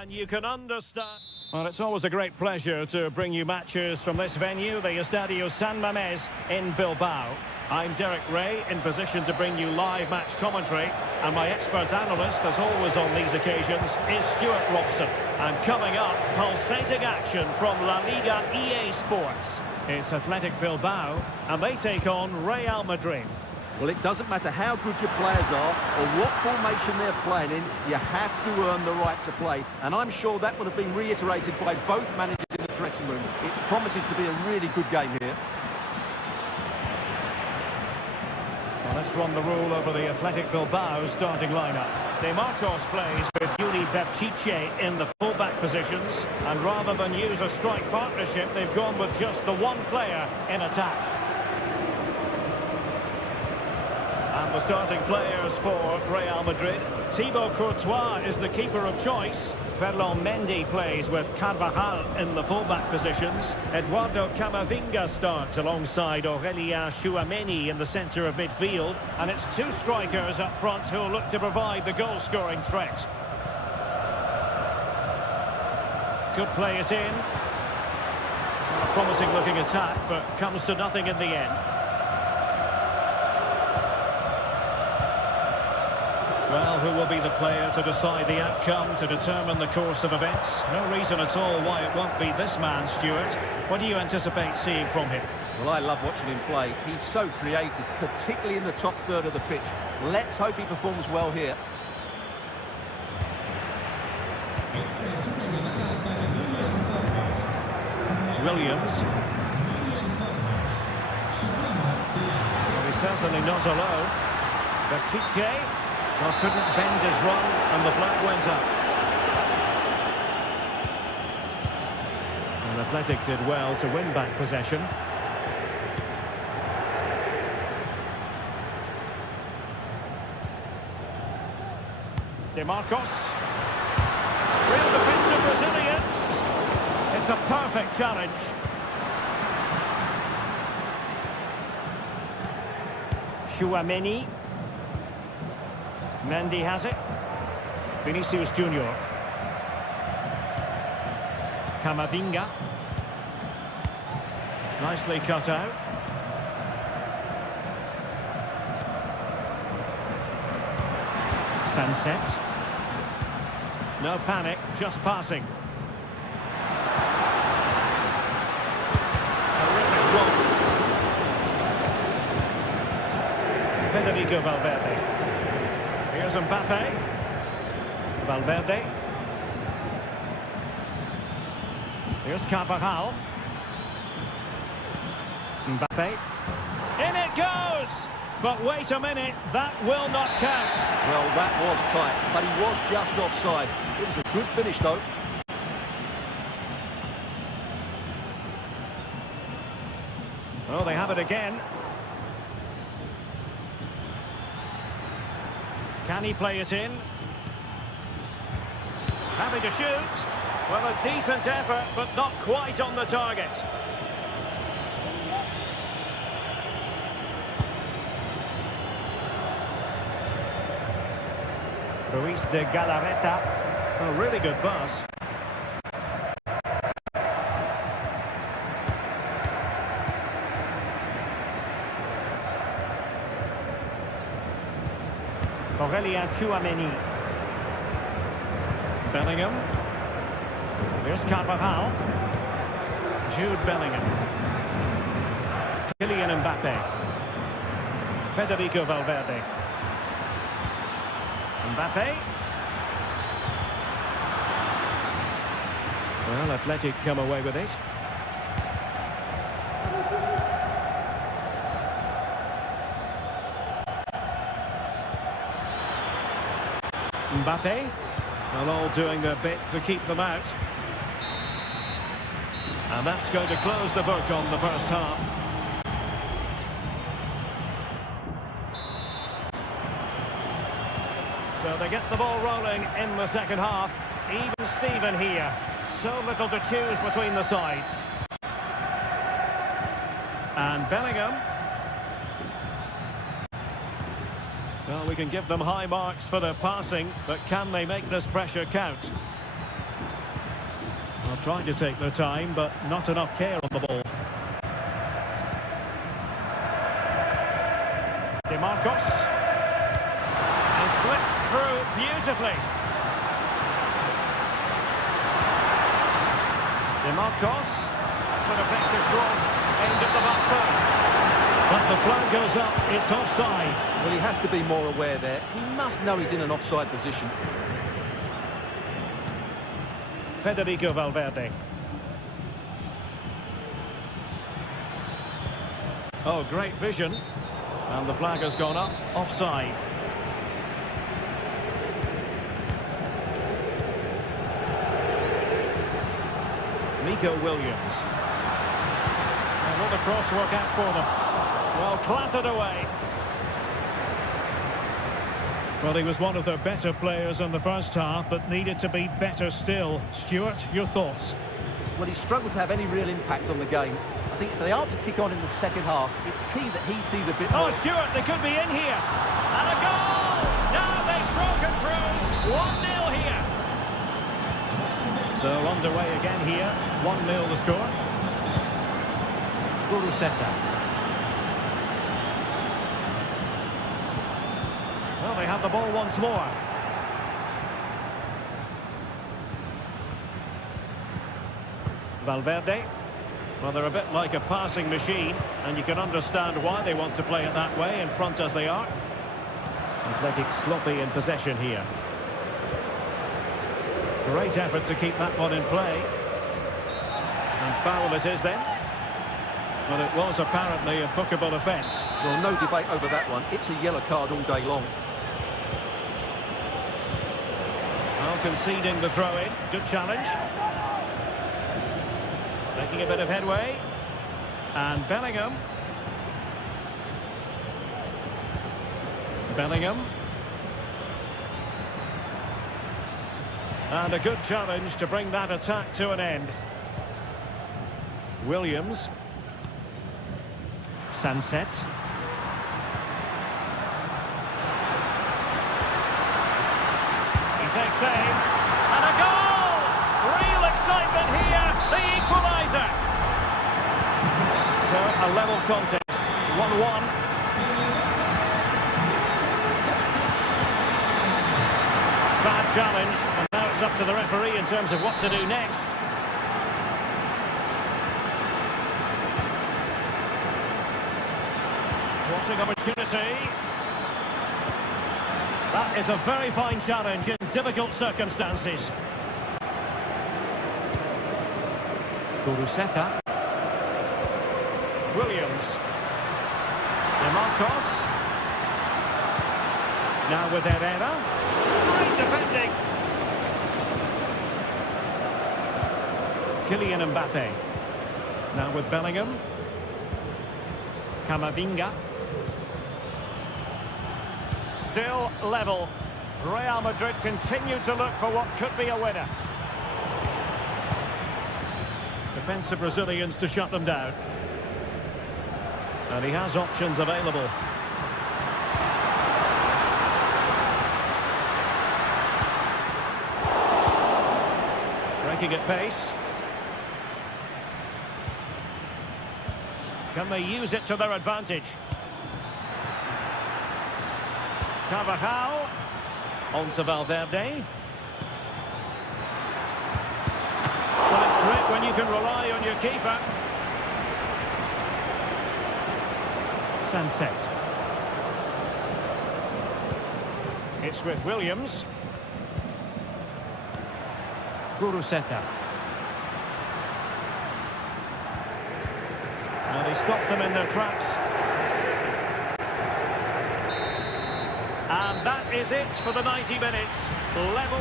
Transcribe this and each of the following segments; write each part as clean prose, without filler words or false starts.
And you can understand. Well, it's always a great pleasure to bring you matches from this venue, the Estadio San Mamés in Bilbao. I'm Derek Ray, in position to bring you live match commentary. And my expert analyst, as always on these occasions, is Stuart Robson. And coming up, pulsating action from La Liga EA Sports. It's Athletic Bilbao, and they take on Real Madrid. Well, it doesn't matter how good your players are or what formation they're playing in, you have to earn the right to play. And I'm sure that would have been reiterated by both managers in the dressing room. It promises to be a really good game here. Well, let's run the rule over the Athletic Bilbao starting lineup. De Marcos plays with Yuri Berchiche in the fullback positions. And rather than use a strike partnership, they've gone with just the one player in attack. And the starting players for Real Madrid. Thibaut Courtois is the keeper of choice. Ferland Mendy plays with Carvajal in the fullback positions. Eduardo Camavinga starts alongside Aurélien Tchouameni in the centre of midfield. And it's two strikers up front who will look to provide the goal-scoring threat. Could play it in. A promising looking attack, but comes to nothing in the end. Well, who will be the player to decide the outcome, to determine the course of events? No reason at all why it won't be this man, Stuart. What do you anticipate seeing from him? Well, I love watching him play. He's so creative, particularly in the top third of the pitch. Let's hope he performs well here. Williams. Well, he's certainly not alone. Berchiche. Well, couldn't bend his run, and the flag went up. And Athletic did well to win back possession. De Marcos. Real defensive resilience. It's a perfect challenge. Tchouameni. Mendy has it. Vinicius Junior. Camavinga. Nicely cut out. Sunset. No panic, just passing. Terrific run. Federico Valverde. Here's Mbappe. Valverde. Here's Carvajal. Mbappe. In it goes! But wait a minute, that will not count. Well, that was tight, but he was just offside. It was a good finish, though. Oh, they have it again. Can he play it in? Happy to shoot. Well, a decent effort, but not quite on the target. Ruiz de Galarreta. A really good pass. Aurélien Tchouameni. Bellingham. Here's Carvajal. Jude Bellingham. Kylian Mbappe. Federico Valverde. Mbappe. Well, Athletic come away with it. Mbappe, well, all doing their bit to keep them out. And that's going to close the book on the first half. So they get the ball rolling in the second half. Even Steven here. So little to choose between the sides. And Bellingham. Well, we can give them high marks for their passing, but can they make this pressure count? Trying to take their time, but not enough care on the ball. DeMarcos. And slipped through beautifully. DeMarcos. That's an effective cross. Aimed at the back post. But the flag goes up. It's offside. Well, he has to be more aware there. He must know he's in an offside position. Federico Valverde. Oh, great vision. And the flag has gone up. Offside. Nico Williams. And will the cross work out for them? Well, clattered away. Well, he was one of their better players in the first half, but needed to be better still. Stuart, your thoughts? Well, he struggled to have any real impact on the game. I think if they are to kick on in the second half, it's key that he sees a bit more. Oh, Stuart, they could be in here. And a goal! Now they've broken through. 1-0 here. So underway again here. 1-0 the score. Guruseta. Well, they have the ball once more. Valverde. Well, they're a bit like a passing machine, and you can understand why they want to play it that way, in front as they are. Athletic sloppy in possession here. Great effort to keep that one in play. And foul it is then. But it was apparently a bookable offence. Well, no debate over that one. It's a yellow card all day long. Well, conceding the throw-in. Good challenge. Making a bit of headway. And Bellingham. Bellingham. And a good challenge to bring that attack to an end. Williams. Sunset. He takes aim. And a goal! Real excitement here. The equaliser. So a level contest. 1-1. Bad challenge. And now it's up to the referee in terms of what to do next. Crossing opportunity. That is a very fine challenge in difficult circumstances. Guruseta. Williams. DeMarcos. Now with Herrera. Great defending. Kylian Mbappe. Now with Bellingham. Camavinga. Still level. Real Madrid continue to look for what could be a winner. Defensive Brazilians to shut them down. And he has options available. Breaking at pace. Can they use it to their advantage? Carvajal. On to Valverde. Well, it's great when you can rely on your keeper. Sunset. It's with Williams. Guruseta. And he stopped them in their tracks. And that is it for the 90 minutes. Level.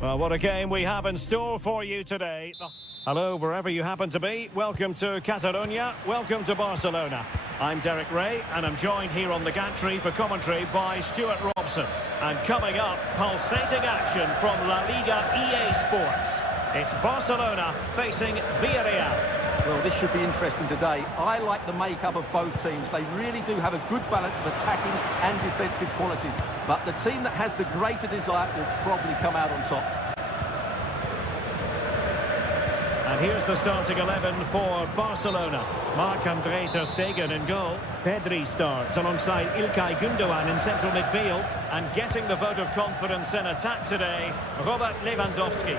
Well, what a game we have in store for you today. Hello, wherever you happen to be. Welcome to Catalonia. Welcome to Barcelona. I'm Derek Ray, and I'm joined here on the gantry for commentary by Stuart Robson. And coming up, pulsating action from La Liga EA Sports. It's Barcelona facing Villarreal. Well, this should be interesting today. I like the makeup of both teams. They really do have a good balance of attacking and defensive qualities. But the team that has the greater desire will probably come out on top. And here's the starting 11 for Barcelona. Marc-André ter Stegen in goal. Pedri starts alongside İlkay Gündoğan in central midfield. And getting the vote of confidence in attack today, Robert Lewandowski.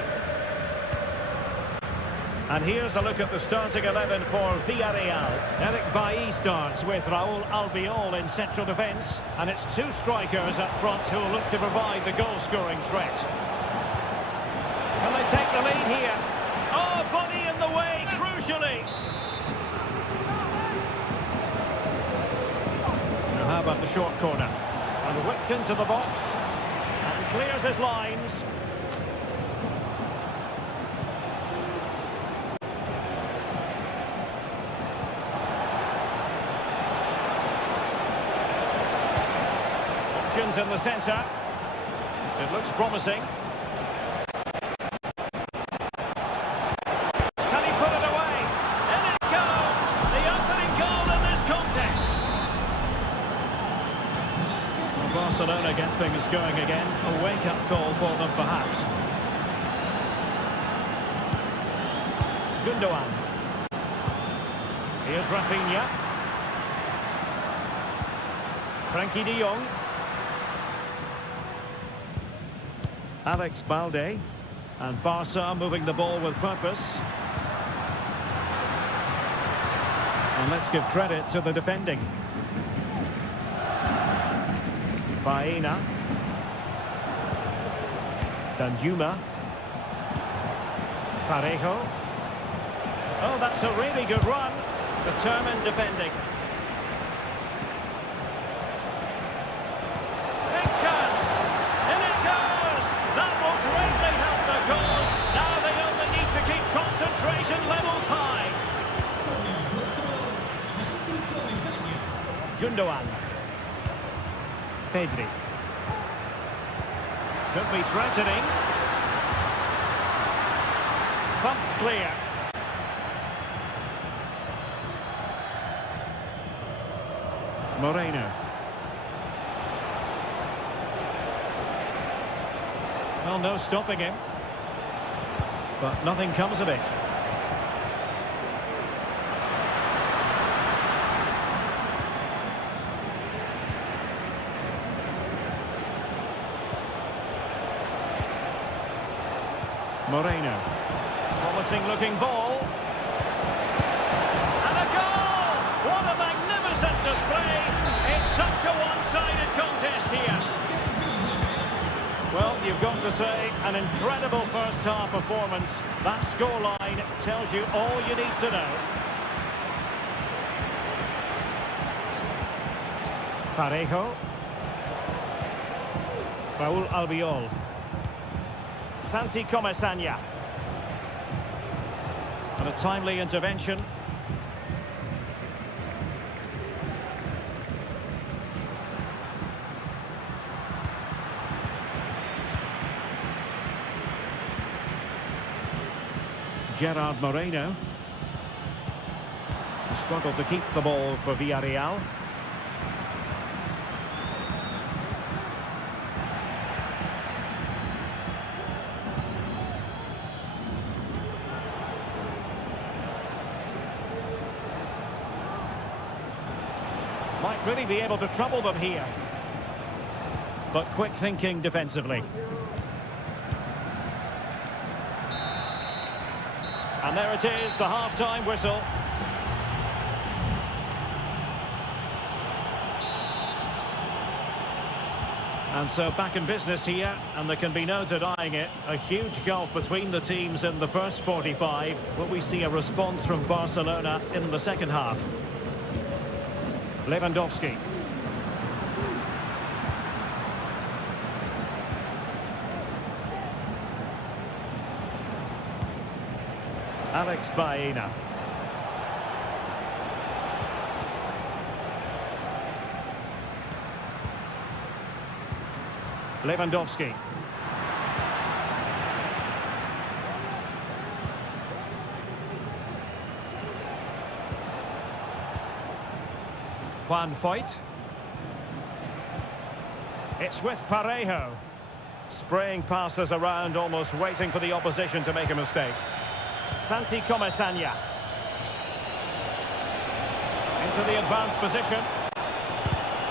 And here's a look at the starting 11 for Villarreal. Eric Bailly starts with Raúl Albiol in central defence. And it's two strikers up front who will look to provide the goal-scoring threat. Can they take the lead here? Oh, body in the way, crucially. Now how about the short corner? And whipped into the box. And clears his lines. In the centre. It looks promising. Can he put it away? And it goes! The opening goal in this contest. Well, Barcelona get things going again. A wake-up call for them, perhaps. Gündoğan. Here's Rafinha. Frankie de Jong. Alex Balde, and Barca moving the ball with purpose. And let's give credit to the defending. Baena. Danjuma. Parejo. Oh, that's a really good run. Determined defending. Concentration levels high. Gündoğan. Pedri. Could be threatening. Pumps clear. Moreno. Well, no stopping him. But nothing comes of it. Moreno. Promising looking ball. And a goal! What a magnificent display! It's such a one-sided contest here. Well, you've got to say, an incredible first-half performance. That scoreline tells you all you need to know. Parejo. Raúl Albiol. Santi Comesaña. And a timely intervention. Gerard Moreno. Struggled to keep the ball for Villarreal. Might really be able to trouble them here. But quick thinking defensively. And there it is, the half-time whistle. And so back in business here, and there can be no denying it. A huge gulf between the teams in the first 45. Will we see a response from Barcelona in the second half? Lewandowski. Alex Baena. Lewandowski. Juan Foyt. It's with Parejo. Spraying passes around, almost waiting for the opposition to make a mistake. Santi Comesaña. Into the advanced position.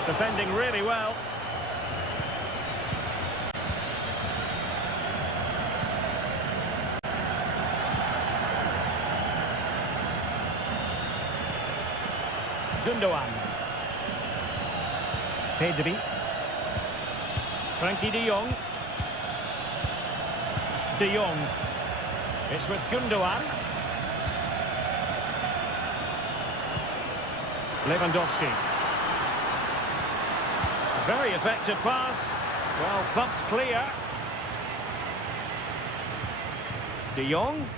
Defending really well. Gundogan. Pedri. Frankie de Jong. De Jong. It's with Gundogan. Lewandowski. Very effective pass. Well, thumped clear. De Jong.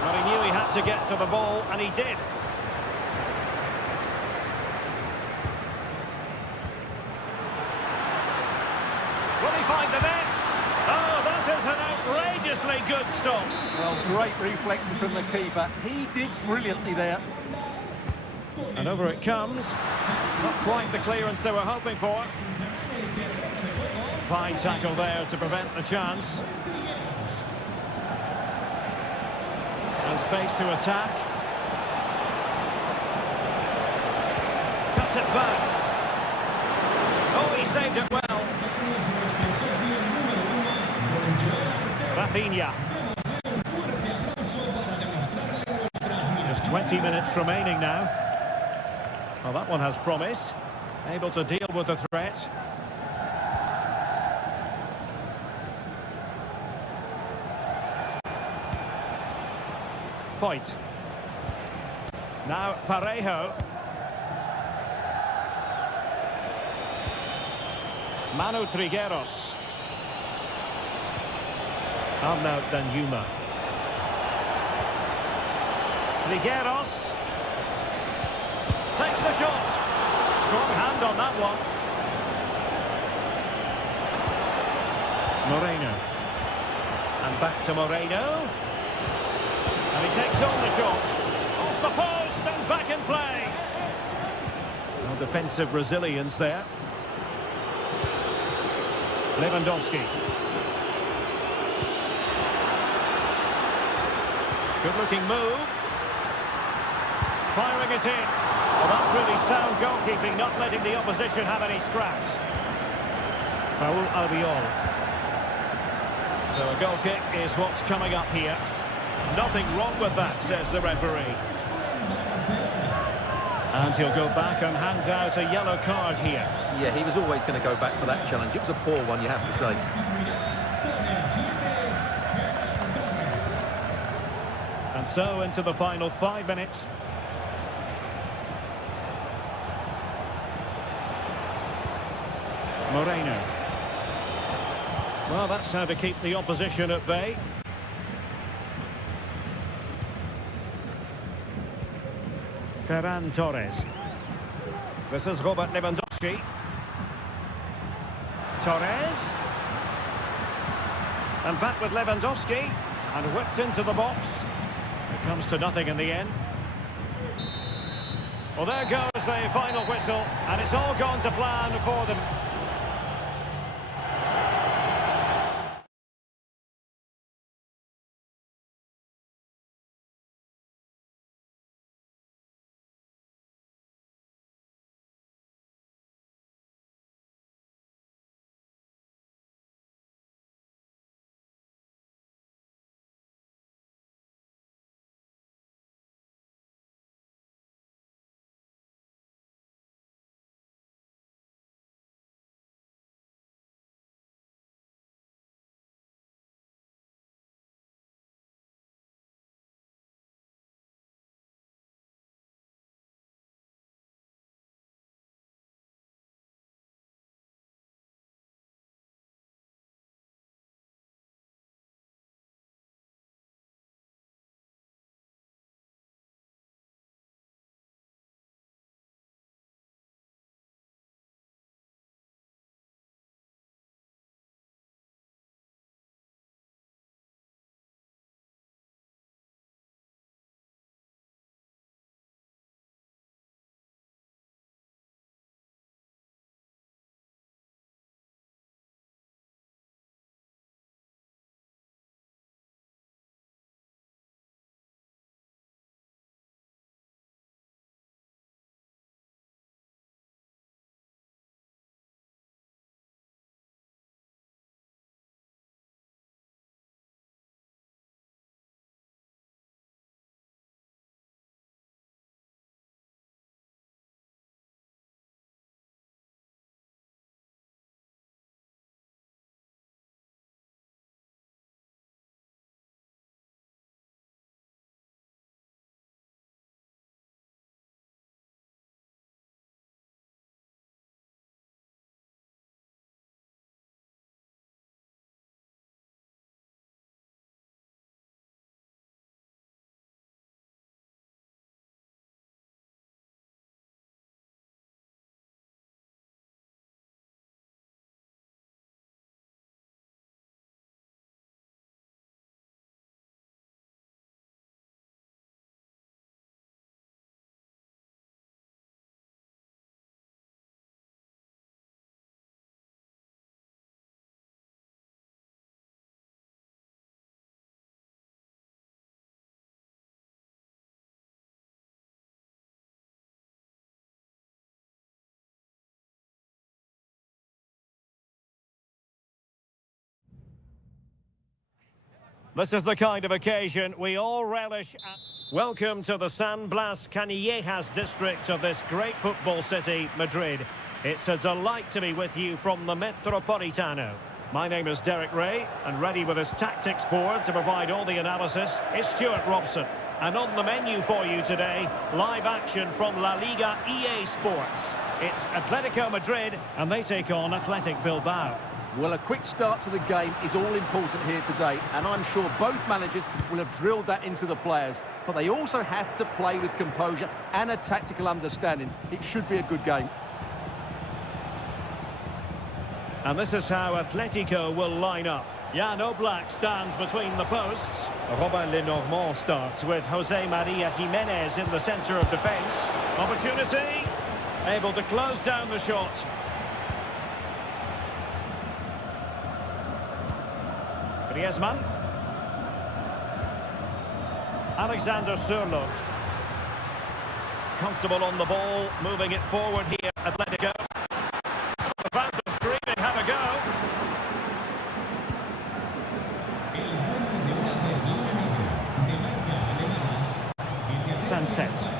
But he knew he had to get to the ball, and he did. Will he find the net? Oh, that is an outrageously good stop. Well, great reflexes from the keeper. He did brilliantly there. And over it comes. Not quite the clearance they were hoping for. Fine tackle there to prevent the chance. And space to attack. Cuts it back. Oh, he saved it well. Rafinha. Just 20 minutes remaining now. Well, that one has promise. Able to deal with the threat. Foyt. Now Parejo. Manu Trigueros. Arnaud Danjuma. Trigueros. Takes the shot. Strong hand on that one. Moreno. And back to Moreno. And he takes on the shot. Off the post and back in play. No defensive resilience there. Lewandowski. Good-looking move. Firing it in. Well, that's really sound goalkeeping, not letting the opposition have any scraps. Raúl Albiol. So a goal kick is what's coming up here. Nothing wrong with that, says the referee. And he'll go back and hand out a yellow card here. Yeah, he was always going to go back for that challenge. It was a poor one, you have to say. And so into the final 5 minutes. Moreno. Well, that's how to keep the opposition at bay. Ferran Torres. This is Robert Lewandowski. Torres. And back with Lewandowski. And whipped into the box. It comes to nothing in the end. Well, there goes the final whistle. And it's all gone to plan for them. This is the kind of occasion we all relish. Welcome to the San Blas Canillejas district of this great football city, Madrid. It's a delight to be with you from the Metropolitano. My name is Derek Ray, and ready with his tactics board to provide all the analysis is Stuart Robson. And on the menu for you today, live action from La Liga EA Sports. It's Atletico Madrid, and they take on Athletic Bilbao. Well, a quick start to the game is all important here today, and I'm sure both managers will have drilled that into the players. But they also have to play with composure and a tactical understanding. It should be a good game. And this is how Atletico will line up. Jan Oblak stands between the posts. Robin Lenormand starts with Jose Maria Jimenez in the centre of defence. Opportunity. Able to close down the shot. Griezmann. Alexander Sørloth. Comfortable on the ball, moving it forward here, Atletico. Some of the fans are screaming, have a go. Sunset.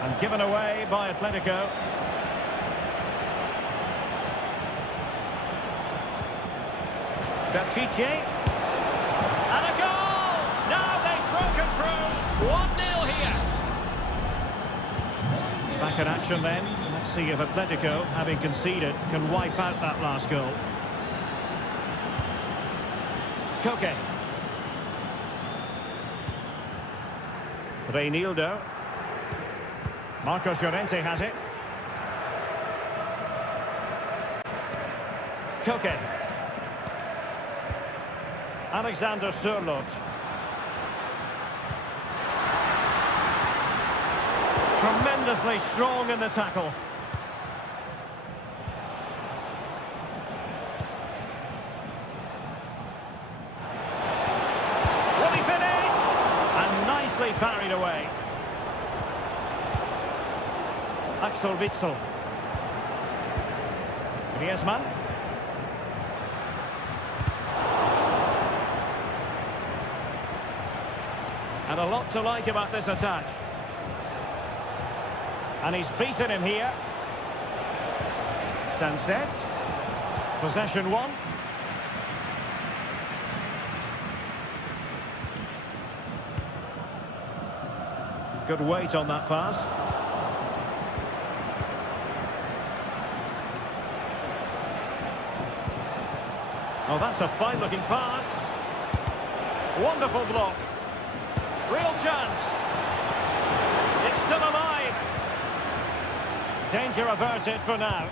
And given away by Atletico. Pichet. And a goal! Now they've broken through. 1-0 here. Back in action then. Let's see if Atletico, having conceded, can wipe out that last goal. Koke. Reinildo. Marcos Llorente has it. Koke. Alexander Sørloth. Tremendously strong in the tackle. Will he finish? And nicely parried away. Axel Witsel. Griezmann. And a lot to like about this attack. And he's beaten him here. Sunset. Possession one. Good weight on that pass. Oh, that's a fine-looking pass. Wonderful block. Real chance. It's still alive. Danger averted for now.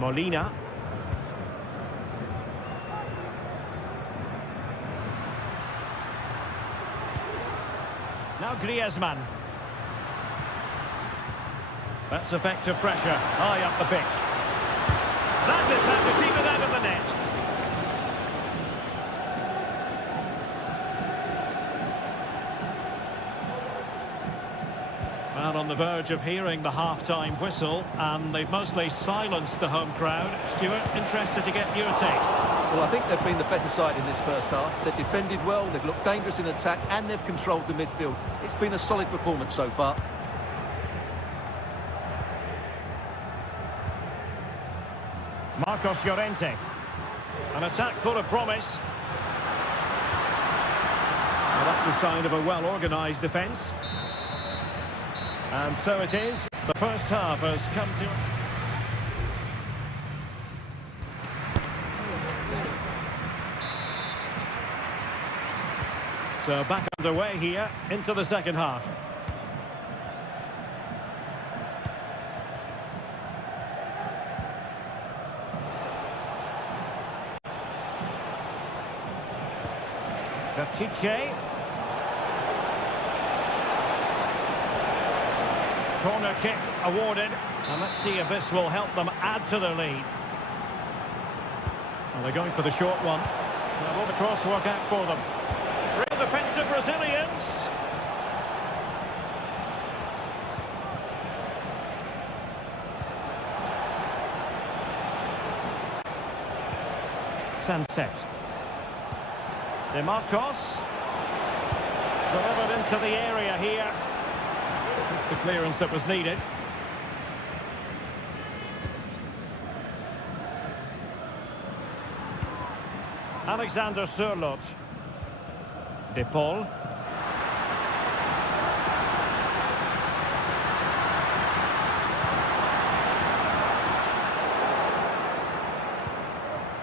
Molina. Now Griezmann. That's effective pressure, high up the pitch. That is how to keep it out of the net. Well, on the verge of hearing the half-time whistle, and they've mostly silenced the home crowd. Stuart, interested to get your take. Well, I think they've been the better side in this first half. They've defended well, they've looked dangerous in attack, and they've controlled the midfield. It's been a solid performance so far. Marcos Llorente. An attack full of promise. Well, that's a sign of a well-organised defence. And so it is. The first half has come to... So back underway here into the second half. Pichet. Corner kick awarded. And let's see if this will help them add to their lead. Well, they're going for the short one. Will the cross work out for them? Real defensive Brazilians. Sunset. DeMarcos. Delivered into the area here. Just the clearance that was needed. Alexander Sørloth. De Paul.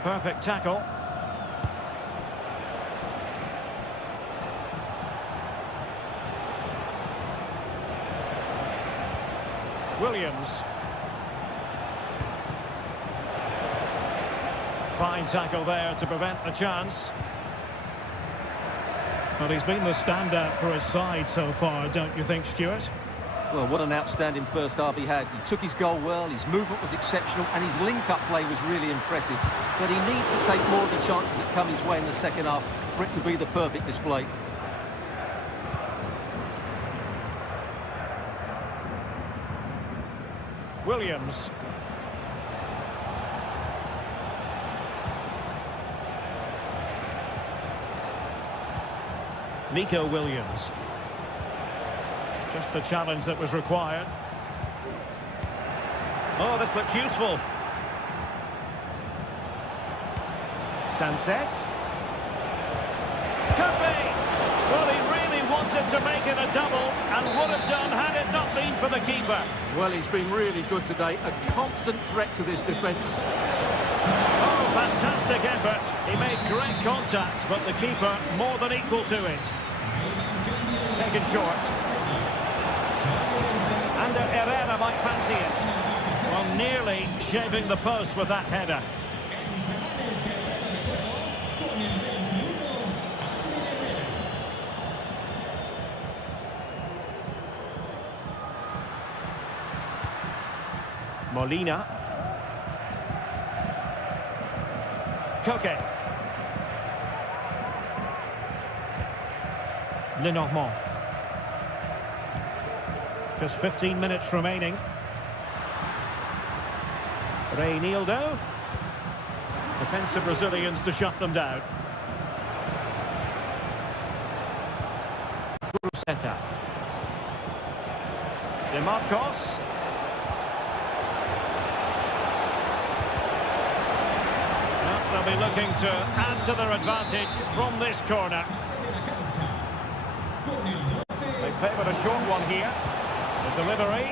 Perfect tackle. Williams. Fine tackle there to prevent the chance. Well, he's been the standout for his side so far, don't you think, Stuart? Well, what an outstanding first half he had. He took his goal well, his movement was exceptional, and his link-up play was really impressive. But he needs to take more of the chances that come his way in the second half for it to be the perfect display. Williams. Nico Williams. Just the challenge that was required. Oh, this looks useful. Sunset. Could be. Well, he really wanted to make it a double and would have done had it not been for the keeper. Well, he's been really good today. A constant threat to this defence. Oh, fantastic effort. He made great contact, but the keeper more than equal to it. Taken short. And Herrera might fancy it. Well, nearly shaving the post with that header. Molina. Coque. Lenormand. Just 15 minutes remaining. Reinildo. Defensive Brazilians to shut them down. Brusetta. DeMarcos. They'll be looking to add to their advantage from this corner. They favoured a short one here. The delivery.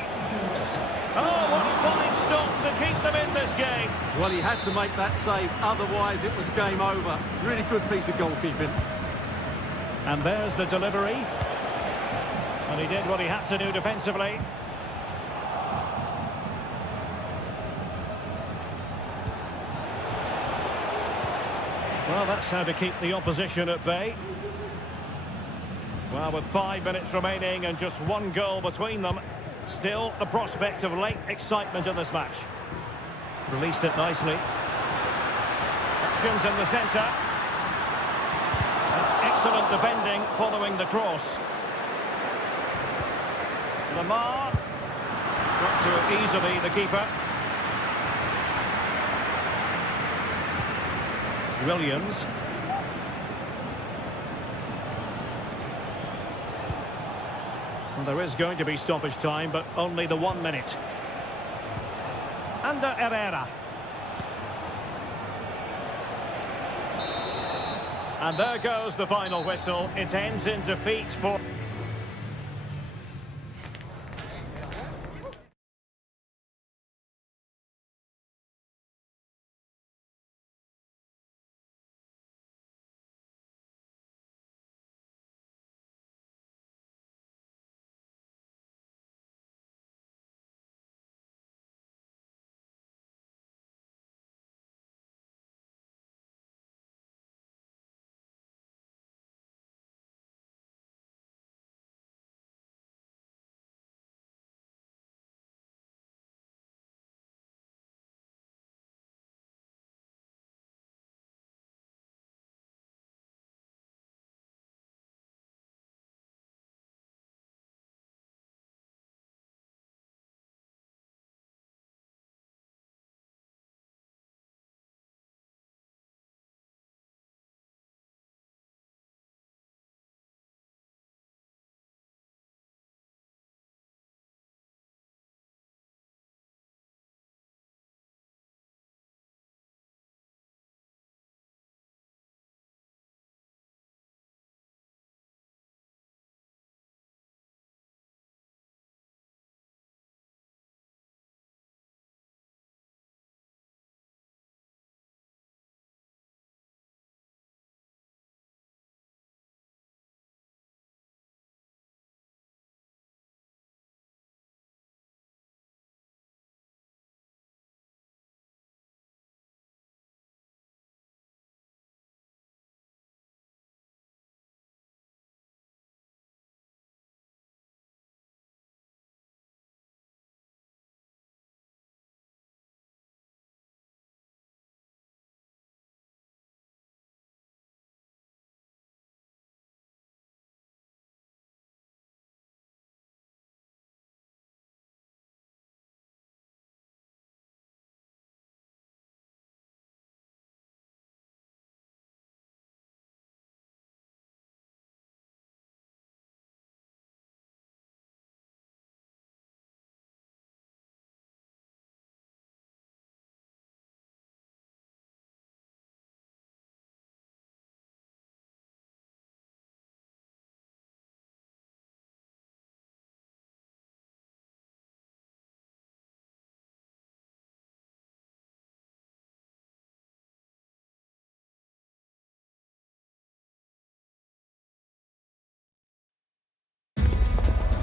Oh, what a fine stop to keep them in this game. Well, he had to make that save, otherwise it was game over. Really good piece of goalkeeping. And there's the delivery. And he did what he had to do defensively. Well, that's how to keep the opposition at bay. Well, with 5 minutes remaining and just one goal between them, still the prospect of late excitement in this match. Released it nicely. Options in the centre. That's excellent defending following the cross. Lamar. Got to it easily, the keeper. Williams. Well, there is going to be stoppage time, but only the 1 minute. Under Herrera. And there goes the final whistle. It ends in defeat for...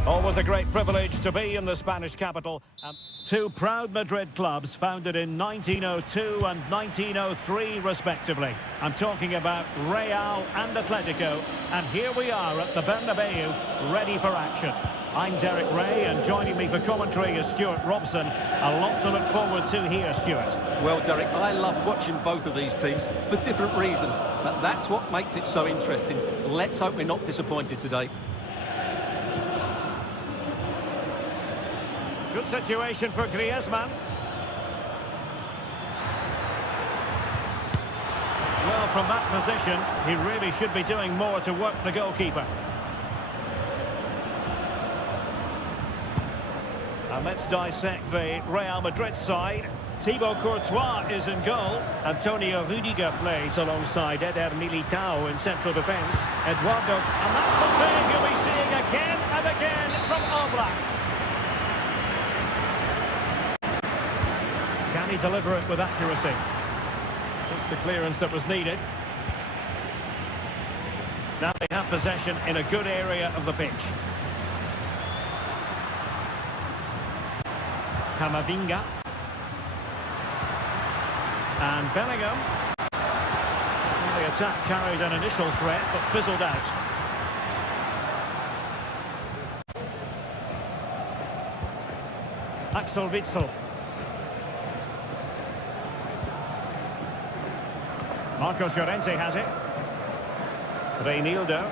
Always a great privilege to be in the Spanish capital. Two proud Madrid clubs founded in 1902 and 1903 respectively. I'm talking about Real and Atletico, and here we are at the Bernabeu, ready for action. I'm Derek Ray, and joining me for commentary is Stuart Robson. A lot to look forward to here, Stuart. Well, Derek, I love watching both of these teams for different reasons, but that's what makes it so interesting. Let's hope we're not disappointed today. Good situation for Griezmann. Well, from that position, he really should be doing more to work the goalkeeper. And let's dissect the Real Madrid side. Thibaut Courtois is in goal. Antonio Rudiger plays alongside Eder Militao in central defence. Eduardo, and that's a save you'll be seeing again and again from Oblak. Can he deliver it with accuracy? Just the clearance that was needed. Now they have possession in a good area of the pitch. Camavinga. And Bellingham. Well, the attack carried an initial threat, but fizzled out. Axel Witsel. Marcos Llorente has it. Reinildo.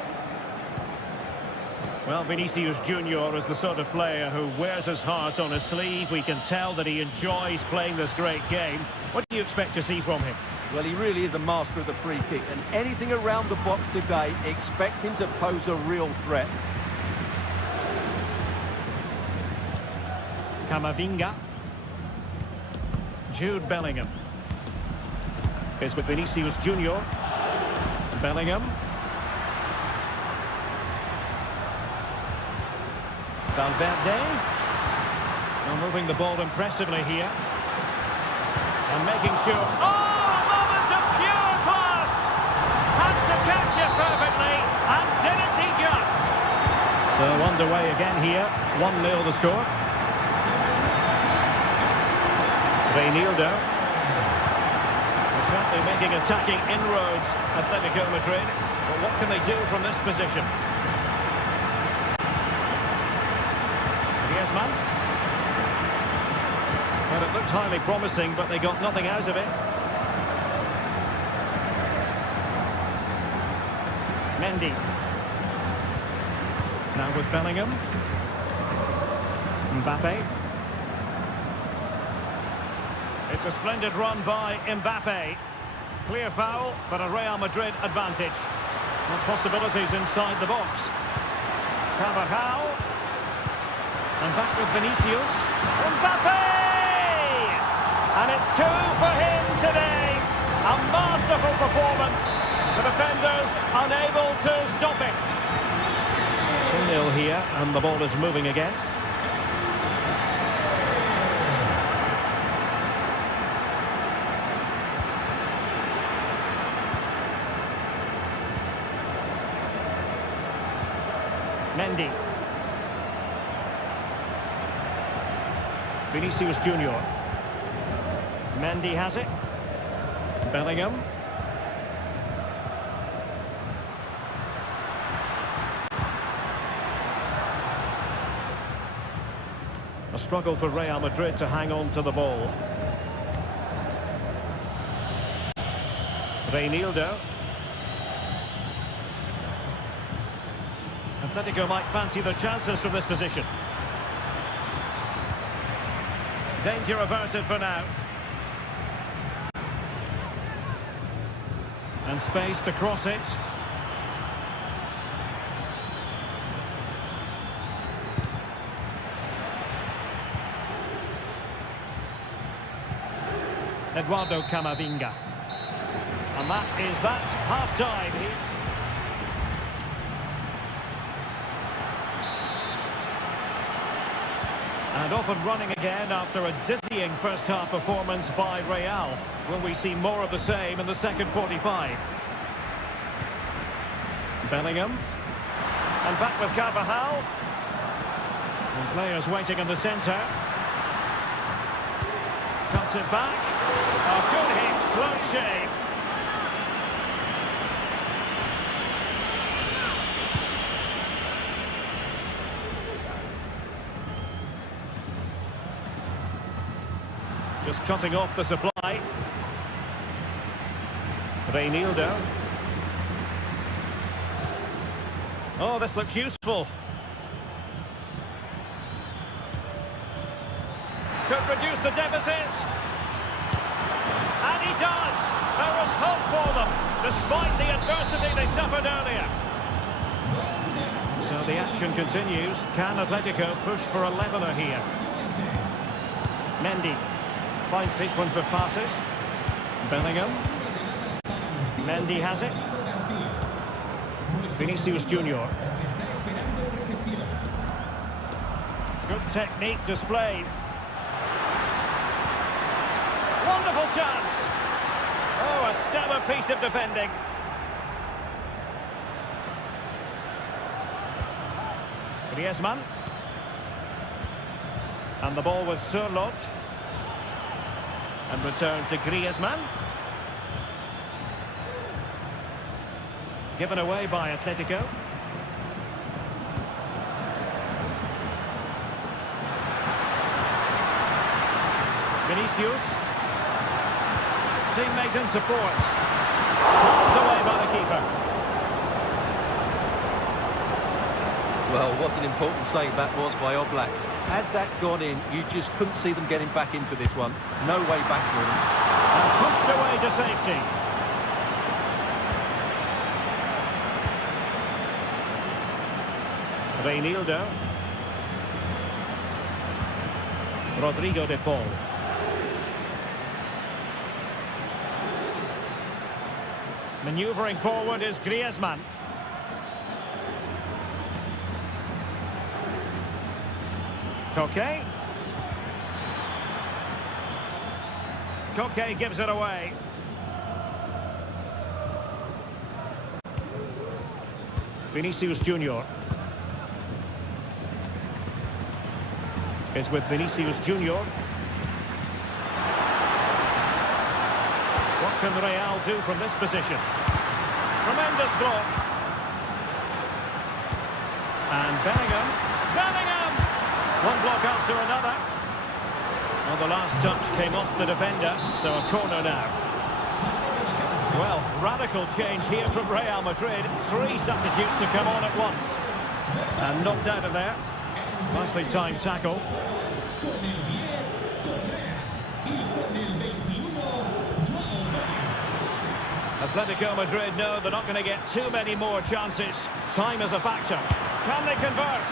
Well, Vinicius Junior is the sort of player who wears his heart on his sleeve. We can tell that he enjoys playing this great game. What do you expect to see from him? Well, he really is a master of the free kick, and anything around the box today, expect him to pose a real threat. Camavinga. Jude Bellingham. It's with Vinicius Junior. Bellingham. Valverde. Well, moving the ball impressively here. And making sure... Oh, a moment of pure class! Had to catch it perfectly, and didn't he just? So underway again here. 1-0 the score. Reinildo. Certainly making attacking inroads, Atletico Madrid. But what can they do from this position? Griezmann. Well, it looked highly promising, but they got nothing out of it. Mendy. Now with Bellingham. Mbappe. It's a splendid run by Mbappe. Clear foul, but a Real Madrid advantage. And possibilities inside the box. Carvajal. And back with Vinicius. Mbappe! And it's 2 for him today. A masterful performance. The defenders unable to stop it. 2-0 here, and the ball is moving again. Mendy. Vinicius Junior. Mendy has it. Bellingham. A struggle for Real Madrid to hang on to the ball. Reinildo. Atletico might fancy their chances from this position. Danger averted for now. And space to cross it. Eduardo Camavinga. And that is that half-time. And off and running again after a dizzying first-half performance by Real. Will we see more of the same in the second 45? Bellingham. And back with Carvajal. And players waiting in the centre. Cuts it back. Oh, good hit, close shave. Just cutting off the supply. Reinildo. Oh, this looks useful. Could reduce the deficit. And he does. There was hope for them, despite the adversity they suffered earlier. So the action continues. Can Atletico push for a leveller here? Mendy. Fine sequence of passes. Bellingham. Mendy has it. Vinicius Junior. Good technique displayed. Wonderful chance. Oh, a stellar piece of defending. Griezmann. And the ball with Surlot. And return to Griezmann. Given away by Atletico. Vinicius. Teammate in support. Pulled away by the keeper. Well, what an important save that was by Oblak. Had that gone in, you just couldn't see them getting back into this one. No way back for them. And pushed away to safety. Reinildo. Rodrigo de Paul. Manoeuvring forward is Griezmann. Koke. Koke gives it away. Vinicius Junior. Is with Vinicius Junior. What can Real do from this position? Tremendous block. And Bellingham. Bellingham! One block after another. Well, the last touch came off the defender, so a corner now. Well, radical change here from Real Madrid. 3 substitutes to come on at once. And knocked out of there. Nicely timed tackle. Atletico Madrid know they're not going to get too many more chances. Time is a factor. Can they convert?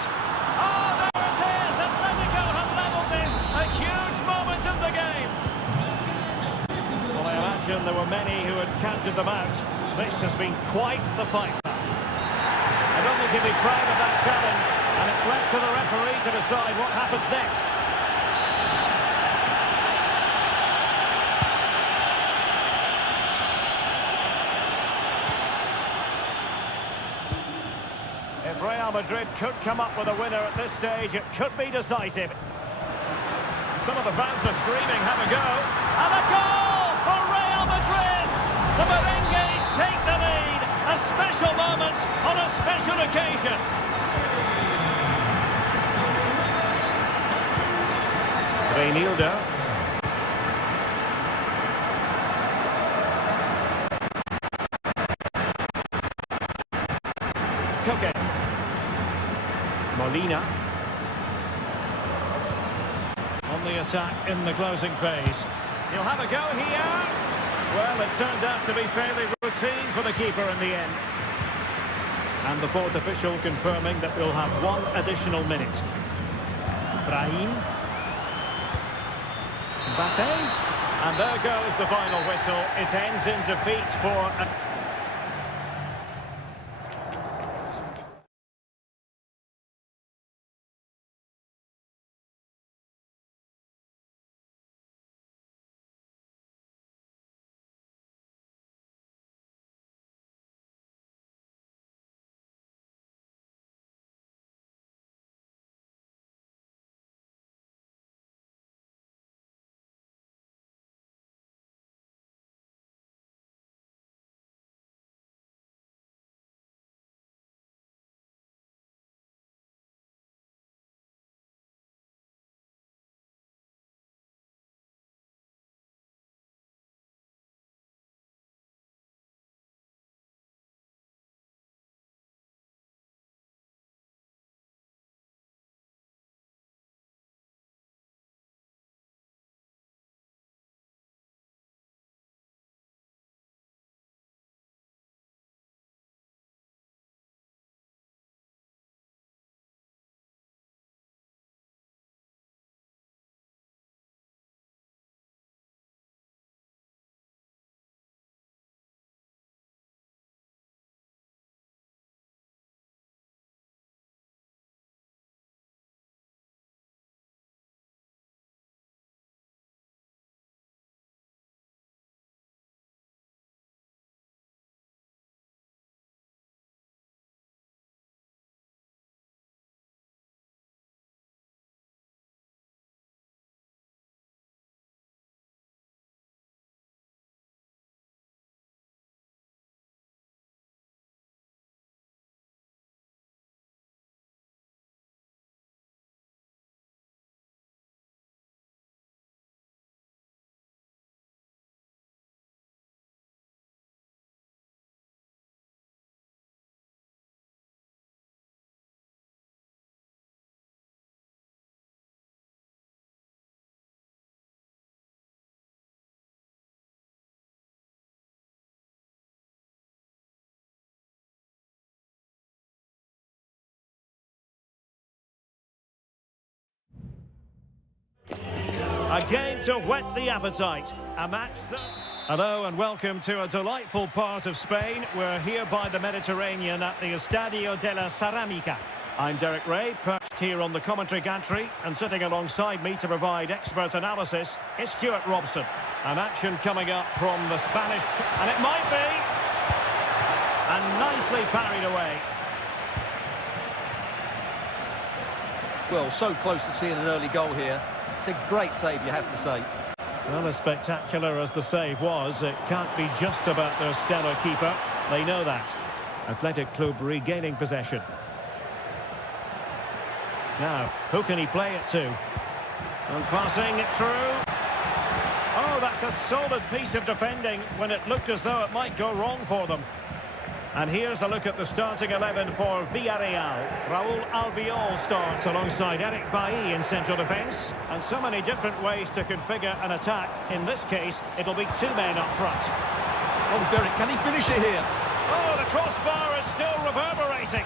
Oh, there it is! Atletico have levelled it! A huge moment in the game! Well, I imagine there were many who had counted them out. This has been quite the fight back. I don't think he'll be proud of that challenge, and it's left to the referee to decide what happens next. If Real Madrid could come up with a winner at this stage, it could be decisive. Some of the fans are screaming, have a go. And a goal for Real Madrid! The Merengues take the lead. A special moment on a special occasion. Reinildo. Koke. Molina. On the attack in the closing phase. He'll have a go here. Well, it turned out to be fairly routine for the keeper in the end. And the fourth official confirming that we'll have 1 additional minute. Brahim. Mbappe. And there goes the final whistle. It ends in defeat for... A game to whet the appetite. A match that... Hello and welcome to a delightful part of Spain. We're here by the Mediterranean at the Estadio de la Ceramica. I'm Derek Ray, perched here on the commentary gantry, and sitting alongside me to provide expert analysis is Stuart Robson. An action coming up from the Spanish... And it might be! And nicely parried away. Well, so close to seeing an early goal here. It's a great save, you have to say. Well, as spectacular as the save was, it can't be just about their stellar keeper. They know that. Athletic Club regaining possession. Now, who can he play it to? And passing it through. Oh, that's a solid piece of defending when it looked as though it might go wrong for them. And here's a look at the starting 11 for Villarreal. Raúl Albiol starts alongside Eric Bailly in central defence. And so many different ways to configure an attack. In this case, it'll be two men up front. Oh, Derek, can he finish it here? Oh, the crossbar is still reverberating.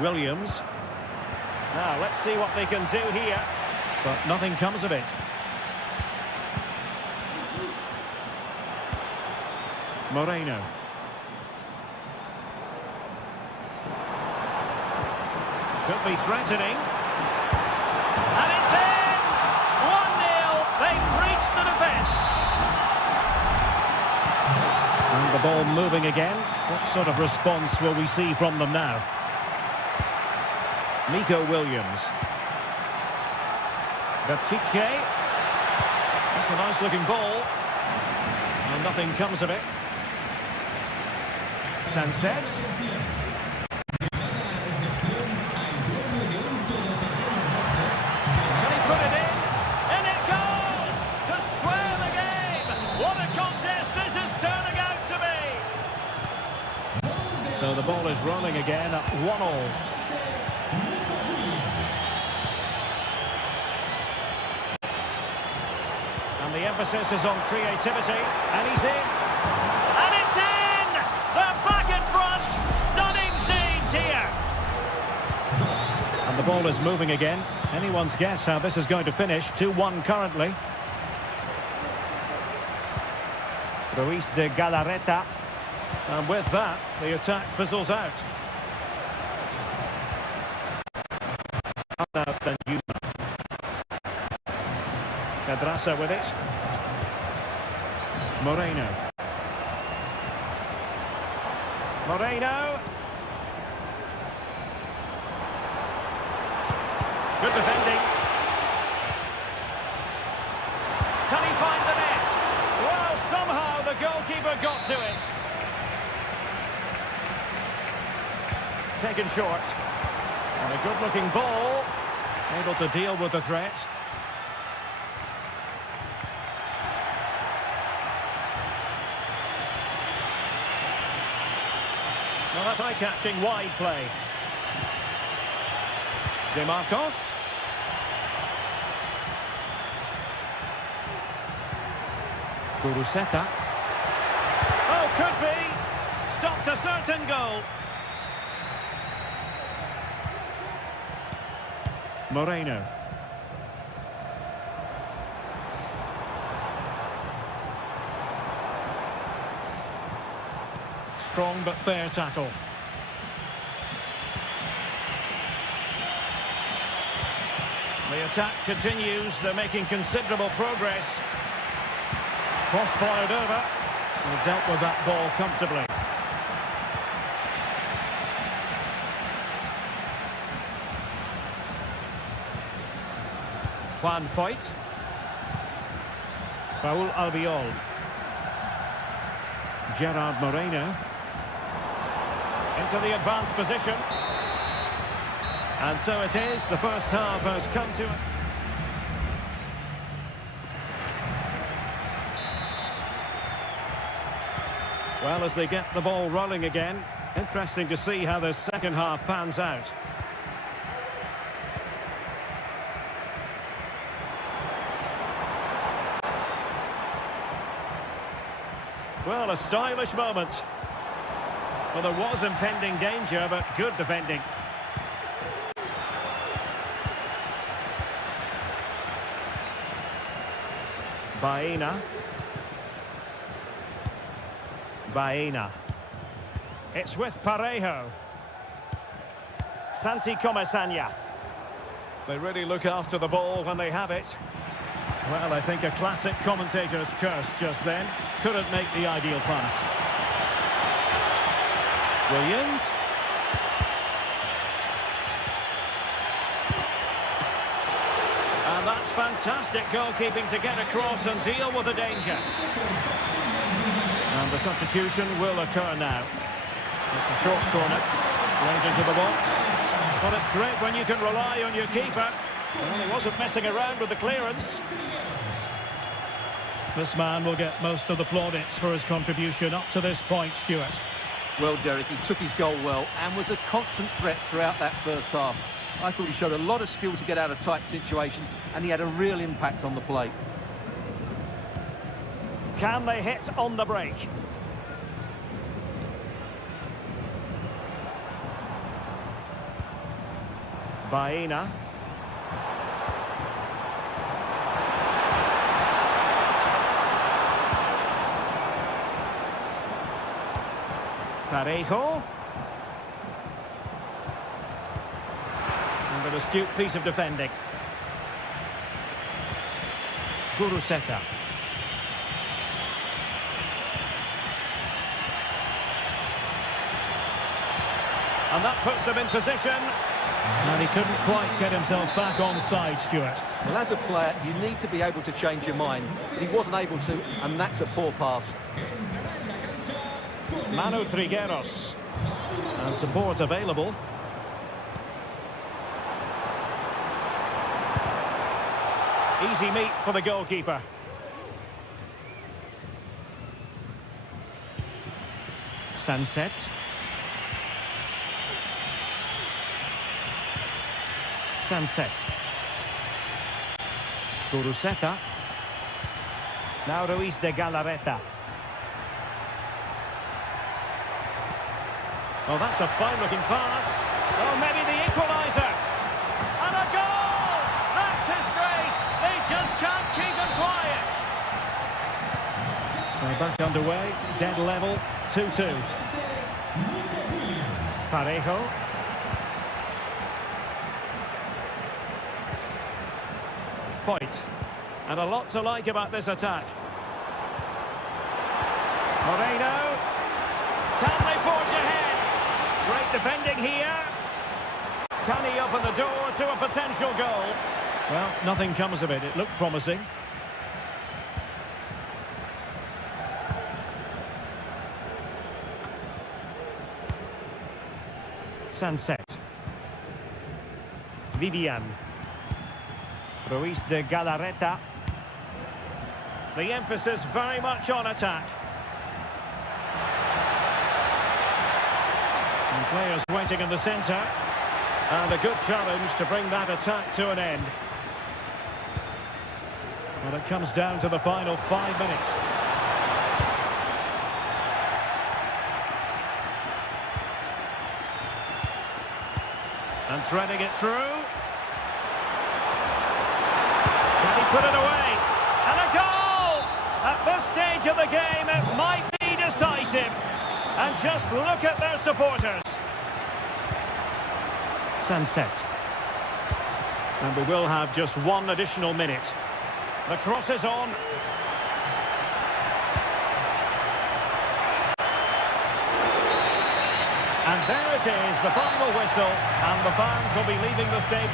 Williams. Now, let's see what they can do here. But nothing comes of it. Moreno. Could be threatening. And it's in! 1-0. They've reached the defence. And the ball moving again. What sort of response will we see from them now? Nico Williams. Píratczyk. That's a nice-looking ball. And nothing comes of it. Sunset. Can he put it in? And it goes! To square the game! What a contest this is turning out to be! So the ball is rolling again at 1-1. And the emphasis is on creativity. And he's in! And it's in! They're back in front! Stunning scenes here! And the ball is moving again. Anyone's guess how this is going to finish. 2-1 currently. Ruiz de Galarreta. And with that, the attack fizzles out. Pedraza with it. Moreno. Moreno. Good defending. Can he find the net? Well, somehow the goalkeeper got to it. Taken short. And a good-looking ball. Able to deal with the threat. Well, that's eye-catching wide play. De Marcos. Kuruseta. Oh, could be. Stopped a certain goal. Moreno. Strong but fair tackle. The attack continues. They're making considerable progress. Cross fired over. And dealt with that ball comfortably. Juan Foyt. Raúl Albiol. Gerard Moreno. Into the advanced position. And so it is. The first half has come to it. Well, as they get the ball rolling again, interesting to see how the second half pans out. Well, a stylish moment. Well, there was impending danger, but good defending. Baena. Baena. It's with Parejo. Santi Comesaña. They really look after the ball when they have it. Well, I think a classic commentator's curse just then. Couldn't make the ideal pass. Williams. And that's fantastic goalkeeping to get across and deal with the danger. And the substitution will occur now. It's a short corner. Right into the box. Well, it's great when you can rely on your keeper. Well, he wasn't messing around with the clearance. This man will get most of the plaudits for his contribution up to this point, Stuart. Well, Derek, he took his goal well and was a constant threat throughout that first half. I thought he showed a lot of skill to get out of tight situations, and he had a real impact on the play. Can they hit on the break? Baena. Parejo. And an astute piece of defending. Guruseta. And that puts them in position. And he couldn't quite get himself back on side, Stuart. Well, as a player, you need to be able to change your mind. But he wasn't able to, and that's a poor pass. Manu Trigueros. And support available. Easy meet for the goalkeeper. Sunset. Sunset. Guruseta. Now Ruiz de Galarreta. Oh, that's a fine-looking pass. Oh, maybe the equaliser. And a goal! That's his grace. They just can't keep him quiet. So back underway, dead level, 2-2. Parejo. Foyt. And a lot to like about this attack. Moreno. Can they forge ahead? Great defending here. Can he open the door to a potential goal? Well, nothing comes of it. It looked promising. Sunset. Vivian. Ruiz de Galarreta. The emphasis very much on attack. And players waiting in the centre. And a good challenge to bring that attack to an end. Well, it comes down to the final 5 minutes. And threading it through. Can he put it away? And a goal! At this stage of the game, it might be decisive. And just look at their supporters. Sunset. And we will have just one additional minute. The cross is on. And there it is, the final whistle, and the fans will be leaving the stadium.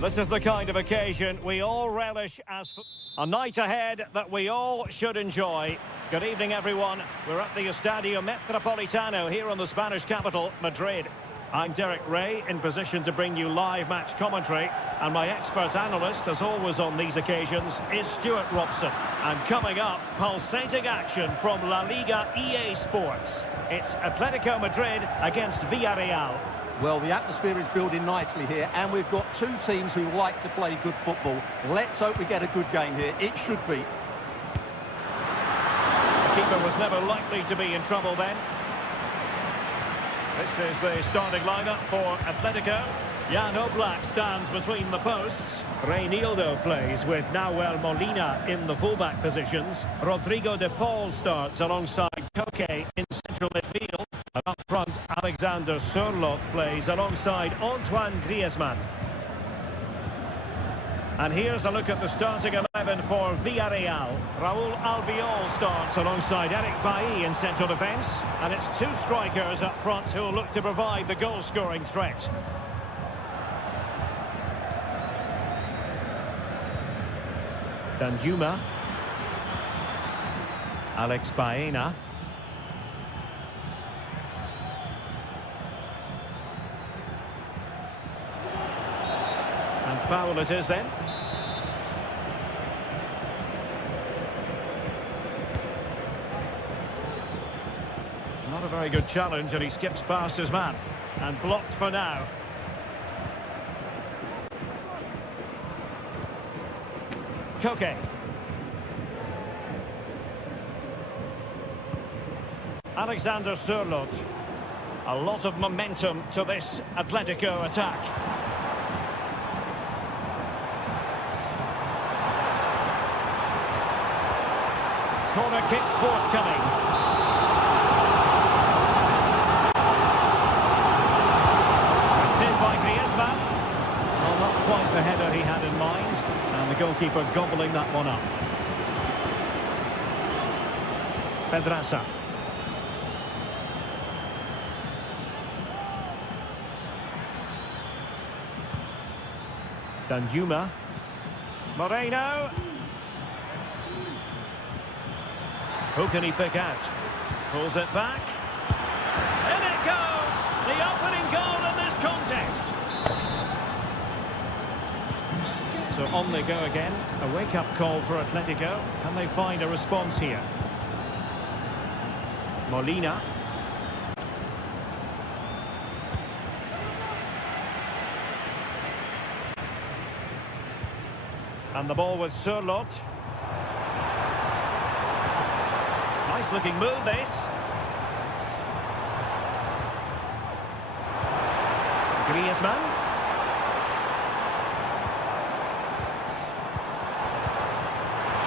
This is the kind of occasion we all relish as a night ahead that we all should enjoy. Good evening, everyone. We're at the Estadio Metropolitano here in the Spanish capital, Madrid. I'm Derek Ray, in position to bring you live match commentary, and my expert analyst, as always on these occasions, is Stuart Robson. And coming up, pulsating action from La Liga EA Sports. It's Atletico Madrid against Villarreal. Well, the atmosphere is building nicely here, and we've got two teams who like to play good football. Let's hope we get a good game here. It should be. The keeper was never likely to be in trouble then. This is the starting lineup for Atletico. Jan Oblak stands between the posts. Reinildo plays with Nahuel Molina in the fullback positions. Rodrigo de Paul starts alongside Koke in central midfield. And up front, Alexander Sørloth plays alongside Antoine Griezmann. And here's a look at the starting 11 for Villarreal. Raúl Albiol starts alongside Eric Bailly in central defence. And it's two strikers up front who will look to provide the goal-scoring threat. Danjuma. Alex Baena. And foul it is then. Not a very good challenge, and he skips past his man. And blocked for now. Koke. Alexander Sørloth. A lot of momentum to this Atletico attack. Corner kick forthcoming. It's in by Griezmann. Well, not quite the header he had in mind. And the goalkeeper gobbling that one up. Pedraza. Danjuma. Moreno. Who can he pick out? Pulls it back. In it goes! The opening goal in this contest. So on they go again. A wake-up call for Atletico. Can they find a response here? Molina. And the ball with Sørloth. Nice looking move, this. Griezmann.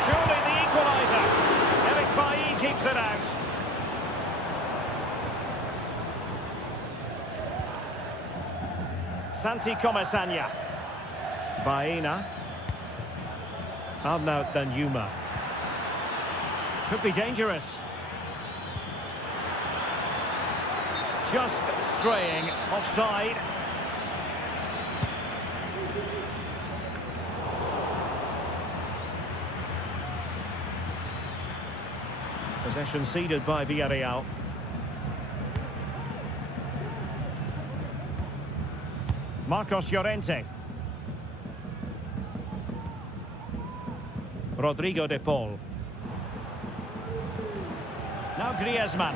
Surely the equaliser. Eric Bailly keeps it out. Santi Comesaña. Baena. Arnaud Danjuma. Could be dangerous. Just straying offside. Possession ceded by Villarreal. Marcos Llorente. Rodrigo de Paul. Now Griezmann.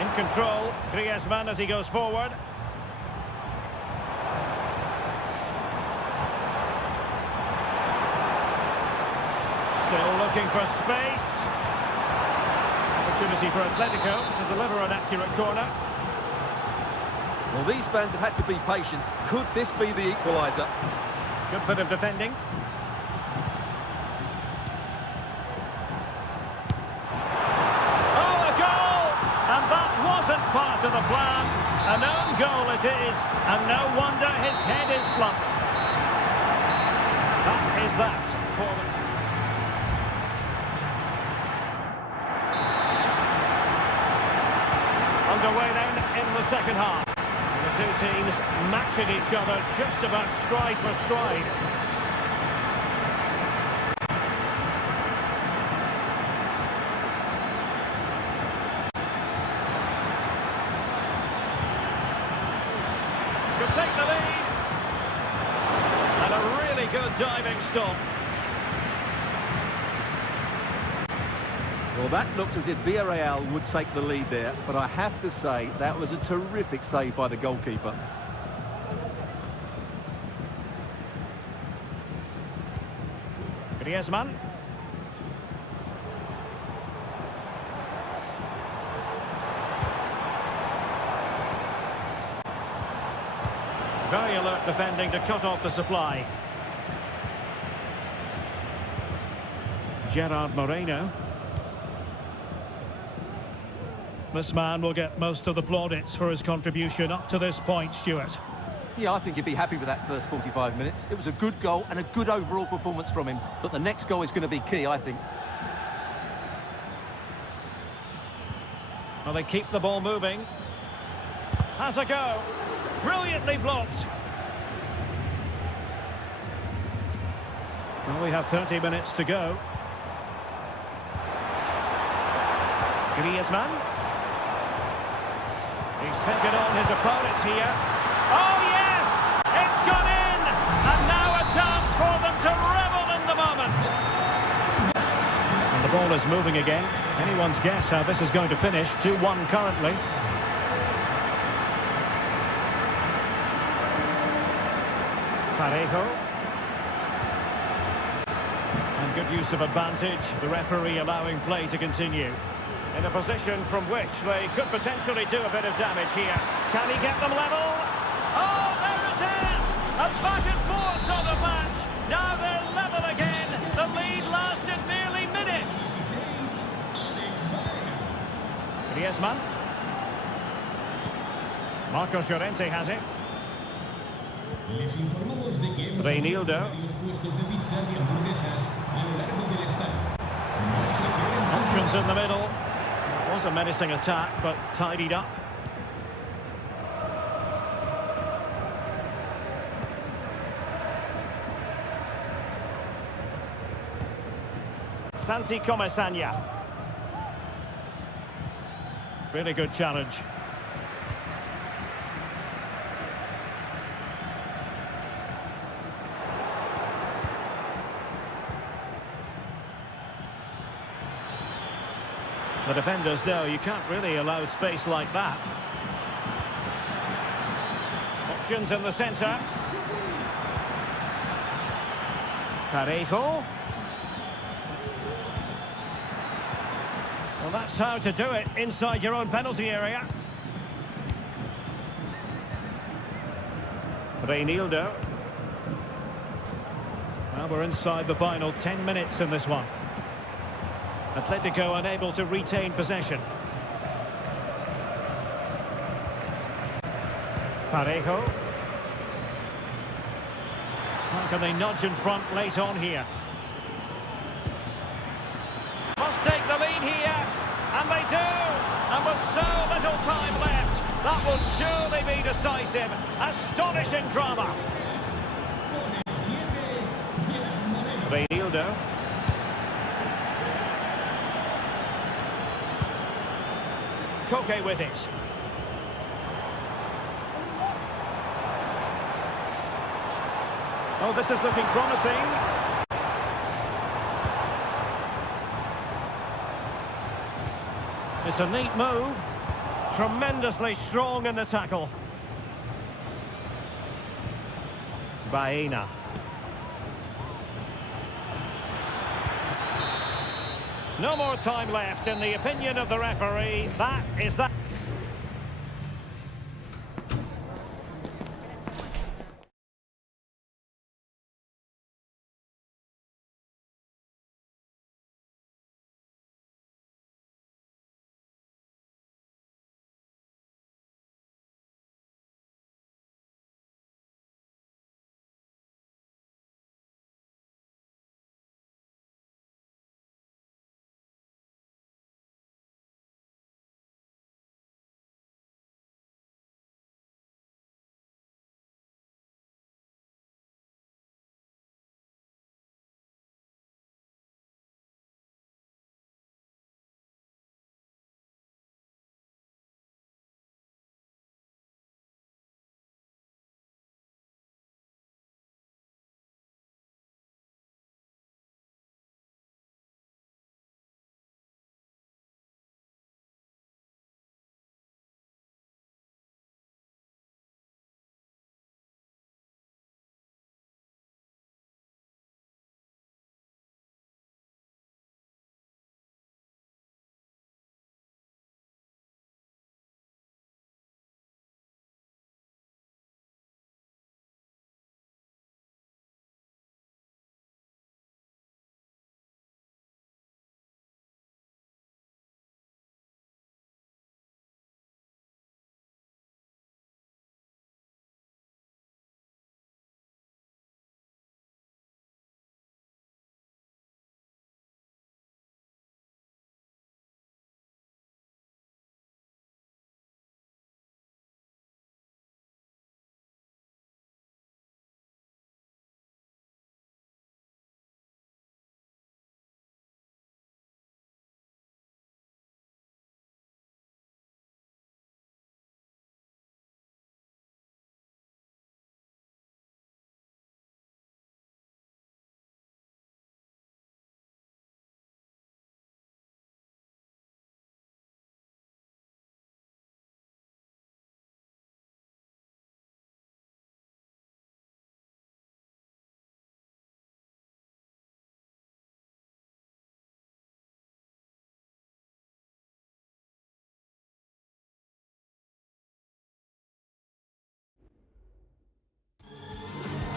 In control, Griezmann as he goes forward. Still looking for space. Opportunity for Atletico to deliver an accurate corner. Well, these fans have had to be patient. Could this be the equaliser? Good bit of defending. Oh, a goal! And that wasn't part of the plan. An own goal it is, and no wonder his head is slumped. That is that for them. underway then in the second half. The two teams matching each other just about stride for stride. Could take the lead. And a really good diving stop. Well, that looked as if Villarreal would take the lead there, but I have to say that was a terrific save by the goalkeeper. Griezmann. Very alert defending to cut off the supply. Gerard Moreno. This man will get most of the plaudits for his contribution up to this point, Stuart. Yeah, I think he'd be happy with that first 45 minutes. It was a good goal and a good overall performance from him. But the next goal is going to be key, I think. Well, they keep the ball moving. Has a go. Brilliantly blocked. Well, we have 30 minutes to go. Griezmann. He's taken on his opponent here. Oh, yes! It's gone in! And now a chance for them to revel in the moment. And the ball is moving again. Anyone's guess how this is going to finish. 2-1 currently. Parejo. And good use of advantage. The referee allowing play to continue. In a position from which they could potentially do a bit of damage here. Can he get them level? Oh, there it is! A back and forth on the match. Now they're level again. The lead lasted merely minutes. Griezmann. Marcos Llorente has it. Les informamos de que hemos Reinildo. varios puestos de pizzas y hamburguesas a lo largo del estadio. No se queden sin Options in the middle. It was a menacing attack, but tidied up. Santi Comesaña. Really good challenge. The defenders know you can't really allow space like that. Options in the centre. Parejo. Well, that's how to do it inside your own penalty area. Reinildo. Well, we're inside the final 10 minutes in this one. Atletico unable to retain possession. Parejo. How can they nudge in front late on here? Must take the lead here, and they do! And with so little time left, that will surely be decisive. Astonishing drama. Reinildo. Koke with it. Oh, this is looking promising. It's a neat move. Tremendously strong in the tackle. Baena. No more time left. In the opinion of the referee, that is that.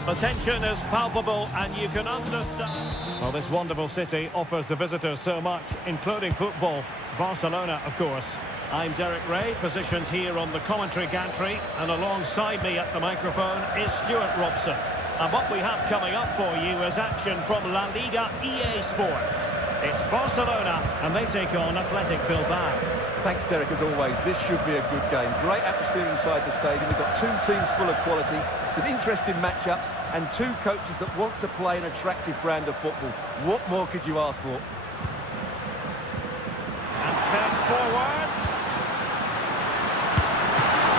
The tension is palpable and you can understand. Well, this wonderful city offers the visitors so much, including football. Barcelona, of course. I'm Derek Ray, positioned here on the commentary gantry, and alongside me at the microphone is Stuart Robson. And what we have coming up for you is action from La Liga EA Sports. It's Barcelona, and they take on Athletic Bilbao. Thanks, Derek, as always. This should be a good game. Great atmosphere inside the stadium. We've got two teams full of quality, some interesting matchups, and two coaches that want to play an attractive brand of football. What more could you ask for? And fed forwards.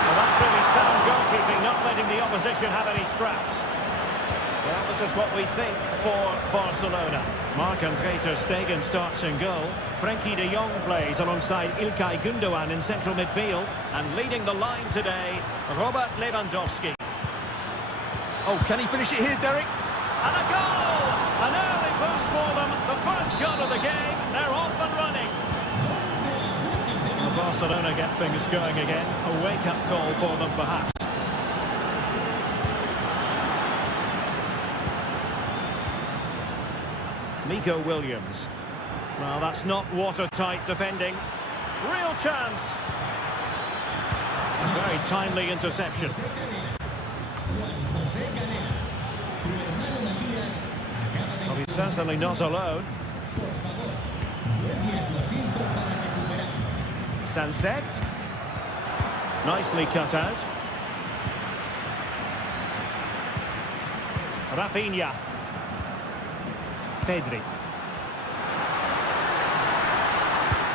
Well, that's really sound goalkeeping, not letting the opposition have any scraps. Well, this is what we think for Barcelona. Marc-André ter Stegen starts in goal. Frenkie de Jong plays alongside Ilkay Gundogan in central midfield. And leading the line today, Robert Lewandowski. Oh, can he finish it here, Derek? And a goal! An early boost for them. The first goal of the game. They're off and running. Well, Barcelona get things going again. A wake-up call for them, perhaps. Nico Williams. Well, that's not watertight defending. Real chance. A very timely interception. Well, he's certainly not alone. Sunset. Nicely cut out. Rafinha. Pedri.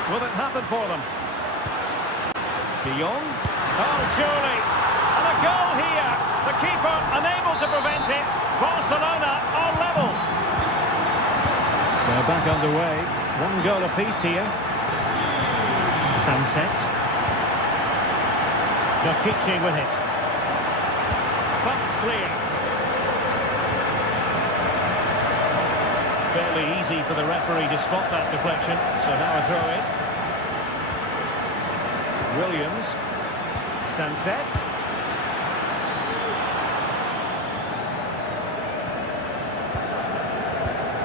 Will it happen for them? De Jong. Oh, surely. And a goal here. The keeper unable to prevent it. Barcelona are level. So back underway. One goal apiece here. Sunset. Dochichi with it. That's clear. Fairly easy for the referee to spot that deflection. So now a throw in. Williams. Sunset.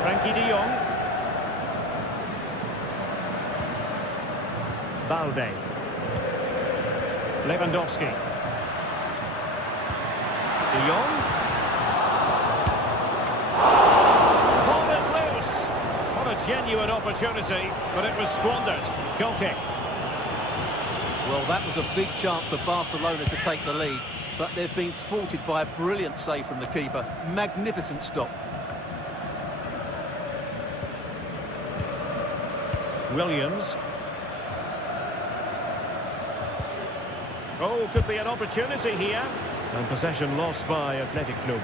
Frenkie de Jong. Balde. Lewandowski. De Jong. Ball is loose. What a genuine opportunity, but it was squandered. Goal kick. Well, that was a big chance for Barcelona to take the lead, but they've been thwarted by a brilliant save from the keeper. Magnificent stop. Williams. Oh, could be an opportunity here. And possession lost by Athletic Club.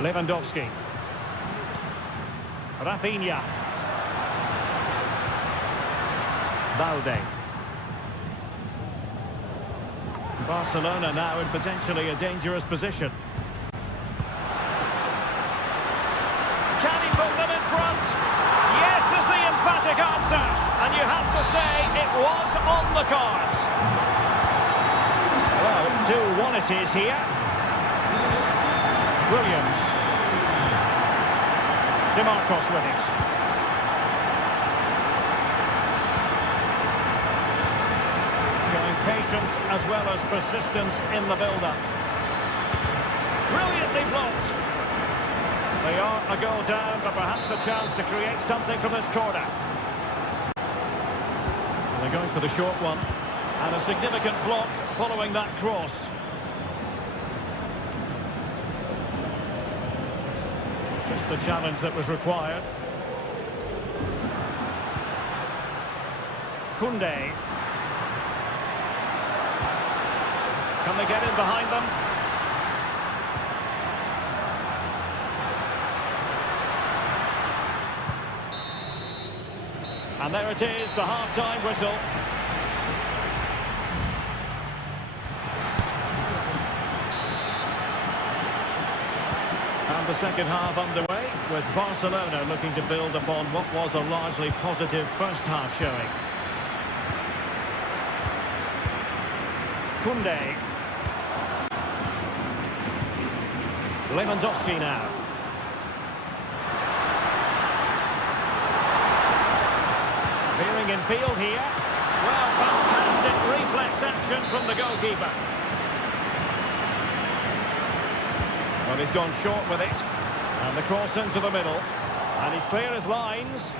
Lewandowski. Rafinha. Balde. Barcelona now in potentially a dangerous position. Can he put them in front? Yes is the emphatic answer. And you have to say it was on the cards. Well, 2-1 it is here. Williams. DeMarcos with it. Showing patience as well as persistence in the build-up. Brilliantly blocked. They are a goal down, but perhaps a chance to create something from this corner. And they're going for the short one. And a significant block following that cross. Just the challenge that was required. Koundé. Can they get in behind them? And there it is, the half-time whistle. And the second half underway, with Barcelona looking to build upon what was a largely positive first half showing. Kunde. Lewandowski now. Veering in field here. Well, fantastic reflex action from the goalkeeper. Well, he's gone short with it. And the cross into the middle. And he's clear as lines.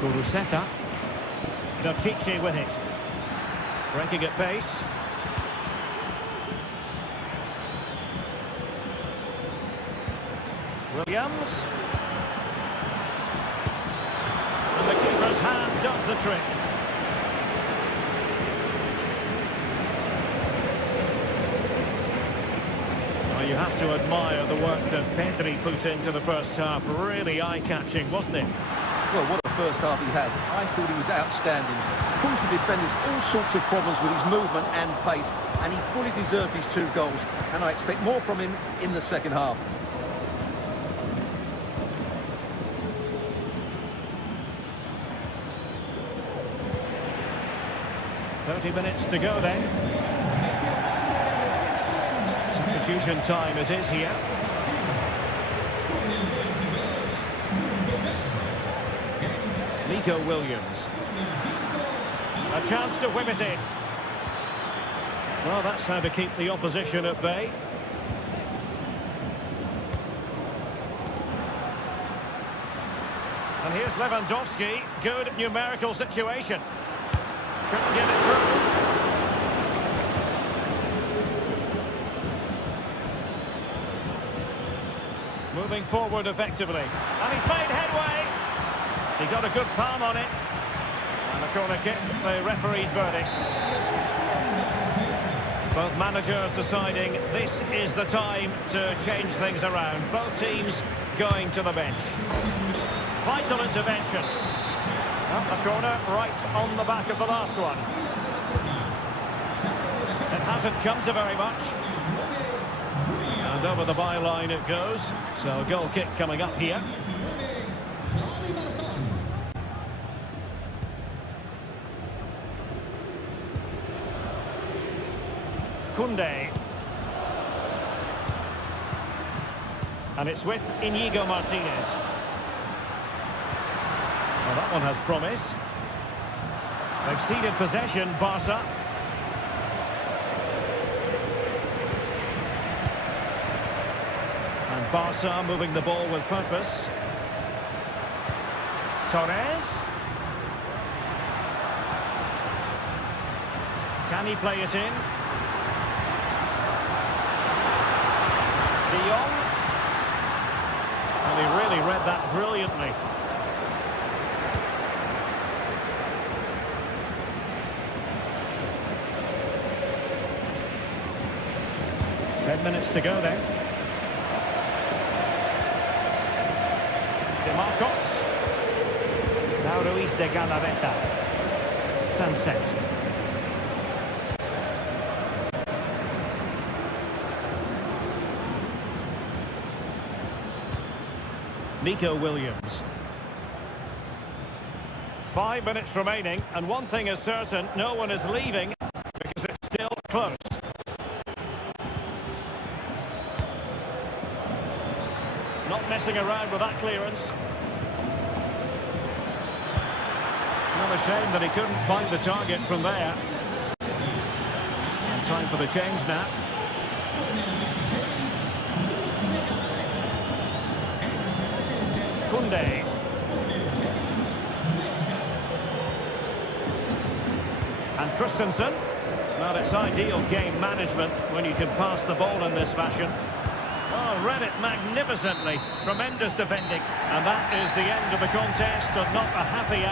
Guruseta. Chichi with it. Breaking at pace. Williams. And the keeper's hand does the trick. Well, you have to admire the work that Pedri put into the first half. Really eye-catching, wasn't it? Well, what a first half he had. I thought he was outstanding. Caused the defenders all sorts of problems with his movement and pace, and he fully deserved his 2 goals. And I expect more from him in the second half. Minutes to go then. Substitution time it is here. Nico Williams. A chance to whip it in. Well, that's how to keep the opposition at bay. And here's Lewandowski. Good numerical situation. Couldn't get it through. Moving forward effectively. And he's made headway. He got a good palm on it. And a corner kick, the referee's verdict. Both managers deciding this is the time to change things around. Both teams going to the bench. Vital intervention. A corner right on the back of the last one. It hasn't come to very much. And over the byline it goes. So a goal kick coming up here. Kunde. And it's with Inigo Martinez. Well, that one has promise. They've ceded possession, Barca. And Barca moving the ball with purpose. Torres. Can he play it in? De Jong. And he really read that brilliantly. Minutes to go then. De Marcos. Now Ruiz de Galarreta. Sunset. Nico Williams. 5 minutes remaining, and one thing is certain, no one is leaving because it's still close. Not messing around with that clearance. Another shame that he couldn't find the target from there. And time for the change now. Kunde. And Christensen. Well, it's ideal game management when you can pass the ball in this fashion. Oh, read it magnificently. Tremendous defending. And that is the end of the contest, and not a happy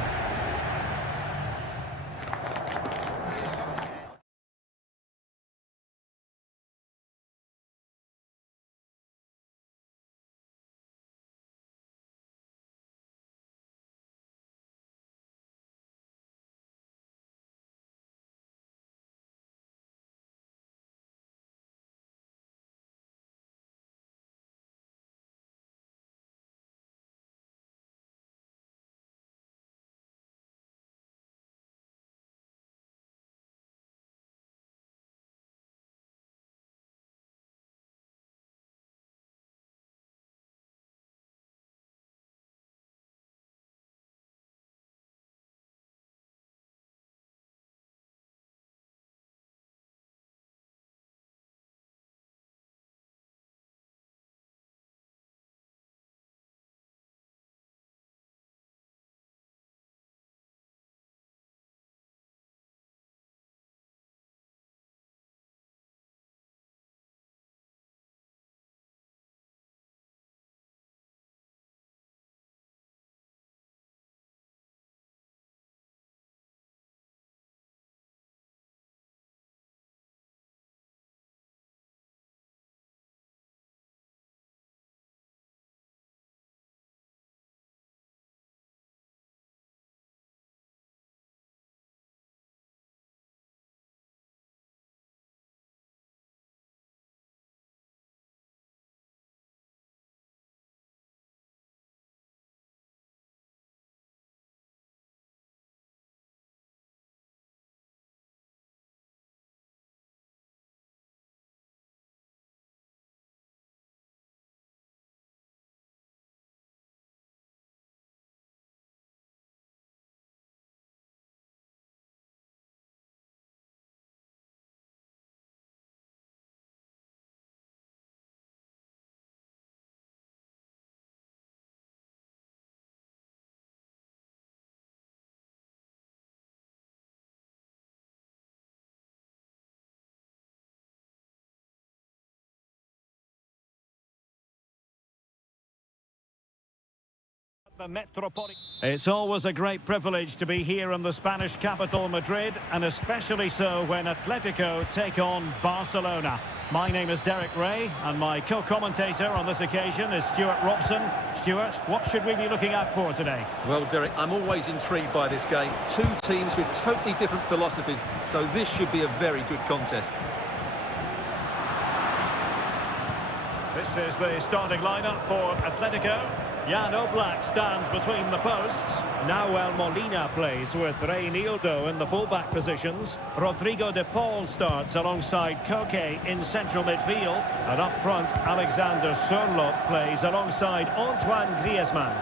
It's always a great privilege to be here in the Spanish capital, Madrid, and especially so when Atletico take on Barcelona. My name is Derek Ray, and my co-commentator on this occasion is Stuart Robson. Stuart, what should we be looking out for today? Well, Derek, I'm always intrigued by this game. Two teams with totally different philosophies, so this should be a very good contest. This is the starting lineup for Atletico. Jan Oblak stands between the posts. Nahuel Molina plays with Reinildo in the fullback positions. Rodrigo de Paul starts alongside Koke in central midfield. And up front, Alexander Sørloth plays alongside Antoine Griezmann.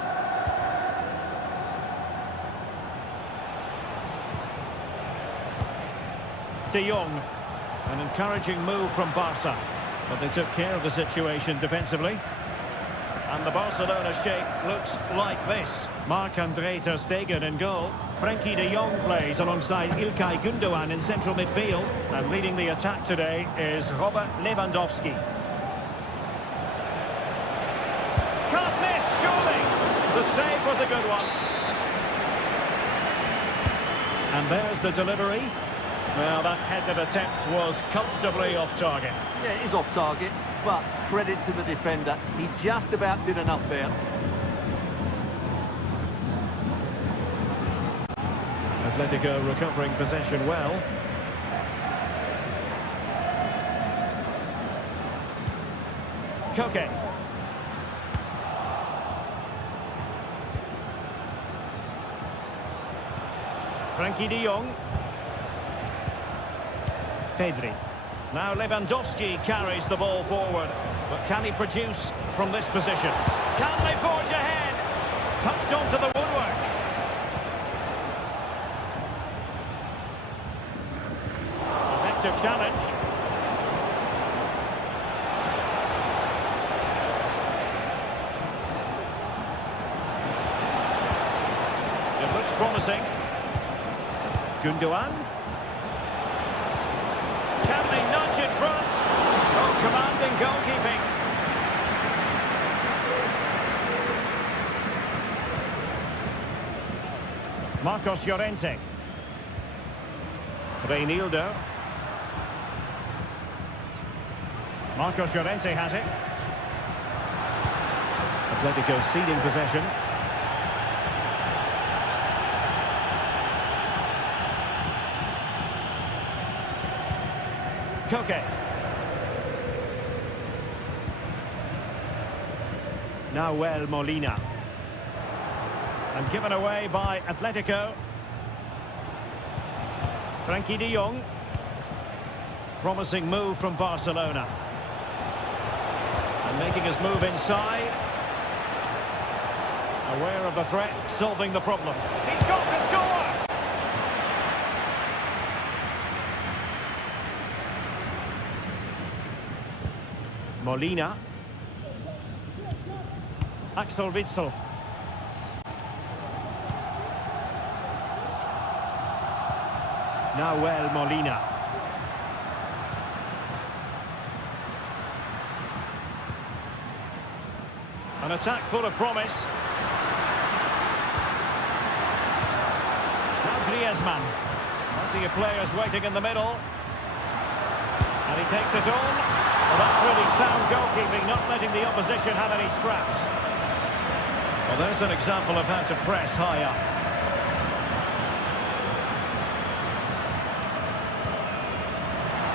De Jong. An encouraging move from Barca. But they took care of the situation defensively. And the Barcelona shape looks like this. Marc-André ter Stegen in goal. Frenkie de Jong plays alongside İlkay Gündoğan in central midfield. And leading the attack today is Robert Lewandowski. Can't miss, surely! The save was a good one. And there's the delivery. Well, that headed attempt was comfortably off target. Yeah, it is off target, but credit to the defender. He just about did enough there. Atletico recovering possession well. Koke. Frenkie de Jong. Pedri. Now Lewandowski carries the ball forward. But can he produce from this position? Can they forge ahead? Touched onto the woodwork. Effective challenge. It looks promising. Gündoğan. Can they nudge in front? Oh, commanding goalkeeping. Marcos Llorente. Reinildo. Marcos Llorente has it. Atletico ceding possession. Koke. Nahuel Molina. And given away by Atletico. Frenkie de Jong. Promising move from Barcelona. And making his move inside. Aware of the threat, solving the problem. He's got to score! Molina. Axel Witsel. Nahuel Molina. An attack full of promise. Now Griezmann. Plenty of players waiting in the middle. And he takes it on. Well, that's really sound goalkeeping, not letting the opposition have any scraps. Well, there's an example of how to press high up.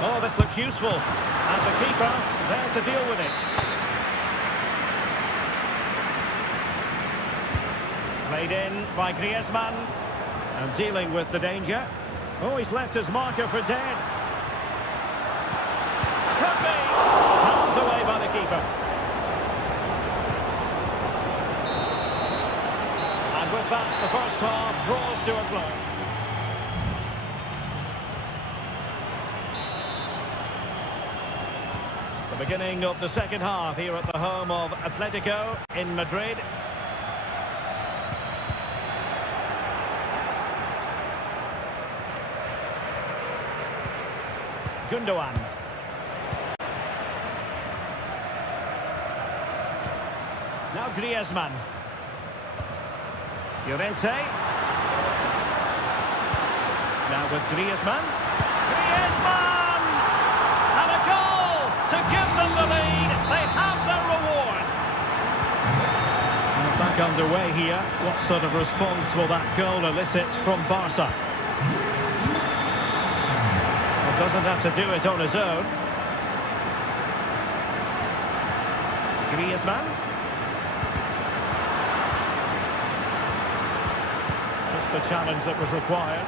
Oh, this looks useful. And the keeper there to deal with it. Played in by Griezmann. And dealing with the danger. Oh, he's left his marker for dead. Could be. Held away by the keeper. And with that, the first half draws to a close. The beginning of the second half here at the home of Atletico in Madrid. Gündoğan. Now Griezmann. Llorente. Now with Griezmann. Griezmann! And a goal to give them the lead. They have their reward. And back underway here. What sort of response will that goal elicit from Barca? Well, doesn't have to do it on his own. Griezmann. Just the challenge that was required.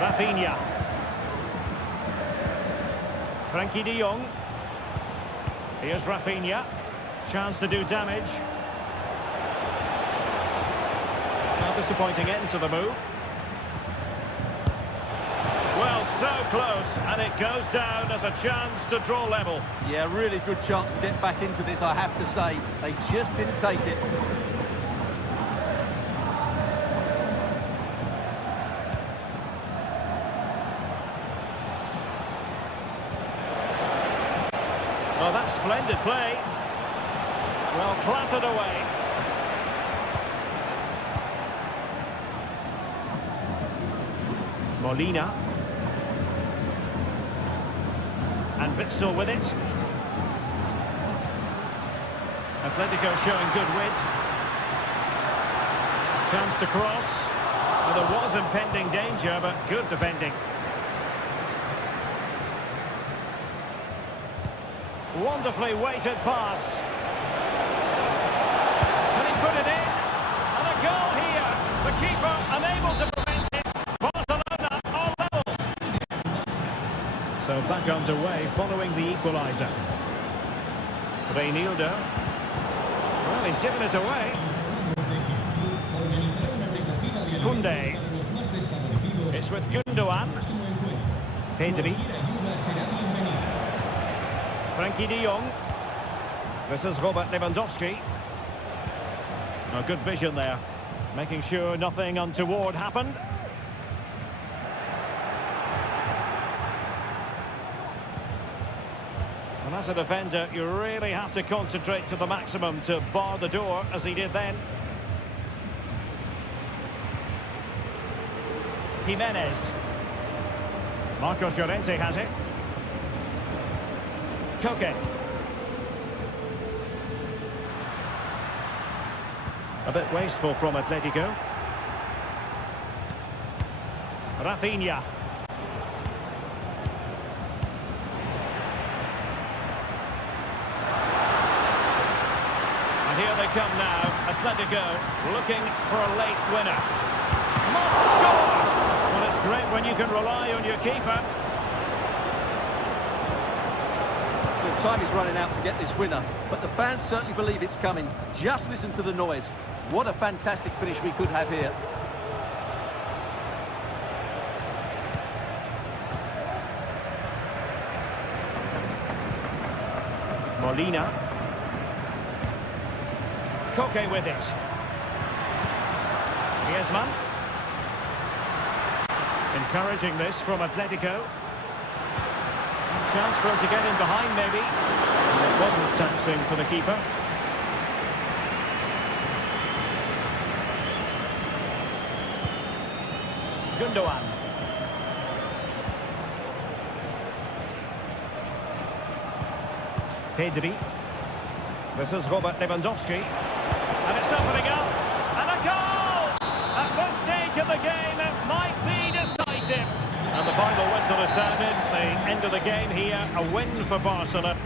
Rafinha. Frankie de Jong. Here's Rafinha. Chance to do damage. Not disappointing end to the move. Well, so close, and it goes down as a chance to draw level. Yeah, really good chance to get back into this, I have to say. They just didn't take it. Oh, that's splendid play. Well, clattered away. Molina. And Witsel with it. Atletico showing good width. Chance to cross. Well, there was impending danger, but good defending. Wonderfully weighted pass. Can he put it in? And a goal here. The keeper unable to prevent it. Barcelona are level. So back underway following the equaliser. Reinildo. Well, he's given us away. Koundé. It's with Gundogan. Pedri. Frankie de Jong. This is Robert Lewandowski. A good vision there, making sure nothing untoward happened. And as a defender, you really have to concentrate to the maximum to bar the door, as he did then. Jimenez. Marcos Llorente has it. Koke. A bit wasteful from Atletico. Rafinha. And here they come now. Atletico looking for a late winner. Must score! Well, it's great when you can rely on your keeper. Time is running out to get this winner, but the fans certainly believe it's coming. Just listen to the noise. What a fantastic finish we could have here. Molina. Koke with it. Griezmann. Encouraging this from Atletico. Chance for him to get in behind, maybe. It wasn't taxing for the keeper. Gundogan. Pedri. This is Robert Lewandowski. And it's opening up. And a goal! At this stage of the game, it might be decisive. And the final whistle is sounded. The end of the game here, a win for Barcelona.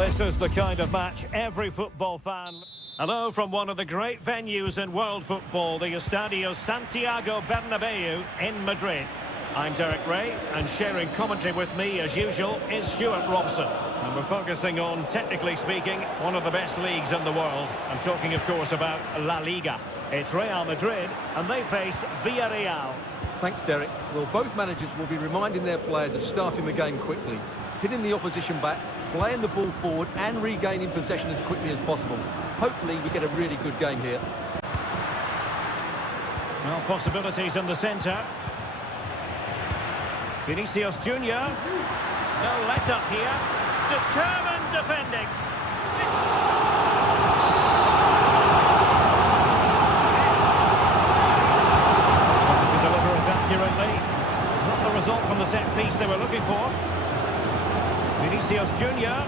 this is the kind of match every football fan... Hello from one of the great venues in world football, the Estadio Santiago Bernabeu in Madrid. I'm Derek Ray, and sharing commentary with me, as usual, is Stuart Robson. And we're focusing on, technically speaking, one of the best leagues in the world. I'm talking, of course, about La Liga. It's Real Madrid, and they face Villarreal. Thanks, Derek. Well, both managers will be reminding their players of starting the game quickly, hitting the opposition back, playing the ball forward and regaining possession as quickly as possible. Hopefully we get a really good game here. Well, possibilities in the centre. Vinicius Junior. No let-up here. Determined defending. To deliver it accurately. Not the result from the set piece they were looking for. Vinicius Junior.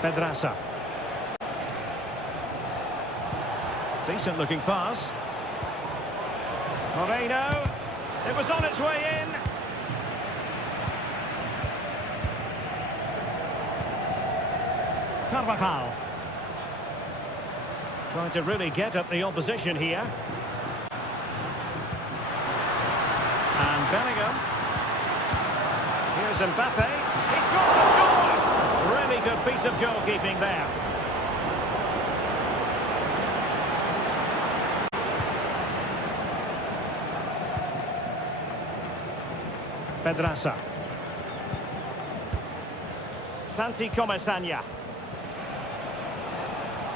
Pedraza. Decent looking pass. Moreno. It was on its way in. Carvajal. Trying to really get at the opposition here. And Bellingham. Here's Mbappe. He's got to score! Really good piece of goalkeeping there. Pedraza. Santi Comesaña.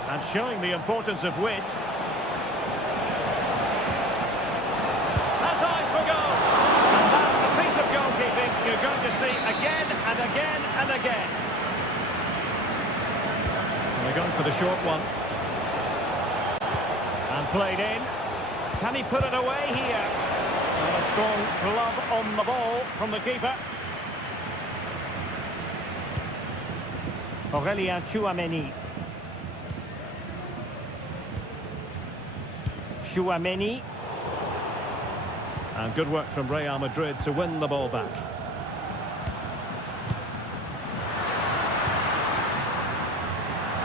And showing the importance of wit. That's eyes for goal. And that's a piece of goalkeeping you're going to see again and again and again. They're going for the short one. And played in. Can he put it away here? And a strong glove on the ball from the keeper. Aurélien Tchouaméni. Tchouaméni. And good work from Real Madrid to win the ball back.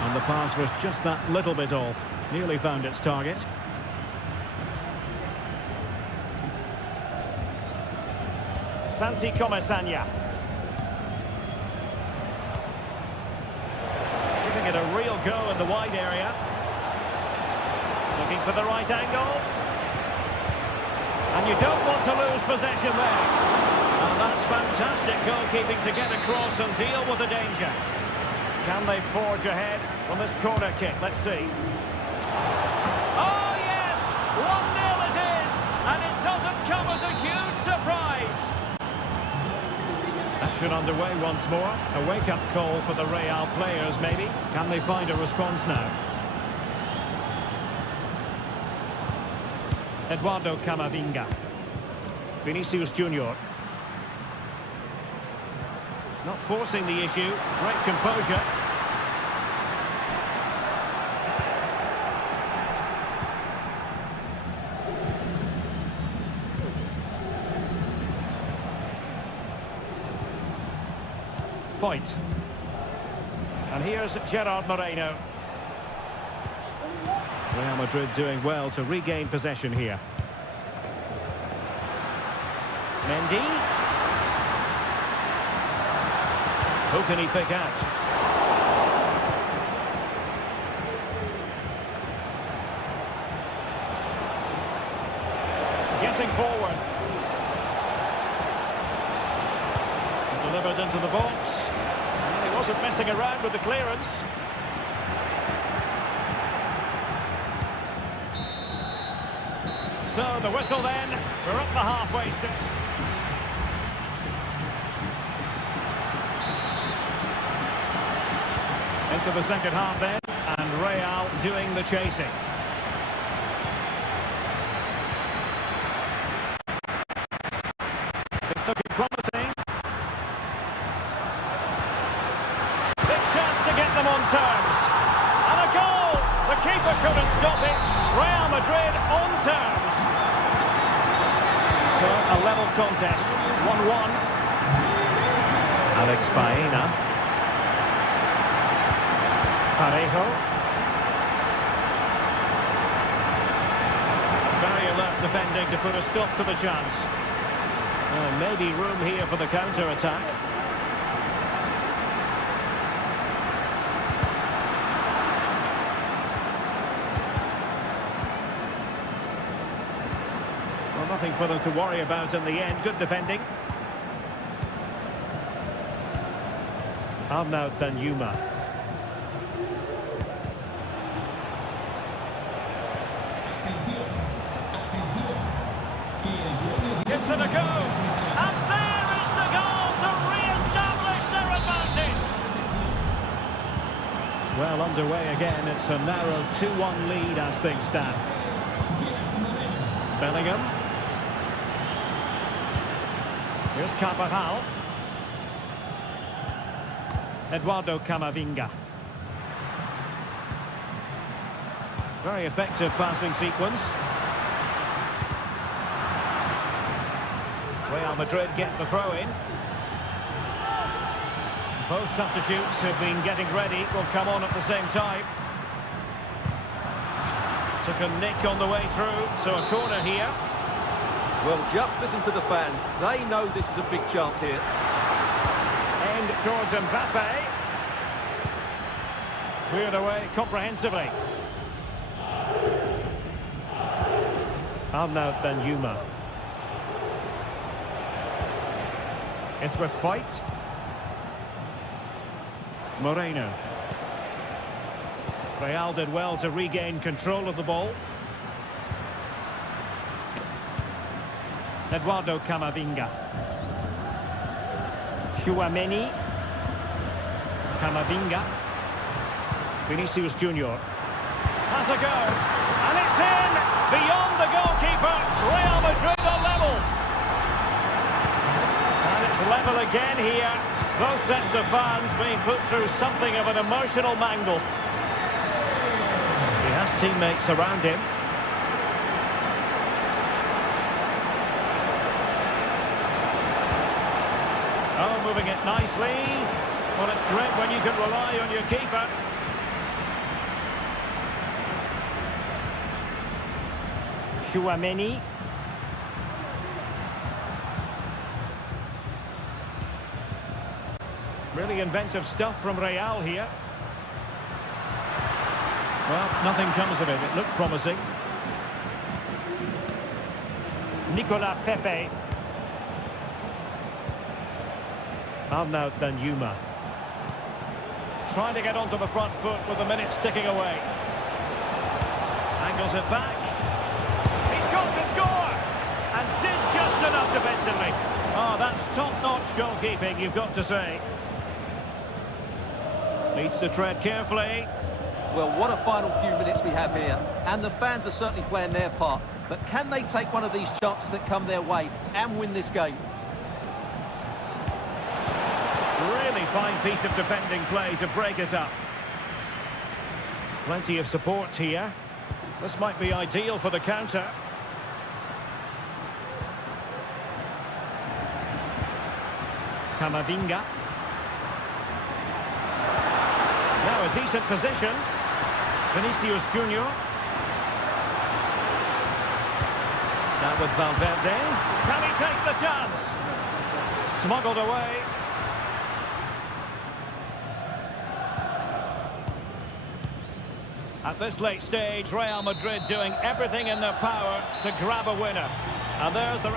And the pass was just that little bit off. Nearly found its target. Santi Comesaña. Giving it a real go in the wide area. Looking for the right angle. And you don't want to lose possession there. And that's fantastic goalkeeping to get across and deal with the danger. Can they forge ahead from this corner kick? Let's see. Oh, yes! 1-0 it is! And it doesn't come as a huge surprise. Action underway once more. A wake-up call for the Real players, maybe. Can they find a response now? Eduardo Camavinga. Vinicius Junior. Not forcing the issue. Great composure. Point. And here's Gerard Moreno. Real Madrid doing well to regain possession here. Mendy. Who can he pick out? Getting forward. Delivered into the box. And he wasn't messing around with the clearance. So the whistle then. We're up the halfway strip. Into the second half then, and Real doing the chasing. It's looking promising. Big chance to get them on terms. And a goal! The keeper couldn't stop it. Real Madrid on terms. So, a level contest. 1-1. Alex Baena. Parejo. Very alert defending to put a stop to the chance. Maybe room here for the counter-attack. Well, nothing for them to worry about in the end. Good defending. Arnaud Danjuma. Gives it a go. And there is the goal to re-establish their advantage. Well, underway again. It's a narrow 2-1 lead as things stand. Bellingham. Here's Carvajal. Eduardo Camavinga. Very effective passing sequence. Real Madrid get the throw-in. Both substitutes have been getting ready, will come on at the same time. Took a nick on the way through, so a corner here. Well, just listen to the fans. They know this is a big chance here. End towards Mbappe. Cleared away comprehensively. Arnaud Danjuma. It's with Fight. Moreno. Real did well to regain control of the ball. Eduardo Camavinga. Tchouaméni. Camavinga. Vinicius Junior. Has a go. And it's in! Beyond the goalkeeper. Real Madrid are level. And it's level again here. Both sets of fans being put through something of an emotional mangle. He has teammates around him. Oh, moving it nicely. Well, it's great when you can rely on your keeper. Tchouaméni. Really inventive stuff from Real here. Well, nothing comes of it. It looked promising. Nicolas Pepe. Arnaud Danjuma. Trying to get onto the front foot with the minutes ticking away. Angles it back. He's got to score! And did just enough defensively. Oh, that's top-notch goalkeeping, you've got to say. Needs to tread carefully. Well, what a final few minutes we have here. And the fans are certainly playing their part. But can they take one of these chances that come their way and win this game? Really fine piece of defending play to break us up. Plenty of support here. This might be ideal for the counter. Camavinga. Now a decent position. Vinicius Junior. Now with Valverde. Can he take the chance? Smuggled away. At this late stage, Real Madrid doing everything in their power to grab a winner. And there's the...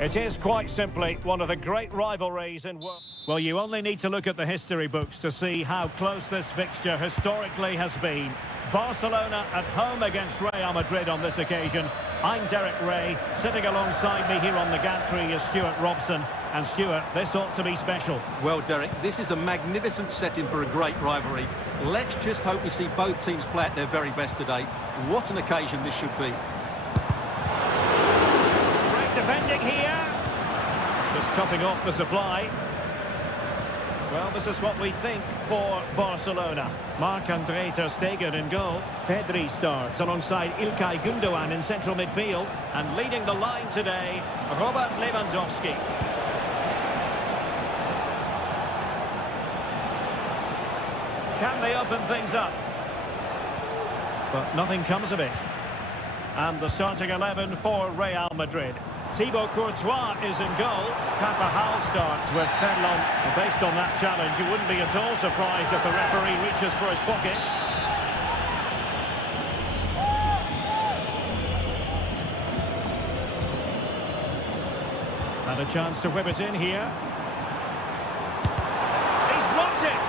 It is quite simply one of the great rivalries in world. Well, you only need to look at the history books to see how close this fixture historically has been. Barcelona at home against Real Madrid on this occasion. I'm Derek Ray. Sitting alongside me here on the gantry is Stuart Robson. And Stuart, this ought to be special. Well, Derek, this is a magnificent setting for a great rivalry. Let's just hope we see both teams play at their very best today. What an occasion this should be. Great defending here. Just cutting off the supply. Well, this is what we think for Barcelona. Marc-Andre ter Stegen in goal. Pedri starts alongside İlkay Gündoğan in central midfield. And leading the line today, Robert Lewandowski. Can they open things up? But nothing comes of it. And the starting 11 for Real Madrid. Thibaut Courtois is in goal. Carvajal starts with Fenlon. Based on that challenge, you wouldn't be at all surprised if the referee reaches for his pocket. And a chance to whip it in here. He's blocked it!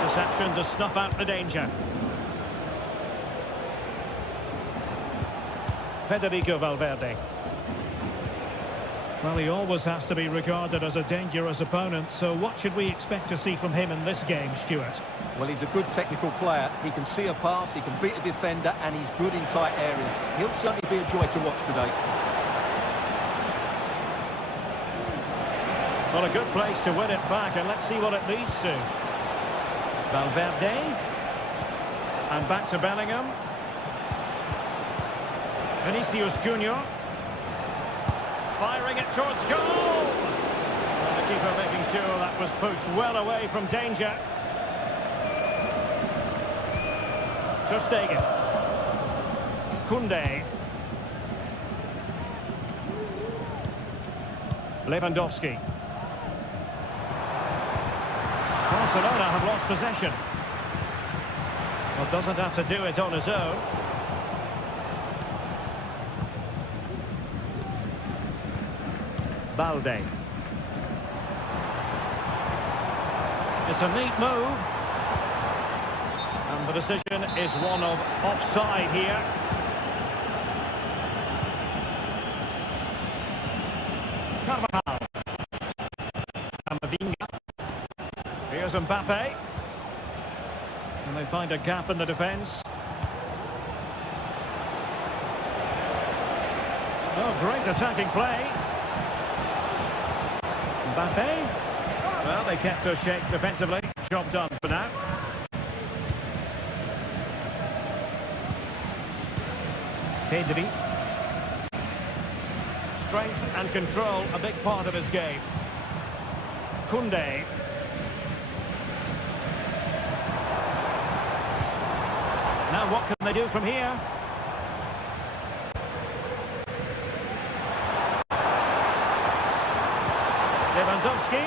Interception to snuff out the danger. Federico Valverde. Well, he always has to be regarded as a dangerous opponent, so what should we expect to see from him in this game, Stuart? Well, he's a good technical player. He can see a pass, he can beat a defender, and he's good in tight areas. He'll certainly be a joy to watch today. Well, a good place to win it back, and let's see what it leads to. Valverde. And back to Bellingham. Vinicius Junior. Firing it towards goal! And the keeper making sure that was pushed well away from danger. Ter Stegen. Koundé. Lewandowski. Barcelona have lost possession. Well, doesn't have to do it on his own. Balde. It's a neat move. And the decision is one of offside here. Carvajal. Camavinga. Here's Mbappe. And they find a gap in the defence. Oh, great attacking play. Mbappe. Well, they kept their shape defensively. Job done for now. Pedri. Strength and control, a big part of his game. Koundé. Now what can they do from here? Lewandowski.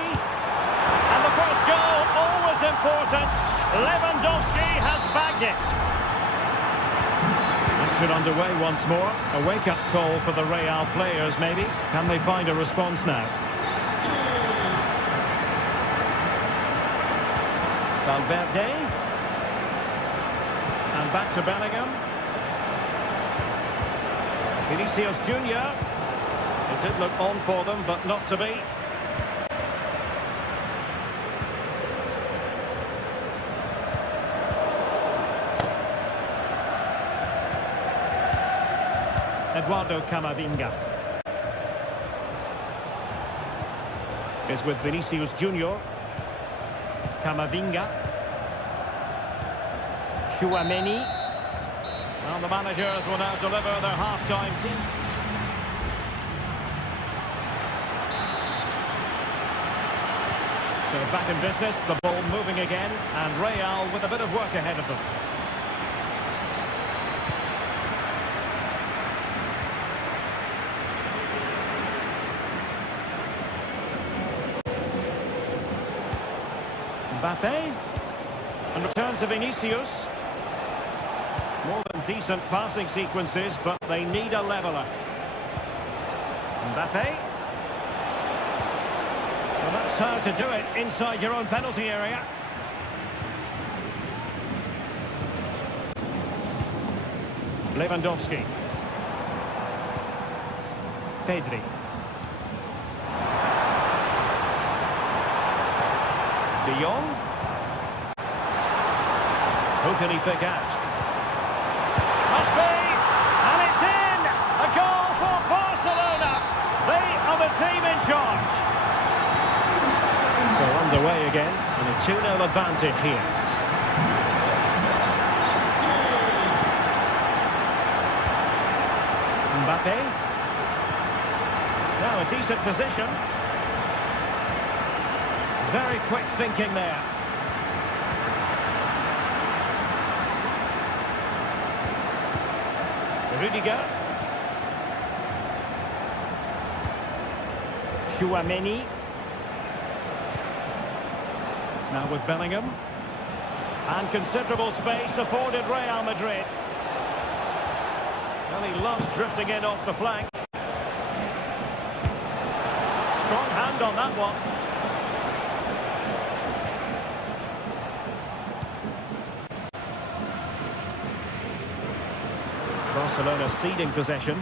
And the first goal, always important. Lewandowski has bagged it. Action underway once more. A wake-up call for the Real players, maybe. Can they find a response now? Valverde. And back to Bellingham. Vinicius Junior. It did look on for them, but not to be. Eduardo Camavinga is with Vinicius Junior. Camavinga. Chouameni. Well, the managers will now deliver their half-time team. So back in business, the ball moving again, and Real with a bit of work ahead of them. Mbappe. And return to Vinicius. More than decent passing sequences, but they need a leveller. Mbappe. Well, that's how to do it inside your own penalty area. Lewandowski. Pedri. De Jong. Who can he pick out? Must be! And it's in! A goal for Barcelona! They are the team in charge. So underway again, and a 2-0 advantage here. Mbappe. Now a decent position. Very quick thinking there. Rudiger. Chouameni. Now with Bellingham. And considerable space afforded Real Madrid. Well, he loves drifting in off the flank. Strong hand on that one. Barcelona ceding possession.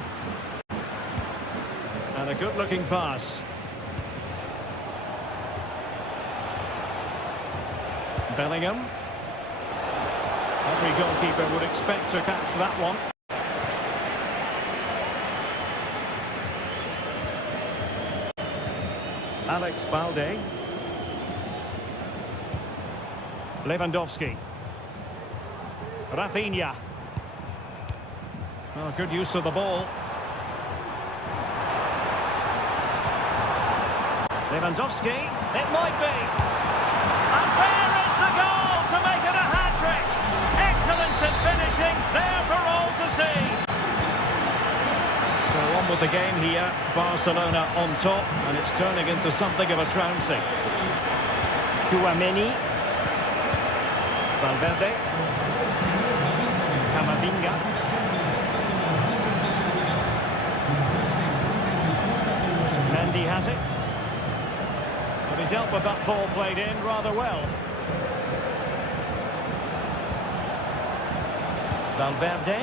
And a good-looking pass. Bellingham. Every goalkeeper would expect to catch that one. Alex Balde. Lewandowski. Rafinha. Oh, good use of the ball. Lewandowski. It might be. And there is the goal to make it a hat-trick. Excellence in finishing. There for all to see. So on with the game here. Barcelona on top, and it's turning into something of a trouncing. Chouameni. Valverde. Camavinga. Mendy has it. But he dealt with that ball played in rather well. Valverde.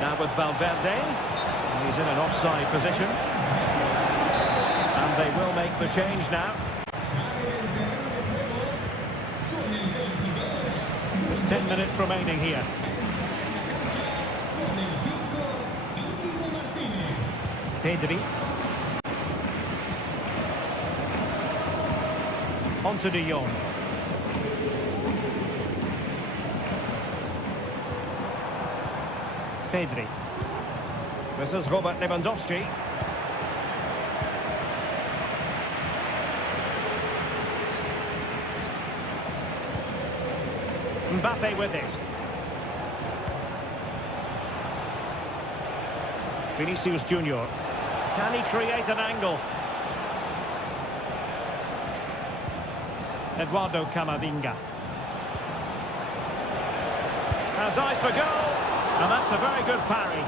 Now with Valverde. He's in an offside position. And they will make the change now. There's 10 minutes remaining here. Pedri. On to De Jong. Pedri. This is Robert Lewandowski. Mbappe with it. Vinicius Junior. Can he create an angle? Eduardo Camavinga. Has eyes for goal. And that's a very good parry.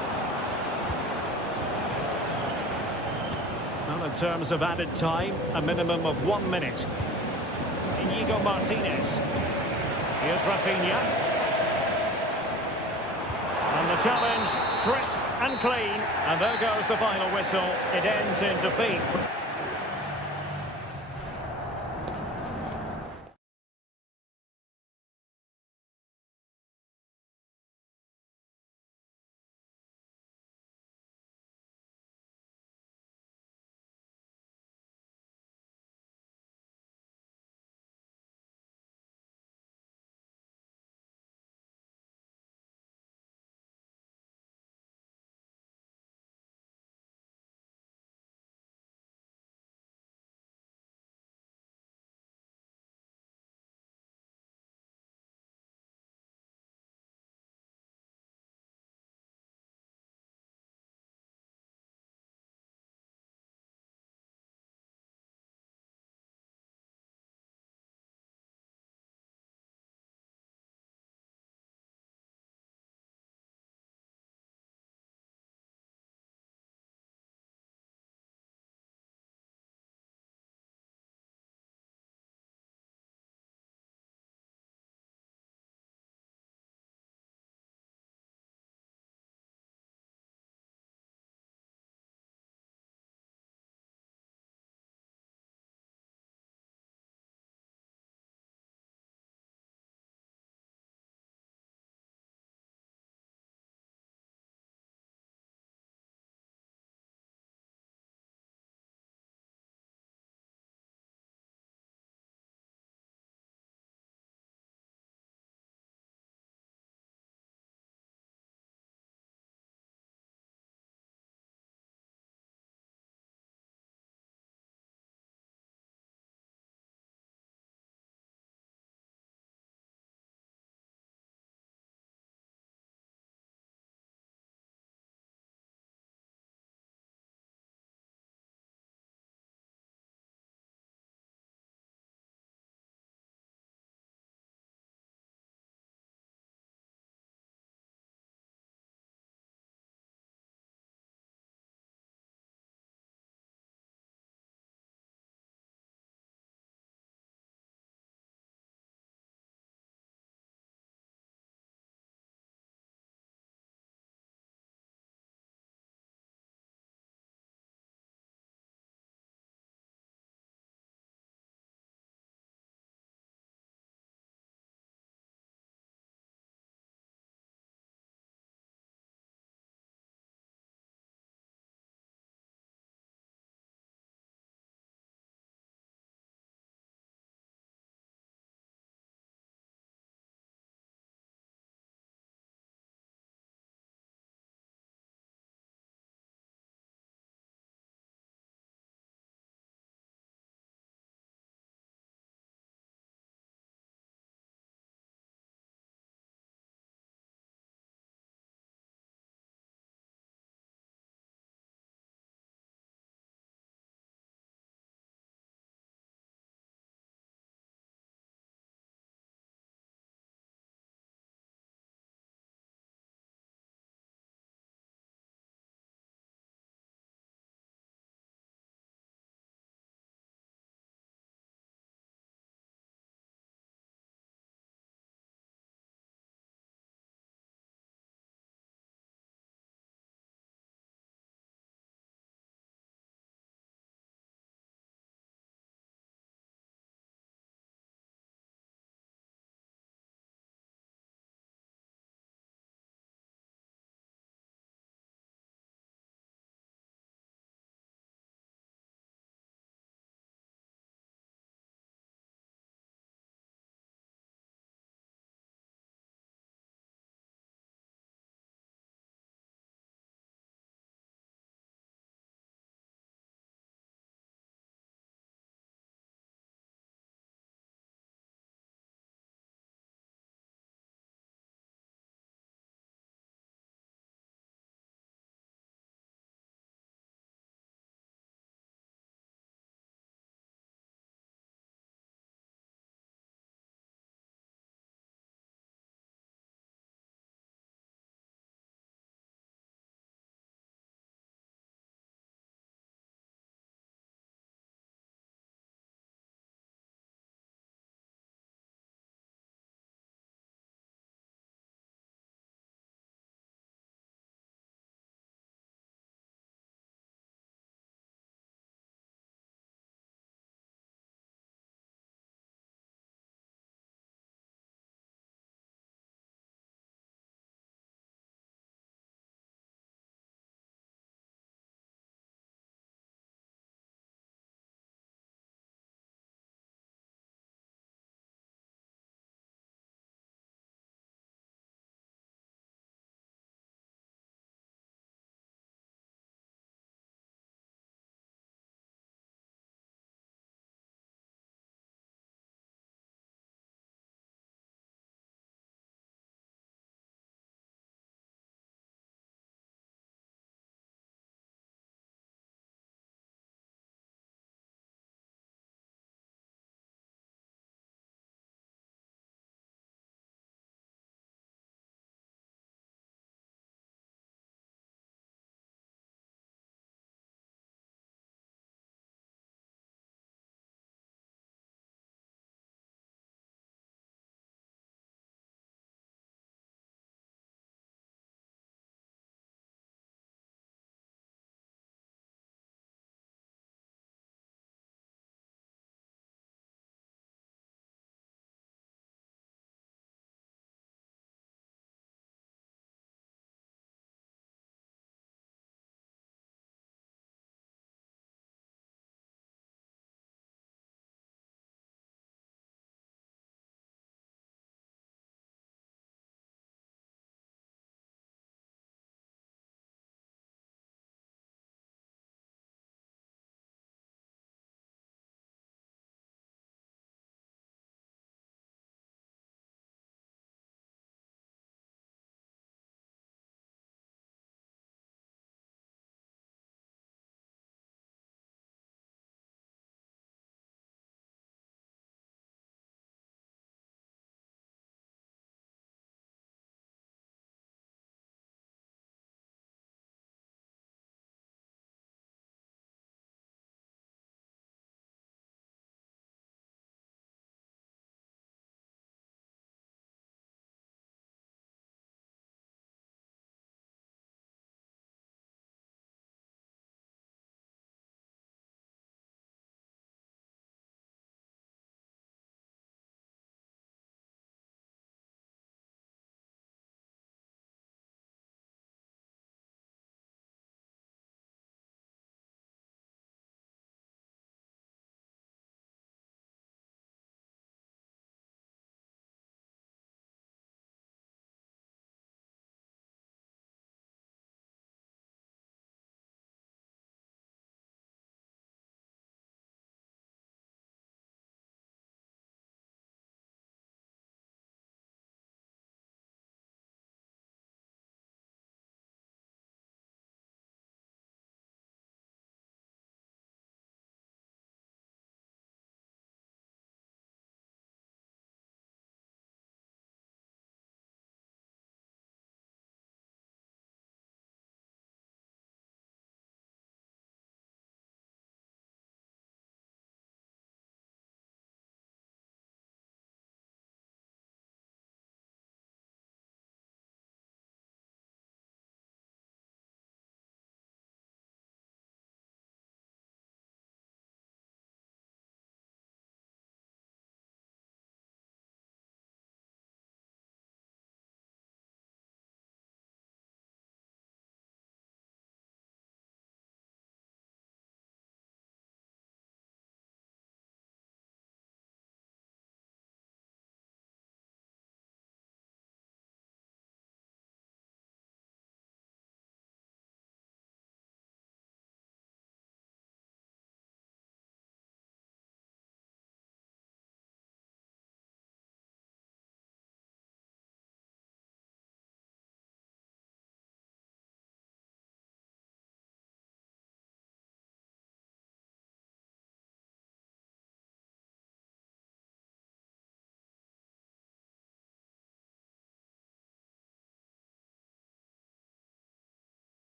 Well, in terms of added time, a minimum of 1 minute. Inigo Martinez. Here's Rafinha. And the challenge, crisp and clean. And there goes the final whistle. It ends in defeat.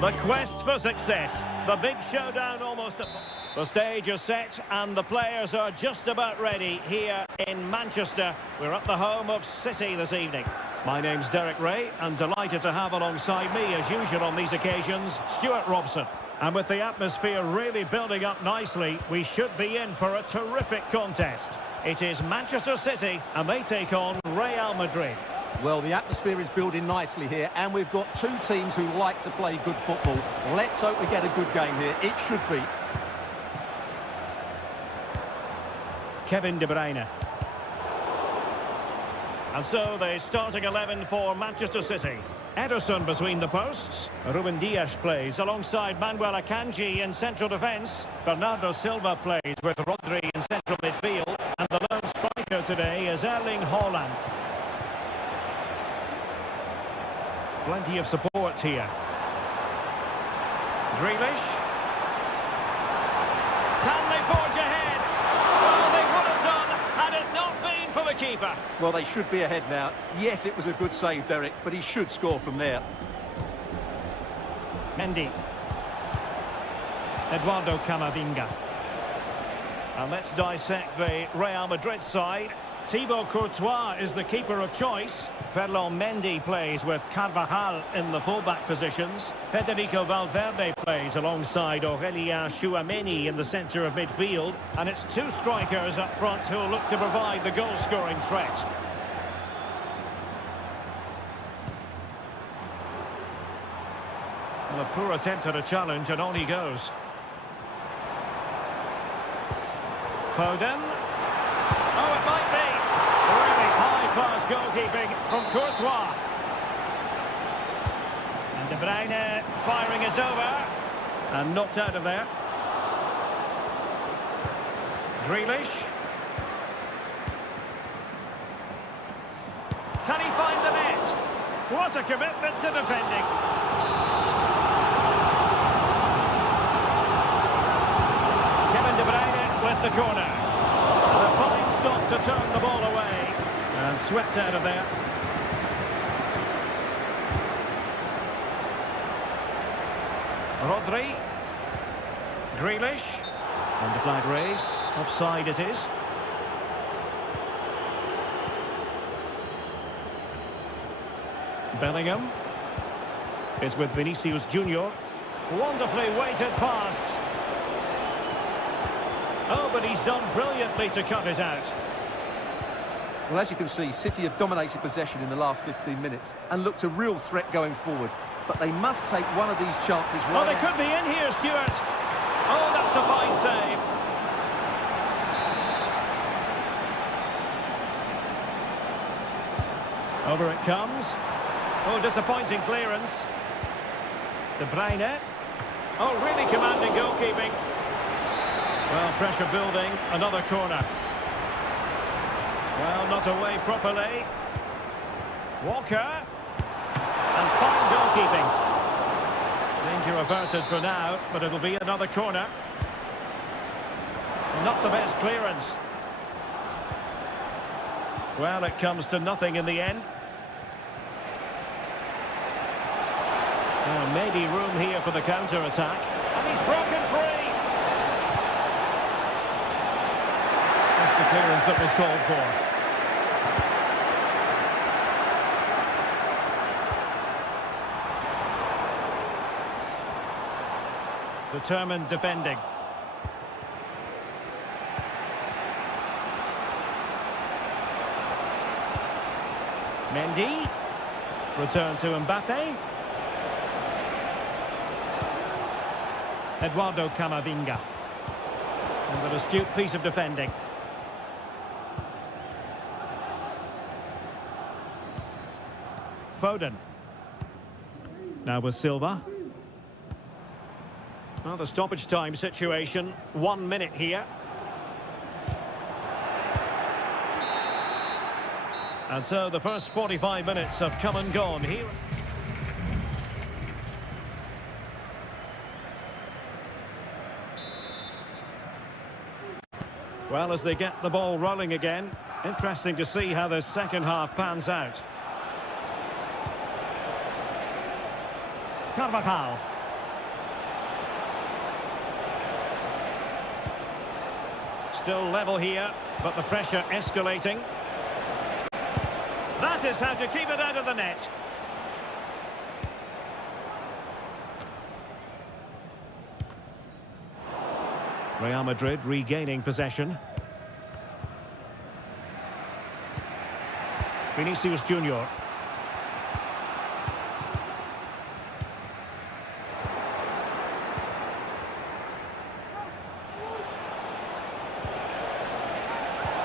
The quest for success. The big showdown almost at... The stage is set and the players are just about ready here in Manchester. We're at the home of City this evening. My name's Derek Ray and delighted to have alongside me, as usual on these occasions, Stuart Robson. And with the atmosphere really building up nicely, we should be in for a terrific contest. It is Manchester City and they take on Real Madrid. Well, the atmosphere is building nicely here, and we've got two teams who like to play good football. Let's hope we get a good game here. It should be. Kevin De Bruyne. And so the starting 11 for Manchester City. Ederson between the posts. Ruben Dias plays alongside Manuel Akanji in central defence. Bernardo Silva plays with Rodri in central midfield. And the lone striker today is Erling Haaland. Plenty of support here. Grealish. Can they forge ahead? Well, they would have done had it not been for the keeper. Well, they should be ahead now. Yes, it was a good save, Derek, but he should score from there. Mendy. Eduardo Camavinga. And let's dissect the Real Madrid side. Thibaut Courtois is the keeper of choice. Ferland Mendy plays with Carvajal in the fullback positions. Federico Valverde plays alongside Aurélien Tchouameni in the centre of midfield. And it's two strikers up front who will look to provide the goal-scoring threat. Well, a poor attempt at a challenge and on he goes. Foden. Oh, it might be. Really high-class goalkeeping from Courtois. And De Bruyne firing it over. And knocked out of there. Grealish. Can he find the net? What a commitment to defending. Kevin De Bruyne with the corner. And a fine stop to turn the ball away. And swept out of there. Rodri. Grealish. And the flag raised. Offside it is. Bellingham is with Vinicius Junior. Wonderfully weighted pass. Oh, but he's done brilliantly to cut it out. Well, as you can see, City have dominated possession in the last 15 minutes and looked a real threat going forward. But they must take one of these chances. Oh, they could be in here, Stuart. Oh, that's a fine save. Over it comes. Oh, disappointing clearance. De Bruyne. Oh, really commanding goalkeeping. Well, pressure building. Another corner. Well, not away properly. Walker. And fine goalkeeping. Danger averted for now, but it'll be another corner. Not the best clearance. Well, it comes to nothing in the end. Oh, maybe room here for the counter-attack. And he's broken free. That's the clearance that was called for. Determined defending. Mendy. Return to Mbappe. Eduardo Camavinga. And an astute piece of defending. Foden. Now with Silva. Well, the stoppage time situation. 1 minute here. And so the first 45 minutes have come and gone here. Well, as they get the ball rolling again, interesting to see how the second half pans out. Carvajal. Still level here, but the pressure escalating. That is how to keep it out of the net. Real Madrid regaining possession. Vinicius Junior.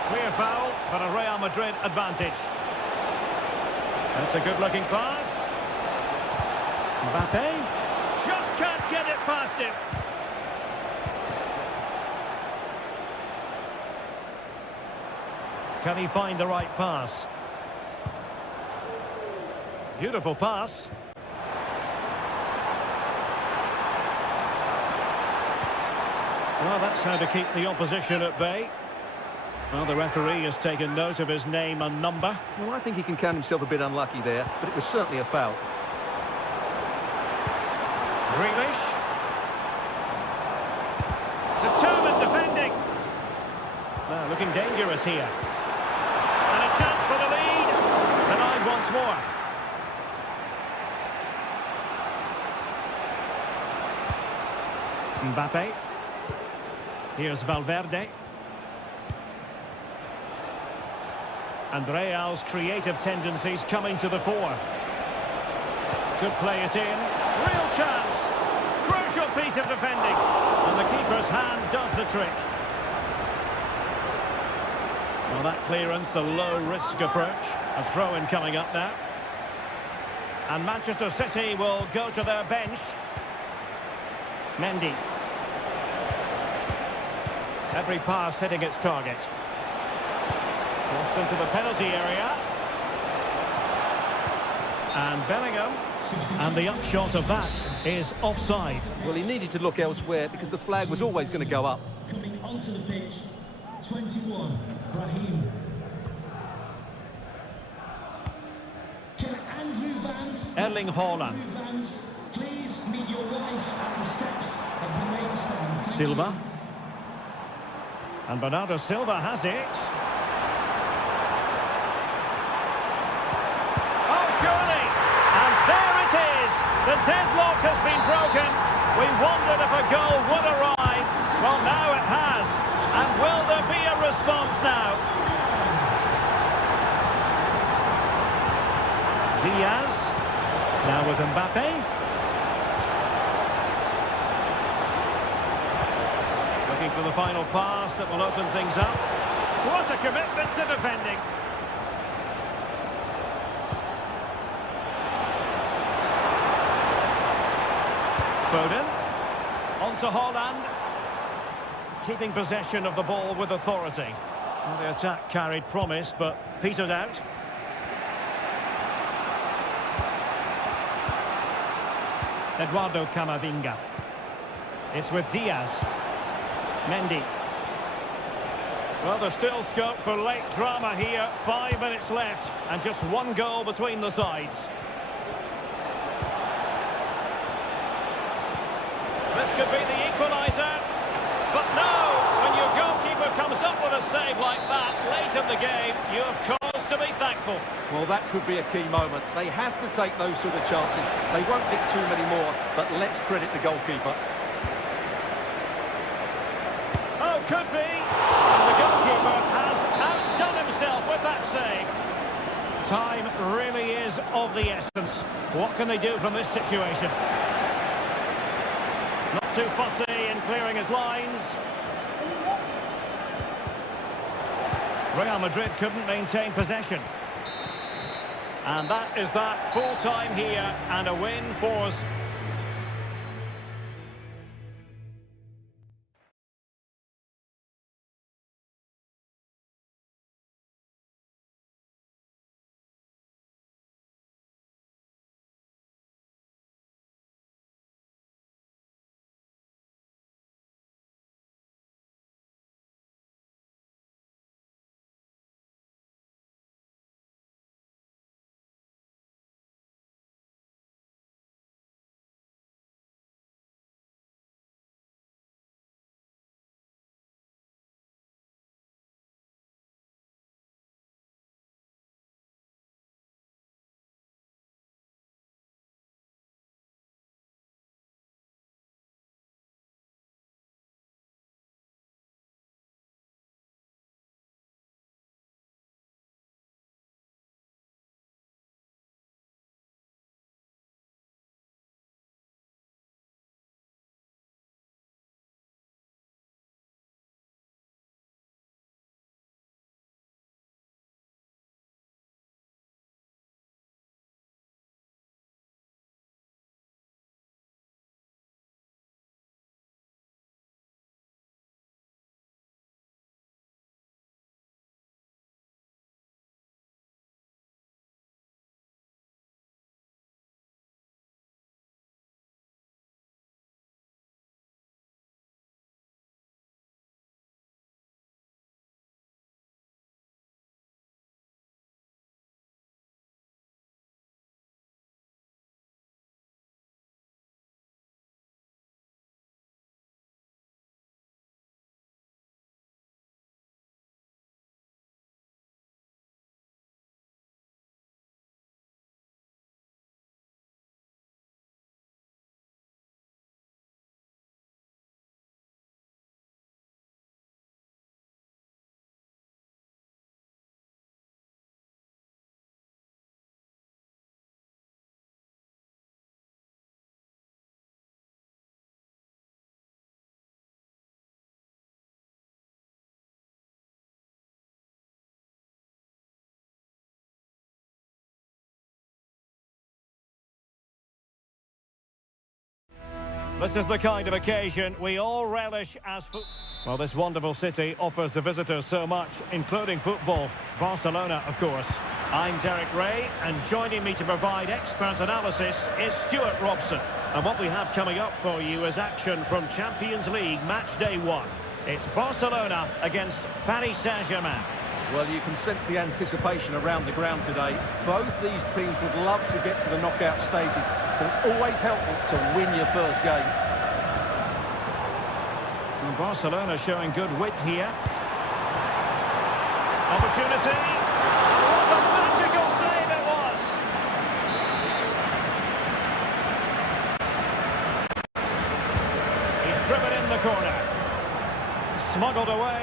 Clear foul, but a Real Madrid advantage. That's a good-looking pass. Mbappe just can't get it past him. Can he find the right pass? Beautiful pass. Well, that's how to keep the opposition at bay. Well, the referee has taken note of his name and number. Well, I think he can count himself a bit unlucky there, but it was certainly a foul. Grealish. Determined defending. Well, looking dangerous here. And a chance for the lead. Denied once more. Mbappe. Here's Valverde. And Real's creative tendencies coming to the fore. Could play it in. Real chance. Crucial piece of defending. And the keeper's hand does the trick. Well, that clearance, the low-risk approach. A throw-in coming up now. And Manchester City will go to their bench. Mendy. Every pass hitting its target. Crossed into the penalty area. And Bellingham. And the upshot of that is offside. Well, he needed to look elsewhere because the flag was always going to go up. Coming onto the pitch, 21, Brahim. Can Andrew Vance... Erling Haaland. Andrew Vance, please meet your wife at the steps of the main stand. Thank Silva. you. And Bernardo Silva has it. Oh, surely! And there it is! The deadlock has been broken. We wondered if a goal would arrive. Well, now it has. And will there be a response now? Diaz. Now with Mbappe. Looking for the final pass that will open things up. What a commitment to defending. Foden. On to Haaland. Keeping possession of the ball with authority. Well, the attack carried promise, but petered out. Eduardo Camavinga. It's with Diaz. Mendy. Well, there's still scope for late drama here. 5 minutes left and just one goal between the sides. This could be the equaliser. But no, when your goalkeeper comes up with a save like that late in the game, you have cause to be thankful. Well, that could be a key moment. They have to take those sort of chances. They won't get too many more, but let's credit the goalkeeper. Oh, could be. And the goalkeeper has outdone himself with that save. Time really is of the essence. What can they do from this situation? Not too fussy in clearing his lines. Real Madrid couldn't maintain possession. And that is that. Full time here and a win for... This is the kind of occasion we all relish as football. Well, this wonderful city offers the visitors so much, including football. Barcelona, of course. I'm Derek Ray, and joining me to provide expert analysis is Stuart Robson. And what we have coming up for you is action from Champions League match day 1. It's Barcelona against Paris Saint-Germain. Well, you can sense the anticipation around the ground today. Both these teams would love to get to the knockout stages, so it's always helpful to win your first game. And Barcelona showing good width here. Opportunity. What a magical save it was! He's driven in the corner. Smuggled away.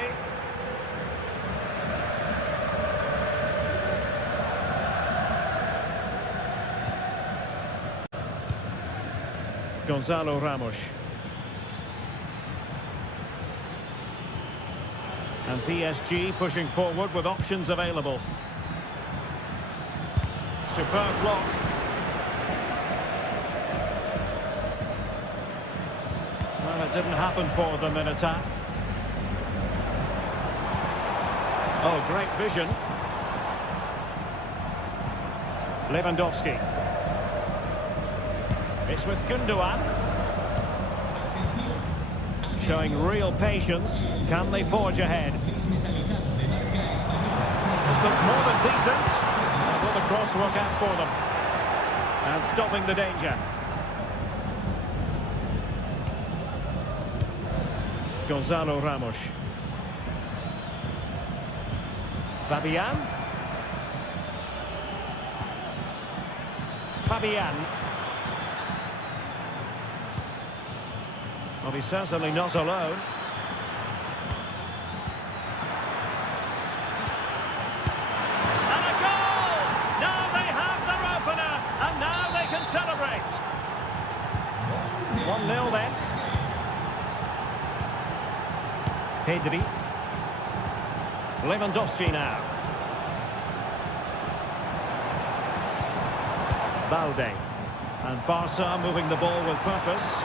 Gonzalo Ramos. And PSG pushing forward with options available. Superb block. Well, it didn't happen for them in attack. Oh, great vision. Lewandowski. It's with Gundogan. Showing real patience. Can they forge ahead? This looks more than decent. Will the cross work out for them? And stopping the danger. Gonzalo Ramos. Fabian. Well, he's certainly not alone. And a goal! Now they have their opener, and now they can celebrate. 1-0 then. Pedri. Lewandowski now. Balde. And Barca moving the ball with purpose.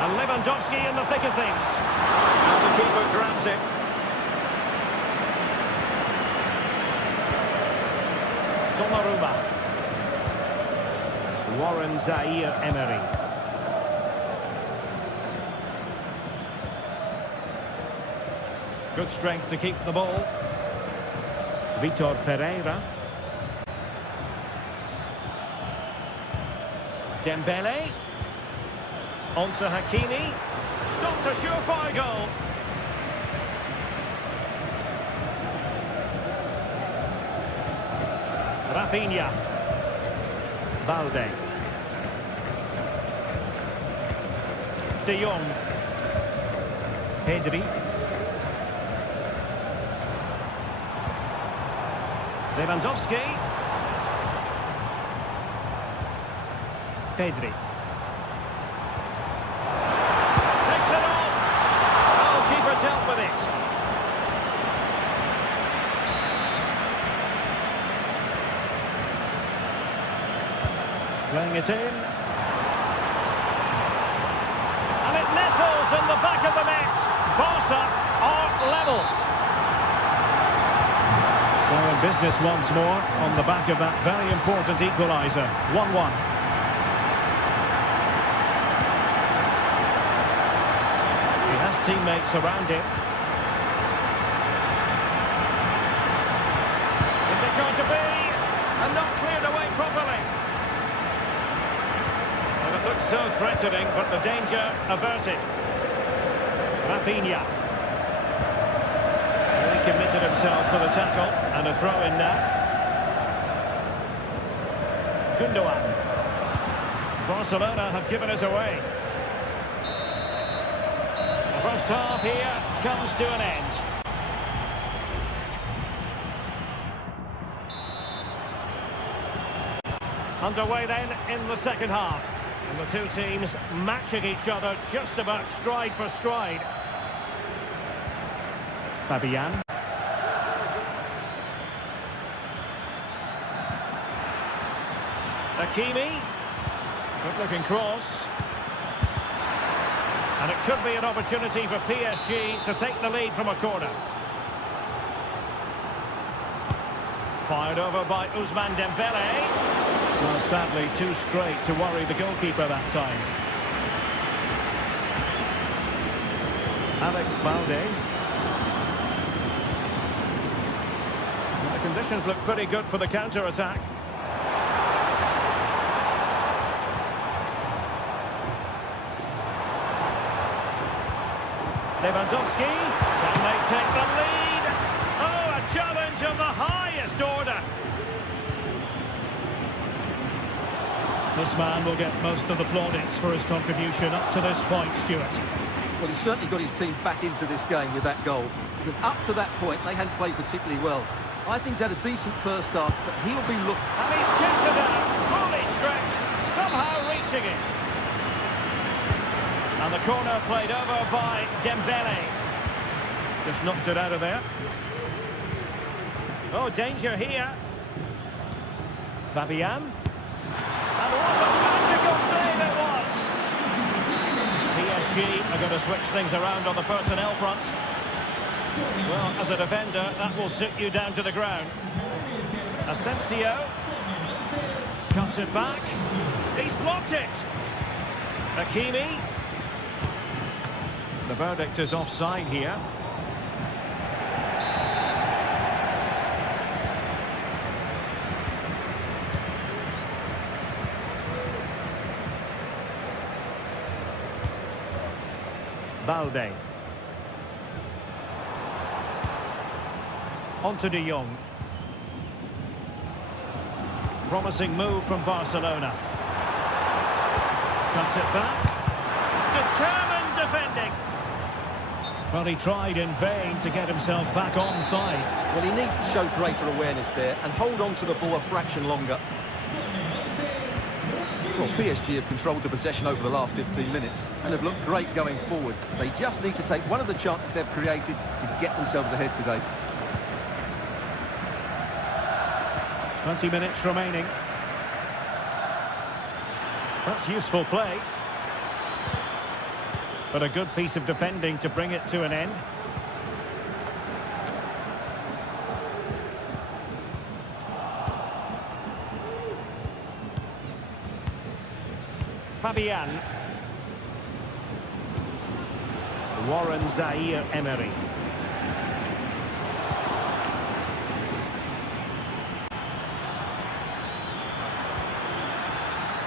And Lewandowski in the thick of things. And the keeper grabs it. Donnarumma. Warren Zaire-Emery. Good strength to keep the ball. Vitor Ferreira. Dembele. On to Hakimi. Stopped a surefire goal. Rafinha. Balde. De Jong. Pedri. Lewandowski. Pedri. Takes it on. Oh, keeper dealt with it. Playing it in. And it nestles in the back of the net. Barca are level. So in business once more on the back of that very important equaliser. 1-1. He has teammates around him. Is it going to be? And not cleared away properly. And it looks so threatening, but the danger averted. Rafinha. He committed himself to the tackle, and a throw in now. Gundogan. Barcelona have given us away. The first half here comes to an end. Underway then in the second half. And the two teams matching each other just about stride for stride. Fabian. Hakimi. Good looking cross. And it could be an opportunity for PSG to take the lead from a corner. Fired over by Ousmane Dembele. Well, sadly, too straight to worry the goalkeeper that time. Alex Balde. The conditions look pretty good for the counter-attack. Lewandowski, can they take the lead? Oh, a challenge of the highest order. This man will get most of the plaudits for his contribution up to this point, Stuart. Well, he's certainly got his team back into this game with that goal, because up to that point, they hadn't played particularly well. I think he's had a decent first half, but he'll be looking... And he's chipped it out, fully stretched, somehow reaching it. And the corner played over by Dembele. Just knocked it out of there. Oh, danger here. Fabian. And what a magical save it was! PSG are going to switch things around on the personnel front. Well, as a defender, that will sit you down to the ground. Asensio. Cuts it back. He's blocked it. Hakimi. The verdict is offside here. Balde. On to De Jong. Promising move from Barcelona. Cuts it back. Determined defending. Well, he tried in vain to get himself back onside. Well, he needs to show greater awareness there and hold on to the ball a fraction longer. Well, PSG have controlled the possession over the last 15 minutes and have looked great going forward. They just need to take one of the chances they've created to get themselves ahead today. 20 minutes remaining. That's useful play. But a good piece of defending to bring it to an end. Fabian. Warren Zaire-Emery.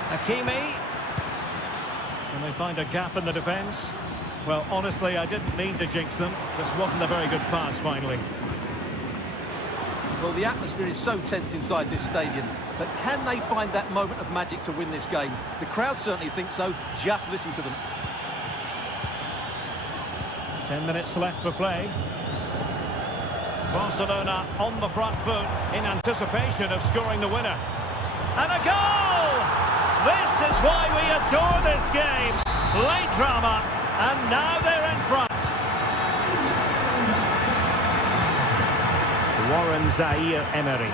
Hakimi. Can they find a gap in the defence? Well, honestly, I didn't mean to jinx them. This wasn't a very good pass, finally. Well, the atmosphere is so tense inside this stadium, but can they find that moment of magic to win this game? The crowd certainly think so. Just listen to them. 10 minutes left for play. Barcelona on the front foot in anticipation of scoring the winner. And a goal! This is why we adore this game. Late drama, and now they're in front. Warren Zaire-Emery.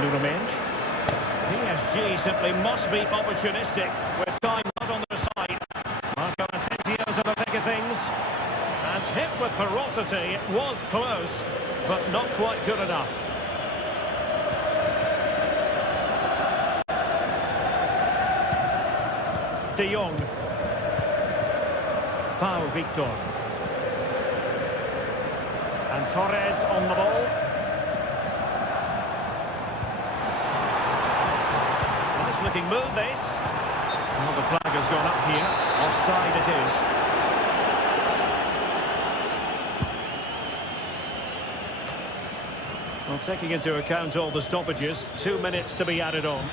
Nuramenge. PSG simply must be opportunistic with time not on their side. Marco Asensio's at the thick of things. And hit with ferocity, it was close, but not quite good enough. De Jong. Pau Victor. And Torres on the ball. Nice looking move, this. Well, the flag has gone up here. Offside it is. Well, taking into account all the stoppages, 2 minutes to be added on.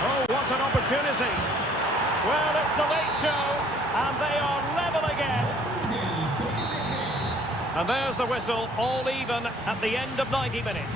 Oh, what an opportunity! Well, it's the late show, and they are level again. And there's the whistle, all even at the end of 90 minutes.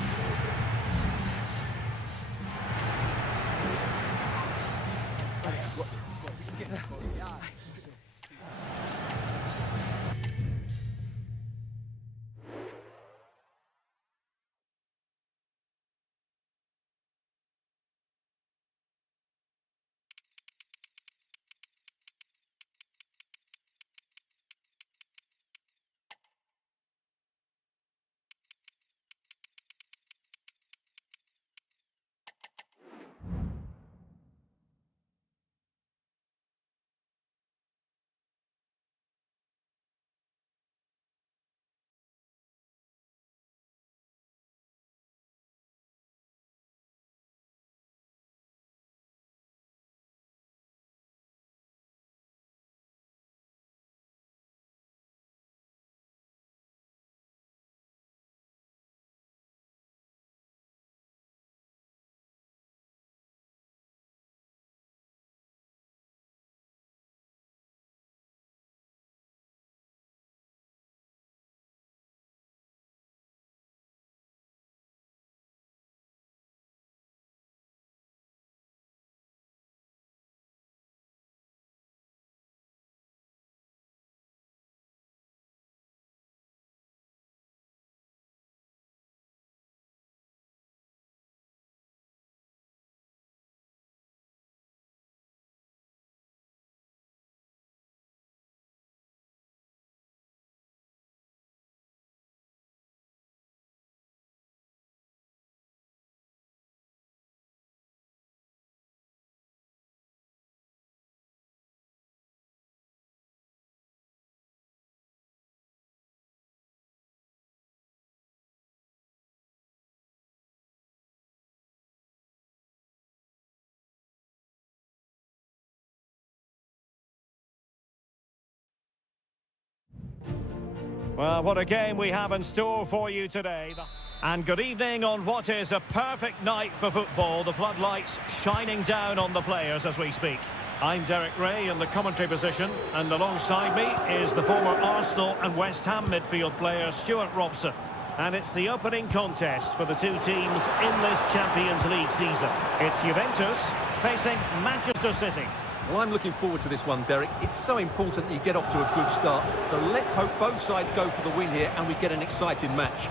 Well, what a game we have in store for you today. And good evening on what is a perfect night for football. The floodlights shining down on the players as we speak. I'm Derek Ray in the commentary position, and alongside me is the former Arsenal and West Ham midfield player Stuart Robson. And it's the opening contest for the two teams in this Champions League season. It's Juventus facing Manchester City. Well, I'm looking forward to this one, Derek. It's so important that you get off to a good start. So let's hope both sides go for the win here and we get an exciting match.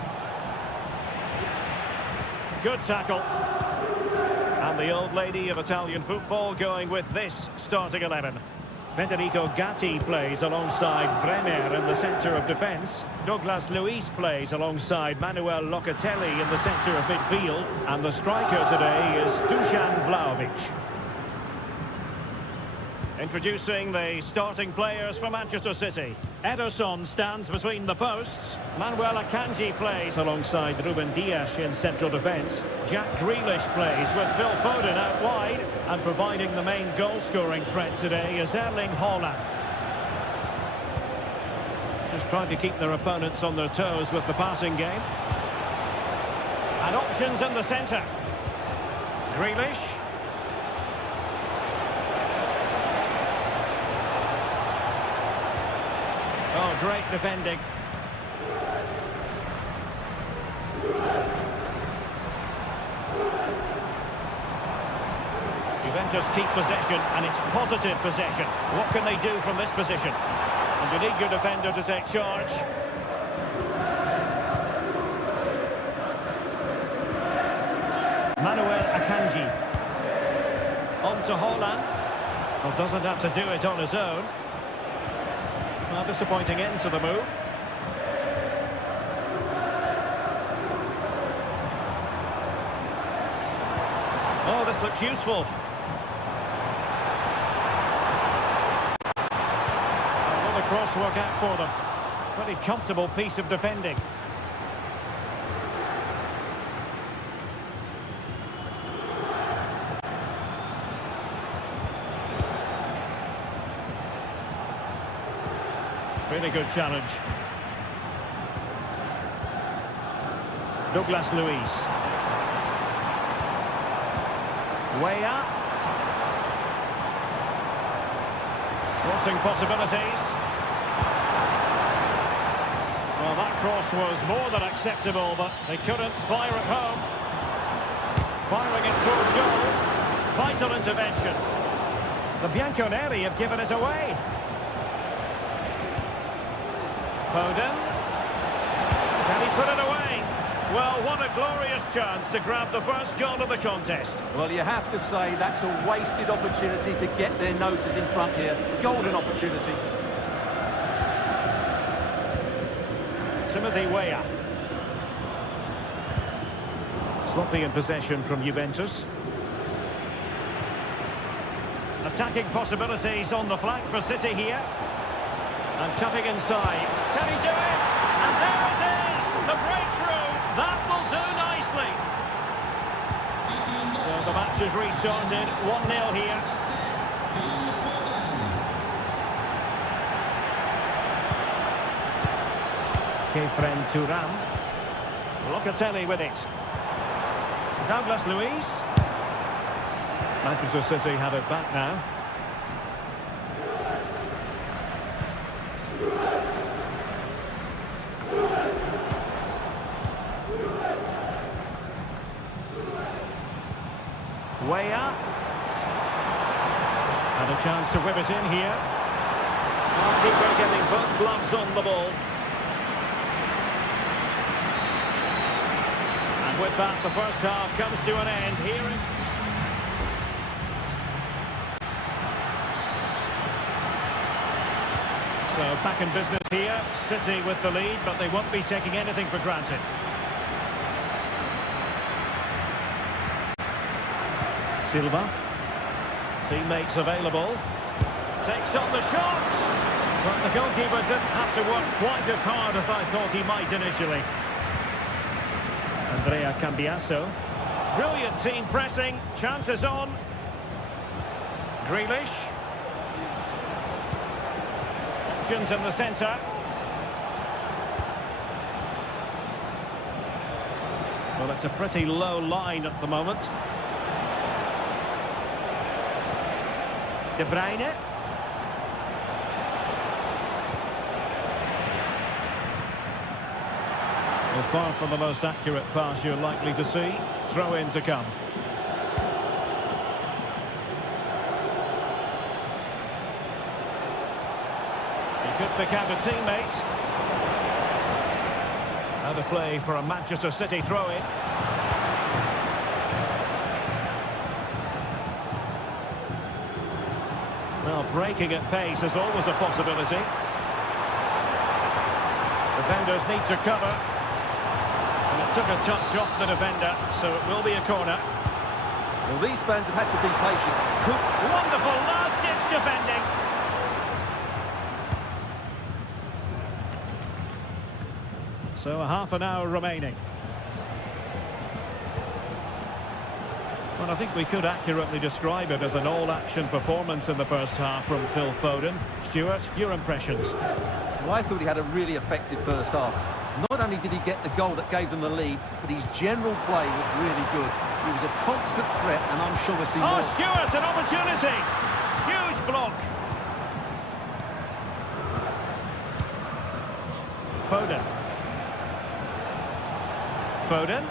Good tackle. And the old lady of Italian football going with this starting 11. Federico Gatti plays alongside Bremer in the centre of defence. Douglas Luiz plays alongside Manuel Locatelli in the centre of midfield. And the striker today is Dusan Vlahovic. Introducing the starting players for Manchester City. Ederson stands between the posts. Manuel Akanji plays alongside Ruben Dias in central defence. Jack Grealish plays with Phil Foden out wide. And providing the main goal-scoring threat today is Erling Haaland. Just trying to keep their opponents on their toes with the passing game. And options in the centre. Grealish. Oh, great defending. Juventus keep possession, and it's positive possession. What can they do from this position? And you need your defender to take charge. Manuel Akanji. On to Haaland. Well, doesn't have to do it on his own. Well, disappointing end to the move. Oh, this looks useful. Will the cross work out for them? Pretty comfortable piece of defending. Really good challenge. Douglas Luiz. Way up. Crossing possibilities. Well, that cross was more than acceptable, but they couldn't fire it home. Firing it towards goal. Vital intervention. The Bianconeri have given us away. Foden. Can he put it away? Well, what a glorious chance to grab the first goal of the contest. Well, you have to say that's a wasted opportunity to get their noses in front here. Golden opportunity. Timothy Weah. Sloppy in possession from Juventus. Attacking possibilities on the flank for City here. And cutting inside. Can he do it? And there it is! The breakthrough! That will do nicely. So the match has restarted. 1-0 here. Kefren Turan. Locatelli with it. Douglas Luiz. Manchester City have it back now. Way up. And a chance to whip it in here. Keeper getting both gloves on the ball. And with that, the first half comes to an end here. So back in business here. City with the lead, but they won't be taking anything for granted. Silva. Teammates available. Takes on the shot. But the goalkeeper didn't have to work quite as hard as I thought he might initially. Andrea Cambiasso. Brilliant team pressing. Chances on. Grealish. Options in the centre. Well, it's a pretty low line at the moment. De Bruyne. Well, far from the most accurate pass you're likely to see. Throw in to come. He could pick out a teammate. Out of play for a Manchester City throw-in. Well, breaking at pace is always a possibility. Defenders need to cover. And it took a touch off the defender, so it will be a corner. Well, these fans have had to be patient. Wonderful last-ditch defending. So a half an hour remaining. Well, I think we could accurately describe it as an all-action performance in the first half from Phil Foden. Stuart, your impressions? Well, I thought he had a really effective first half. Not only did he get the goal that gave them the lead, but his general play was really good. He was a constant threat, and I'm sure we'll see more. Oh, Stuart, an opportunity! Huge block! Foden. Foden.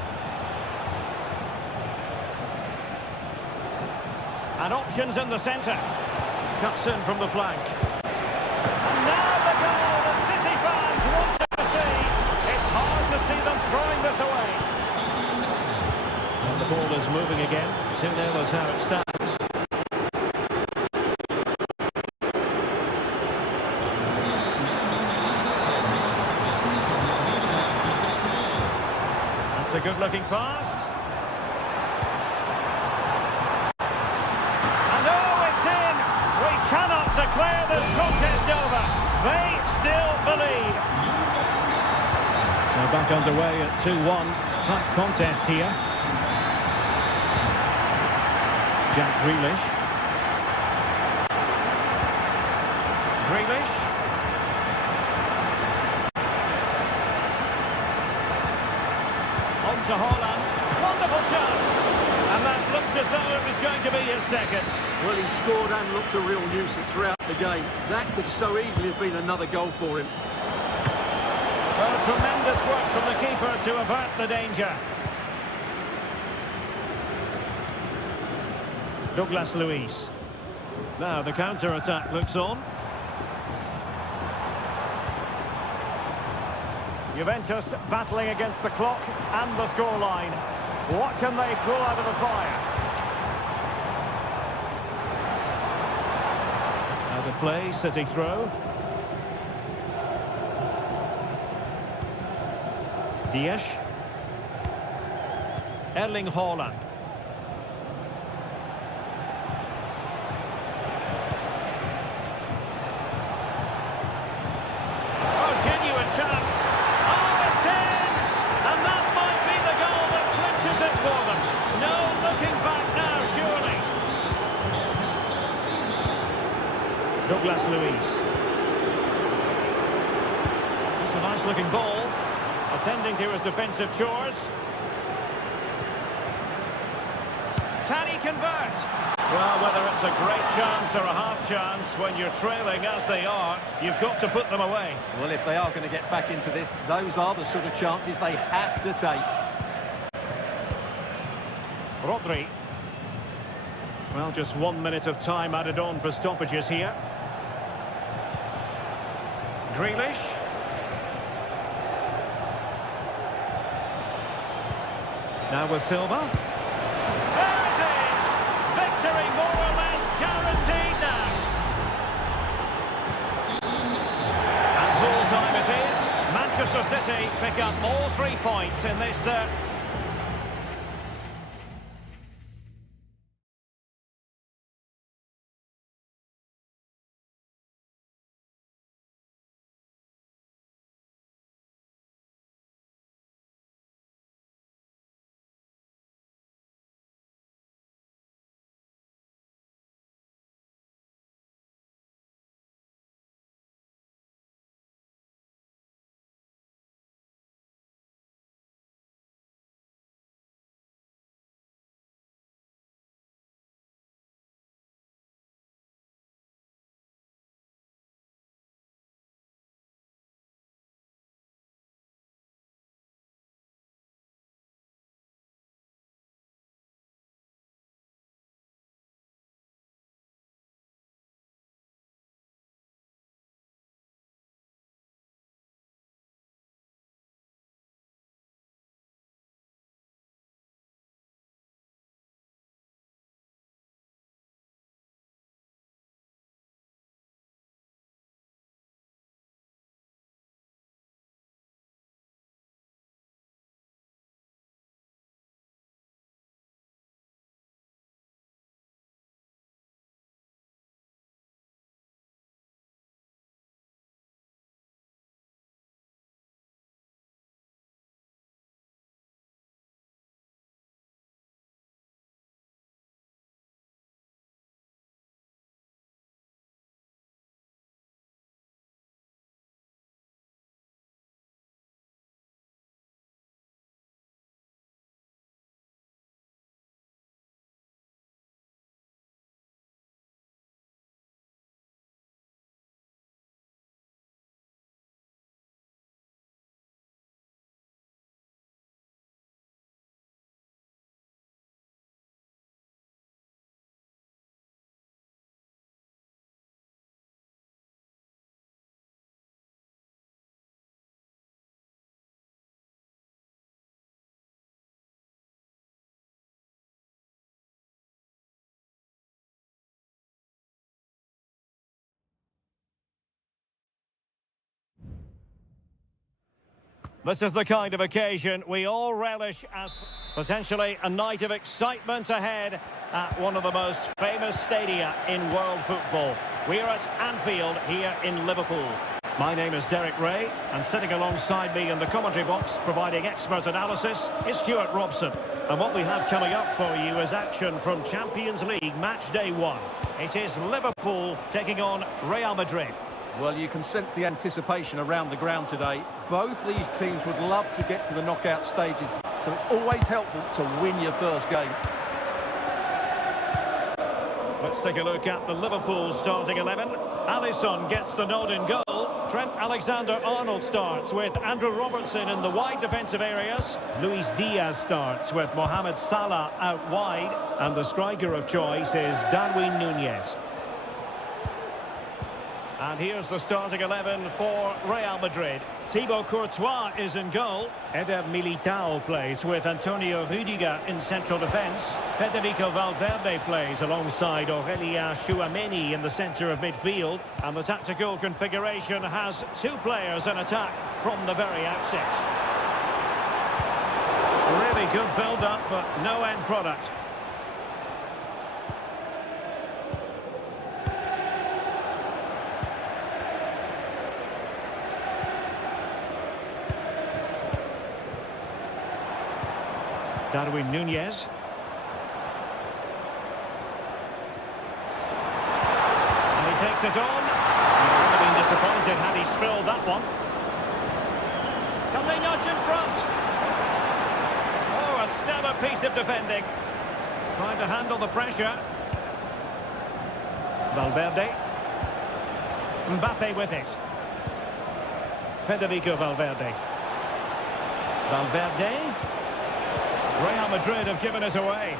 And options in the centre. Cuts in from the flank. And now the goal the City fans wanted to see. It's hard to see them throwing this away. And the ball is moving again. 2-0 is how it stands. That's a good-looking pass. And oh, it's in! We cannot declare this contest over. They still believe. So back underway at 2-1. Tight contest here. Jack Grealish. Grealish. On to Haaland. Wonderful chance. And that looked as though it was going to be his second. Well, he scored and looked a real nuisance throughout the game. That could so easily have been another goal for him. Well, tremendous work from the keeper to avert the danger. Douglas Luiz. Now the counter-attack looks on. Juventus battling against the clock and the scoreline. What can they pull out of the fire? Out of play, City throw. Dias. Erling Haaland. Oh, genuine chance. Oh, it's in! And that might be the goal that clinches it for them. No looking back now, surely. Douglas Luiz. It's a nice-looking ball. Attending to his defensive chores. Can he convert? Well, whether it's a great chance or a half chance, when you're trailing as they are, you've got to put them away. Well, if they are going to get back into this, those are the sort of chances they have to take. Rodri. Well, just 1 minute of time added on for stoppages here. Grealish. Now with Silva. There it is! Victory more or less guaranteed now. And full time it is. Manchester City pick up all 3 points in this third. This is the kind of occasion we all relish as potentially a night of excitement ahead at one of the most famous stadia in world football. We're at Anfield here in Liverpool. My name is Derek Ray, and sitting alongside me in the commentary box providing expert analysis is Stuart Robson. And what we have coming up for you is action from Champions League match day 1. It is Liverpool taking on Real Madrid. Well, you can sense the anticipation around the ground today. Both these teams would love to get to the knockout stages, so it's always helpful to win your first game. Let's take a look at the Liverpool starting 11. Alisson gets the nod in goal. Trent Alexander-Arnold starts with Andrew Robertson in the wide defensive areas. Luis Diaz starts with Mohamed Salah out wide. And the striker of choice is Darwin Núñez. And here's the starting 11 for Real Madrid. Thibaut Courtois is in goal. Eder Militao plays with Antonio Rüdiger in central defence. Federico Valverde plays alongside Aurelien Tchouameni in the centre of midfield. And the tactical configuration has 2 players in attack from the very outset. Really good build-up, but no end product. Darwin Núñez. And he takes it on. He would have been disappointed had he spilled that one. Can they nudge in front? Oh, a stellar piece of defending. Trying to handle the pressure. Valverde. Mbappe with it. Federico Valverde. Valverde. Real Madrid have given it away.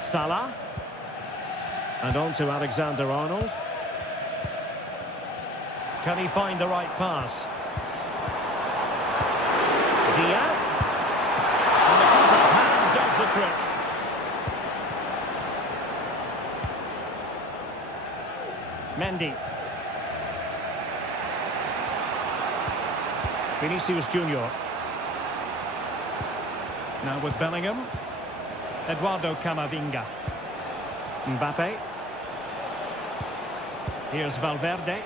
Salah. And on to Alexander-Arnold. Can he find the right pass? Diaz. And the keeper's hand does the trick. Mendy. Vinicius Junior. Now with Bellingham. Eduardo Camavinga. Mbappe. Here's Valverde.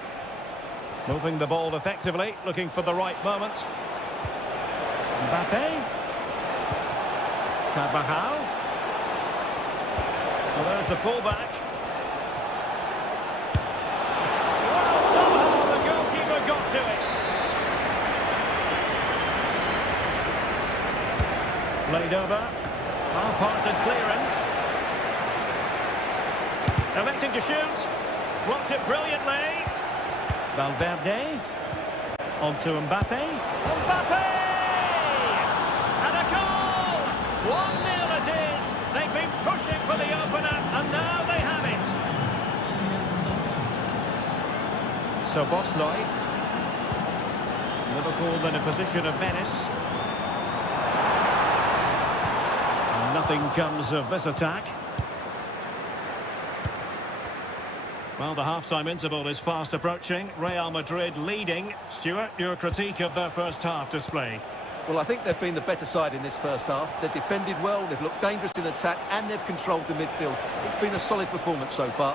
Moving the ball effectively, looking for the right moment. Mbappe. Carvajal. Well, there's the pullback. Got to it. Played over. Half-hearted clearance. Electing to shoot. Blocked it brilliantly. Valverde. On to Mbappe. Mbappe! And a goal! 1-0 it is. They've been pushing for the opener, and now they have it. So Bosley. Liverpool in a position of menace. And nothing comes of this attack. Well, the half-time interval is fast approaching. Real Madrid leading. Stuart, your critique of their first half display? Well, I think they've been the better side in this first half. They've defended well, they've looked dangerous in attack, and they've controlled the midfield. It's been a solid performance so far.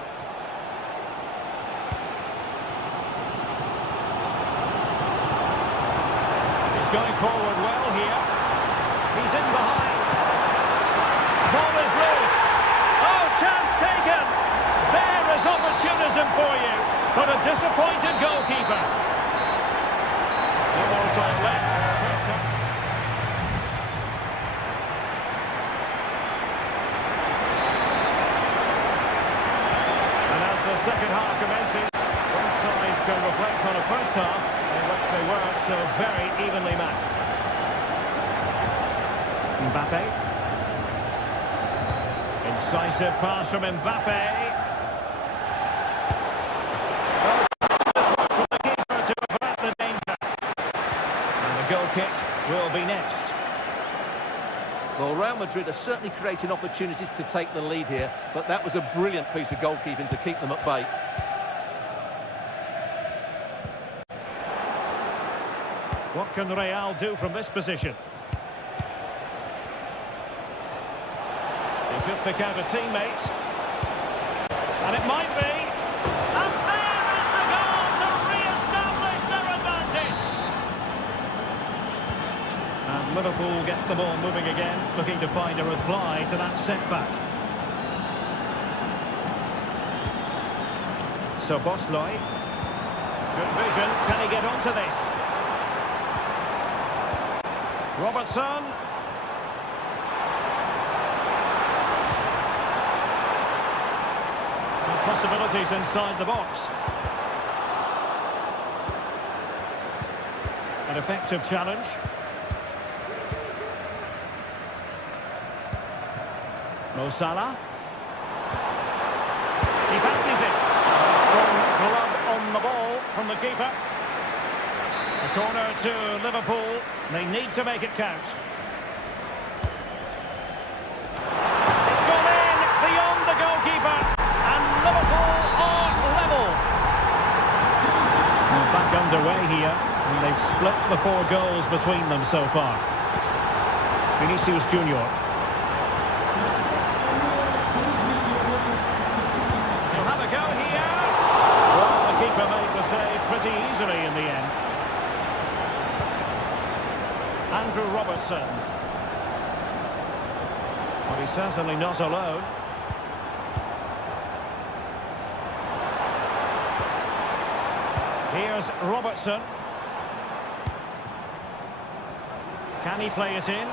Going forward well here. He's in behind. Ball is loose. Oh, chance taken. There is opportunism for you. But a disappointed goalkeeper. No more time left. And as the second half commences, both sides can reflect on a first half in which they weren't so very evenly matched. Mbappe. Incisive pass from Mbappe. From the keeper to avert the danger. And the goal kick will be next. Well, Real Madrid are certainly creating opportunities to take the lead here, but that was a brilliant piece of goalkeeping to keep them at bay. What can Real do from this position? They could pick out a teammate. And it might be. And there is the goal to re-establish their advantage. And Liverpool get the ball moving again, looking to find a reply to that setback. So Bosley. Good vision. Can he get onto this? Robertson. Possibilities inside the box. An effective challenge. Mo Salah. He fancies it. Strong glove on the ball from the keeper. A corner to Liverpool. They need to make it count. It's gone in beyond the goalkeeper. And Liverpool are level. Well, back underway here. And they've split the 4 goals between them so far. Vinicius Junior. He'll have a go here. Well, the keeper made the save pretty easily in the end. Andrew Robertson. Well, he's certainly not alone. Here's Robertson. Can he play it in?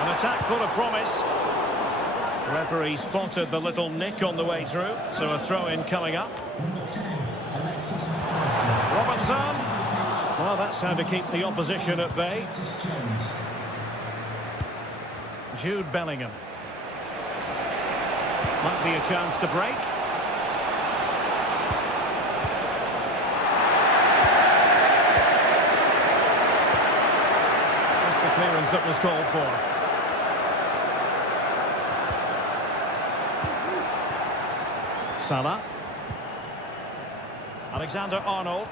An attack full of promise. The referee spotted the little nick on the way through, so a throw-in coming up. Robertson. Well, that's how to keep the opposition at bay. Jude Bellingham. Might be a chance to break. That's the clearance that was called for. Salah. Alexander-Arnold.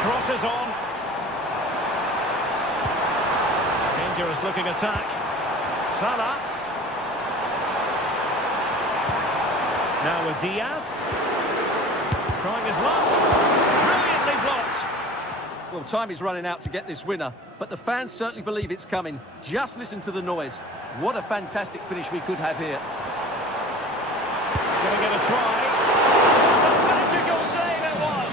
Cross is on. Dangerous looking attack. Salah. Now with Diaz. Trying his luck. Brilliantly blocked. Well, time is running out to get this winner, but the fans certainly believe it's coming. Just listen to the noise. What a fantastic finish we could have here. Gonna get a try. It's a magical save it was.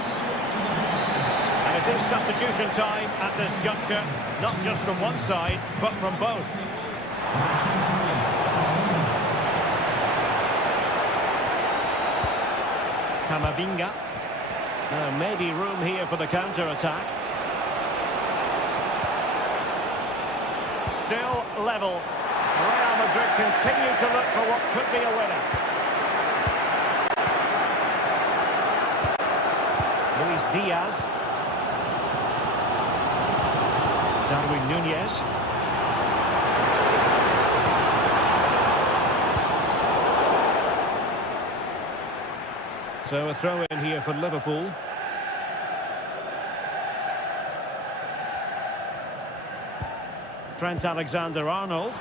It is substitution time at this juncture, not just from one side, but from both. Camavinga. Maybe room here for the counter-attack. Still level. Real Madrid continue to look for what could be a winner. Luis Diaz. Darwin Núñez. So a throw in here for Liverpool. Trent Alexander-Arnold.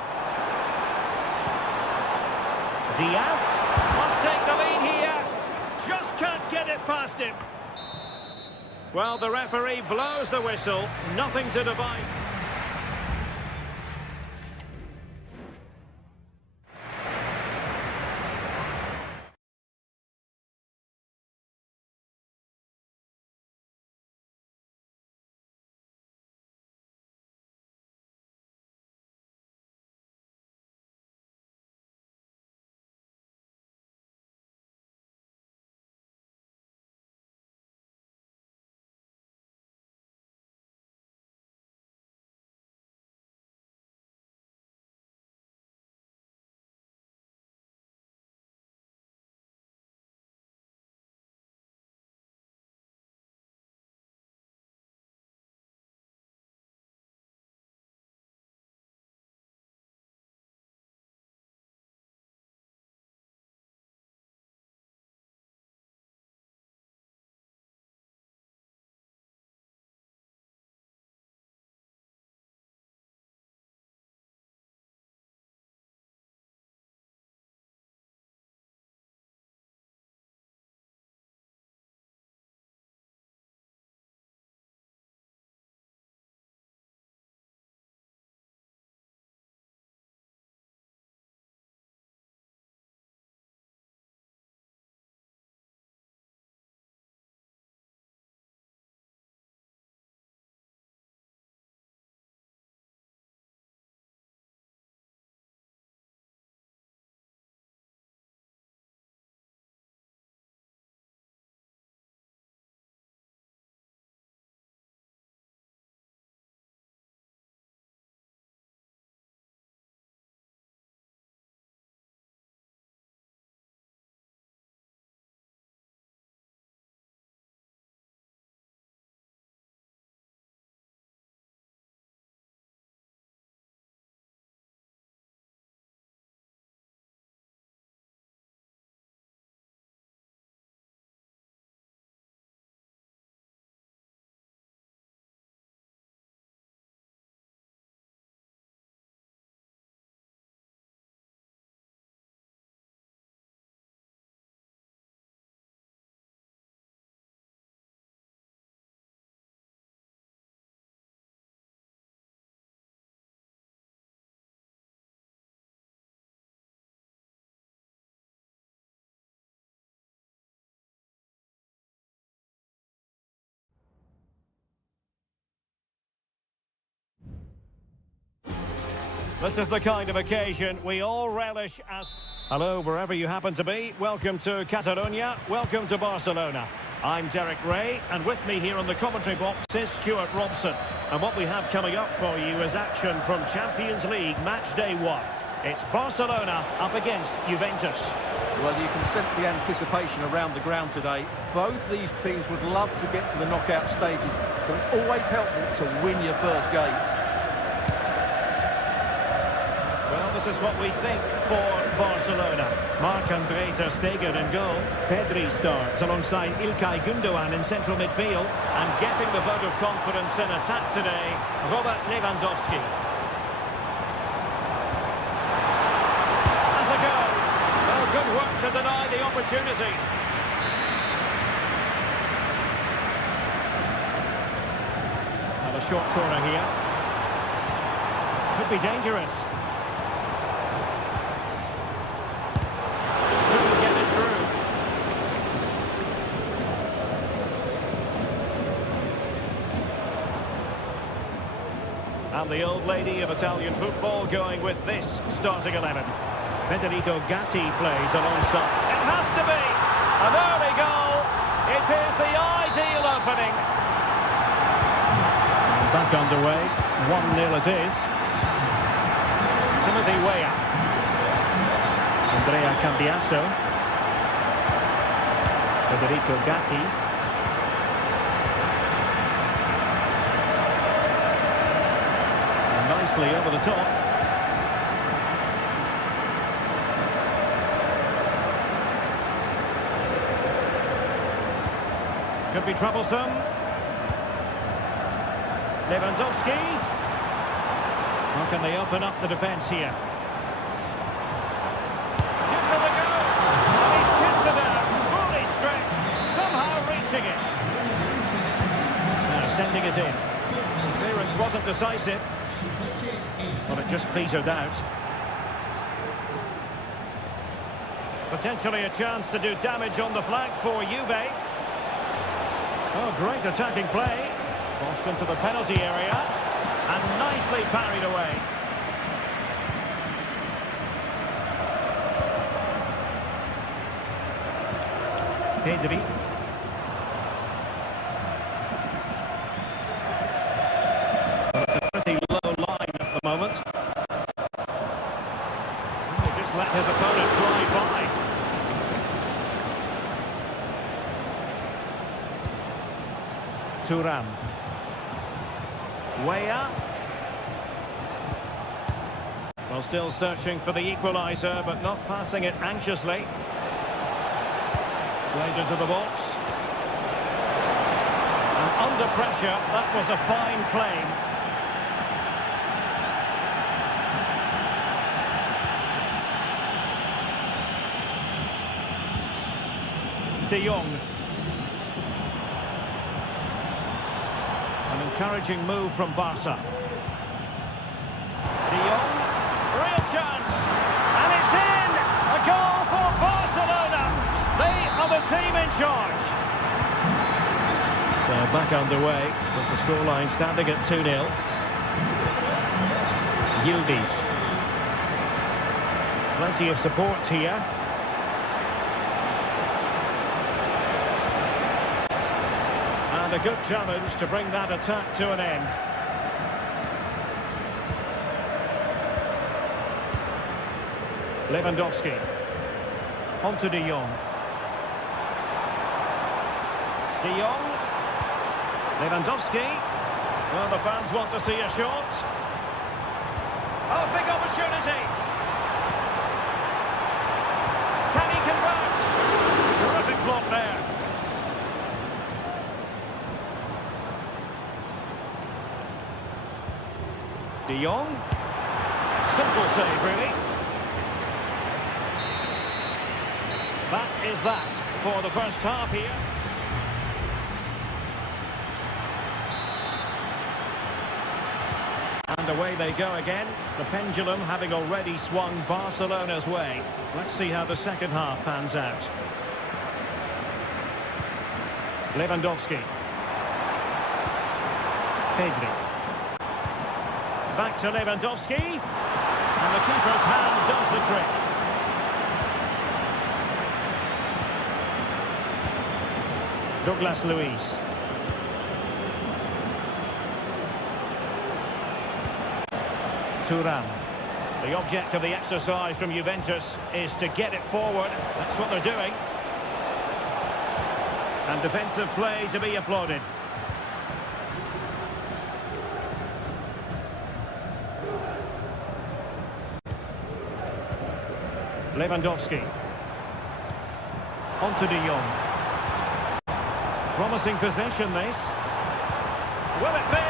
Diaz must take the lead here. Just can't get it past him. Well, the referee blows the whistle. Nothing to divide. This is the kind of occasion we all relish as... Hello, wherever you happen to be. Welcome to Catalonia. Welcome to Barcelona. I'm Derek Ray, and with me here on the commentary box is Stuart Robson. And what we have coming up for you is action from Champions League match day 1. It's Barcelona up against Juventus. Well, you can sense the anticipation around the ground today. Both these teams would love to get to the knockout stages, so it's always helpful to win your first game. Well, this is what we think for Barcelona. Marc-André ter Stegen in goal. Pedri starts alongside İlkay Gündoğan in central midfield. And getting the vote of confidence in attack today, Robert Lewandowski. Has a go. Well, good work to deny the opportunity. And a short corner here. Could be dangerous. And the old lady of Italian football going with this starting 11. Federico Gatti plays alongside. It has to be! An early goal! It is the ideal opening. And back underway. 1-0 it is. Timothy Weah. Andrea Cambiasso. Federico Gatti. Nicely over the top. Could be troublesome. Lewandowski. How can they open up the defence here? Gives it a go. And he's tipped it down. Fully stretched. Somehow reaching it. Now sending it in. Clearance wasn't decisive. Well, it just petered out. Potentially a chance to do damage on the flank for Juve. Oh, great attacking play. Crossed into the penalty area. And nicely parried away. Pedri. Moment. He just let his opponent glide by. Thuram. Weah. Well, still searching for the equaliser, but not passing it anxiously. Played into the box. And under pressure, that was a fine claim. De Jong. An encouraging move from Barca. De Jong. Real chance. And it's in! A goal for Barcelona. They are the team in charge. So back underway with the scoreline standing at 2-0. Yildiz. Plenty of support here. And a good challenge to bring that attack to an end. Lewandowski. On to De Jong. De Jong. Lewandowski. Well, the fans want to see a shot. Oh, big opportunity. Can he convert? Terrific block there. De Jong. Simple save, really. That is that for the first half here. And away they go again. The pendulum having already swung Barcelona's way. Let's see how the second half pans out. Lewandowski. Pedri. Back to Lewandowski. And the keeper's hand does the trick. Douglas Luiz. Thuram. The object of the exercise from Juventus is to get it forward. That's what they're doing. And defensive play to be applauded. Lewandowski. On to De Jong. Promising possession, this. Will it be?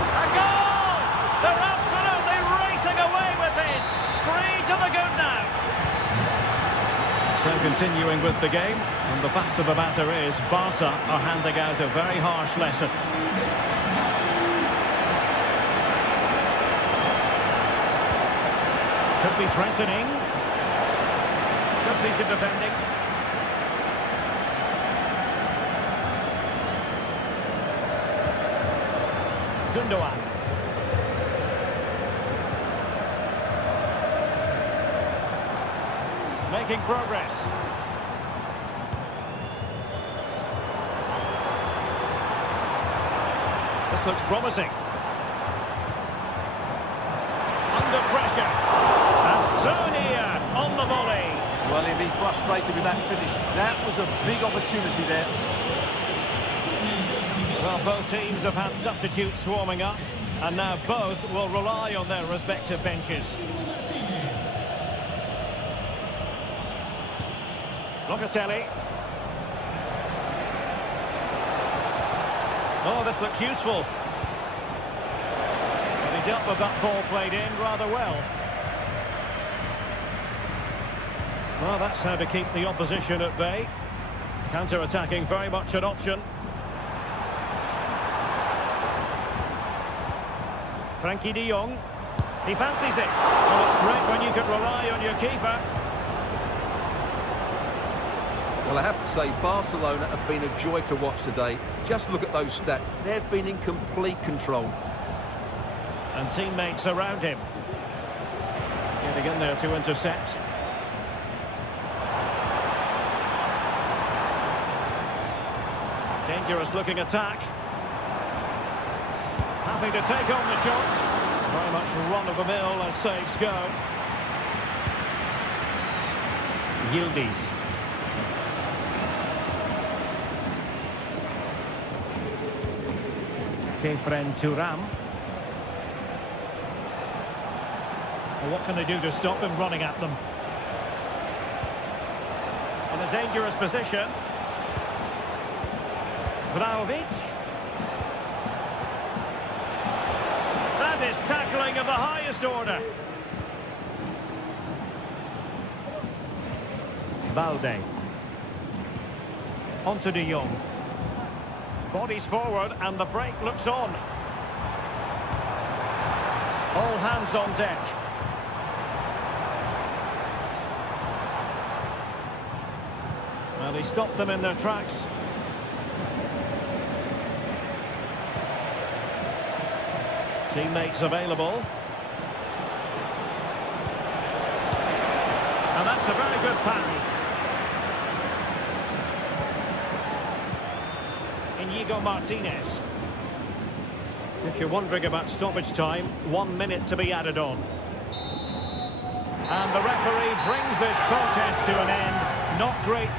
A goal! They're absolutely racing away with this. 3 to the good now. So continuing with the game, and the fact of the matter is Barca are handing out a very harsh lesson. Could be threatening. Good piece of defending. Gundogan. Making progress. This looks promising. Under pressure. And Seria on the volley. Well, he'll be frustrated with that finish. That was a big opportunity there. Well, both teams have had substitutes warming up, and now both will rely on their respective benches. Locatelli. Oh, this looks useful. But he dealt with that ball played in rather well. Well, that's how to keep the opposition at bay. Counter-attacking very much an option. Frankie de Jong. He fancies it. Well, it's great when you can rely on your keeper. Well, I have to say, Barcelona have been a joy to watch today. Just look at those stats. They've been in complete control. And teammates around him. Getting in there to intercept. Dangerous looking attack. Happy to take on the shot. Very much run-of-the-mill as saves go. Yildiz. Kefren Thuram. Well, what can they do to stop him running at them? In a dangerous position. Vlahovic. That is tackling of the highest order. Balde. On to De Jong. Bodies forward and the break looks on. All hands on deck. Well, he stopped them in their tracks. Teammates available. And that's a very good parry. Inigo Martinez. If you're wondering about stoppage time, 1 minute to be added on. And the referee brings this contest to an end. Not great.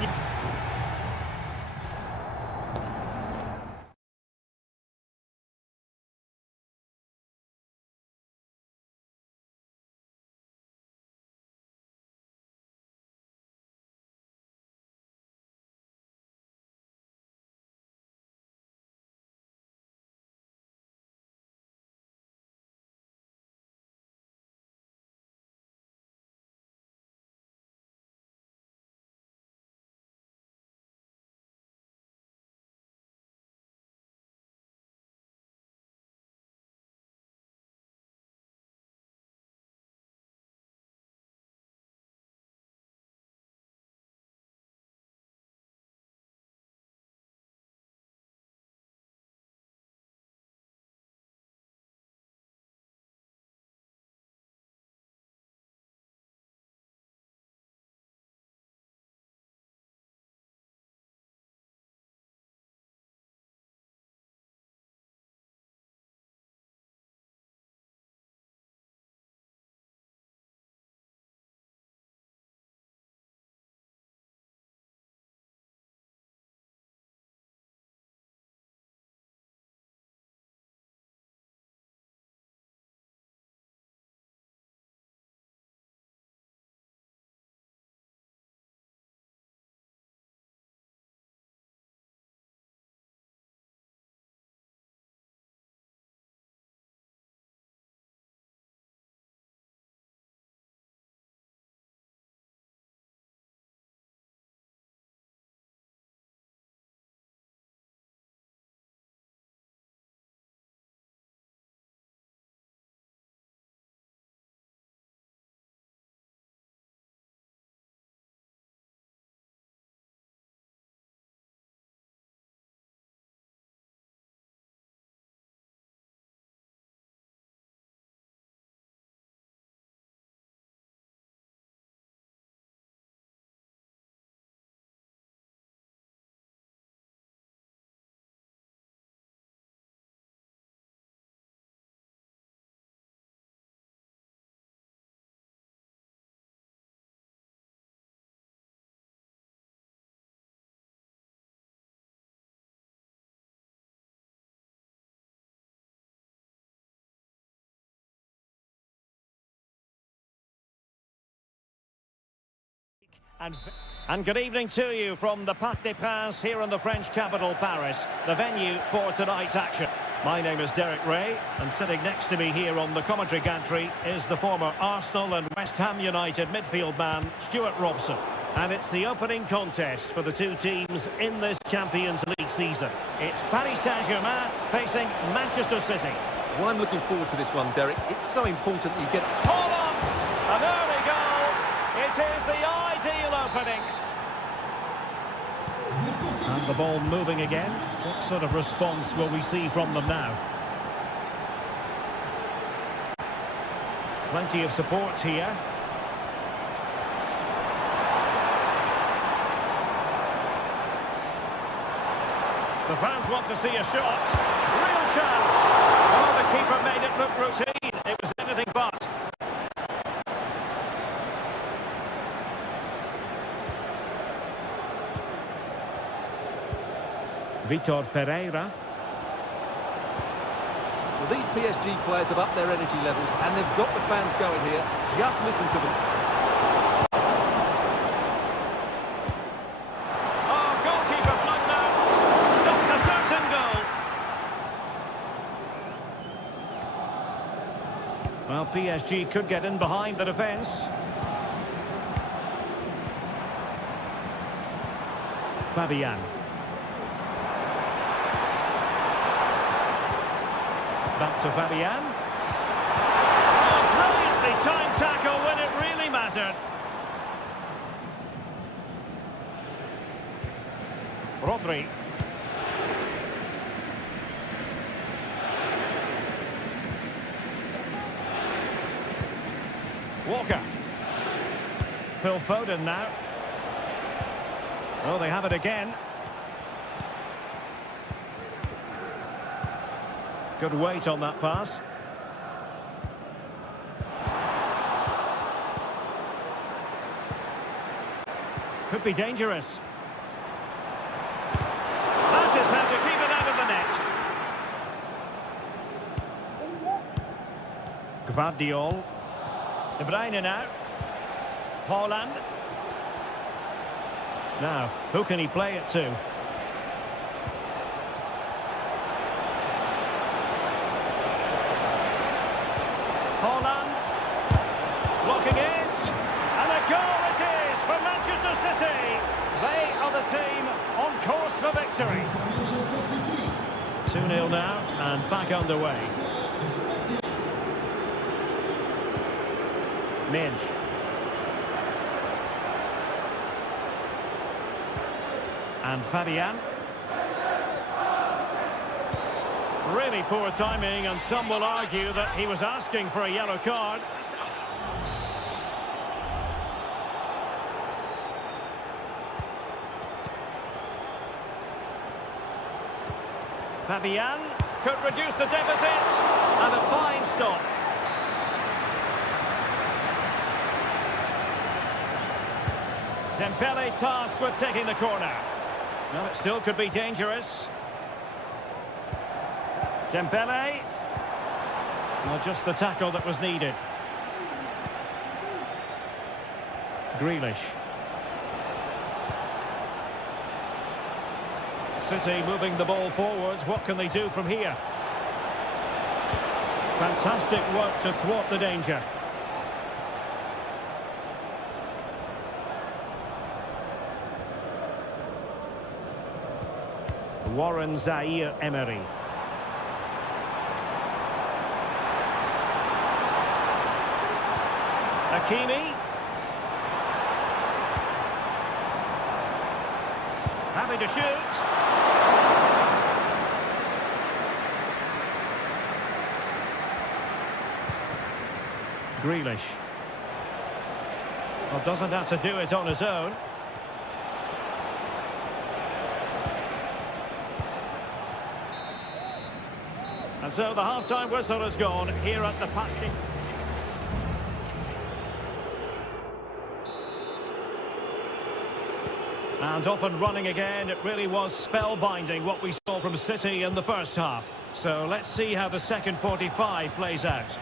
And good evening to you from the Parc des Princes here in the French capital, Paris, the venue for tonight's action. My name is Derek Ray, and sitting next to me here on the commentary gantry is the former Arsenal and West Ham United midfield man, Stuart Robson. And it's the opening contest for the two teams in this Champions League season. It's Paris Saint-Germain facing Manchester City. Well, I'm looking forward to this one, Derek. It's so important that you get... Hold on! An early goal! It is the ideal opening. And the ball moving again. What sort of response will we see from them now? Plenty of support here. The fans want to see a shot. Real chance. Oh, the keeper made it look routine. It was anything but. Vitor Ferreira. Well, these PSG players have upped their energy levels and they've got the fans going here. Just listen to them. Oh, goalkeeper blunder. Stopped a certain goal. Well, PSG could get in behind the defence. Fabian. Back to Fabian. Oh, brilliantly timed tackle when it really mattered. Rodri. Walker. Phil Foden now. Oh, they have it again. Good weight on that pass. Could be dangerous. That is how to keep it out of the net. Gvardiol. De Bruyne now. Haaland. Now, who can he play it to? Haaland, blocking it, and a goal it is for Manchester City. They are the team on course for victory. 2-0 now, and back underway. Minge. And Fabian. Really poor timing, and some will argue that he was asking for a yellow card. Fabian could reduce the deficit, and a fine stop. Dembele tasked with taking the corner. Well, it still could be dangerous. Dembele. Well, just the tackle that was needed. Grealish. City moving the ball forwards. What can they do from here? Fantastic work to thwart the danger. Warren Zaire-Emery. Hakimi. Happy to shoot. Grealish. Well, doesn't have to do it on his own. And so the half-time whistle has gone here at the Parc des Princes. And off and running again. It really was spellbinding what we saw from City in the first half. So let's see how the second 45 plays out.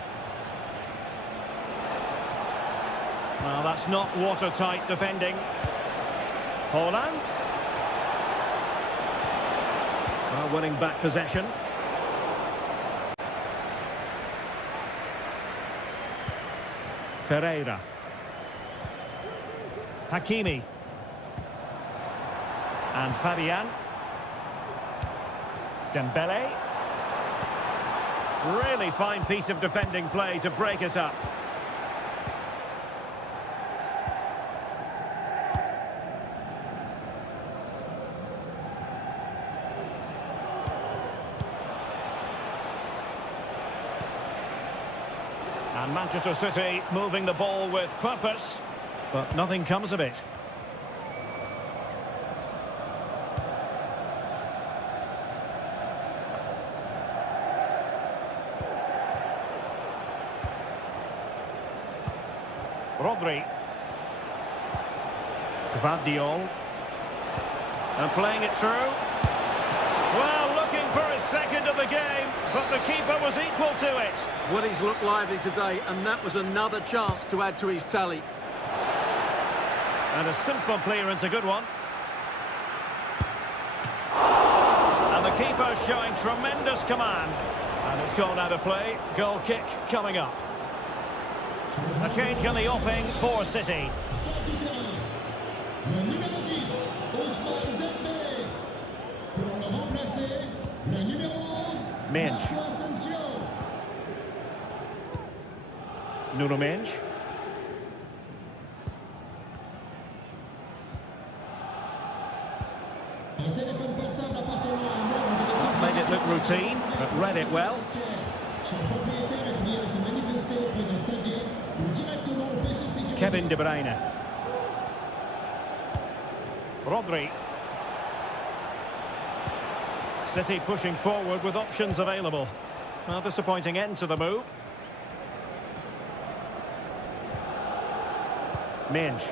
Well, that's not watertight defending. Holland. Well, winning back possession. Ferreira. Hakimi. And Fabian. Dembele. Really fine piece of defending play to break it up. And Manchester City moving the ball with purpose, but nothing comes of it. Rodri. Gvardiol. And playing it through. Well, looking for his second of the game, but the keeper was equal to it. Well, he's looked lively today, and that was another chance to add to his tally. And a simple clearance, a good one. And the keeper showing tremendous command. And it's gone out of play. Goal kick coming up. A change in the offing for City. Le numéro 10, Ousmane Dembélé. Pour le remplacer, le numéro 11, Mensch. Asensio. Nuno Mensch. Un téléphone portable appartenant à un membre de l'équipe. Made it look routine, but read it well. Son propriétaire est prié de se manifester auprès d'un stagiaire ou directement au PC de sécurité. Kevin De Bruyne. Rodri. City pushing forward with options available. Well, disappointing end to the move. Mensch.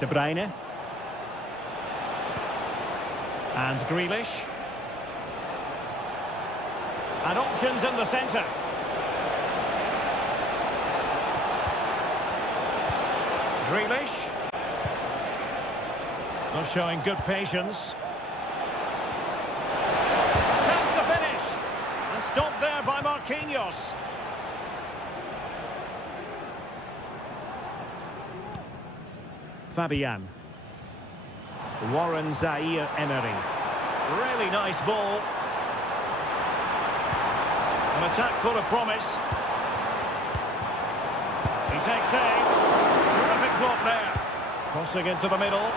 De Bruyne. And Grealish. And options in the centre. Grealish. Not showing good patience. Chance to finish. And stopped there by Marquinhos. Fabian. Warren Zaire-Emery. Really nice ball. An attack full of promise. He takes aim. Terrific block there. Crossing into the middle.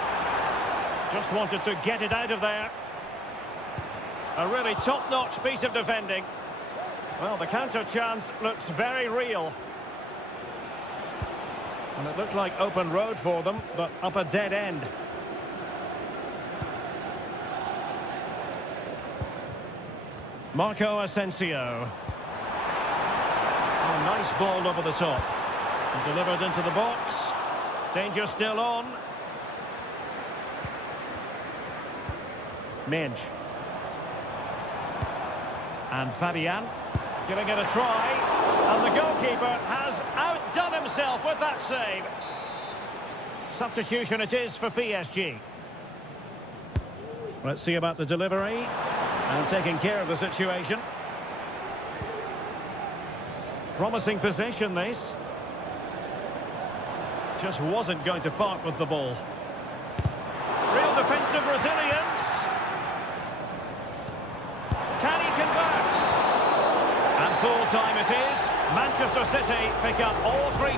Just wanted to get it out of there. A really top-notch piece of defending. Well, the counter chance looks very real. And it looked like open road for them, but up a dead end. Marco Asensio. Oh, nice ball over the top. And delivered into the box. Danger still on. Mensch. And Fabian. Giving it a try. And the goalkeeper has outdone himself with that save. Substitution it is for PSG. Let's see about the delivery. And taking care of the situation. Promising possession, this. Just wasn't going to part with the ball. Real defensive resilience. Can he convert? And full time it is. Manchester City pick up all three.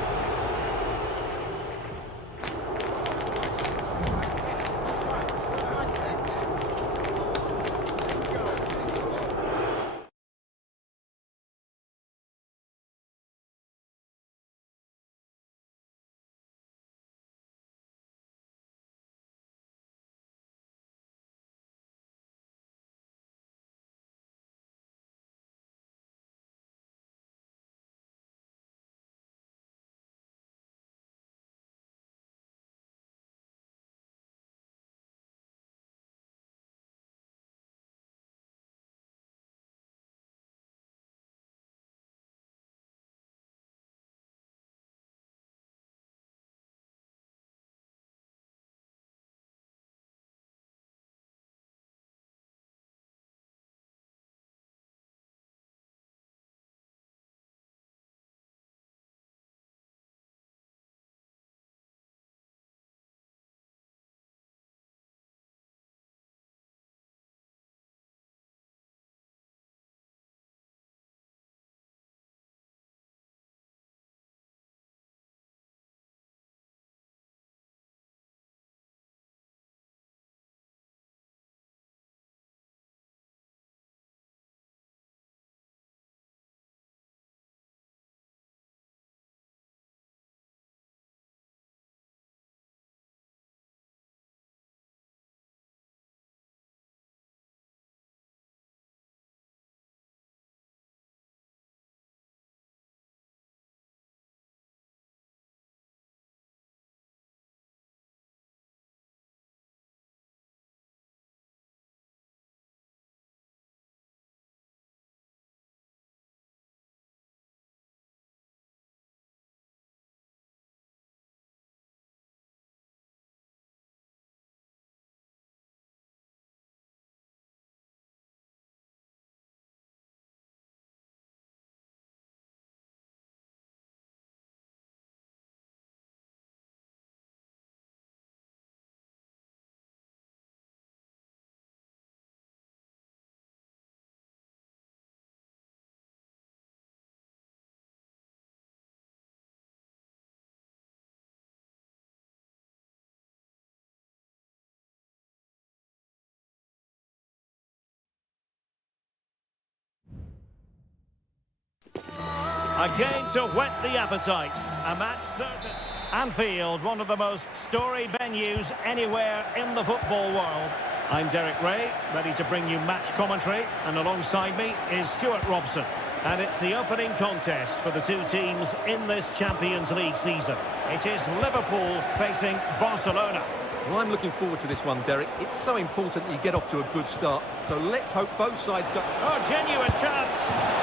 Again to whet the appetite. A match certain. Anfield, one of the most storied venues anywhere in the football world. I'm Derek Ray, ready to bring you match commentary, and alongside me is Stuart Robson. And it's the opening contest for the two teams in this Champions League season. It is Liverpool facing Barcelona. Well, I'm looking forward to this one, Derek. It's so important that you get off to a good start. So let's hope both sides go... Oh, genuine chance.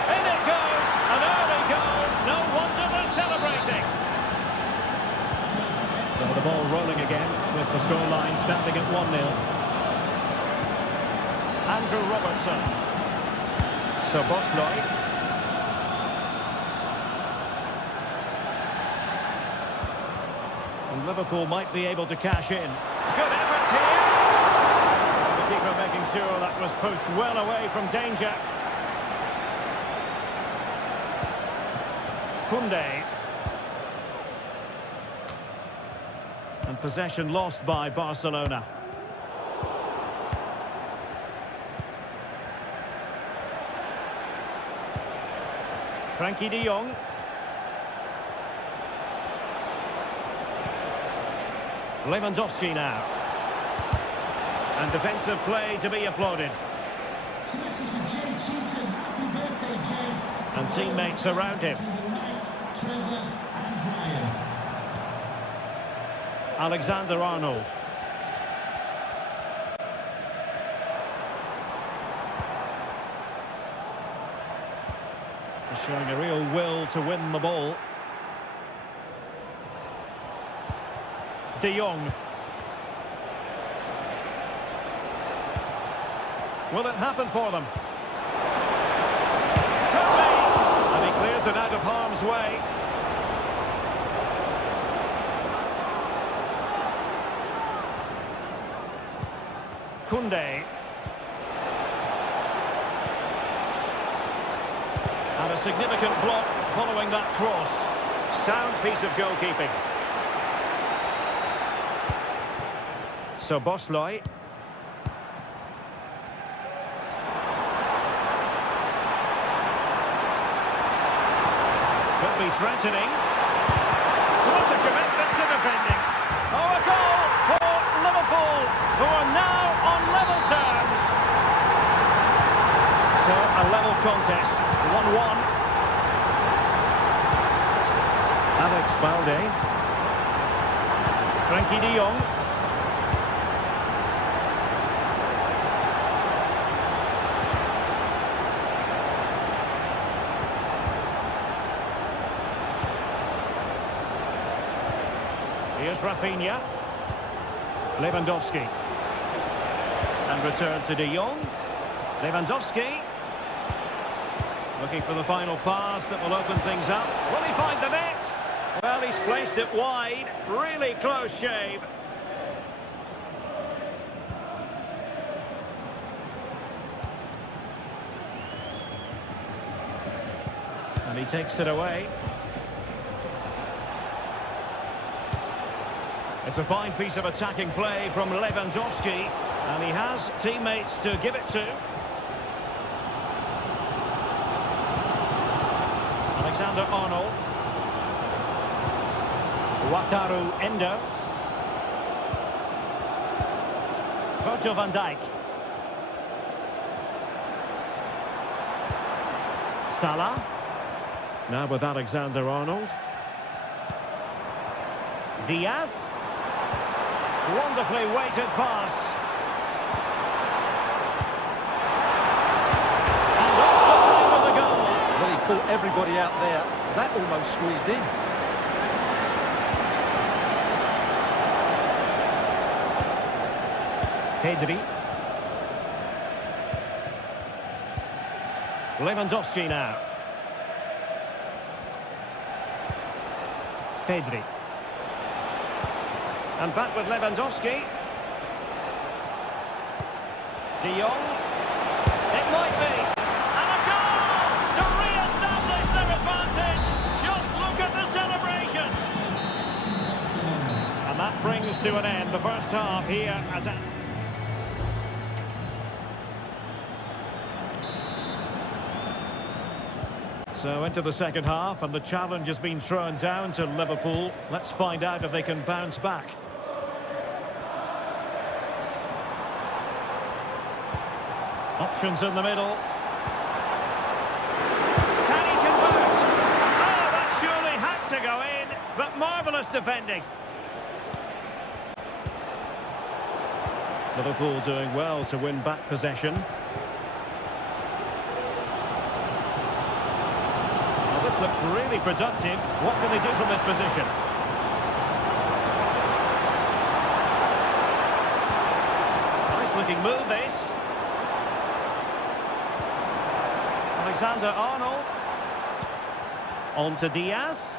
In it goes. An early goal. No wonder they're celebrating. So the ball rolling again with the scoreline standing at 1-0. Andrew Robertson. So Bosloy. And Liverpool might be able to cash in. Good effort here. The keeper making sure that was pushed well away from danger. Koundé. And possession lost by Barcelona. Frankie de Jong. Lewandowski now. And defensive play to be applauded. And teammates around him. Alexander-Arnold. Showing a real will to win the ball. De Jong. Will it happen for them? Could be! And he clears it out of harm's way. Koundé. And a significant block following that cross. Sound piece of goalkeeping. So Bosloy. Could be threatening. What a commitment to defending. Oh, a goal for Liverpool, who are now on level terms. So a level contest, 1-1. Alex Balde. Frankie de Jong. Here's Rafinha. Lewandowski. And return to de Jong. Lewandowski. Looking for the final pass that will open things up. Will he find the net? Well, he's placed it wide. Really close shave. And he takes it away. It's a fine piece of attacking play from Lewandowski, and he has teammates to give it to. Alexander-Arnold. Wataru Endo. Virgil van Dijk. Salah. Now with Alexander-Arnold. Diaz. Wonderfully weighted pass. And off the frame of the goal. Well, he caught everybody out there. That almost squeezed in. Pedri. Lewandowski now. Pedri. And back with Lewandowski. De Jong. It might be. And a goal to re-establish their advantage. Just look at the celebrations. And that brings to an end the first half here at... So into the second half, and the challenge has been thrown down to Liverpool. Let's find out if they can bounce back. Options in the middle. Can he convert? Oh, that surely had to go in, but marvellous defending. Liverpool doing well to win back possession. Well, this looks really productive. What can they do from this position? Nice looking move, this. Alexander-Arnold. On to Diaz.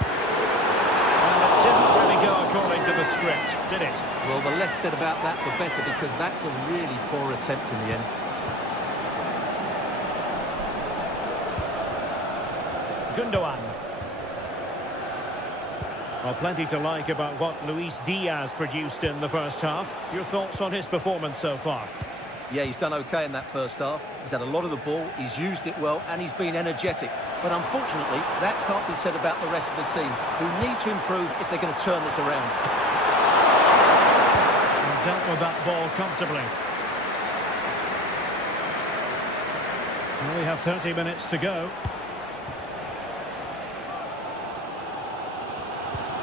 And it didn't really go according to the script, did it? Well, the less said about that, the better, because that's a really poor attempt in the end. Gundogan. Well, plenty to like about what Luis Diaz produced in the first half. Your thoughts on his performance so far? Yeah, he's done okay in that first half. He's had a lot of the ball, he's used it well, and he's been energetic. But unfortunately, that can't be said about the rest of the team, who need to improve if they're going to turn this around. And dealt with that ball comfortably. Well, we have 30 minutes to go.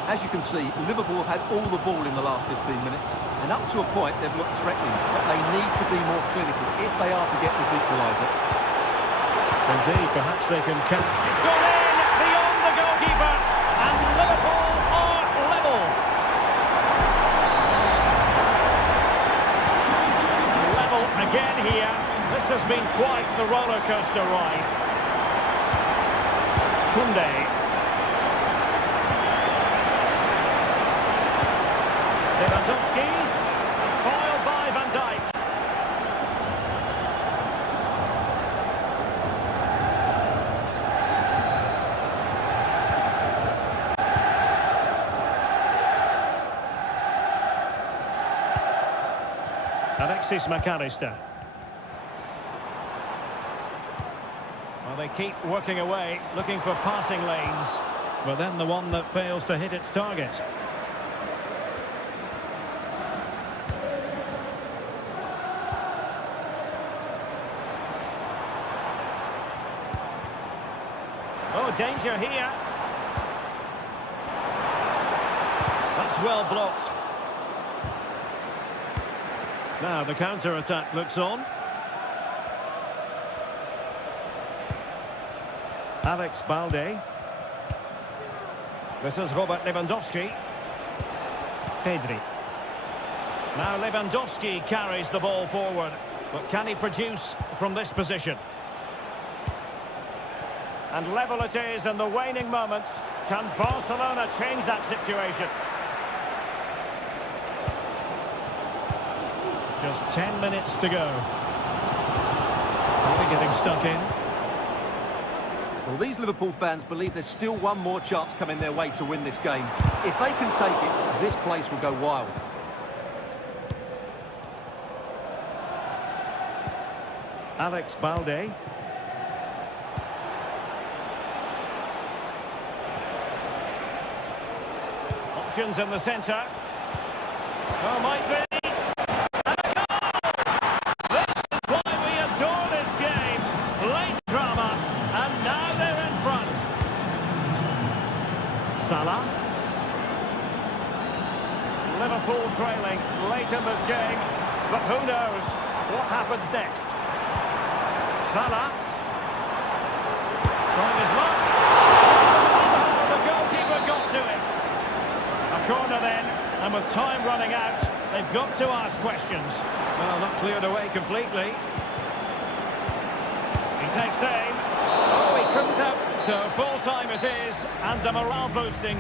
As you can see, Liverpool have had all the ball in the last 15 minutes, and up to a point they've looked threatening, but they need to be more clinical if they are to get this equaliser. Indeed, perhaps they can count. It's gone in beyond the goalkeeper, and Liverpool are level. Level again here. This has been quite the roller coaster ride. Koundé. Lewandowski, foiled by Van Dijk. Alexis McAllister. Well, they keep working away, looking for passing lanes, but then the one that fails to hit its target. Oh, danger here. That's well blocked. Now the counter-attack looks on. Alex Balde. This is Robert Lewandowski. Pedri. Now Lewandowski carries the ball forward. But can he produce from this position? And level it is in the waning moments. Can Barcelona change that situation? Just 10 minutes to go. Are we getting stuck in? Well, these Liverpool fans believe there's still one more chance coming their way to win this game. If they can take it, this place will go wild. Alex Balde. Options in the centre. Oh, might be. And a goal! This is why we adore this game. Late drama, and now they're in front. Salah. Liverpool trailing late in this game, but who knows what happens next. Salah. Trying his luck. Somehow the goalkeeper got to it. A corner then, and with time running out, they've got to ask questions. Well, not cleared away completely. He takes aim. Oh, he couldn't help. So full time it is, and a morale boosting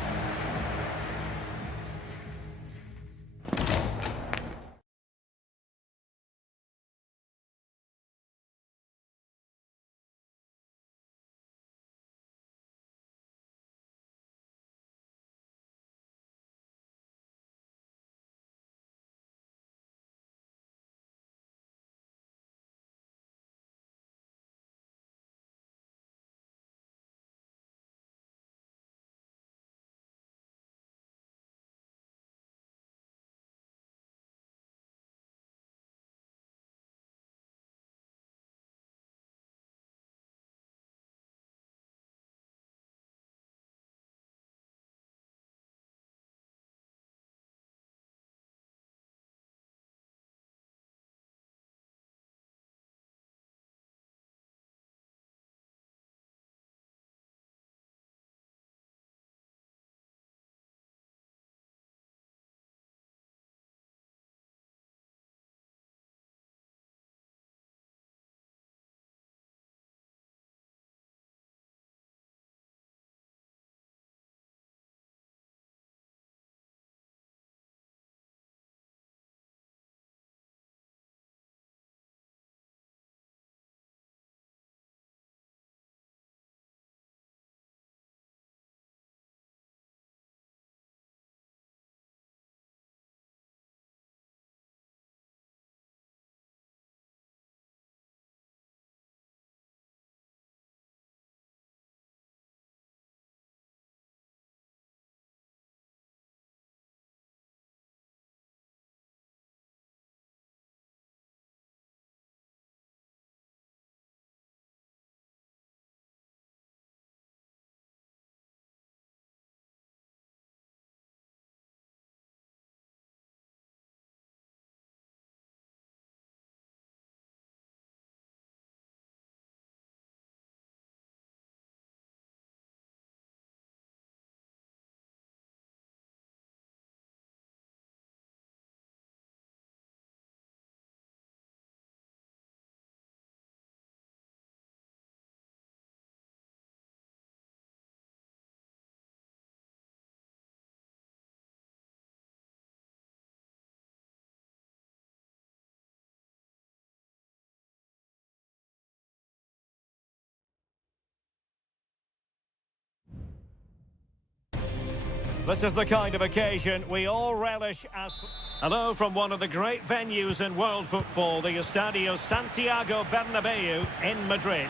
This is the kind of occasion we all relish as... Hello from one of the great venues in world football, the Estadio Santiago Bernabeu in Madrid.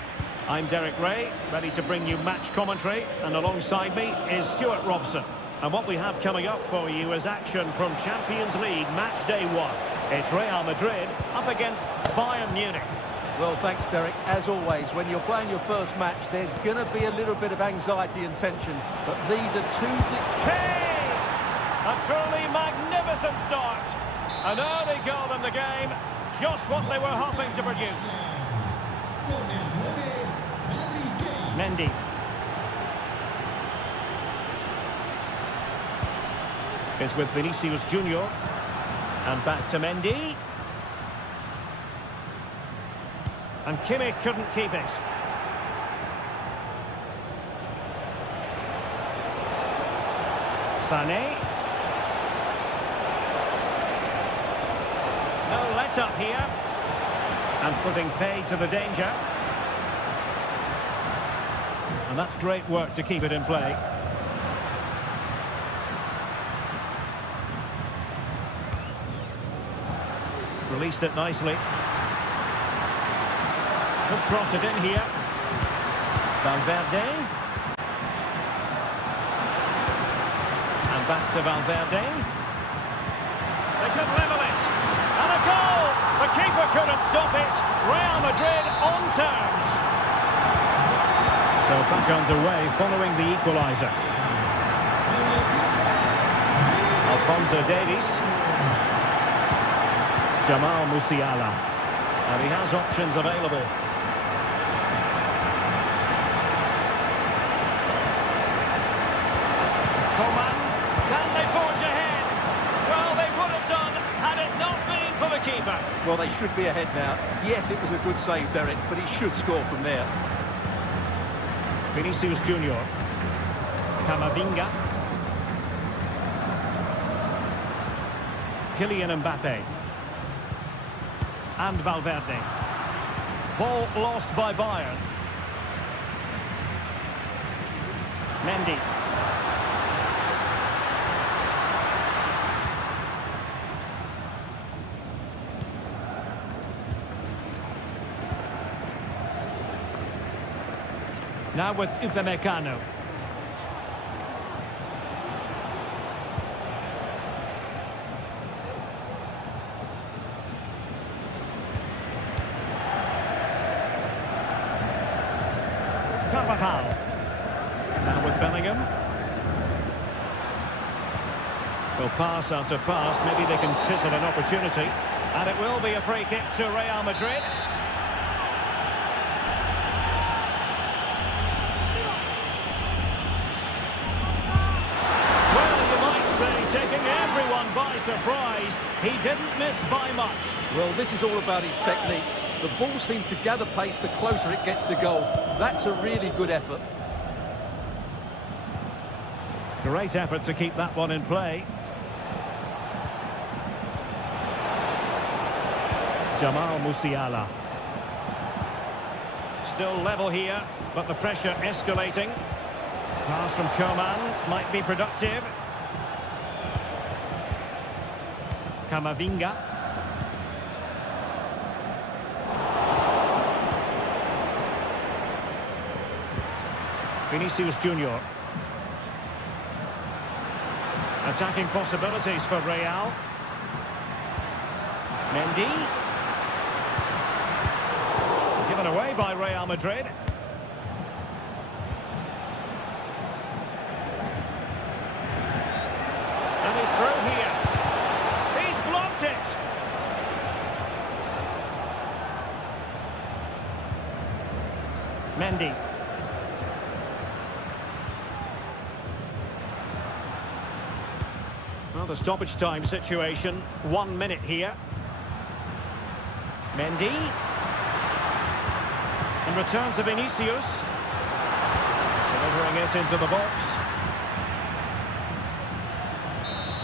I'm Derek Ray, ready to bring you match commentary, and alongside me is Stuart Robson. And what we have coming up for you is action from Champions League match day 1. It's Real Madrid up against Bayern Munich. Well, thanks, Derek. As always, when you're playing your first match, there's going to be a little bit of anxiety and tension, but these are two... Hey! A truly magnificent start. An early goal in the game, just what they were hoping to produce. Mendy. Is with Vinicius Junior. And back to Mendy. And Kimmich couldn't keep it. Sané. No let-up here. And putting paid to the danger. And that's great work to keep it in play. Released it nicely. Could cross it in here. Valverde. And back to Valverde. They could level it. And a goal! The keeper couldn't stop it. Real Madrid on terms. So back underway following the equaliser. Alphonso Davies. Jamal Musiala. And he has options available. Coman. Can they forge ahead? Well, they would have done had it not been for the keeper. Well, they should be ahead now. Yes, it was a good save, Derek, but he should score from there. Vinicius Junior. Camavinga. Kylian Mbappe. And Valverde. Ball lost by Bayern. Mendy. Now with Upamecano. Carvajal. Now with Bellingham. Well, pass after pass, maybe they can chisel an opportunity. And it will be a free kick to Real Madrid. Taking everyone by surprise. He didn't miss by much. Well, this is all about his technique. The ball seems to gather pace the closer it gets to goal. That's a really good effort. Great effort to keep that one in play. Jamal Musiala. Still level here, but the pressure escalating. Pass from Coman might be productive. Camavinga. Vinicius Junior. Attacking possibilities for Real. Mendy. Given away by Real Madrid. And he's through here. It. Mendy. Well, the stoppage time situation, 1 minute here. Mendy. And return to Vinicius. Delivering it into the box.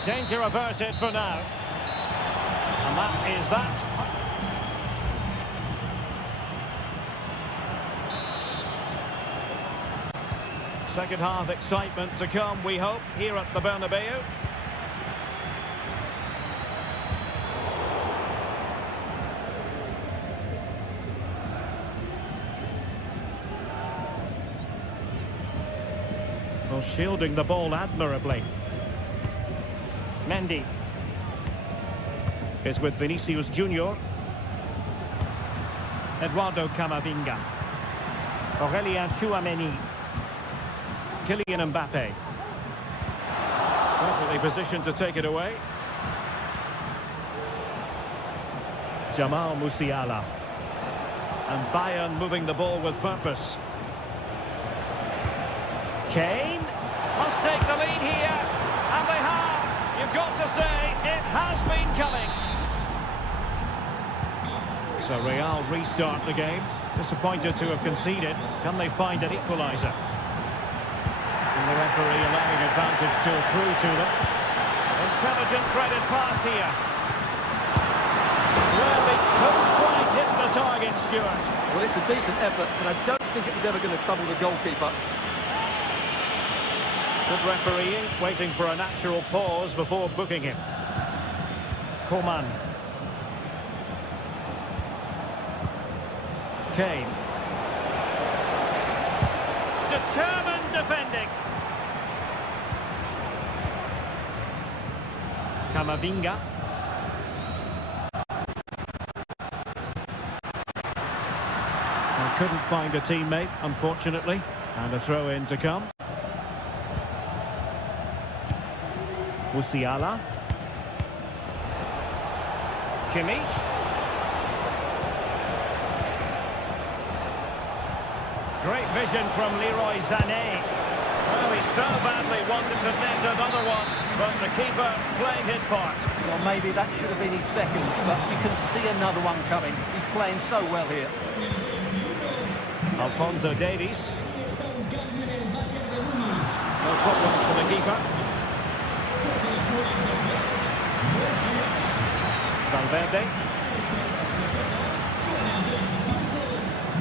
Danger averted for now. And that is that. Second half excitement to come, we hope, here at the Bernabeu. Well, shielding the ball admirably. Mendy is with Vinicius Junior. Eduardo Camavinga. Aurélien Tchouameni. Kylian Mbappe. Perfectly positioned to take it away. Jamal Musiala. And Bayern moving the ball with purpose. Kane must take the lead here. And they have. You've got to say, it has been coming. So Real restart the game. Disappointed to have conceded. Can they find an equaliser? And the referee allowing advantage to accrue to them. Intelligent threaded pass here. Well, they couldn't quite hit the target, Stuart. Well, it's a decent effort, but I don't think it was ever going to trouble the goalkeeper. Good refereeing, waiting for a natural pause before booking him. Coman. Kane. Determined defending. Camavinga. Couldn't find a teammate, unfortunately. And a throw-in to come. Musiala. Kimmich. Great vision from Leroy Sané. Well, he so badly wanted to net another one, but the keeper playing his part. Well, maybe that should have been his second, but you can see another one coming. He's playing so well here. Alphonso Davies. No problems for the keeper. Valverde.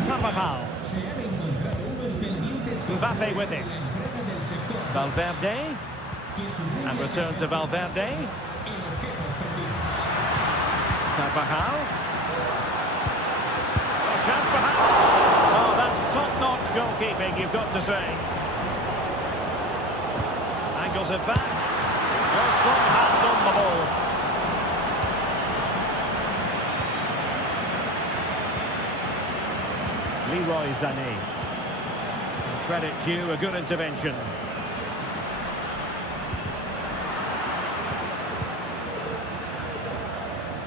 Carvajal. Mbappe with it. Valverde. And return to Valverde. Carvajal. A chance perhaps. Oh, that's top-notch goalkeeping, you've got to say. Angles it back. No strong hand on the ball. Leroy Sané. Credit due, a good intervention.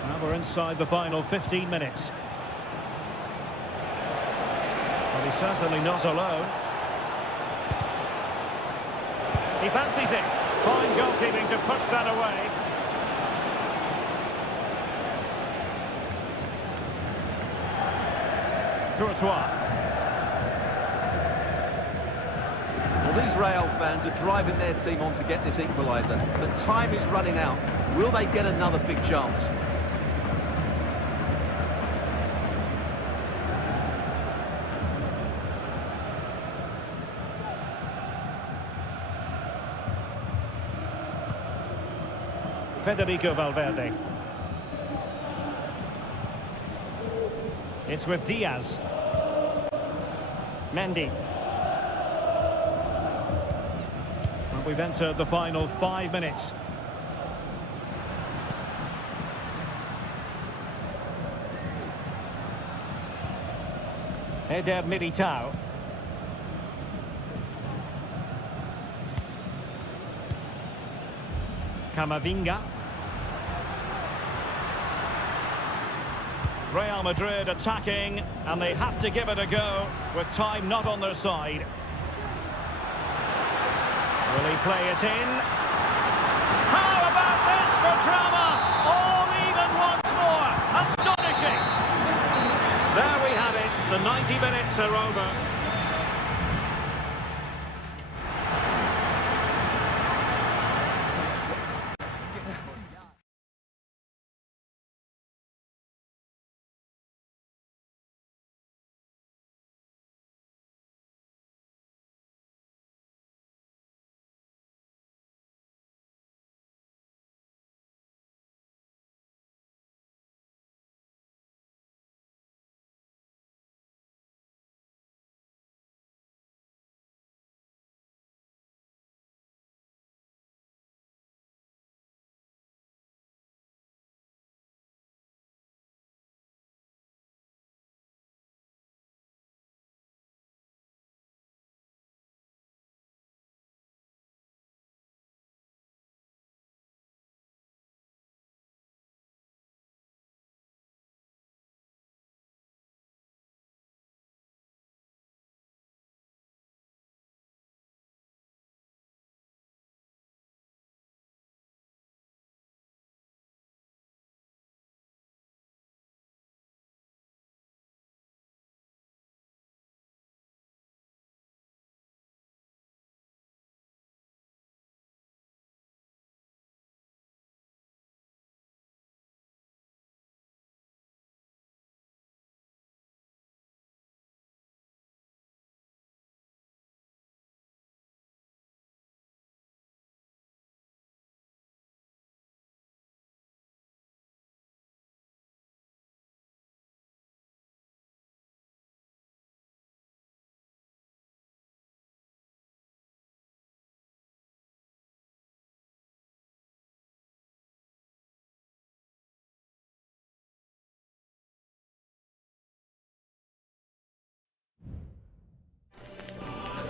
Now we're inside the final 15 minutes. Well, he's certainly not alone. He fancies it. Fine goalkeeping to push that away. Courtois. Well, these Real fans are driving their team on to get this equaliser. The time is running out. Will they get another big chance? Federico Valverde. It's with Diaz. Mendy. And we've entered the final 5 minutes. Eder Militao. Camavinga. Real Madrid attacking, and they have to give it a go with time not on their side. Will he play it in? How about this for drama? All even once more. Astonishing. There we have it. The 90 minutes are over.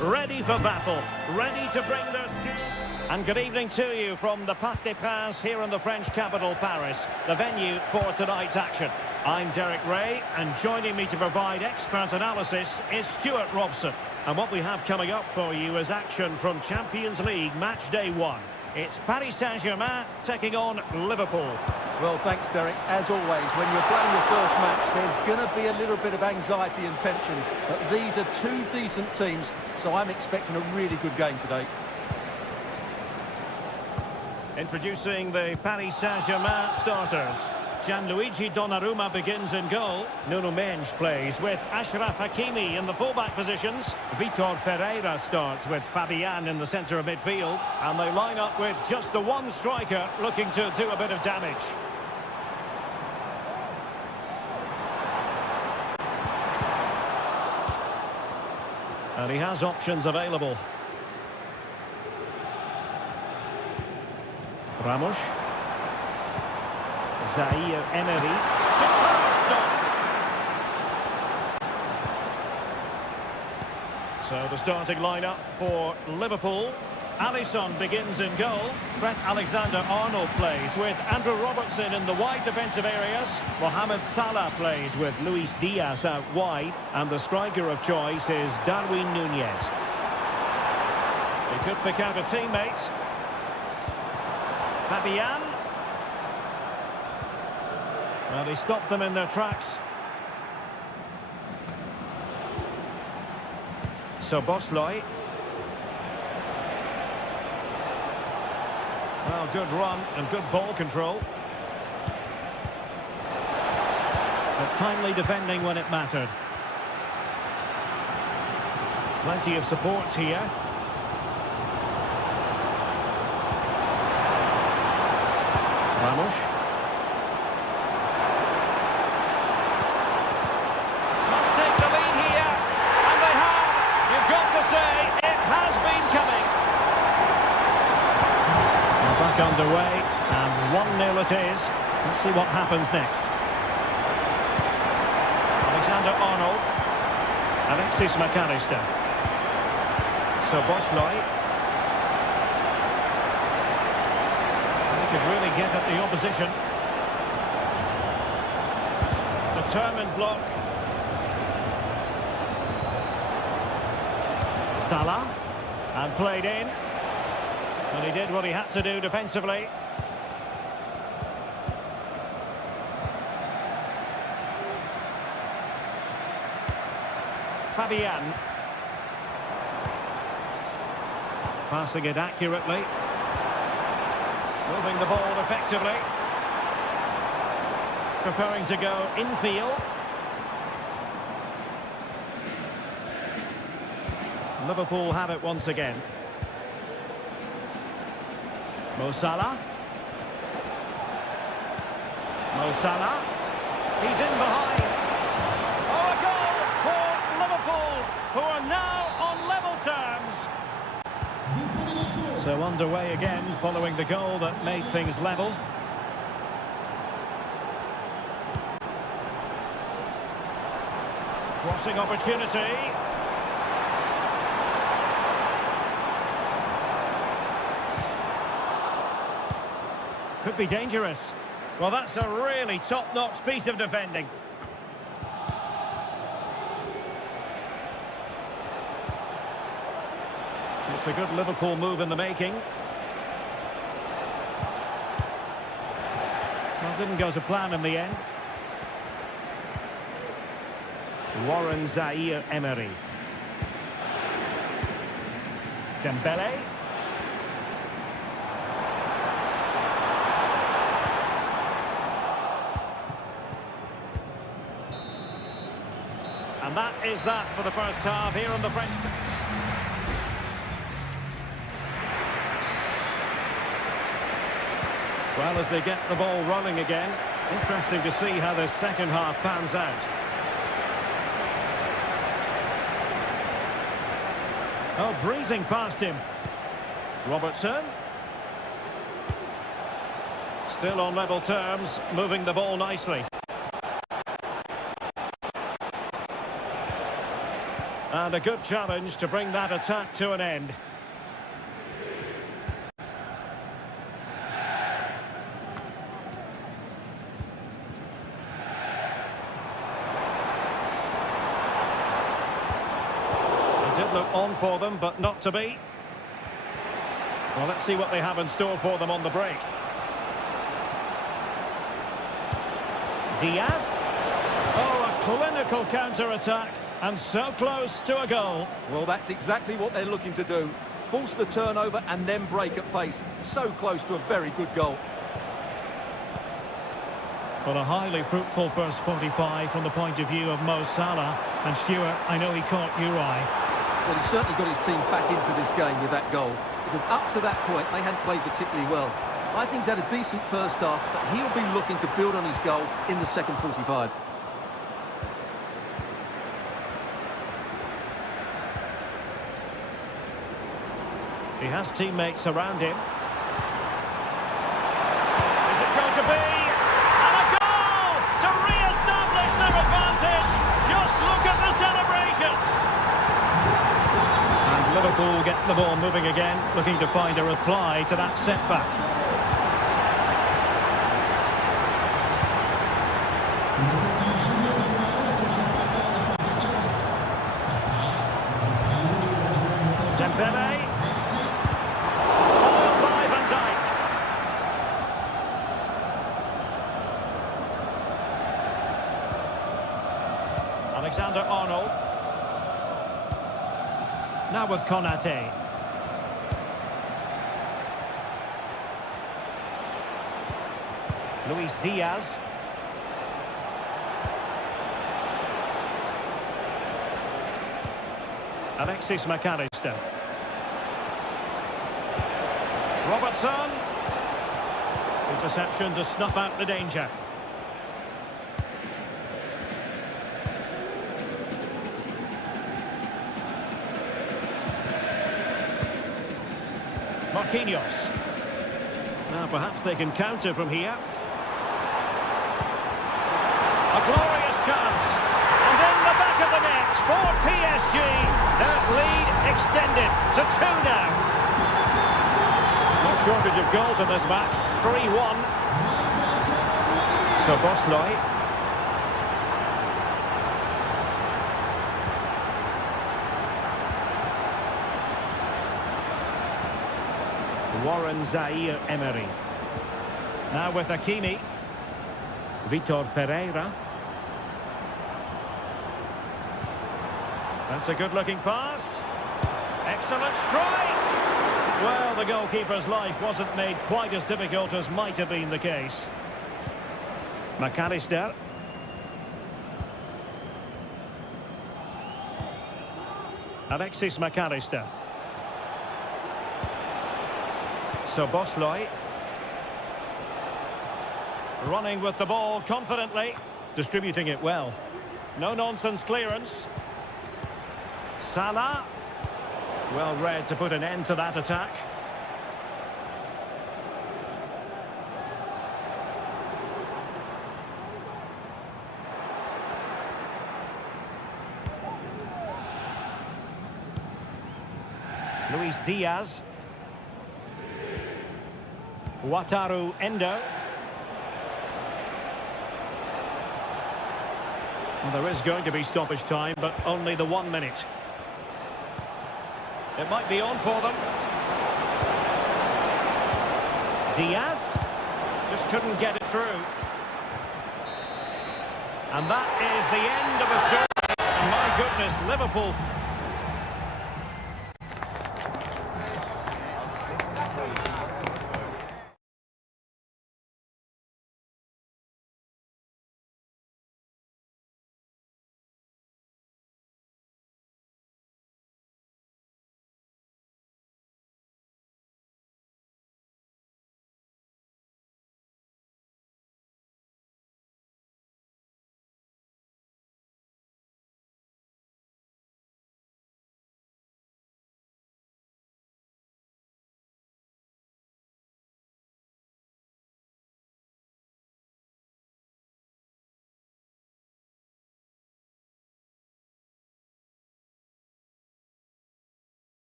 ready for battle, ready to bring their skill. And good evening to you from the Parc des Princes here in the French capital, Paris, the venue for tonight's action. I'm Derek Ray, and joining me to provide expert analysis is Stuart Robson. And what we have coming up for you is action from Champions League match day 1. It's Paris Saint-Germain taking on Liverpool. Well, thanks, Derek. As always, when you're playing your first match, there's going to be a little bit of anxiety and tension. But these are two decent teams, so I'm expecting a really good game today. Introducing the Paris Saint-Germain starters. Gianluigi Donnarumma begins in goal. Nuno Mendes plays with Achraf Hakimi in the fullback positions. Vitor Ferreira starts with Fabian in the centre of midfield. And they line up with just the one striker looking to do a bit of damage. And he has options available. Ramos. Zaire Emery. So the starting lineup for Liverpool. Alisson begins in goal. Trent Alexander-Arnold plays with Andrew Robertson in the wide defensive areas. Mohamed Salah plays with Luis Diaz out wide. And the striker of choice is Darwin Núñez. He could pick out a teammate. Fabian. Well, he stopped them in their tracks. Szoboszlai. Well, good run and good ball control. But timely defending when it mattered. Plenty of support here. Ramos. Must take the lead here. And they have. You've got to say, it has been coming. We're back underway. And 1-0 it is. Let's see what happens next. Alexander-Arnold. Alexis McAllister. Szoboszlai. Could really get at the opposition. Determined block. Salah. And played in. And he did what he had to do defensively. Fabian. Passing it accurately. Moving the ball effectively. Preferring to go infield. Liverpool have it once again. Mo Salah. Mo Salah. He's in behind. Oh, a goal for Liverpool, who are now on level terms. So underway again, following the goal that made things level. Crossing opportunity. Could be dangerous. Well, that's a really top-notch piece of defending. It's a good Liverpool move in the making. Well, didn't go to plan in the end. Warren Zaire Emery. Dembele. And that is that for the first half here on the French. Well, as they get the ball rolling again, interesting to see how the second half pans out. Oh, breezing past him. Robertson. Still on level terms, moving the ball nicely. And a good challenge to bring that attack to an end. It did look on for them, but not to be. Well, let's see what they have in store for them on the break. Diaz. Oh, a clinical counter-attack. And so close to a goal. Well, that's exactly what they're looking to do. Force the turnover and then break at pace. So close to a very good goal. Well, a highly fruitful first 45 from the point of view of Mo Salah. And Stuart, I know he caught your eye. Well, he certainly got his team back into this game with that goal. Because up to that point, they hadn't played particularly well. I think he's had a decent first half, but he'll be looking to build on his goal in the second 45. He has teammates around him. Is it going to be? And a goal to re-establish their advantage. Just look at the celebrations. And Liverpool get the ball moving again, looking to find a reply to that setback. Dembele. Alexander-Arnold. Now with Konate. Luis Diaz. Alexis McAllister. Robertson. Interception to snuff out the danger. Marquinhos. Now perhaps they can counter from here. A glorious chance. And in the back of the net for PSG. Their lead extended to 2 now. No shortage of goals in this match. 3-1. So Bosley. Warren Zaire-Emery. Now with Hakimi. Vitor Ferreira. That's a good-looking pass. Excellent strike! Well, the goalkeeper's life wasn't made quite as difficult as might have been the case. McAllister. Alexis McAllister. So Bosley. Running with the ball confidently. Distributing it well. No-nonsense clearance. Salah. Well read to put an end to that attack. Luis Diaz. Wataru Endo. Well, there is going to be stoppage time, but only the 1 minute. It might be on for them. Diaz just couldn't get it through. And that is the end of a story. And my goodness, Liverpool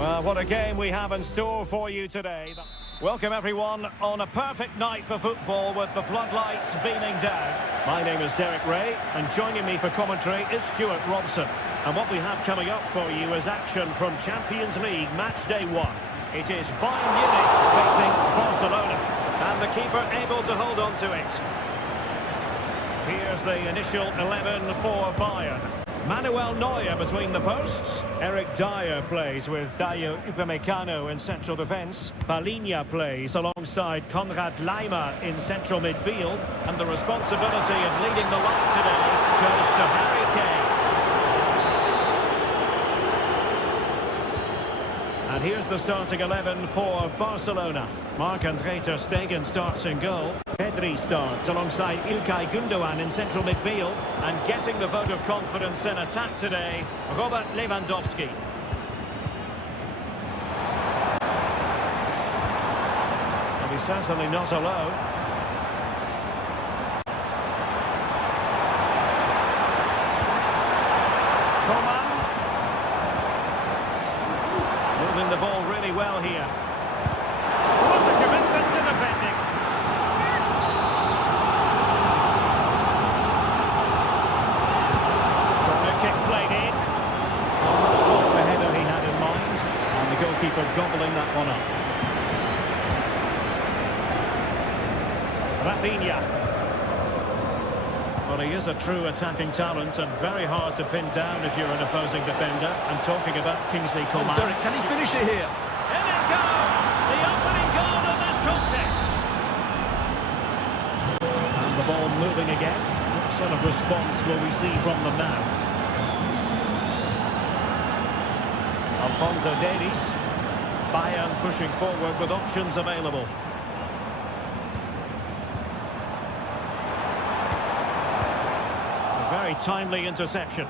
Well, what a game we have in store for you today. Welcome everyone on a perfect night for football with the floodlights beaming down. My name is Derek Ray and joining me for commentary is Stuart Robson. And what we have coming up for you is action from Champions League match day 1. It is Bayern Munich facing Barcelona and the keeper able to hold on to it. Here's the initial 11 for Bayern. Manuel Neuer between the posts. Eric Dyer plays with Dayo Upamecano in central defence. Palinha plays alongside Konrad Laimer in central midfield. And the responsibility of leading the line today goes to Harry Kane. And here's the starting 11 for Barcelona. Marc-André ter Stegen starts in goal. Pedri starts alongside İlkay Gündoğan in central midfield. And getting the vote of confidence in attack today, Robert Lewandowski. And he's certainly not alone. Coman. Moving the ball really well here. What a commitment to defending. Corner kick played in. The header he had in mind. And the goalkeeper gobbling that one up. Rafinha. Well, he is a true attacking talent and very hard to pin down if you're an opposing defender. I'm talking about Kingsley Coman. Can he finish it here? In it goes! The opening goal of this contest! And the ball moving again. What sort of response will we see from them now? Alphonso Davies. Bayern pushing forward with options available. A very timely interception.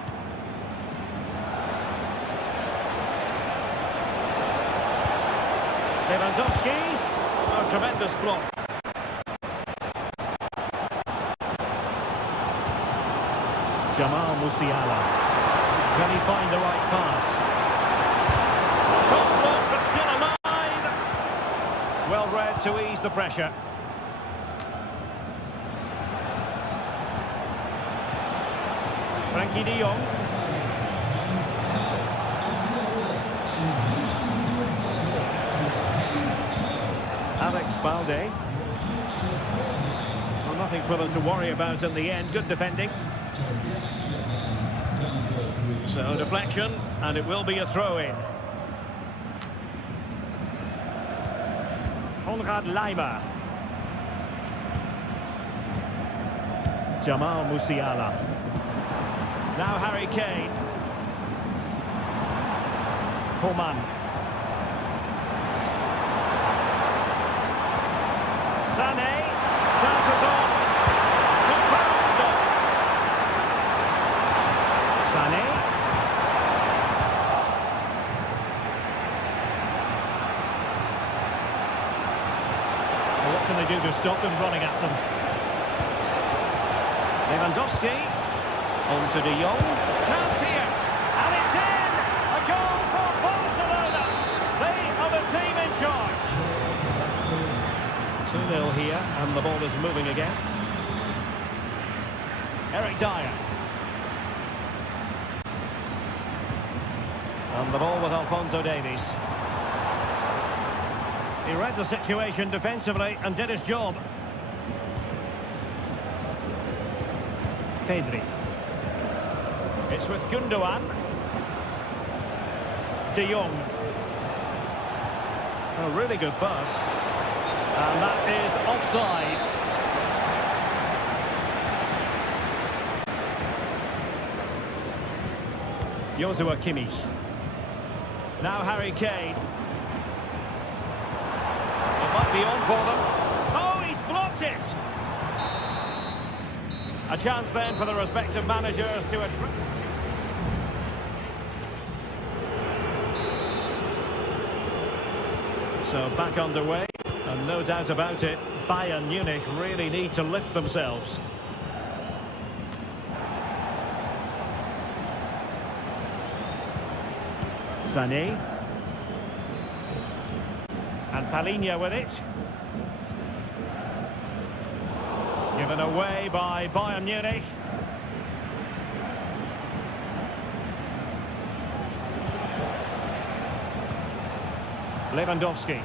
Lewandowski, a tremendous block. Jamal Musiala. Can he find the right pass? Shot blocked, but still alive. Well read to ease the pressure. Frankie de Jong. Alex Balde. Well, nothing for them to worry about in the end. Good defending. So deflection, and it will be a throw-in. Konrad Laimer. Jamal Musiala. Now Harry Kane. Coman. Sané, chances on. Superb stop. Sané. Well, what can they do to stop them running at them? Lewandowski. On to de Jong. Chance here. And it's in. A goal for Barcelona. They are the team in charge. 2-0 here, and the ball is moving again. Eric Dyer. And the ball with Alphonso Davies. He read the situation defensively and did his job. Pedri. It's with Gündoğan. De Jong. A really good pass. And that is offside. Joshua Kimmich. Now Harry Kane. It might be on for them. Oh, he's blocked it! A chance then for the respective managers to address. So back underway, and no doubt about it, Bayern Munich really need to lift themselves. Sané. Palinha with it. Given away by Bayern Munich. Lewandowski.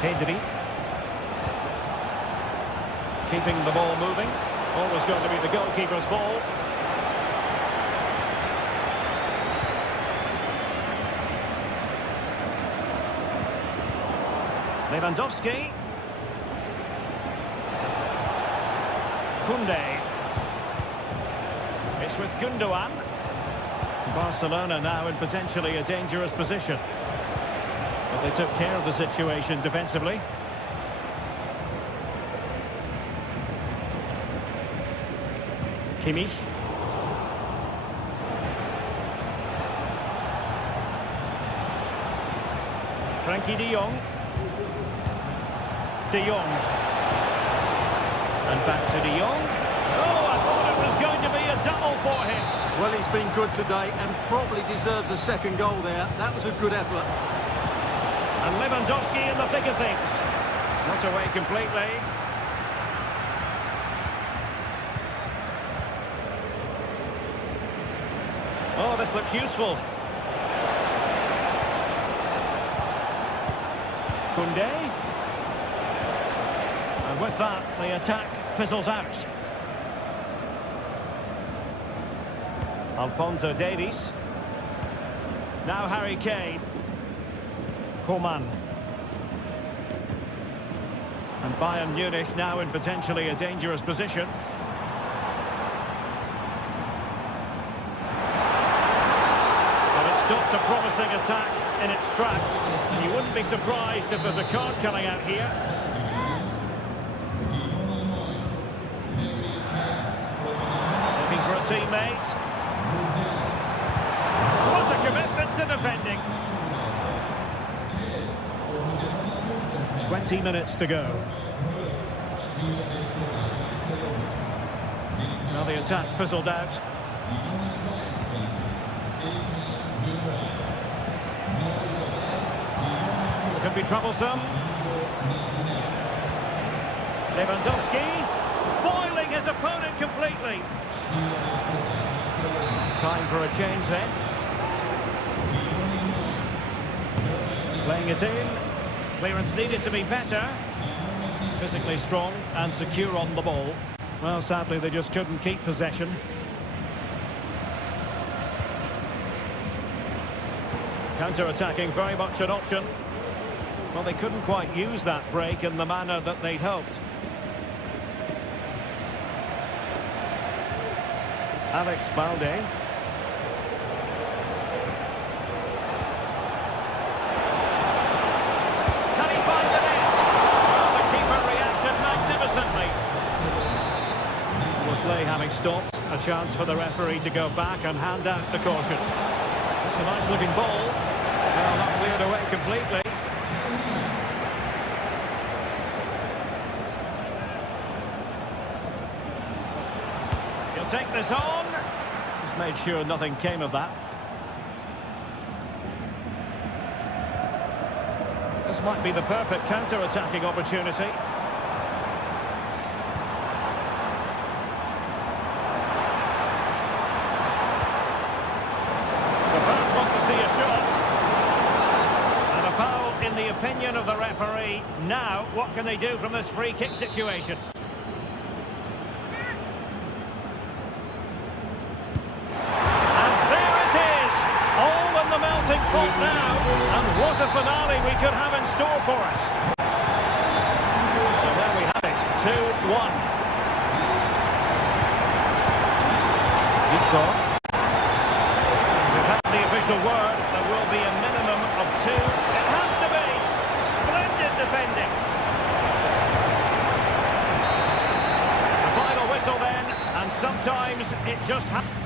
Pedri. Keeping the ball moving. Always going to be the goalkeeper's ball. Lewandowski. Koundé. It's with Gundogan. Barcelona now in potentially a dangerous position. But they took care of the situation defensively. Kimmich. Frankie de Jong. De Jong. And back to de Jong. Oh, I thought it was going to be a double for him. Well, he's been good today and probably deserves a second goal there. That was a good effort. And Lewandowski in the thick of things. Not away completely. Oh, this looks useful. Koundé. And with that, the attack fizzles out. Alphonso Davies. Now Harry Kane. Coman. And Bayern Munich now in potentially a dangerous position. But it stopped a promising attack in its tracks. And you wouldn't be surprised if there's a card coming out here. Looking for a teammate. What a commitment to defending. 20 minutes to go. Now the attack fizzled out. Could be troublesome. Lewandowski foiling his opponent completely. Time for a change then. Playing it in. Clearance needed to be better. Physically strong and secure on the ball. Well, sadly, they just couldn't keep possession. Counter-attacking, very much an option. Well, they couldn't quite use that break in the manner that they'd hoped. Alex Balde. Play having stopped, a chance for the referee to go back and hand out the caution. It's a nice looking ball. Well, not cleared away completely. He'll take this on. He's made sure nothing came of that. This might be the perfect counter-attacking opportunity. In the opinion of the referee, now what can they do from this free kick situation? And there it is, all in the melting pot now, and what a finale we could have in store for us. So there we have it, 2-1. We've had the official word, there will be a minimum of 2. It has to be. Splendid defending. The final whistle then, and sometimes it just happens.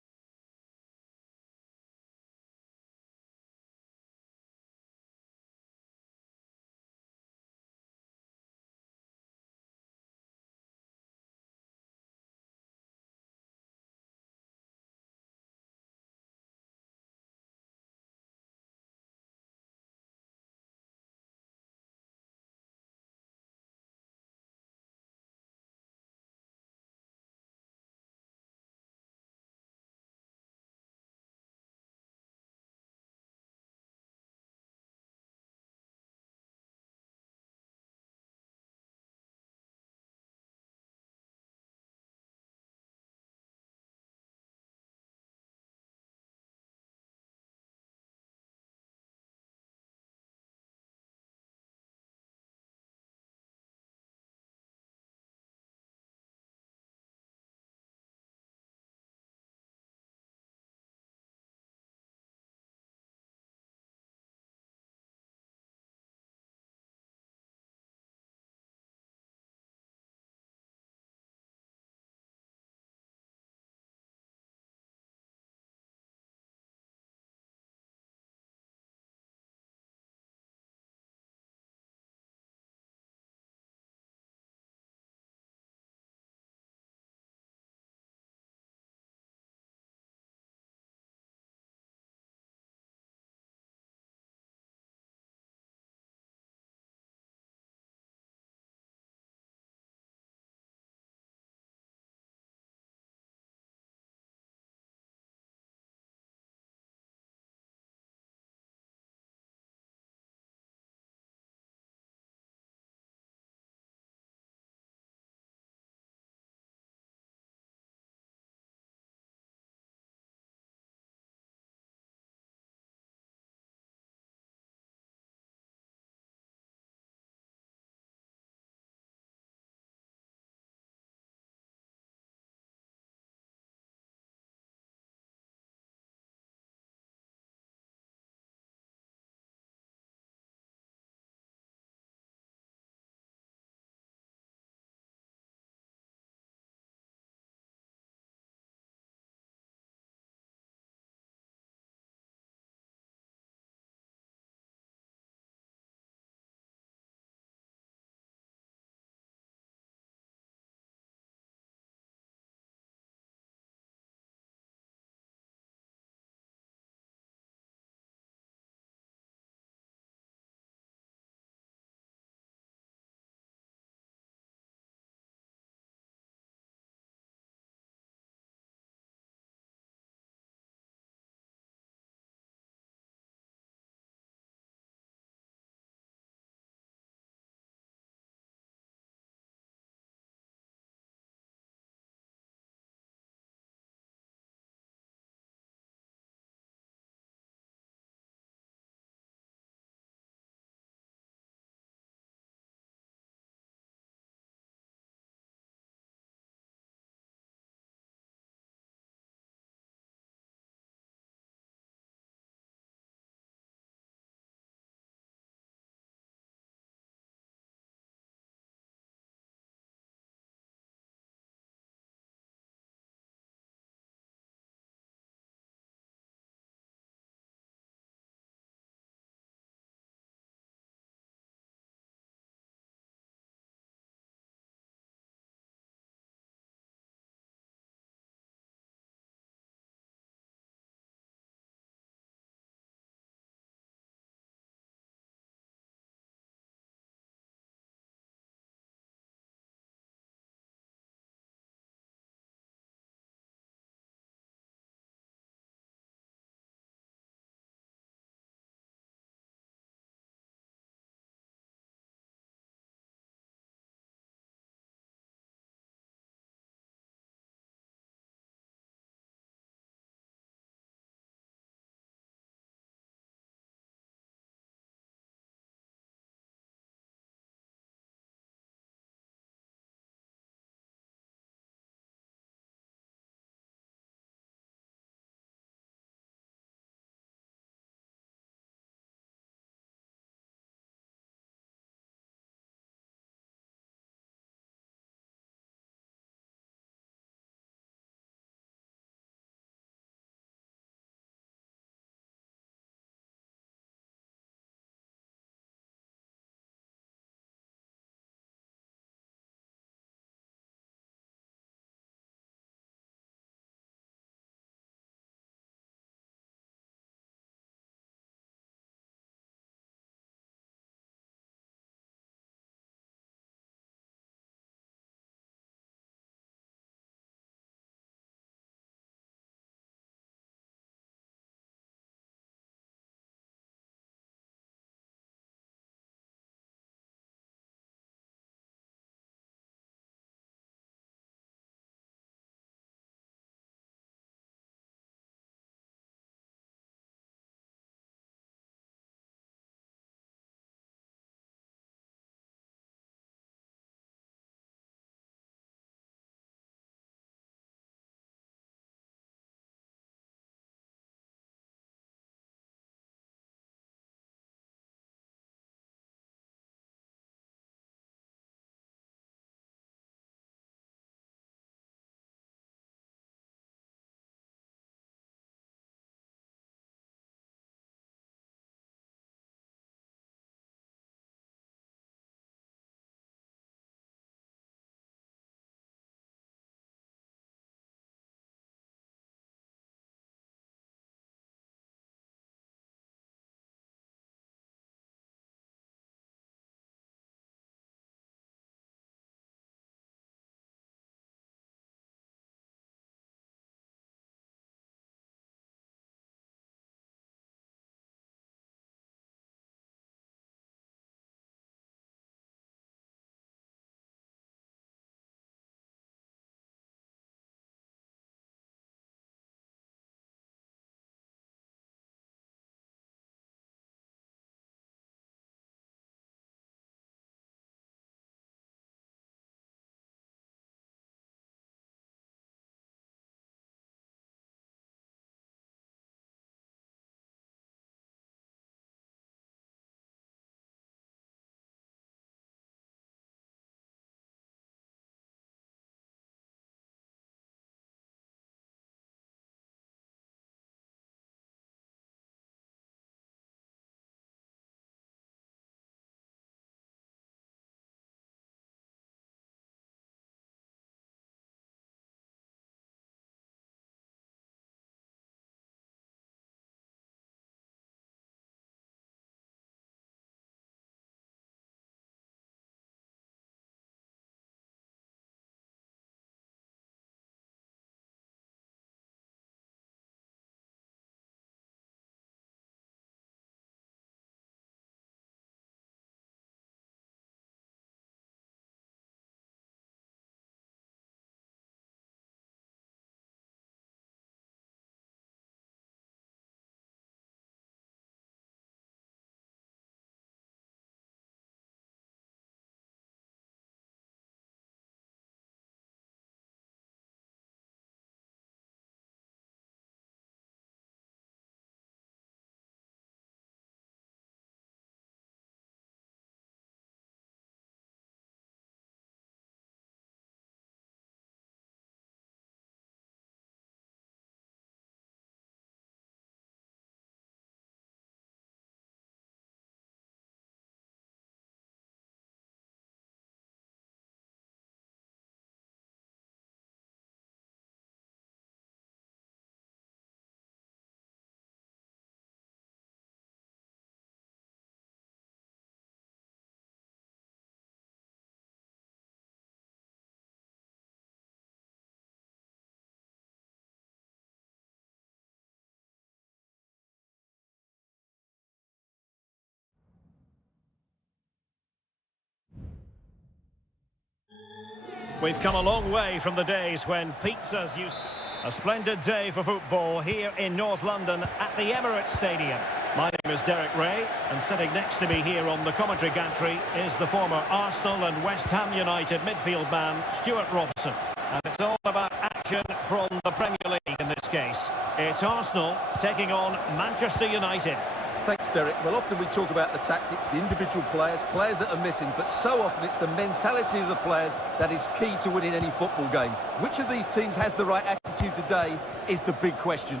We've come a long way from the days when pizzas used to... A splendid day for football here in North London at the Emirates Stadium. My name is Derek Ray, and sitting next to me here on the commentary gantry is the former Arsenal and West Ham United midfield man, Stuart Robson. And it's all about action from the Premier League in this case. It's Arsenal taking on Manchester United. Thanks, Derek. Well, often we talk about the tactics, the individual players, players that are missing, but so often it's the mentality of the players that is key to winning any football game. Which of these teams has the right attitude today is the big question.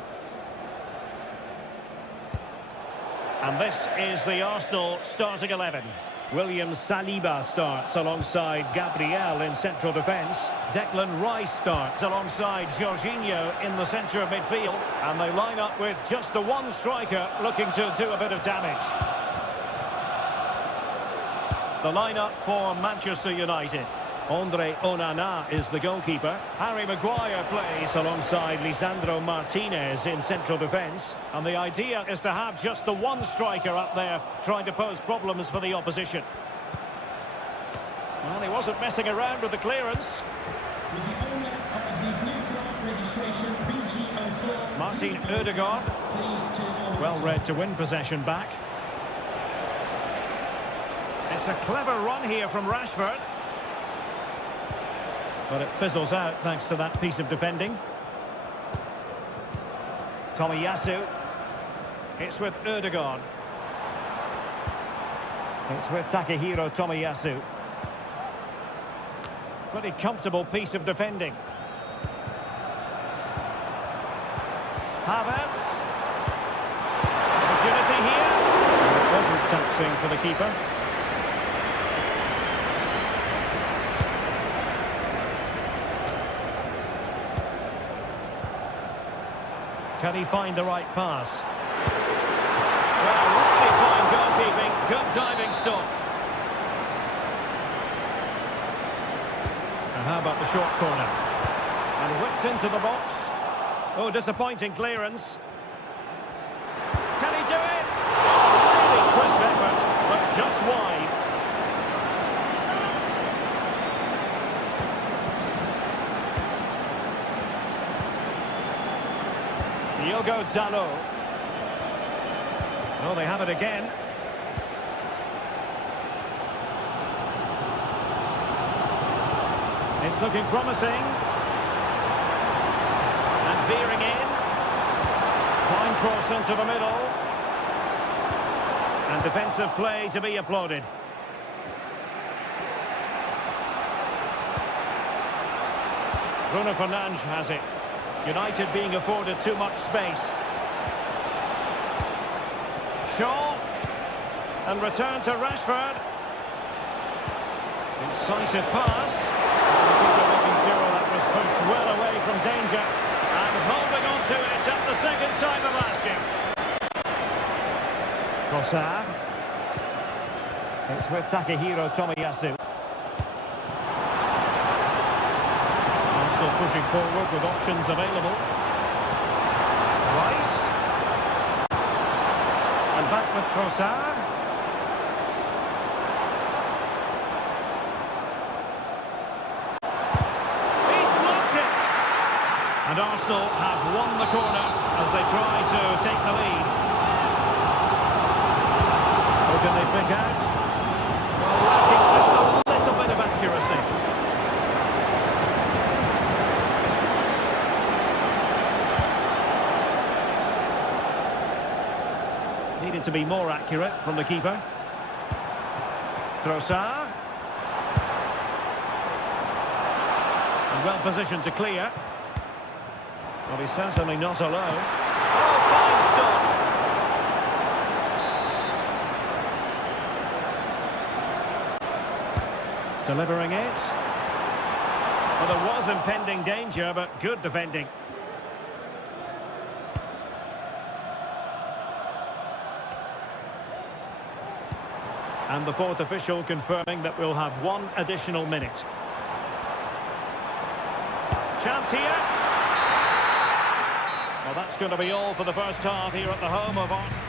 And this is the Arsenal starting 11. William Saliba starts alongside Gabriel in central defence. Declan Rice starts alongside Jorginho in the centre of midfield. And they line up with just the one striker looking to do a bit of damage. The lineup for Manchester United. Andre Onana is the goalkeeper. Harry Maguire plays alongside Lisandro Martinez in central defence. And the idea is to have just the one striker up there trying to pose problems for the opposition. Well, he wasn't messing around with the clearance. With the owner of the blue card registration, BG04. Martin Ødegaard. Please turn on. Well read to win possession back. It's a clever run here from Rashford. But it fizzles out thanks to that piece of defending. Tomiyasu. It's with Ødegaard. It's with Takehiro Tomiyasu. Pretty comfortable piece of defending. Havertz. Opportunity here. It wasn't taxing for the keeper. Can he find the right pass? Well, really fine goalkeeping, good diving stop. And how about the short corner? And whipped into the box. Oh, disappointing clearance. Can he do it? Oh, really crisp effort, but just wide. Diogo Dalot. Oh, they have it again. It's looking promising. And veering in. Fine cross into the middle. And defensive play to be applauded. Bruno Fernandes has it. United being afforded too much space. Shaw. And return to Rashford. Incisive pass. I think you're making sure that was pushed well away from danger. And holding on to it at the second time of asking. Trossard. It's with Takehiro Tomiyasu. Pushing forward with options available. Rice. And back with Trossard. He's blocked it! And Arsenal have won the corner as they try to take the lead. Who can they pick out? Well, lacking just a little bit of accuracy. Needed to be more accurate from the keeper. Trossard. And well positioned to clear. Well, he's certainly not alone. Oh, fine stop. Delivering it. Well, there was impending danger, but good defending. And the fourth official confirming that we'll have one additional minute. Chance here. Well, that's going to be all for the first half here at the home of Arsenal.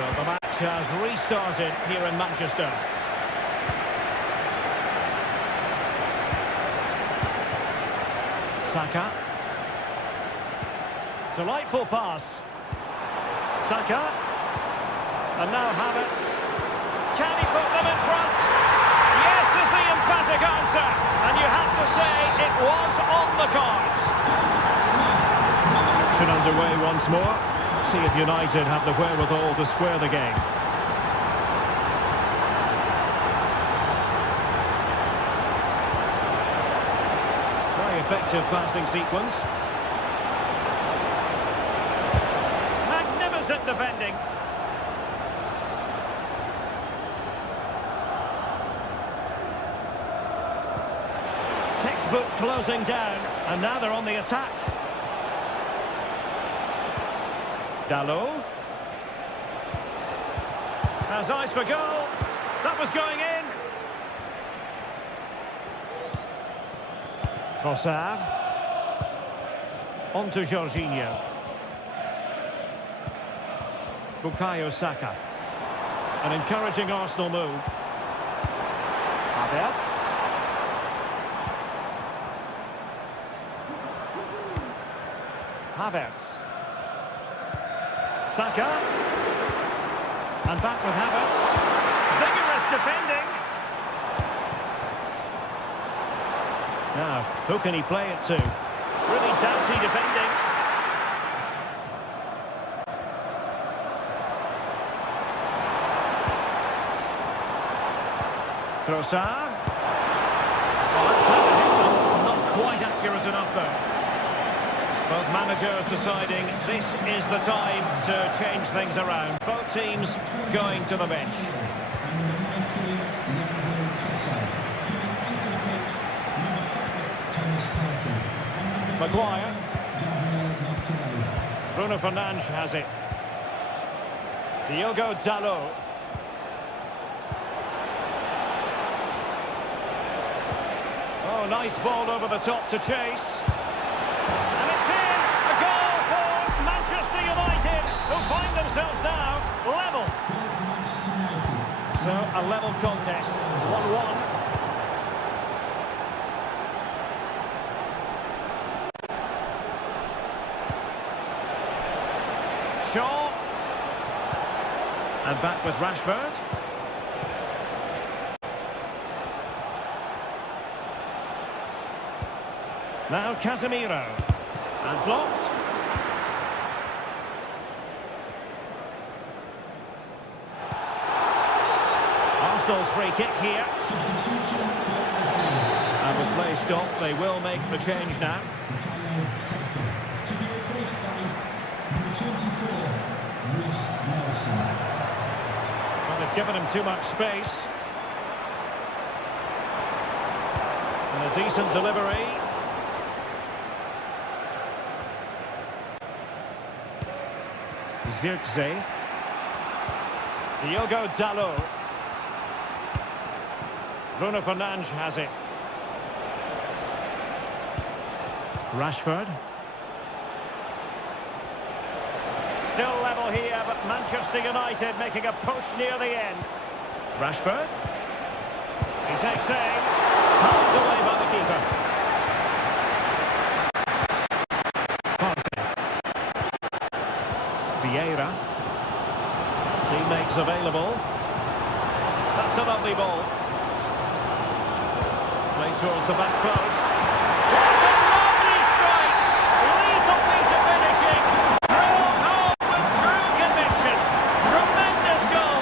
So the match has restarted here in Manchester. Saka. Delightful pass. Saka. And now Havertz. Can he put them in front? Yes is the emphatic answer. And you have to say it was on the cards. Action underway once more. See if United have the wherewithal to square the game. Very effective passing sequence. Magnificent defending. Textbook closing down, and now they're on the attack. Dalot has eyes for goal. That was going in. Trossard. On to Jorginho. Bukayo Saka. An encouraging Arsenal move. Havertz. Havertz. Saka. And back with Havertz. Vigorous defending. Now, who can he play it to? Really doughty defending. Trossard. Well, that's how to hit them. Not quite accurate enough, though. Both managers deciding this is the time to change things around. Both teams going to the bench. Maguire. Bruno Fernandes has it. Diogo Dalot. Oh, nice ball over the top to chase. Who find themselves now level. So a level contest, 1-1. Shaw. And back with Rashford. Now Casemiro. And blocked. Arsenal's free kick here. And with play stopped, they will make the change now. To be replaced by number 24, Nelson. Well, they've given him too much space. And a decent delivery. Zirkzee. Diogo Dalot. Bruno Fernandes has it. Rashford. Still level here, but Manchester United making a push near the end. Rashford. He takes aim. Halved away by the keeper. Vieira. Teammates available. That's a lovely ball. Played towards the back post. What a lovely strike! Lethal piece of finishing. Drilled home with true conviction. Tremendous goal.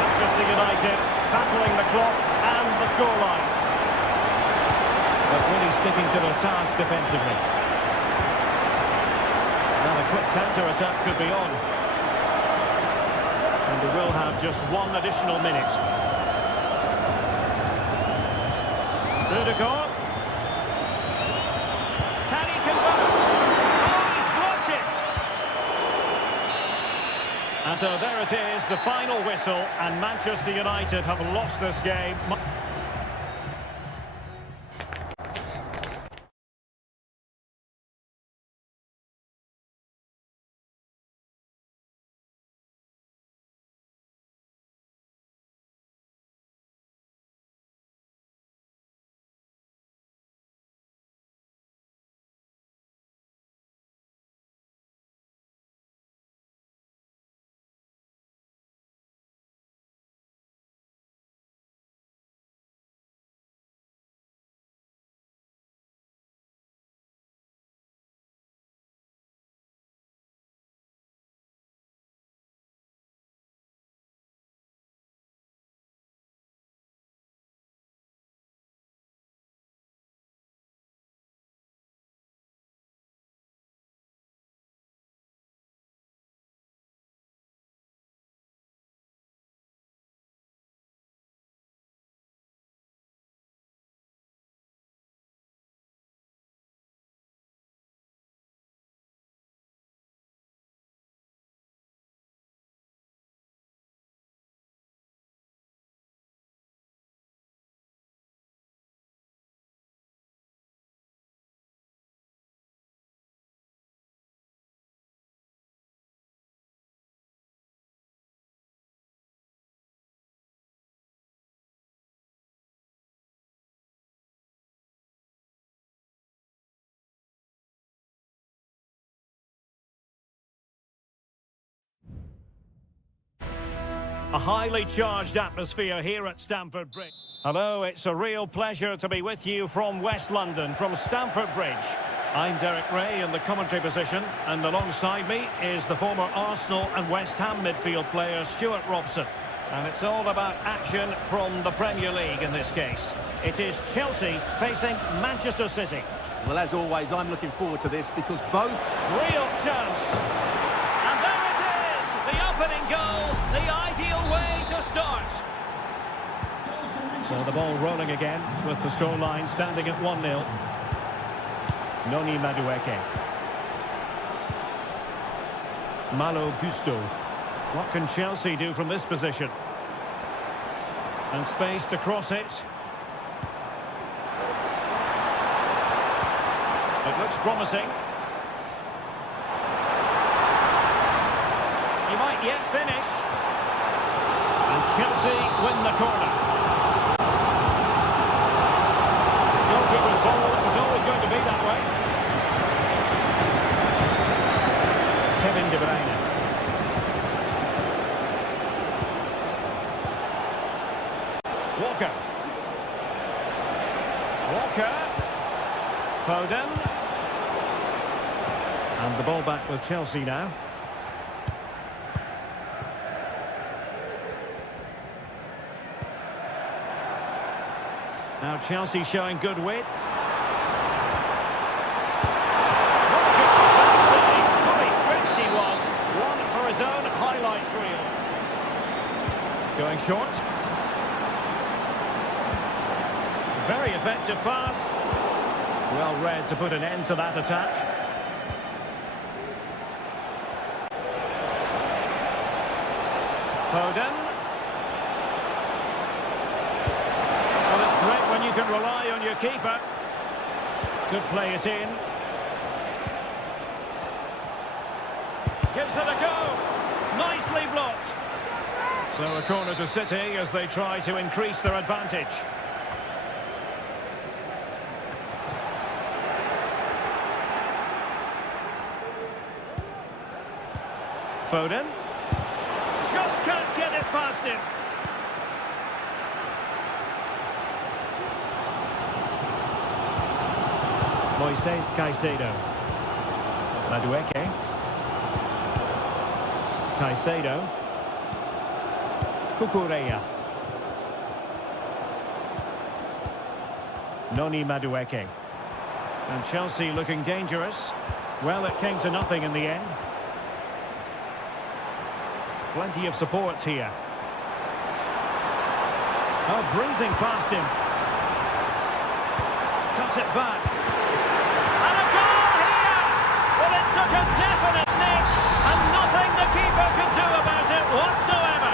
Manchester United battling the clock and the scoreline. But really sticking to their task defensively. Now a quick counter-attack could be on. And we will have just one additional minute. Rudiger. Can he convert? Oh, he's blocked it! And so there it is, the final whistle, and Manchester United have lost this game. A highly charged atmosphere here at Stamford Bridge. Hello, it's a real pleasure to be with you from West London, from Stamford Bridge. I'm Derek Ray in the commentary position, and alongside me is the former Arsenal and West Ham midfield player Stuart Robson. And it's all about action from the Premier League in this case. It is Chelsea facing Manchester City. Well, as always, I'm looking forward to this because both... Real chance. And there it is! The opening goal, the ideal way to start. So the ball rolling again with the scoreline standing at 1-0. Noni Madueke. Malo Gusto. What can Chelsea do from this position? And space to cross it. It looks promising. He might yet finish. And Chelsea win the corner. Goalkeeper's ball, it was always going to be that way. Kevin De Bruyne. Walker. Walker. Foden. And the ball back with Chelsea now. Now Chelsea showing good width. Fully stretched he was. One for his own highlights reel. Going short. Very effective pass. Well read to put an end to that attack. Foden. Well, it's great when you can rely on your keeper. Could play it in. Gives it a go. Nicely blocked. So a corner to City as they try to increase their advantage. Foden. Just can't get it past him. Moises Caicedo. Madueke. Caicedo. Cucurella. Noni Madueke. And Chelsea looking dangerous. Well, it came to nothing in the end. Plenty of support here. Oh, breezing past him. Cuts it back. And a goal here! Well, it took a definite nick, and nothing the keeper could do about it whatsoever.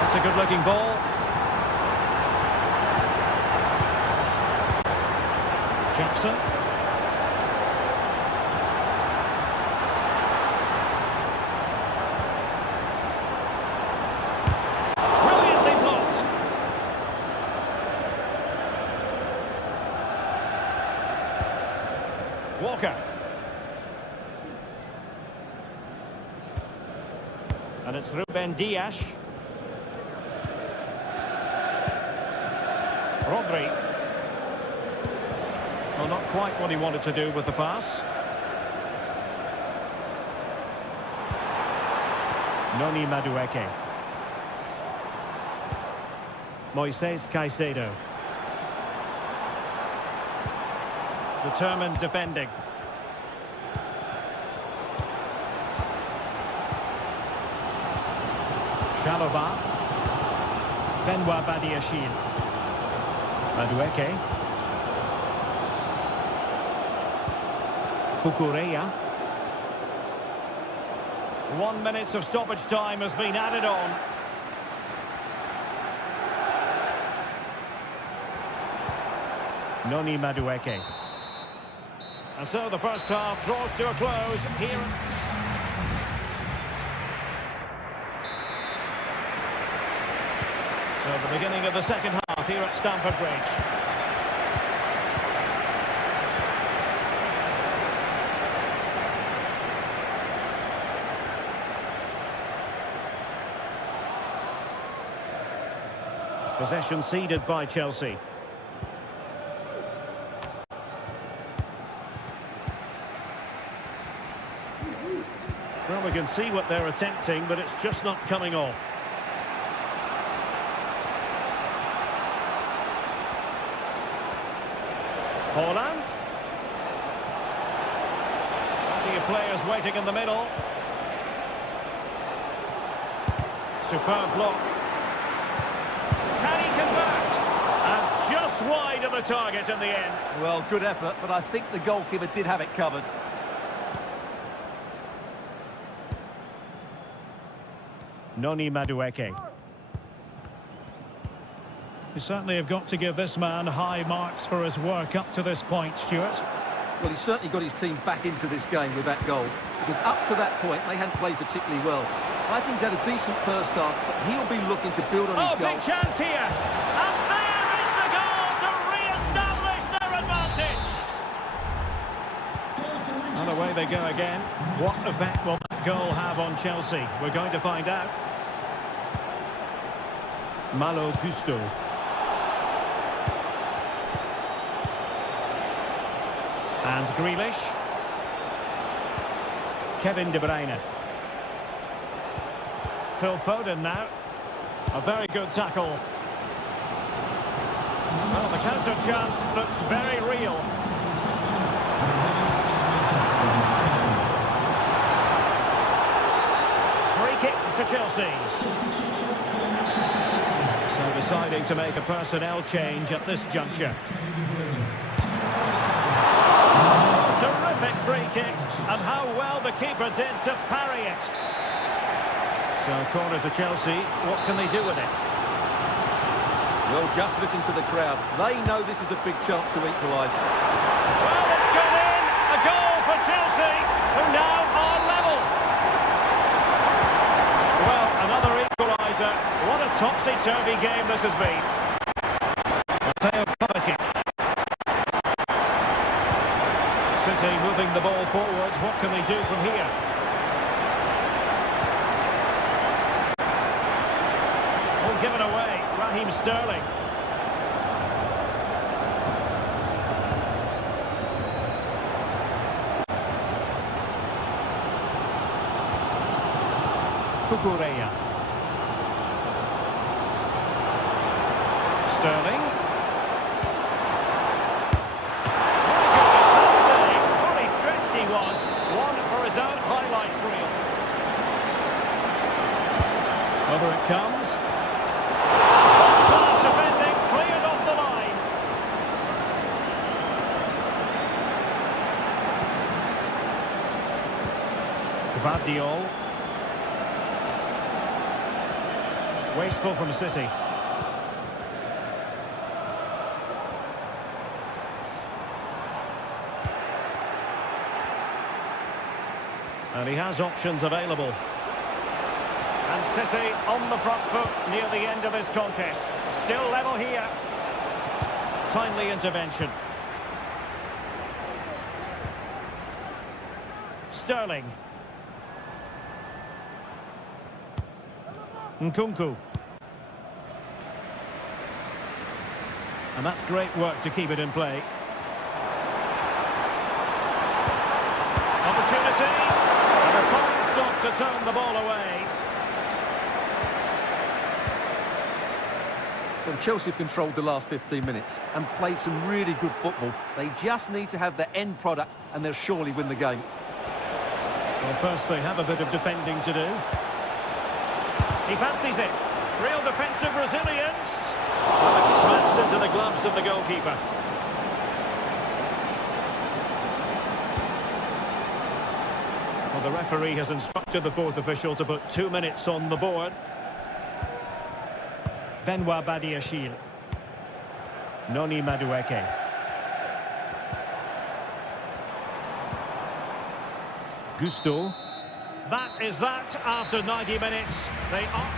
That's a good-looking ball. Jackson. Walker. And it's Ruben Dias. Rodri. Well, not quite what he wanted to do with the pass. Noni Madueke. Moises Caicedo. Determined defending. Chalobah. Benoit Badiashile. Madueke. Cucurella. 1 minute of stoppage time has been added on. Noni Madueke. And so the first half draws to a close here. So the beginning of the second half here at Stamford Bridge. Possession ceded by Chelsea. Well, we can see what they're attempting, but it's just not coming off. Holland. Plenty of players waiting in the middle. Superb block. Can he convert? And just wide of the target in the end. Well, good effort, but I think the goalkeeper did have it covered. Noni Madueke. You certainly have got to give this man high marks for his work up to this point, Stuart. Well, he's certainly got his team back into this game with that goal, because up to that point, they hadn't played particularly well. I think he's had a decent first half, but he'll be looking to build on his goal. Big chance here! And there is the goal to re-establish their advantage! And away they go again. What effect will that goal have on Chelsea? We're going to find out. Malo Gusto. And Grealish. Kevin De Bruyne. Phil Foden now. A very good tackle. Well, the counter chance looks very real. Free kick to Chelsea. So deciding to make a personnel change at this juncture. Terrific free kick, and how well the keeper did to parry it. So corner to Chelsea, what can they do with it? Well, just listen to the crowd. They know this is a big chance to equalise. Well, it's gone in! A goal for Chelsea, who now are level. Well, another equaliser. What a topsy-turvy game this has been. Mateo Kovacic. City moving the ball forward. What can they do from here? Oh, given away. Raheem Sterling. Cucurella. Sterling. Over it comes. First-class defending, cleared off the line. Gvardiol. Wasteful from City. And he has options available. And City on the front foot near the end of this contest. Still level here. Timely intervention. Sterling. Nkunku. And that's great work to keep it in play. Opportunity. And a fine stop to turn the ball away. Well, Chelsea have controlled the last 15 minutes and played some really good football. They just need to have the end product and they'll surely win the game. Well, first they have a bit of defending to do. He fancies it. Real defensive resilience. Well, it slaps into the gloves of the goalkeeper. Well, the referee has instructed the fourth official to put 2 minutes on the board. Benoit Badiashile. Noni Madueke. Gusto. That is that after 90 minutes. They are...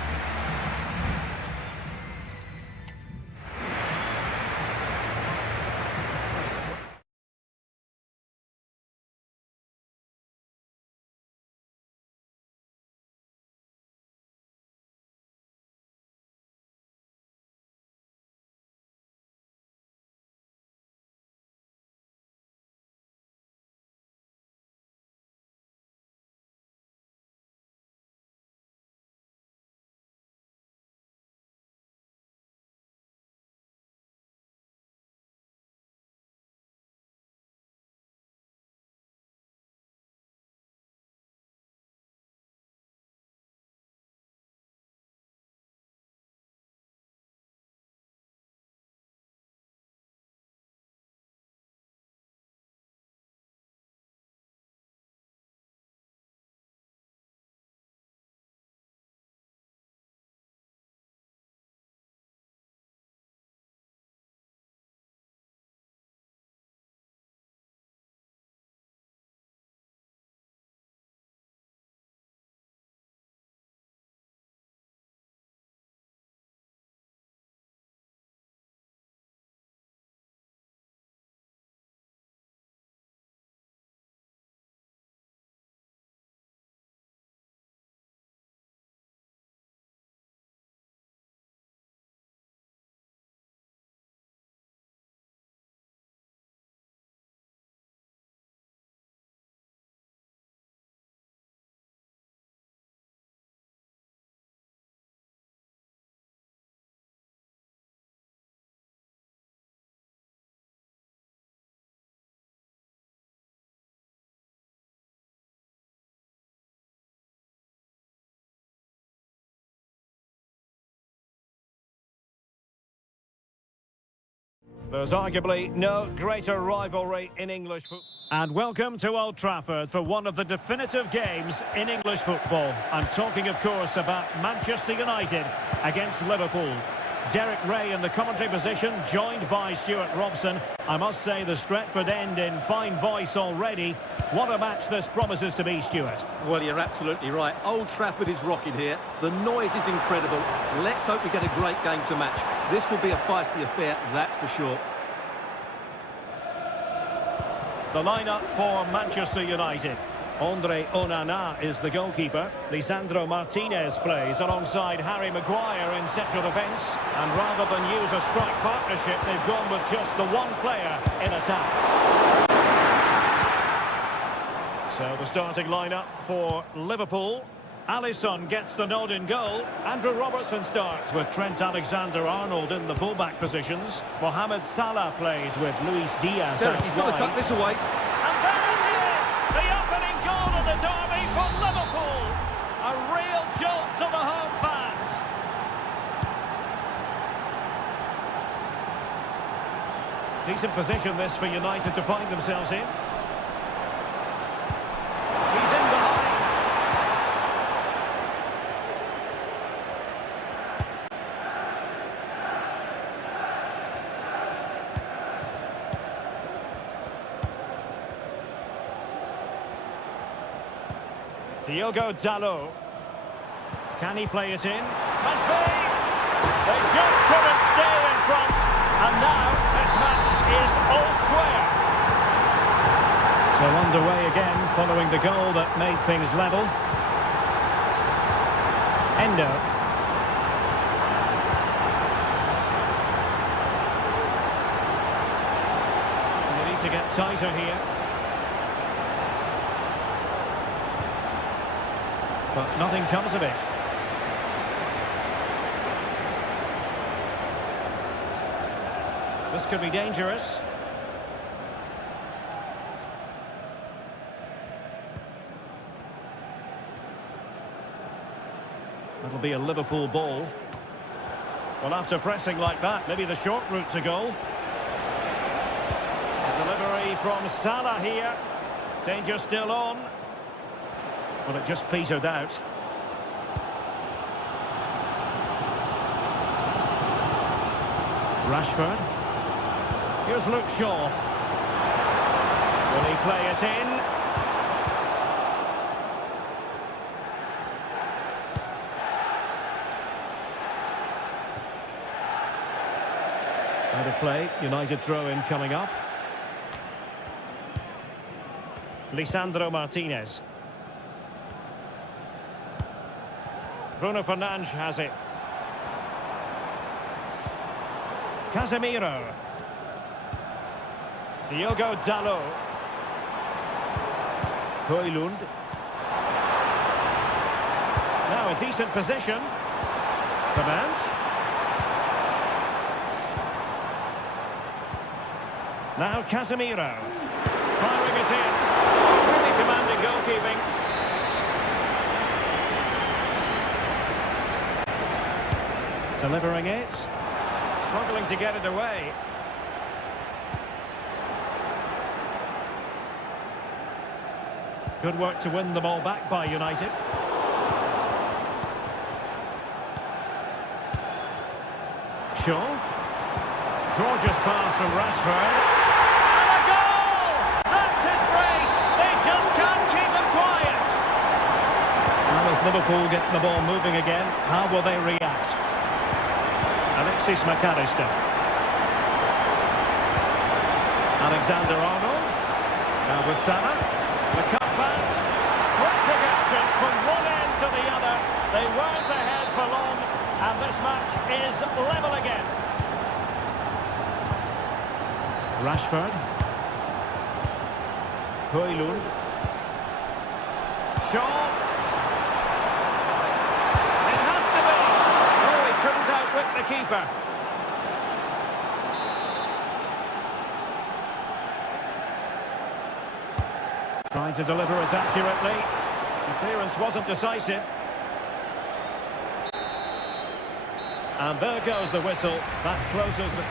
There's arguably no greater rivalry in English football. And welcome to Old Trafford for one of the definitive games in English football. I'm talking, of course, about Manchester United against Liverpool. Derek Ray in the commentary position, joined by Stuart Robson. I must say the Stretford end in fine voice already. What a match this promises to be, Stuart. Well, you're absolutely right. Old Trafford is rocking here. The noise is incredible. Let's hope we get a great game to match. This will be a feisty affair, that's for sure. The lineup for Manchester United. Andre Onana is the goalkeeper. Lisandro Martinez plays alongside Harry Maguire in central defence. And rather than use a strike partnership, they've gone with just the one player in attack. So the starting lineup for Liverpool. Alisson gets the nod in goal. Andrew Robertson starts with Trent Alexander-Arnold in the fullback positions. Mohamed Salah plays with Luis Diaz Derek, out he's got to wide. tuck this away. And there it is! The opening goal of the derby for Liverpool! A real jolt to the home fans. Decent position this for United to find themselves in. He's in behind. Diogo Dalot. Can he play it in? Must be! They just couldn't stay in front. And now this match is all square. So underway again following the goal that made things level. Endo. They need to get tighter here. But nothing comes of it. This could be dangerous. That'll be a Liverpool ball. Well, after pressing like that, maybe the short route to goal. A delivery from Salah here. Danger still on. Well, it just petered out. Rashford. Here's Luke Shaw. Will he play it in? Out of play. United throw-in coming up. Lisandro Martinez. Bruno Fernandes has it. Casemiro. Diogo Dalot. Højlund. Now a decent position. Fernandes. Now Casemiro. Firing it in. Really commanding goalkeeping. Delivering it. Struggling to get it away. Good work to win the ball back by United. Shaw. Gorgeous pass from Rashford. And a goal! That's his brace! They just can't keep him quiet. Now as Liverpool get the ball moving again, how will they react? Alexis McAllister. Alexander-Arnold. Now with Salah. The cutback. Frantic action from one end to the other. They weren't ahead for long, and this match is level again. Rashford. Højlund. Shaw. It has to be. Oh, he couldn't outwit the keeper. Trying to deliver it accurately. The clearance wasn't decisive. And there goes the whistle. That closes the...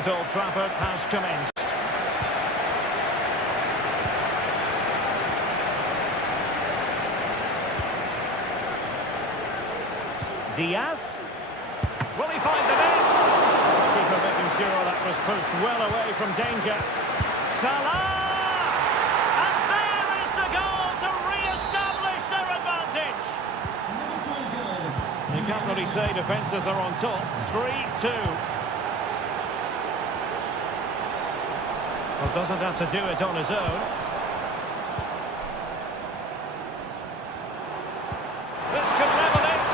at Old Trafford has commenced. Diaz. Will he find the net? Keeper making sure that was pushed well away from danger. Salah! And there is the goal to re-establish their advantage. You can't really say defences are on top. 3-2. Well, doesn't have to do it on his own. This could level it.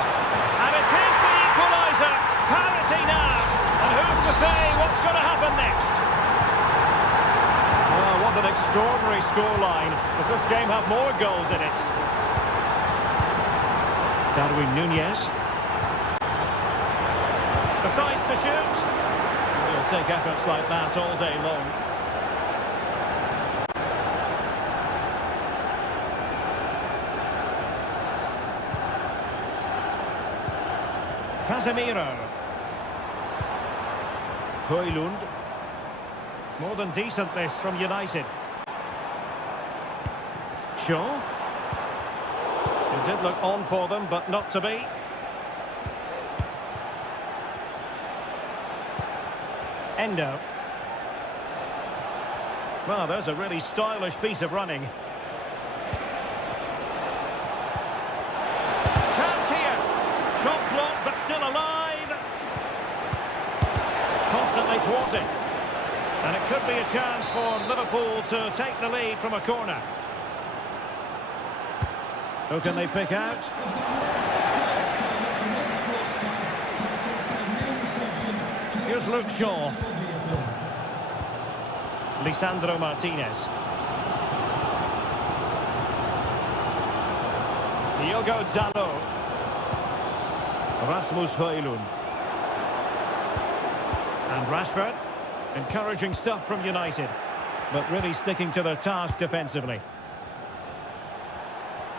And it is the equaliser. Parity now. And who's to say what's going to happen next? Oh, what an extraordinary scoreline. Does this game have more goals in it? Darwin Núñez. Decides to shoot. He'll take efforts like that all day long. Casemiro. Højlund. More than decent this from United. Shaw. It did look on for them, but not to be. Endo. Well, there's a really stylish piece of running. Chance here. Shot blocked, but still alive. Constantly thwarted. And it could be a chance for Liverpool to take the lead from a corner. Who can they pick out? Here's Luke Shaw. Lisandro Martinez. Diogo Dalot. Rasmus Højlund. And Rashford. Encouraging stuff from United, but really sticking to their task defensively.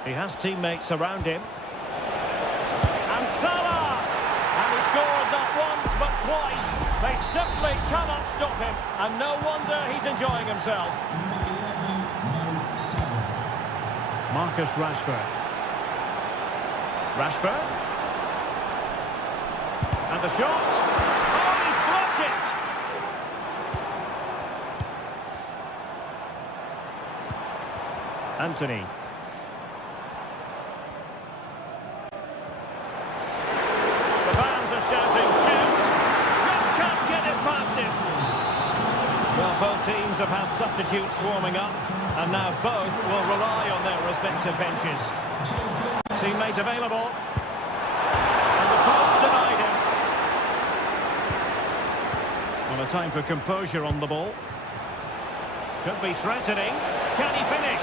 He has teammates around him. And Salah! And he scored not once, but twice. They simply cannot stop him, and no wonder he's enjoying himself. Marcus Rashford. Rashford. And the shot. Oh, he's blocked it! Anthony. The fans are shouting, shoot! Just can't get it past him. Well, both teams have had substitutes warming up, and now both will rely on their respective benches. Teammate available. And the post denied him. Well, a time for composure on the ball. Could be threatening. Can he finish?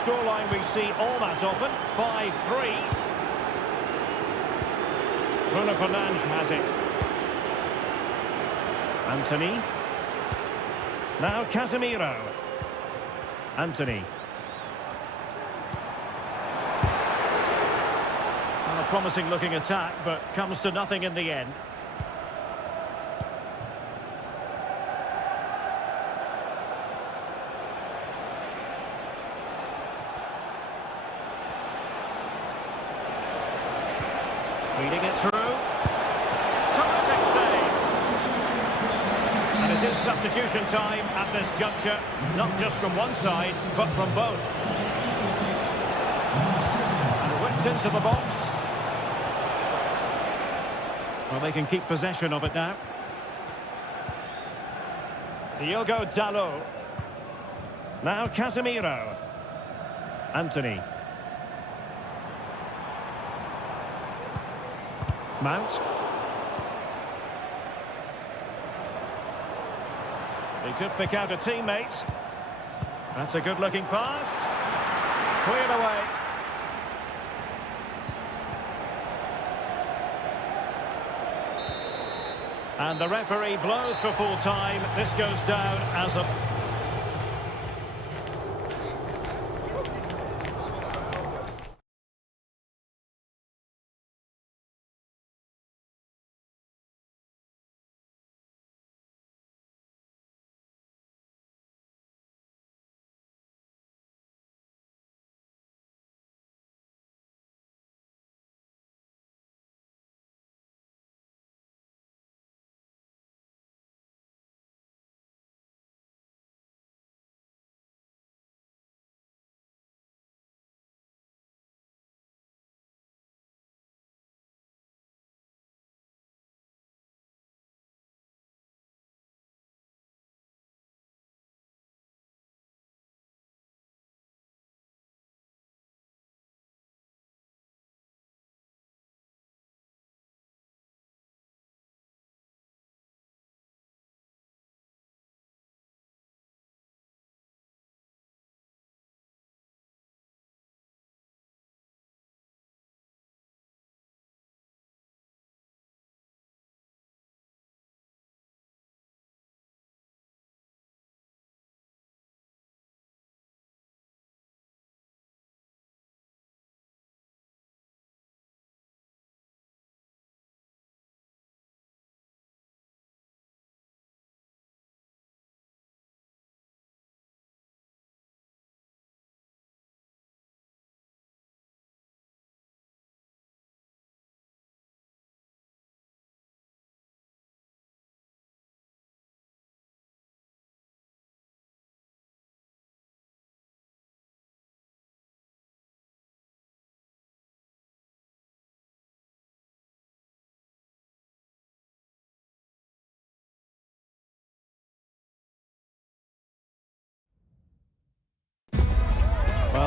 Scoreline we see all that often, 5-3. Bruno Fernandes has it. Anthony. Now Casemiro. Anthony. Well, a promising looking attack, but comes to nothing in the end. Feeding it through. Terrific save. And it is substitution time at this juncture, not just from one side, but from both. And whipped into the box. Well, they can keep possession of it now. Diogo Dalot. Now Casemiro. Anthony. Mount. He could pick out a teammate. That's a good-looking pass. Cleared away. And the referee blows for full time. This goes down as a...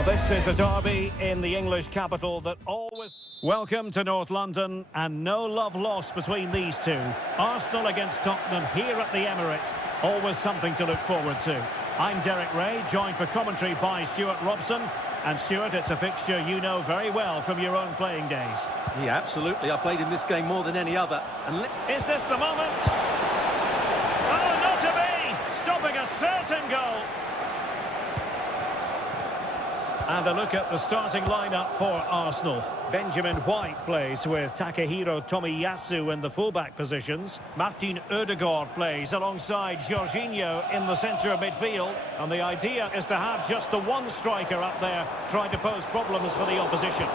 Well, this is a derby in the English capital that always... Welcome to North London, and no love lost between these two. Arsenal against Tottenham here at the Emirates. Always something to look forward to. I'm Derek Ray, joined for commentary by Stuart Robson. And Stuart, it's a fixture you know very well from your own playing days. Yeah, absolutely. I played in this game more than any other. And is this the moment? Oh, not to be! Stopping a certain goal. And a look at the starting lineup for Arsenal. Benjamin White plays with Takehiro Tomiyasu in the fullback positions. Martin Ødegaard plays alongside Jorginho in the centre of midfield. And the idea is to have just the one striker up there trying to pose problems for the opposition.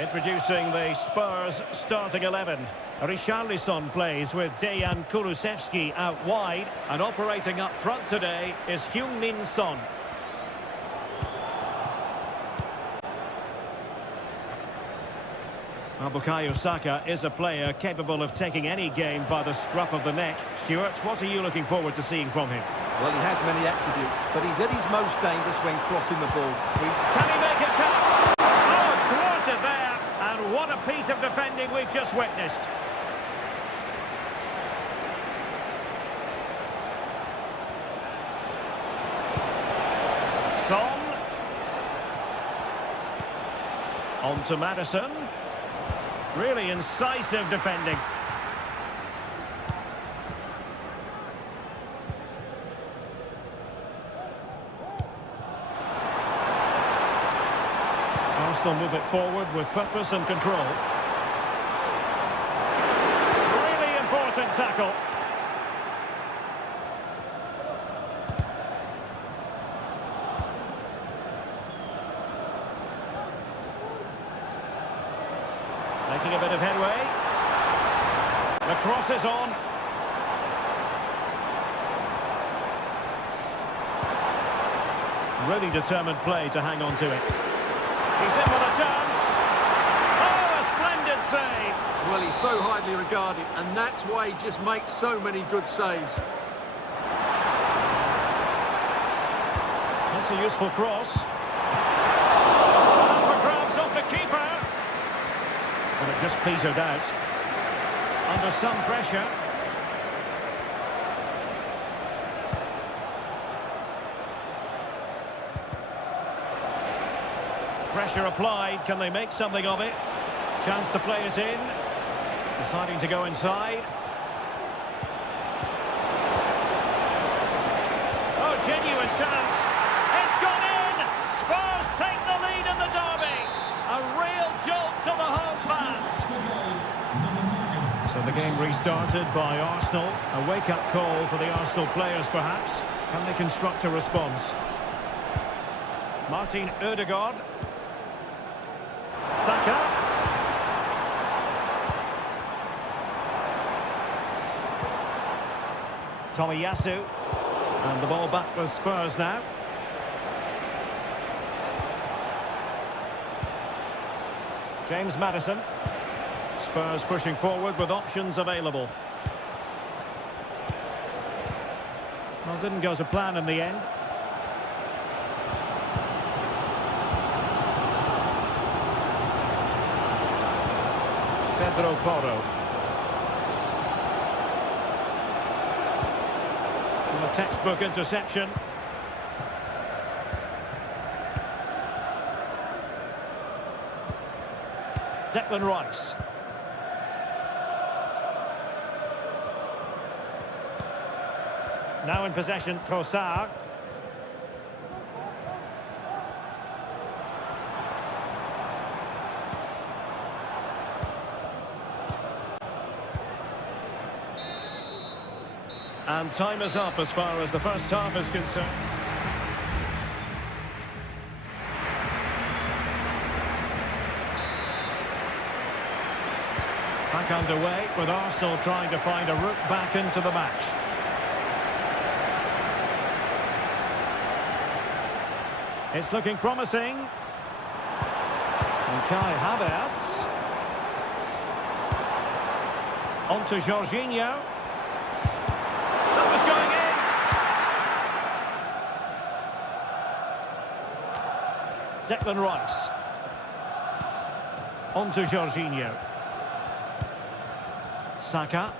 Introducing the Spurs starting 11. Richarlison plays with Dejan Kulusevski out wide. And operating up front today is Heung-min Son. Bukayo Saka is a player capable of taking any game by the scruff of the neck. Stuart, what are you looking forward to seeing from him? Well, he has many attributes, but he's at his most dangerous when crossing the ball. Can he make a catch? Oh, thwarted there. And what a piece of defending we've just witnessed. Son. On to Maddison. Really incisive defending. Arsenal move it forward with purpose and control. Really important tackle. Making a bit of headway. The cross is on. Really determined play to hang on to it. He's in with a chance. Oh, a splendid save. Well, he's so highly regarded, and that's why he just makes so many good saves. That's a useful cross. And for grabs off the keeper. But it just petered out. Under some pressure. Pressure applied. Can they make something of it? Chance to play it in. Deciding to go inside. Oh, genuine chance. It's gone in. Spurs take the lead in the derby. A real jolt to the home fans. So the game restarted by Arsenal. A wake-up call for the Arsenal players, perhaps. Can they construct a response? Martin Ødegaard. Saka. Tomiyasu. And the ball back with Spurs now. James Maddison. Spurs pushing forward with options available. Well, didn't go to plan in the end. Pedro Porro. And a textbook interception. Declan Rice. Now in possession, Trossard. And time is up as far as the first half is concerned. Back underway with Arsenal trying to find a route back into the match. It's looking promising. And Kai Havertz. On to Jorginho. That was going Declan Rice. On to Jorginho. Saka.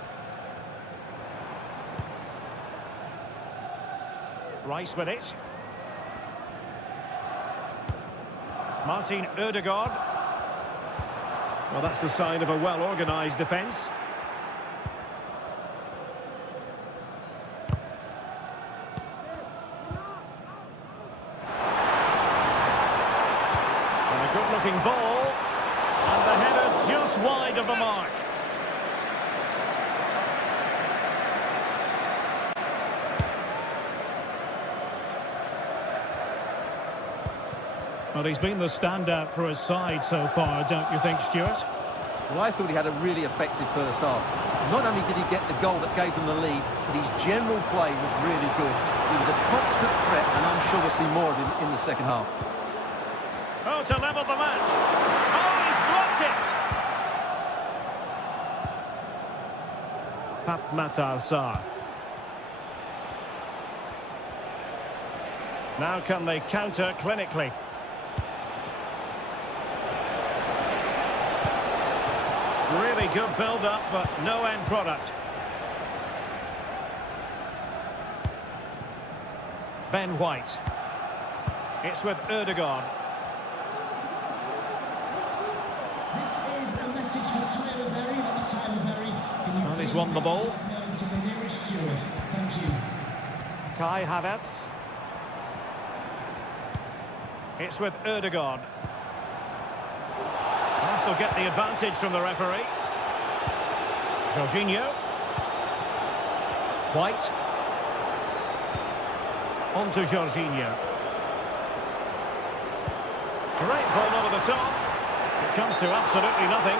Rice with it. Martin Ødegaard. Well, that's the sign of a well-organised defence. And a good-looking ball. And the header just wide of the mark. Well, he's been the standout for his side so far, don't you think, Stuart? Well, I thought he had a really effective first half. Not only did he get the goal that gave them the lead, but his general play was really good. He was a constant threat, and I'm sure we'll see more of him in the second half. Oh, to level the match. Oh, he's blocked it! Pap Matar Sarr. Now can they counter clinically? Really good build-up, but no end product. Ben White. It's with Ødegaard. This is a message for Tyler Berry. That's Tyler Berry. Can you Well, he's please won the make ball. yourself known to the nearest steward? Thank you. Kai Havertz. It's with Ødegaard. This will get the advantage from the referee. Jorginho. White. On to Jorginho. Great ball over the top. It comes to absolutely nothing.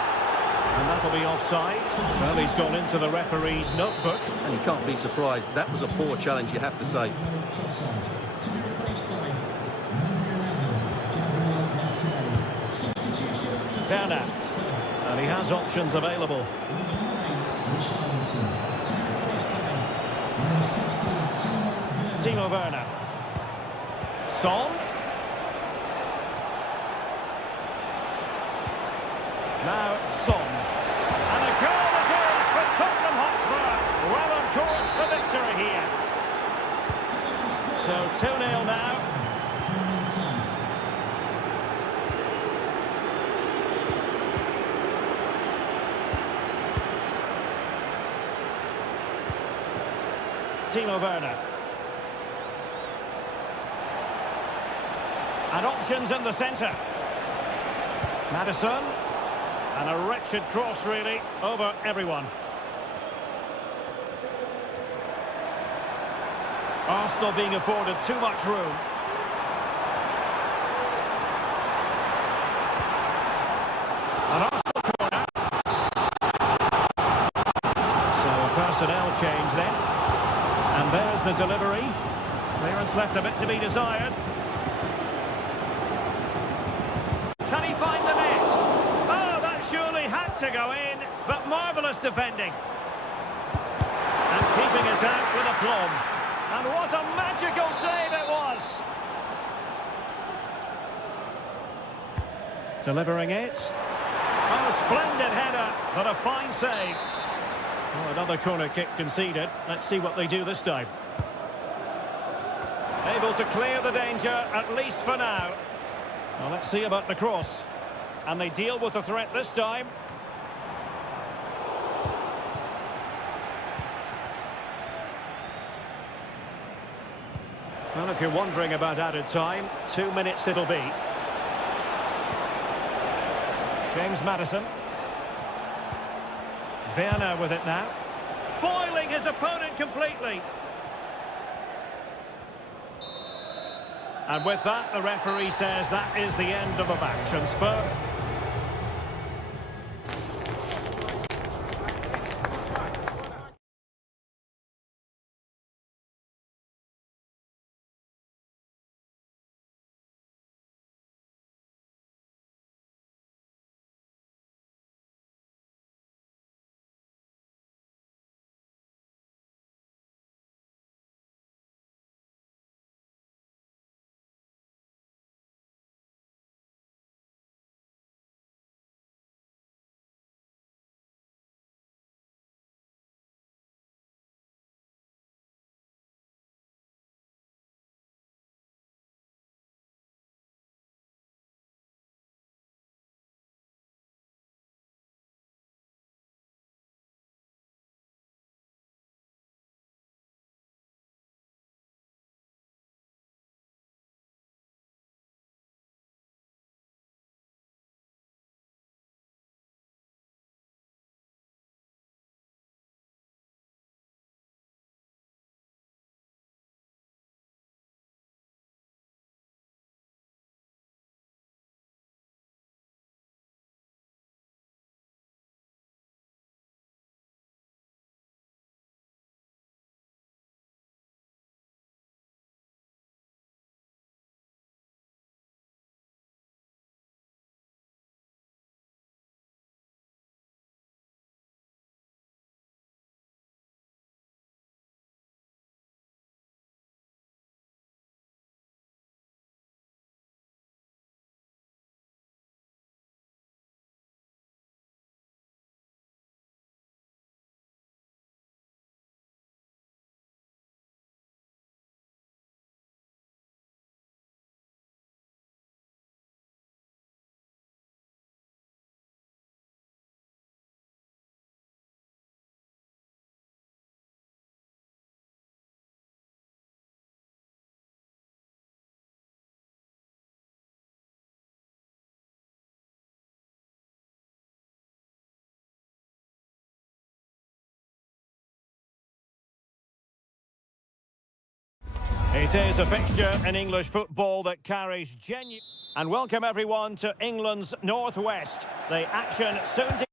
And that'll be offside. Well, he's gone into the referee's notebook. And you can't be surprised. That was a poor challenge, you have to say. To be replaced by number 11, Gabriel Martinelli. Substitution for Werner. And he has options available. number 9, Richarlison. To be replaced by number 16, Timo Werner. Son. Now Son. And a goal it is for Tottenham Hotspur. Well on course for victory here. So 2-0 now. Timo Werner. And options in the centre. Maddison. And a wretched cross, really, over everyone. Arsenal being afforded too much room. An Arsenal corner. So a personnel change then. And there's the delivery. Clearance left a bit to be desired. Can he find the net? Oh, that surely had to go in, but marvellous defending. And keeping it out with aplomb. And what a magical save it was! Delivering it. Oh, splendid header, but a fine save. Oh, another corner kick conceded. Let's see what they do this time. Able to clear the danger, at least for now. Well, let's see about the cross. And they deal with the threat this time. Well, if you're wondering about added time, 2 minutes it'll be. James Maddison. Werner with it now. Foiling his opponent completely. And with that, the referee says that is the end of the match. And Spurs It is a fixture in English football that carries genuine... And welcome everyone to England's Northwest. The action soon to...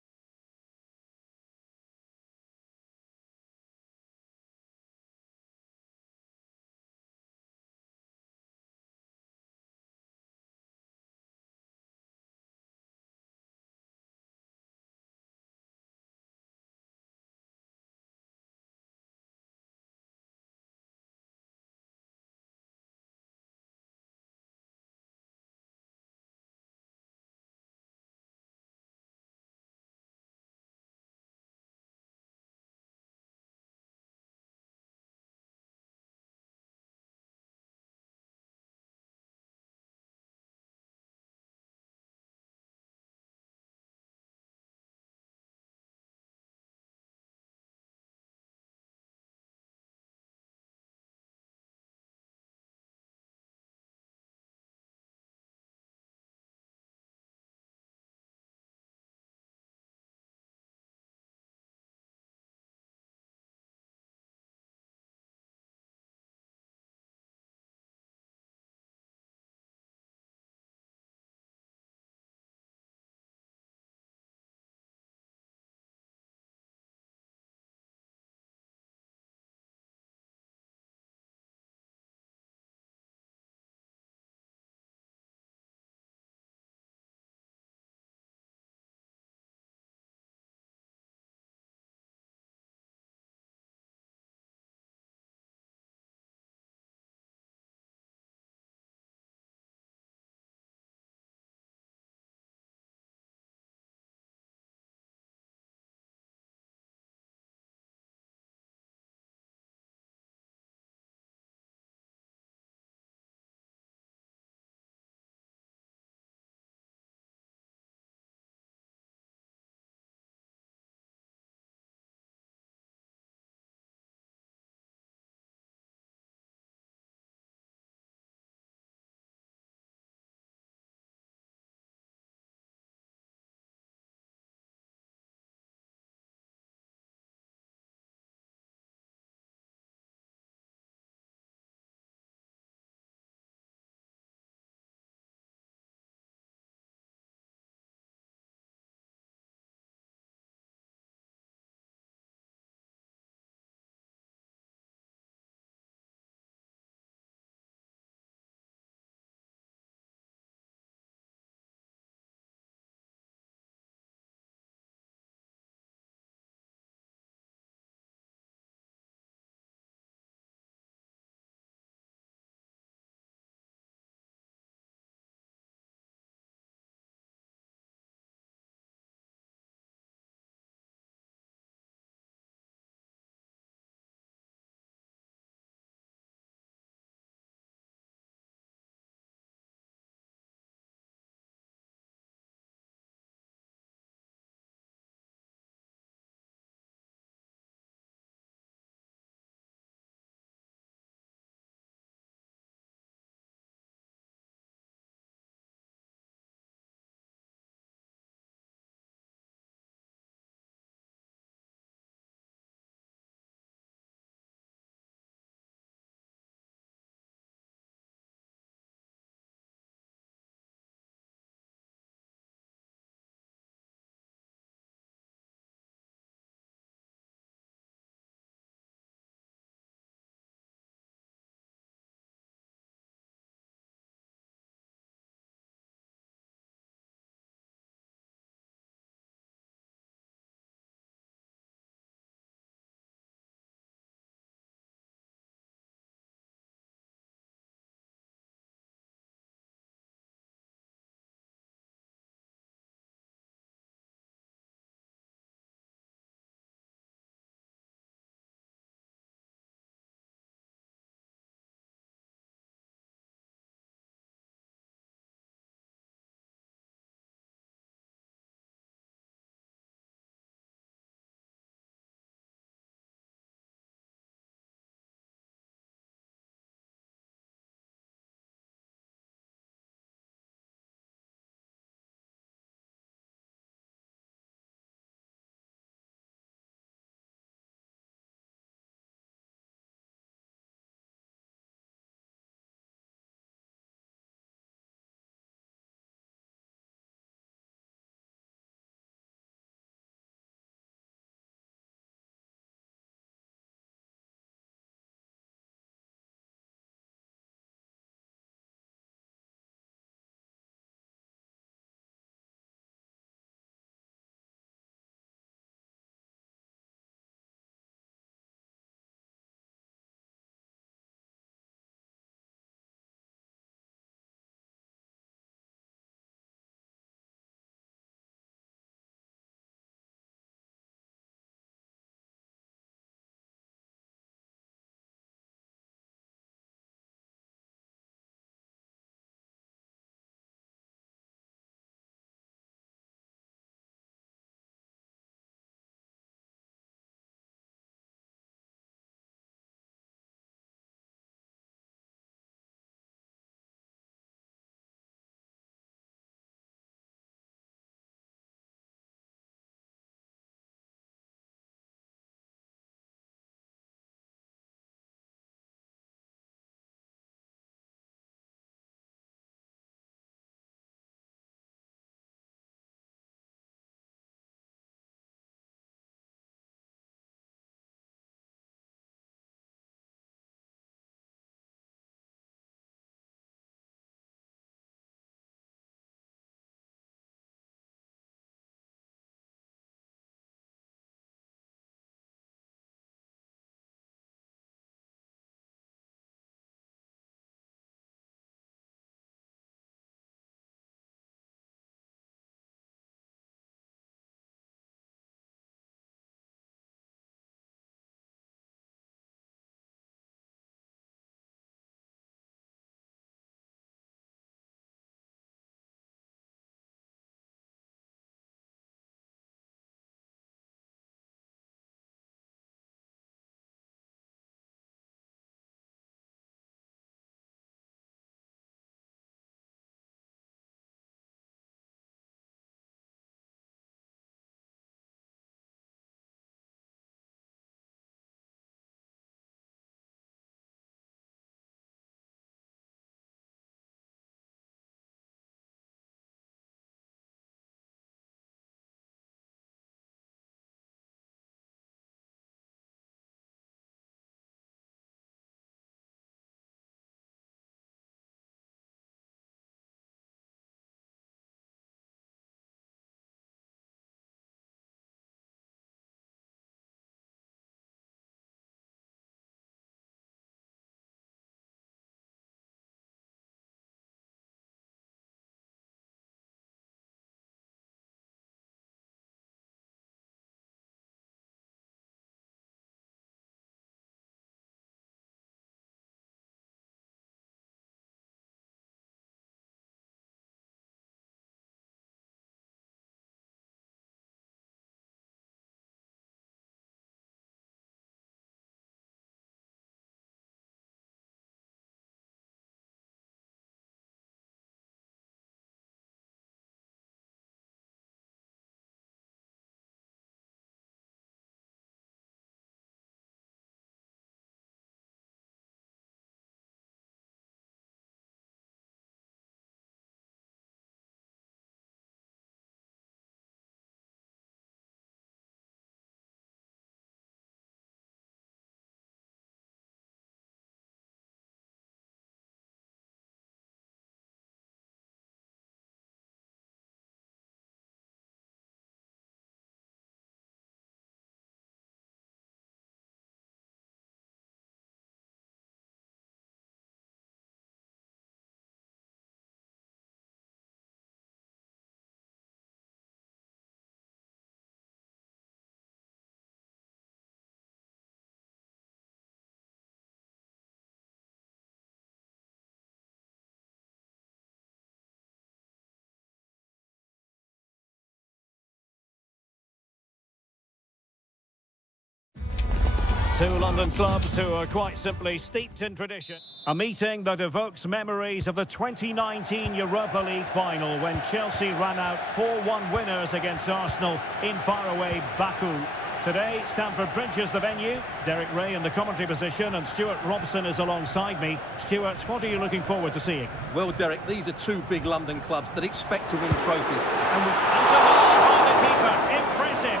Two London clubs who are quite simply steeped in tradition. A meeting that evokes memories of the 2019 Europa League final when Chelsea ran out 4-1 winners against Arsenal in faraway Baku. Today, Stamford Bridge is the venue. Derek Ray in the commentary position and Stuart Robson is alongside me. Stuart, what are you looking forward to seeing? Well, Derek, these are two big London clubs that expect to win trophies. And the keeper, impressive.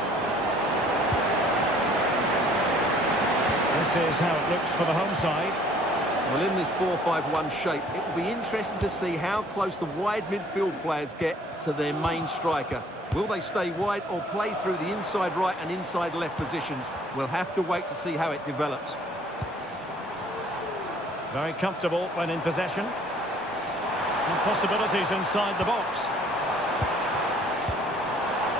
This is how it looks for the home side. Well, in this 4-5-1 shape, it will be interesting to see how close the wide midfield players get to their main striker. Will they stay wide or play through the inside right and inside left positions? We'll have to wait to see how it develops. Very comfortable when in possession. And possibilities inside the box.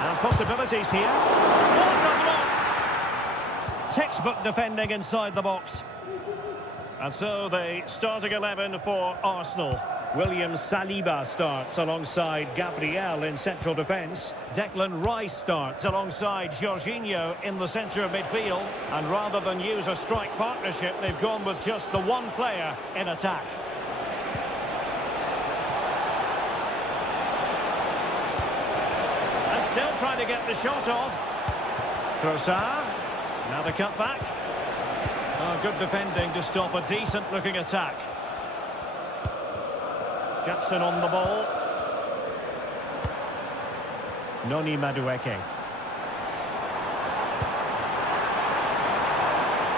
And possibilities here. What a block! Textbook defending inside the box. And so the starting 11 for Arsenal. William Saliba starts alongside Gabriel in central defence. Declan Rice starts alongside Jorginho in the centre of midfield. And rather than use a strike partnership, they've gone with just the one player in attack. And still trying to get the shot off. Trossard. Now the cut back. Oh, good defending to stop a decent-looking attack. Jackson on the ball. Noni Madueke.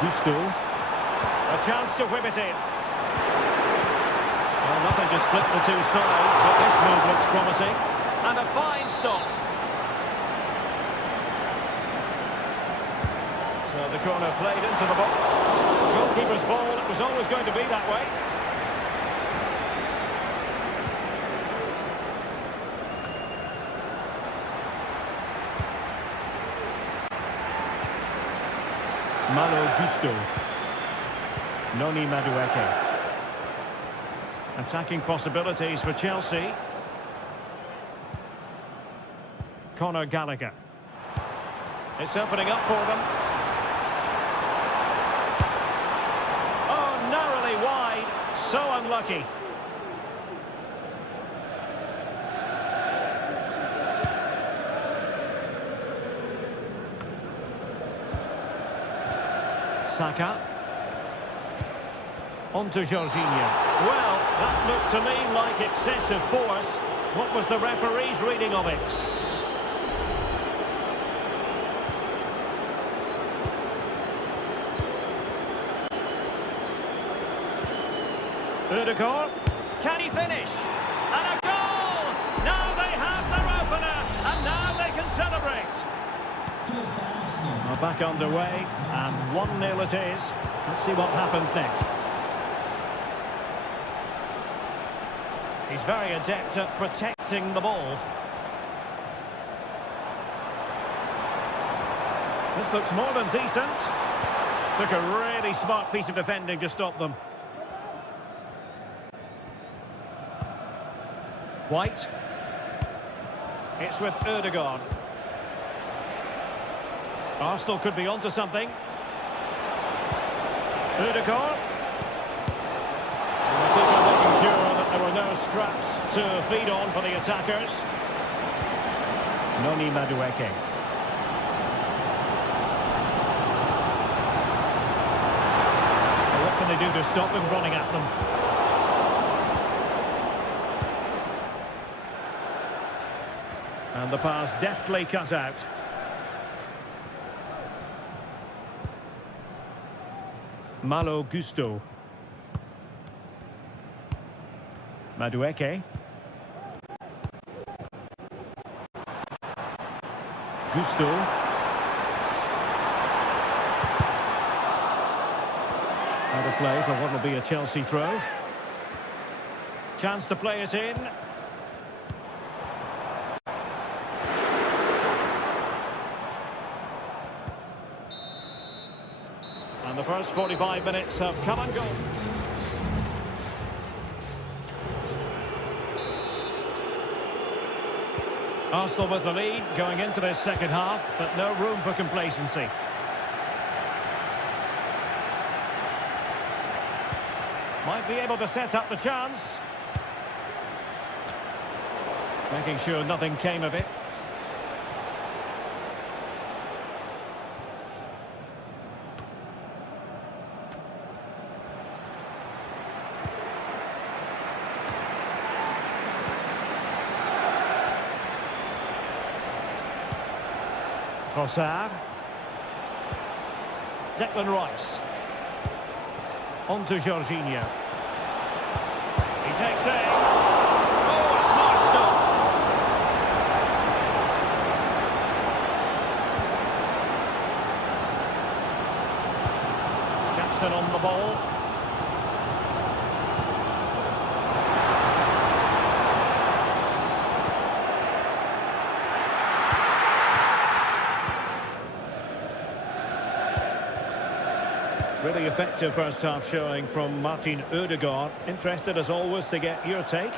Gusto. A chance to whip it in. Well, nothing to split the two sides, but this move looks promising. And a fine stop. So the corner played into the box. Goalkeeper's ball, it was always going to be that way. Malo Gusto. Noni Madueke. Attacking possibilities for Chelsea. Conor Gallagher. It's opening up for them. Oh, narrowly wide. So unlucky. Saka. On to Jorginho. Well, that looked to me like excessive force. What was the referee's reading of it? Ødegaard. Can he finish? And a goal! Now they have their opener, and now they can celebrate. Well, back underway, and 1-0 it is. Let's see what happens next. He's very adept at protecting the ball. This looks more than decent. Took a really smart piece of defending to stop them. White. It's with Ødegaard. Arsenal could be onto something. Ødegaard. I think I'm making sure that there were no scraps to feed on for the attackers. Noni Madueke. What can they do to stop him running at them? And the pass deftly cut out. Malo Gusto. Madueke. Gusto. Out of play for what will be a Chelsea throw. Chance to play it in. And the first 45 minutes have come and gone. Arsenal with the lead going into this second half, but no room for complacency. Might be able to set up the chance. Making sure nothing came of it. Trossard. Declan Rice. On to Jorginho. He takes aim. Oh, a smart stop. Jackson on the ball. Really effective first half showing from Martin Ødegaard. Interested as always to get your take.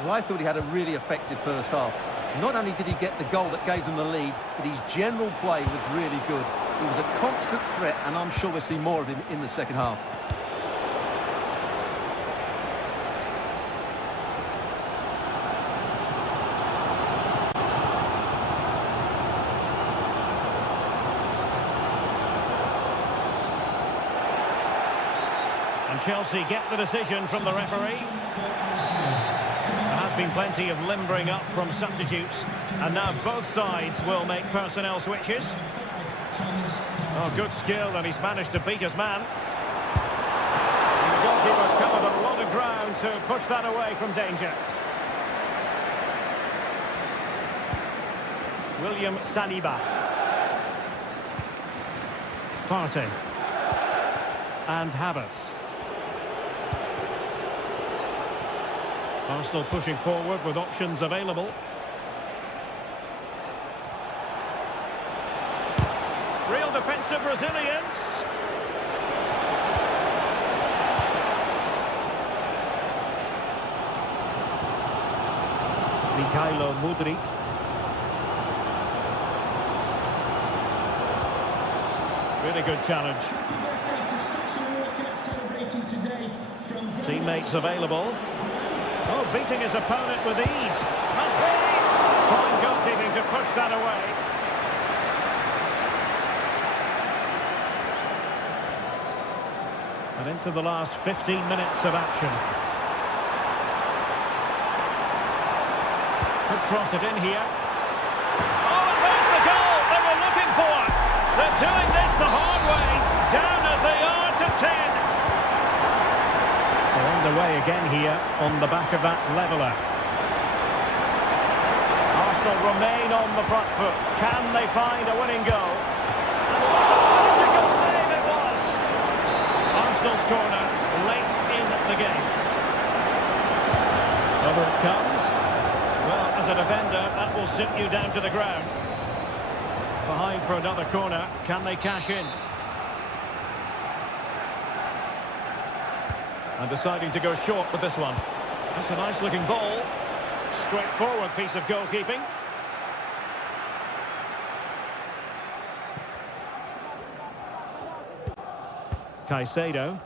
Well, I thought he had a really effective first half. Not only did he get the goal that gave them the lead, but his general play was really good. He was a constant threat, and I'm sure we'll see more of him in the second half. And Chelsea get the decision from the referee. There has been plenty of limbering up from substitutes, and now both sides will make personnel switches. Oh, good skill, and he's managed to beat his man. And the goalkeeper covered a lot of ground to push that away from danger. William Saliba. Partey. And Havertz. Arsenal pushing forward with options available. Real defensive resilience. Mikhailo Mudryk. Really good challenge. Teammates available. Oh, beating his opponent with ease. Must be! Fine goalkeeping to push that away. And into the last 15 minutes of action. Could cross it in here. Oh, and there's the goal they were looking for. They're doing this the hard way. Down as they are to 10. They're on the way again here on the back of that leveller. Arsenal remain on the front foot. Can they find a winning goal? And what a magical save it was! Arsenal's corner late in the game. Over it comes. Well, as a defender, that will sit you down to the ground. Behind for another corner. Can they cash in? And deciding to go short with this one. That's a nice looking ball. Straightforward piece of goalkeeping. Caicedo.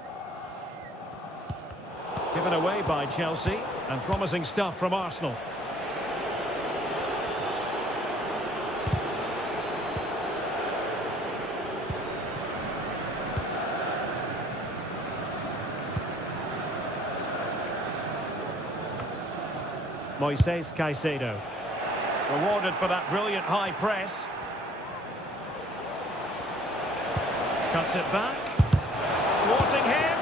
Given away by Chelsea, and promising stuff from Arsenal. Moises Caicedo. Rewarded for that brilliant high press. Cuts it back. Thwarting him.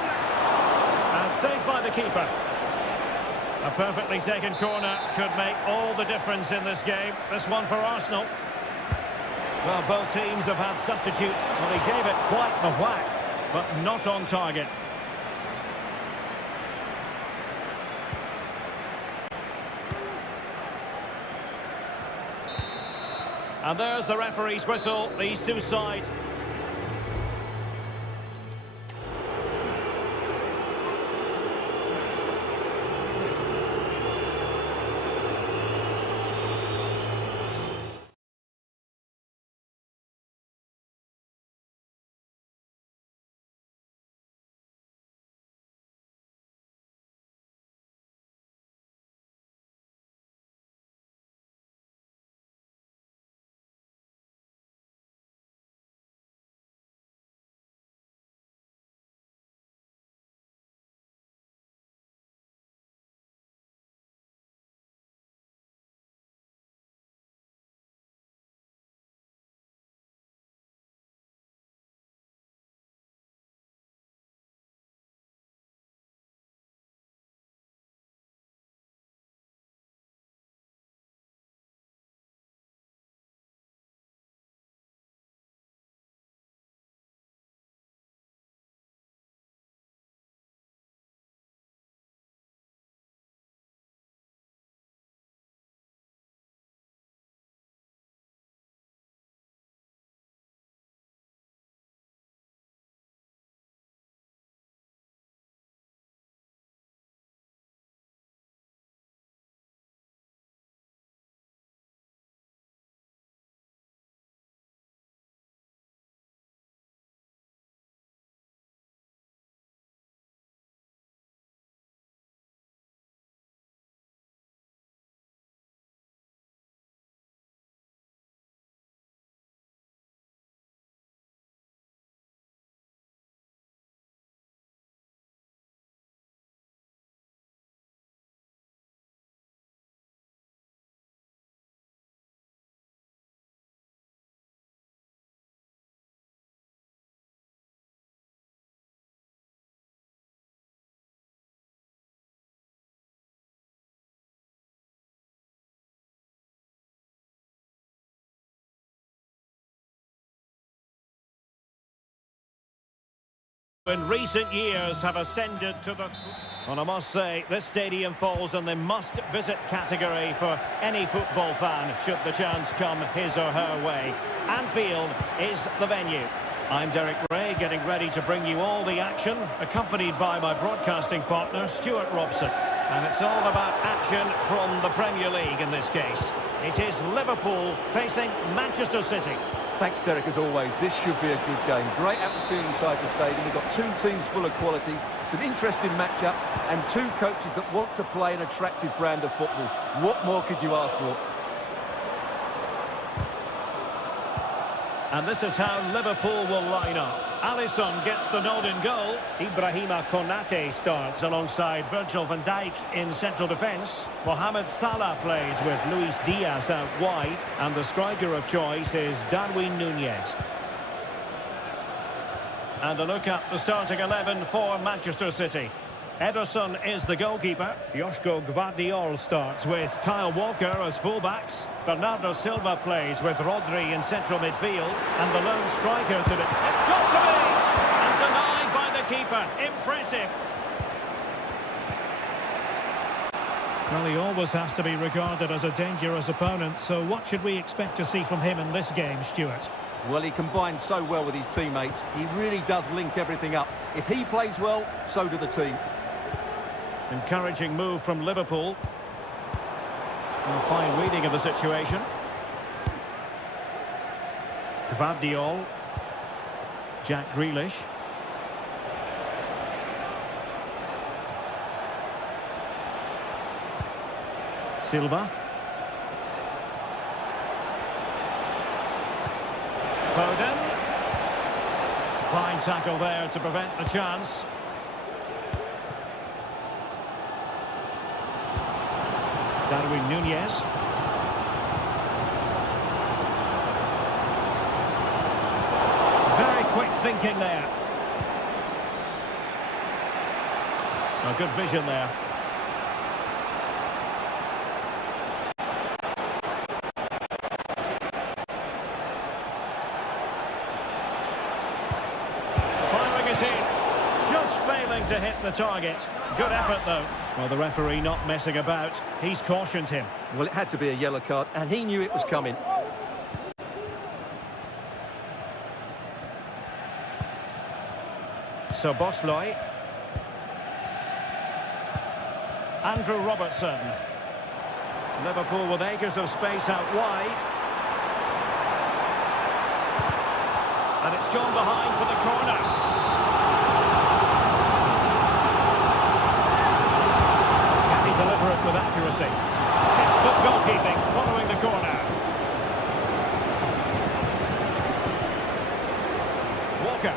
And saved by the keeper. A perfectly taken corner could make all the difference in this game. This one for Arsenal. Well, both teams have had substitute. Well, he gave it quite the whack, but not on target. And there's the referee's whistle. These two sides in recent years have ascended to the... And I must say, this stadium falls in the must-visit category for any football fan, should the chance come his or her way. Anfield is the venue. I'm Derek Ray, getting ready to bring you all the action, accompanied by my broadcasting partner, Stuart Robson. And it's all about action from the Premier League in this case. It is Liverpool facing Manchester City. Thanks, Derek, as always. This should be a good game. Great atmosphere inside the stadium. We've got two teams full of quality, some interesting matchups, and two coaches that want to play an attractive brand of football. What more could you ask for? And this is how Liverpool will line up. Alisson gets the nod in goal. Ibrahima Konate starts alongside Virgil van Dijk in central defence. Mohamed Salah plays with Luis Diaz out wide. And the striker of choice is Darwin Núñez. And a look at the starting 11 for Manchester City. Ederson is the goalkeeper. Joško Gvardiol starts with Kyle Walker as fullbacks. Bernardo Silva plays with Rodri in central midfield. And the lone striker today. It's got to be! And denied by the keeper. Impressive. Well, he always has to be regarded as a dangerous opponent. So what should we expect to see from him in this game, Stuart? Well, he combines so well with his teammates. He really does link everything up. If he plays well, so do the team. Encouraging move from Liverpool. A fine reading of the situation. Gvardiol. Jack Grealish. Silva. Foden. Fine tackle there to prevent the chance. Darwin Núñez. Very quick thinking there. A good vision there. Firing it in. Just failing to hit the target. Good effort, though. Well, the referee not messing about. He's cautioned him. Well, it had to be a yellow card, and he knew it was coming. So Bosley. Andrew Robertson. Liverpool with acres of space out wide. And it's gone behind for the corner. Deliver it with accuracy. Textbook goalkeeping following the corner. Walker.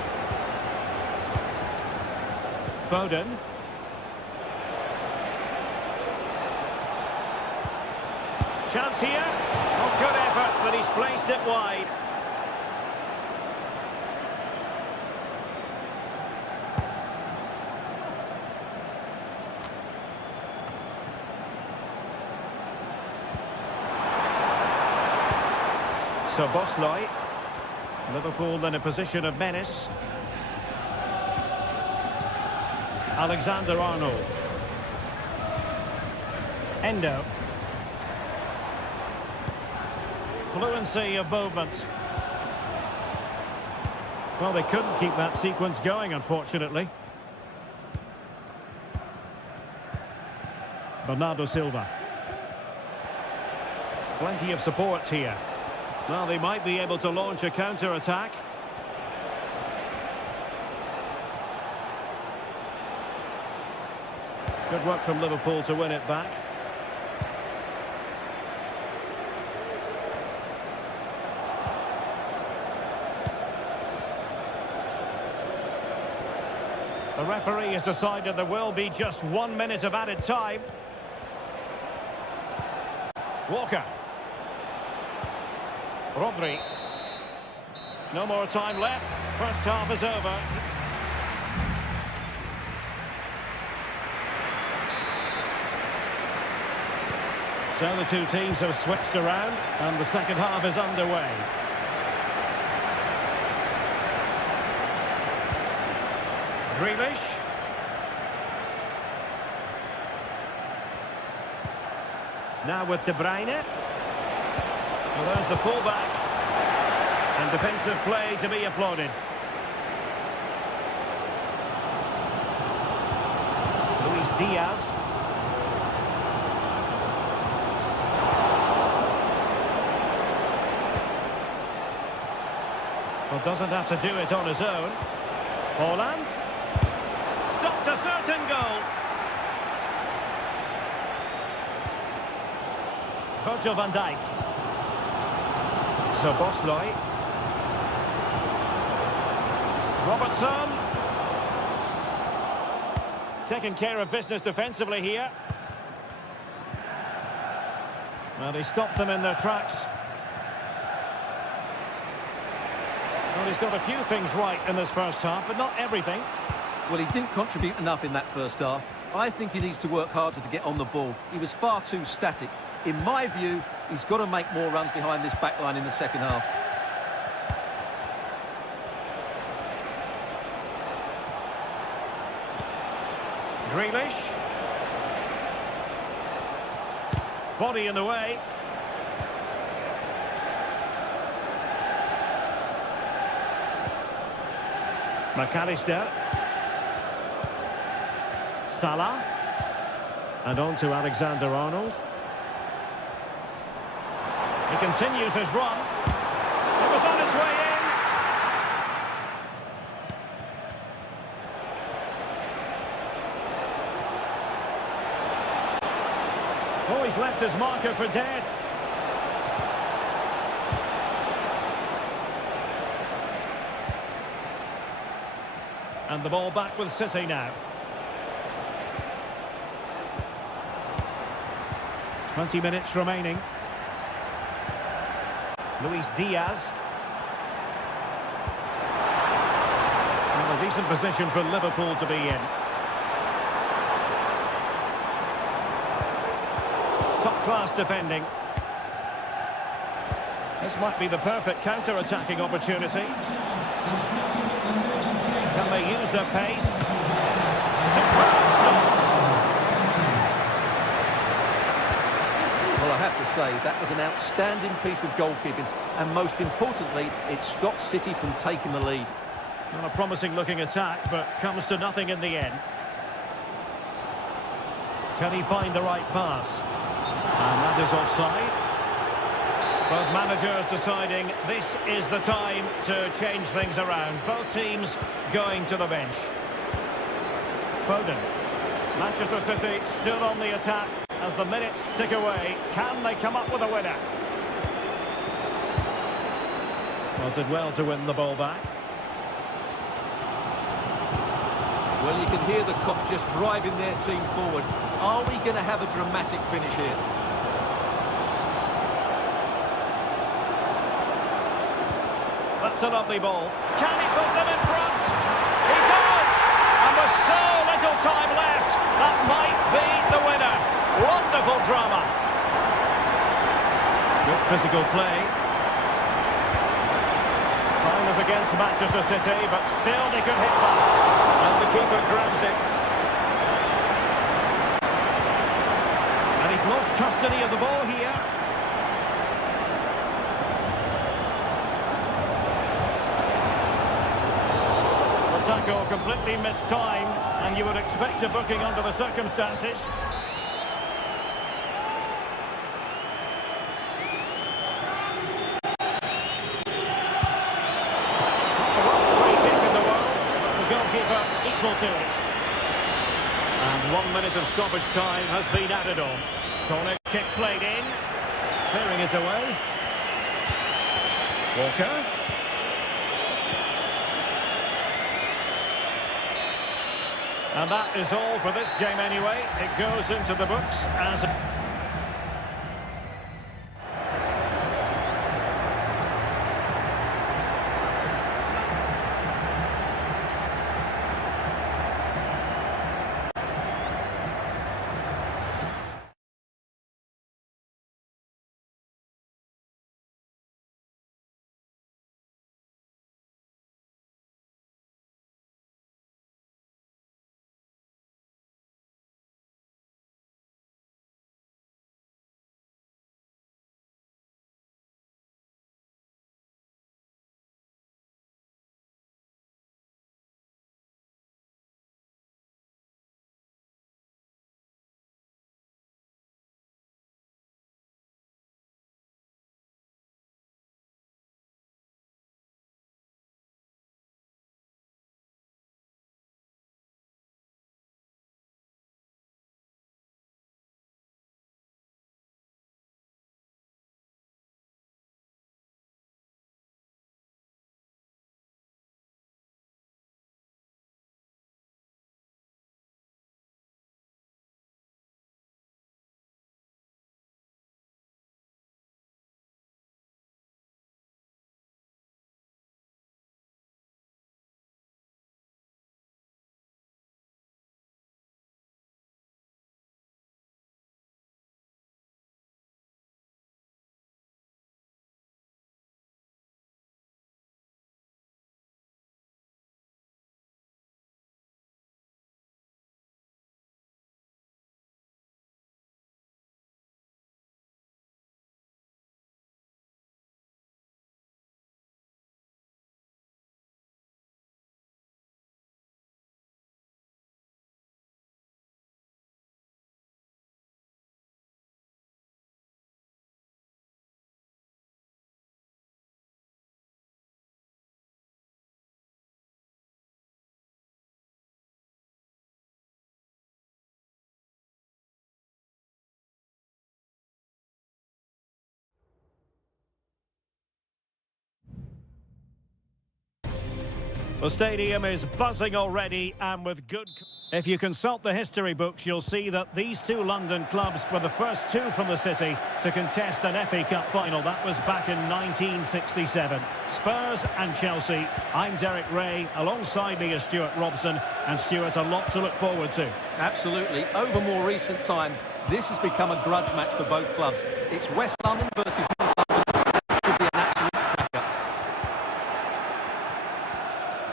Foden. Chance here. Oh, good effort, but he's placed it wide. So Bosley. Liverpool in a position of menace. Alexander-Arnold. Endo. Fluency of movement. Well, they couldn't keep that sequence going, unfortunately. Bernardo Silva. Plenty of support here. Well, they might be able to launch a counter-attack. Good work from Liverpool to win it back. The referee has decided there will be just 1 minute of added time. Walker. Rodri. No more time left. First half is over. So the two teams have switched around and the second half is underway. Grealish. Now with De Bruyne. Well, there's the fullback. And defensive play to be applauded. Luis Diaz. Well, doesn't have to do it on his own. Holland. Stopped a certain goal. Virgil van Dijk. Szoboszlai. Robertson. Taking care of business defensively here. Well, he stopped them in their tracks. Well, he's got a few things right in this first half, but not everything. Well, he didn't contribute enough in that first half. I think he needs to work harder to get on the ball. He was far too static. In my view, he's got to make more runs behind this back line in the second half. Grealish. Body in the way. McAllister. Salah. And on to Alexander-Arnold. He continues his run. It was on its way in. Oh, he's left his marker for dead. And the ball back with City now. 20 minutes remaining. Luis Diaz. And a decent position for Liverpool to be in. Top-class defending. This might be the perfect counter-attacking opportunity. Can they use their pace? Superb stop. Well, I have to say, that was an outstanding piece of goalkeeping. And most importantly, it stopped City from taking the lead. Not a promising-looking attack, but comes to nothing in the end. Can he find the right pass? And that is offside. Both managers deciding this is the time to change things around. Both teams going to the bench. Foden. Manchester City still on the attack as the minutes tick away. Can they come up with a winner? Well, did well to win the ball back. Well, you can hear the cop just driving their team forward. Are we going to have a dramatic finish here? That's a lovely ball. Can he put them in front? He does! And with so little time left, that might be the winner. Wonderful drama. Good physical play. Time is against Manchester City, but still they could hit back. And the keeper grabs it. And he's lost custody of the ball here. The tackle completely missed time, and you would expect a booking under the circumstances. Equal to it. And 1 minute of stoppage time has been added on. Corner kick played in. Clearing is away. Walker. And that is all for this game anyway. It goes into the books as... The stadium is buzzing already and with good... If you consult the history books, you'll see that these two London clubs were the first two from the city to contest an FA Cup final. That was back in 1967. Spurs and Chelsea. I'm Derek Ray. Alongside me is Stuart Robson. And Stuart, a lot to look forward to. Absolutely. Over more recent times, this has become a grudge match for both clubs. It's West London versus North London. It should be an absolute cracker.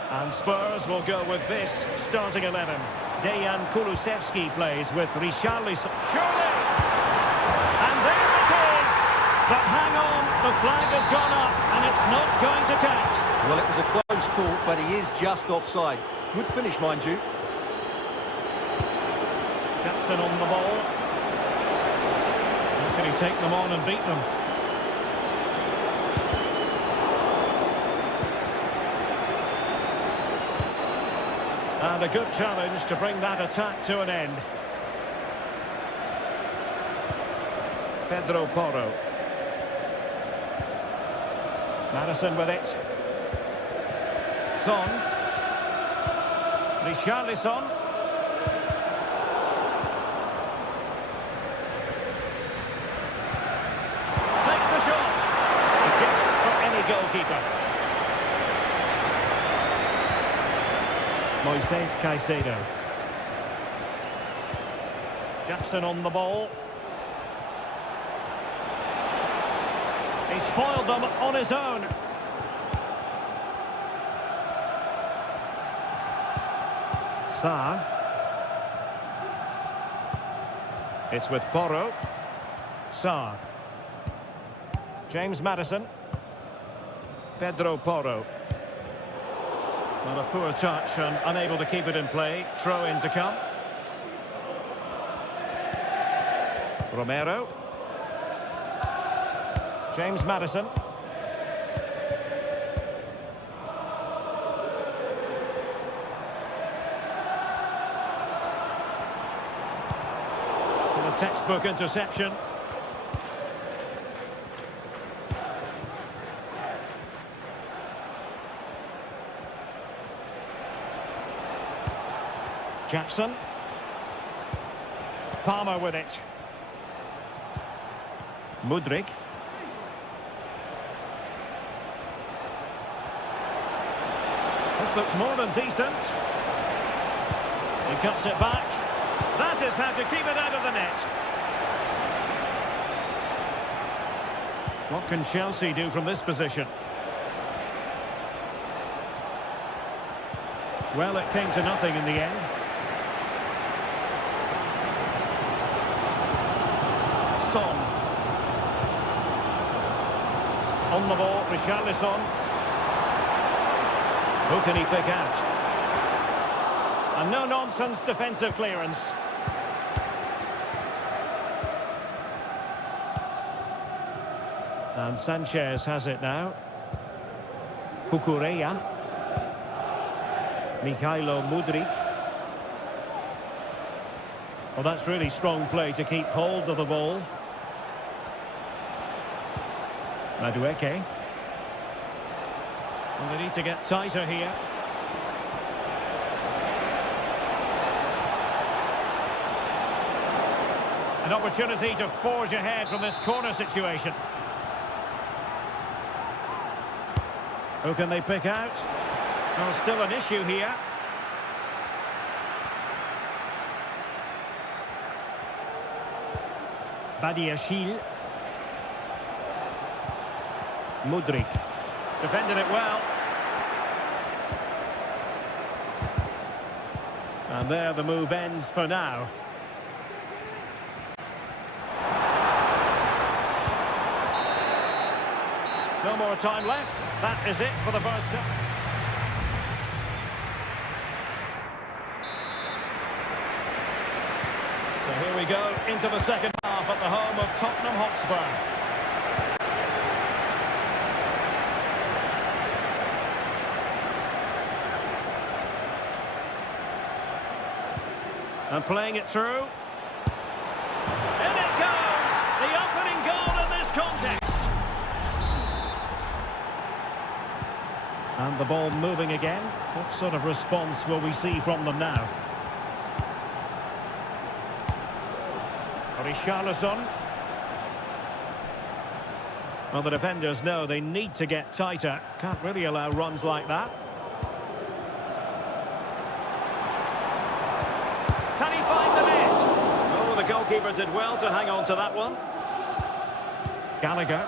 And Spurs will go with this starting 11. Dejan Kulusevski plays with Richarlison. Surely! And there it is! But hang on, the flag has gone up and it's not going to count. Well, it was a close call, but he is just offside. Good finish, mind you. Jackson on the ball. How can he take them on and beat them? And a good challenge to bring that attack to an end. Pedro Porro. Madison with it. Son. Richarlison. Takes the shot. A gift for any goalkeeper. Moises Caicedo. Jackson on the ball. He's foiled them on his own. Sarr. It's with Porro. Sarr. James Madison. Pedro Porro. Well, a poor touch and unable to keep it in play. Throw in to come. Romero. James Madison. And a textbook interception. Jackson. Palmer with it. Mudryk. This looks more than decent. He cuts it back. That is how to keep it out of the net. What can Chelsea do from this position? Well, it came to nothing in the end. Son. On the ball, Richarlison. Who can he pick out? A no-nonsense defensive clearance. And Sanchez has it now. Cucurella. Mikhailo Mudryk. Well, that's really strong play to keep hold of the ball. Madueke. And they need to get tighter here. An opportunity to forge ahead from this corner situation. Who can they pick out? Well, still an issue here. Badiashile. Mudryk. Defended it well. And there the move ends for now. No more time left. That is it for the first time. So here we go into the second half at the home of Tottenham Hotspur. And playing it through. In it goes! The opening goal in this contest. And the ball moving again. What sort of response will we see from them now? Richarlison. Well, the defenders know they need to get tighter. Can't really allow runs like that. Can he find the net? Oh, the goalkeeper did well to hang on to that one. Gallagher.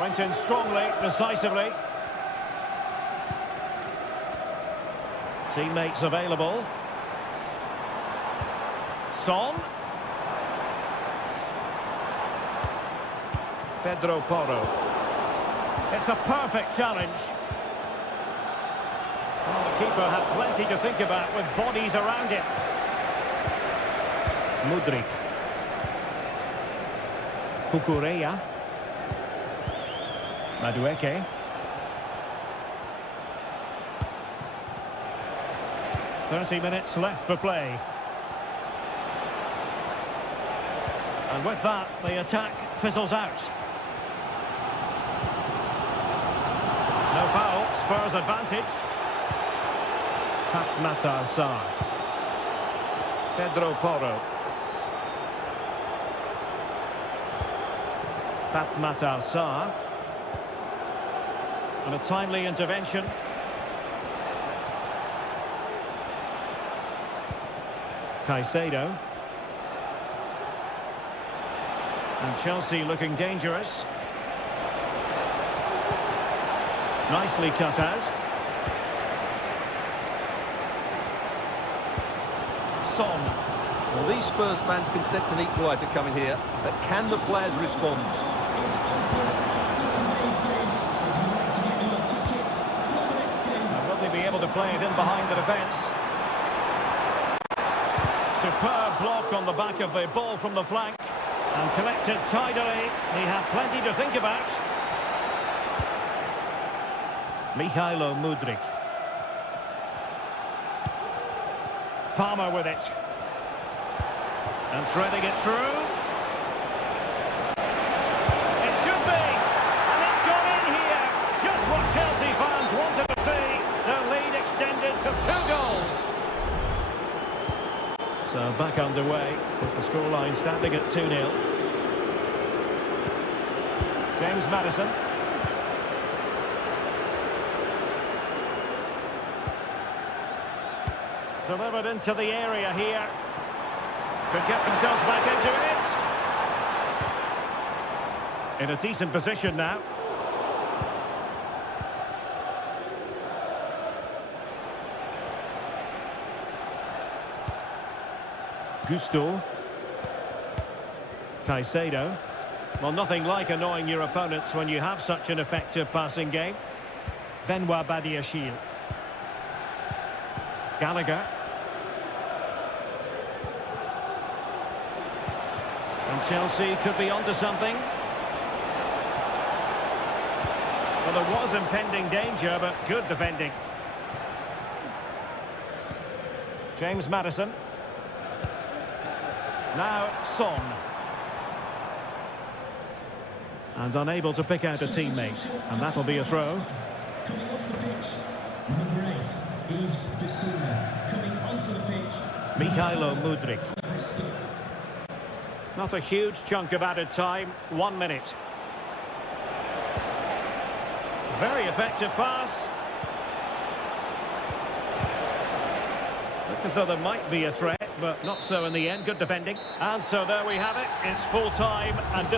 Went in strongly, decisively. Teammates available. Son. Pedro Porro. It's a perfect challenge. Well, the keeper had plenty to think about with bodies around him. Mudryk. Kukureya. Madueke. "30 minutes left for play. And with that, the attack fizzles out. No foul, Spurs advantage. Matar Sarr. Pedro Porro. Matar Sarr. And a timely intervention. Caicedo. And Chelsea looking dangerous. Nicely cut out. Son. Well, these Spurs fans can sense an equaliser coming here, but can the players respond? Will they be able to play it in behind the defence? Superb block on the back of the ball from the flank. And collected tidily. He had plenty to think about. Mihailo Mudryk. Palmer with it. And threading it through. It should be. And it's gone in here. Just what Chelsea fans wanted to see. Their lead extended to 2 goals. So back underway with the scoreline standing at 2-0. James Maddison. Delivered into the area here. Could get themselves back into it. In a decent position now. Gusto. Caicedo. Well, nothing like annoying your opponents when you have such an effective passing game. Benoit Badiashile. Gallagher. And Chelsea could be onto something. Well, there was impending danger, but good defending. James Maddison. Now Son. And unable to pick out a teammate. And that'll be a throw. Coming off the pitch, number 8, Yves Bissouma. Coming onto the pitch, Mihailo Mudryk. Not a huge chunk of added time, 1 minute. Very effective pass. Look as though there might be a threat, but not so in the end. Good defending. And so there we have it. It's full time and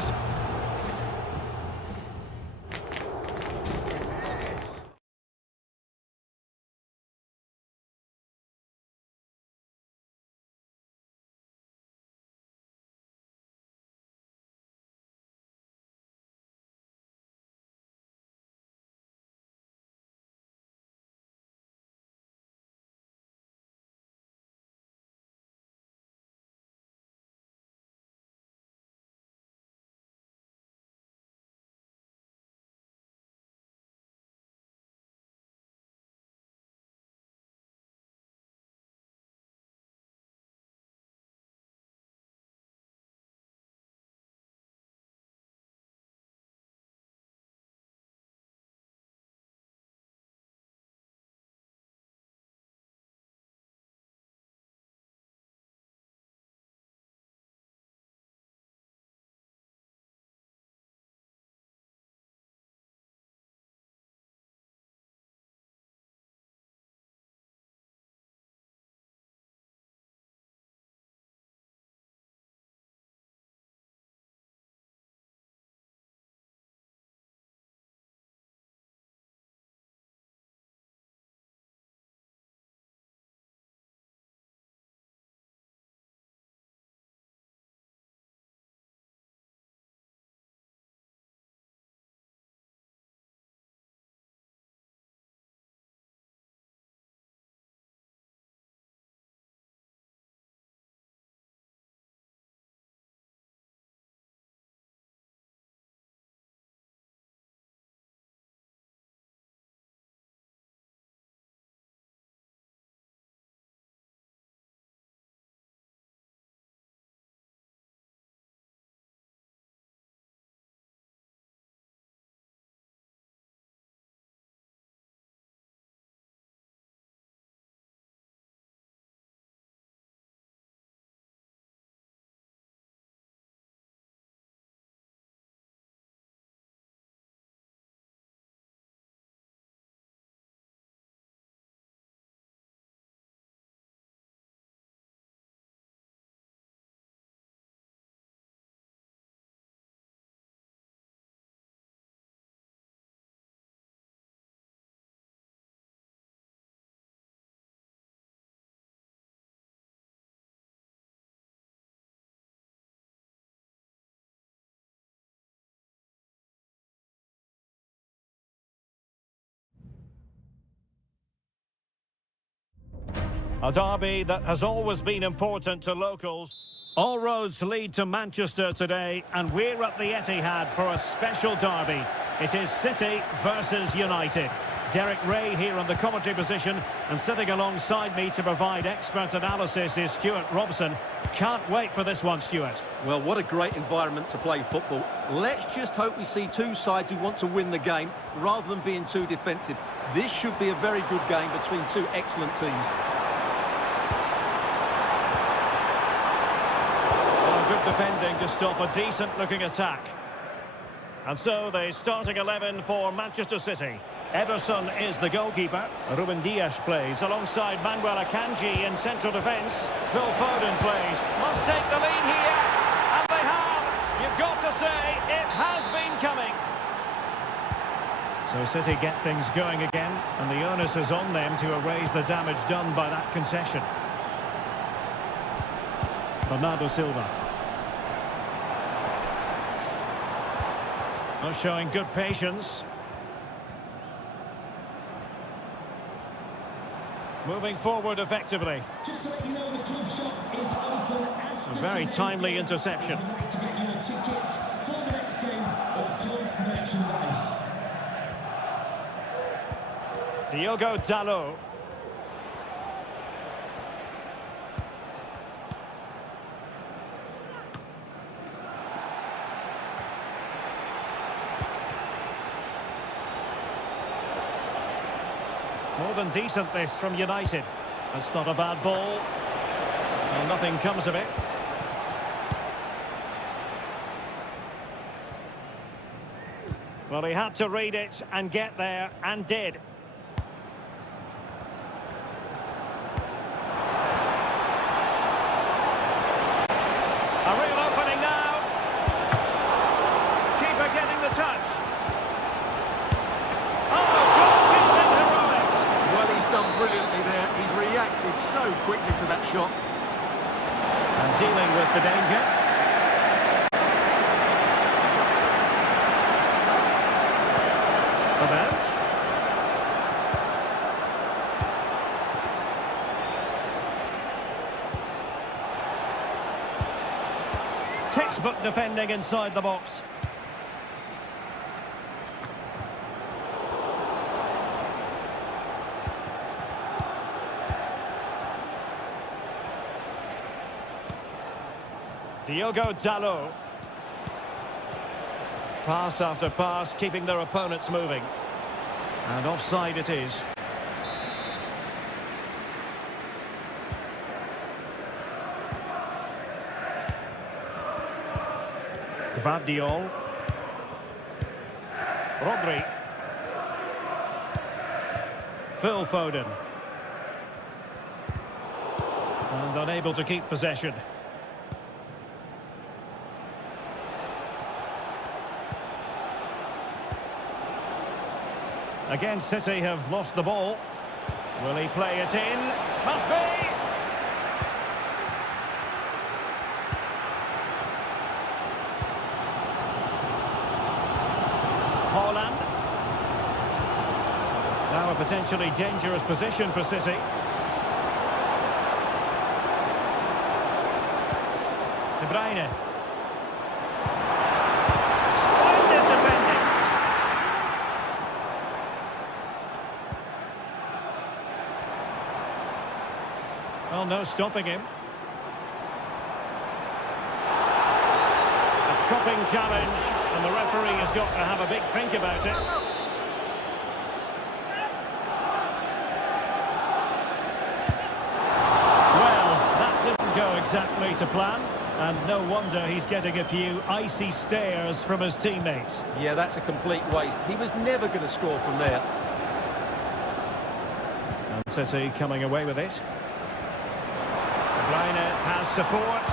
A derby that has always been important to locals. All roads lead to Manchester today, and we're at the Etihad for a special derby. It is City versus United. Derek Ray here in the commentary position, and sitting alongside me to provide expert analysis is Stuart Robson. Can't wait for this one, Stuart. Well, what a great environment to play football. Let's just hope we see two sides who want to win the game rather than being too defensive. This should be a very good game between two excellent teams. Good defending to stop a decent-looking attack. And so the starting 11 for Manchester City. Ederson is the goalkeeper. Ruben Dias plays alongside Manuel Akanji in central defence. Phil Foden plays. Must take the lead here. And they have. You've got to say, it has been coming. So City get things going again, and the onus is on them to erase the damage done by that concession. Bernardo Silva. Showing good patience. Moving forward effectively. Just to let you know, the club shop is open after A very today's timely game. interception. If you'd like to get your tickets for the next game or club merchandise. Diogo Dalot. More than decent this from United. That's not a bad ball. Well, nothing comes of it. Well, he had to read it and get there, and did. A real opening now. Keeper getting the touch. Done brilliantly there. He's reacted so quickly to that shot. And dealing with the danger. About. Textbook defending inside the box. Diogo Dalot. Pass after pass, keeping their opponents moving. And offside it is. Gvardiol. Rodri. Phil Foden. And unable to keep possession. Again, City have lost the ball. Will he play it in? Must be! Haaland. Now a potentially dangerous position for City. De Bruyne. Well, no stopping him. A chopping challenge, and the referee has got to have a big think about it. Well, that didn't go exactly to plan, and no wonder he's getting a few icy stares from his teammates. Yeah, that's a complete waste. He was never going to score from there. And City coming away with it. Bruyne has support.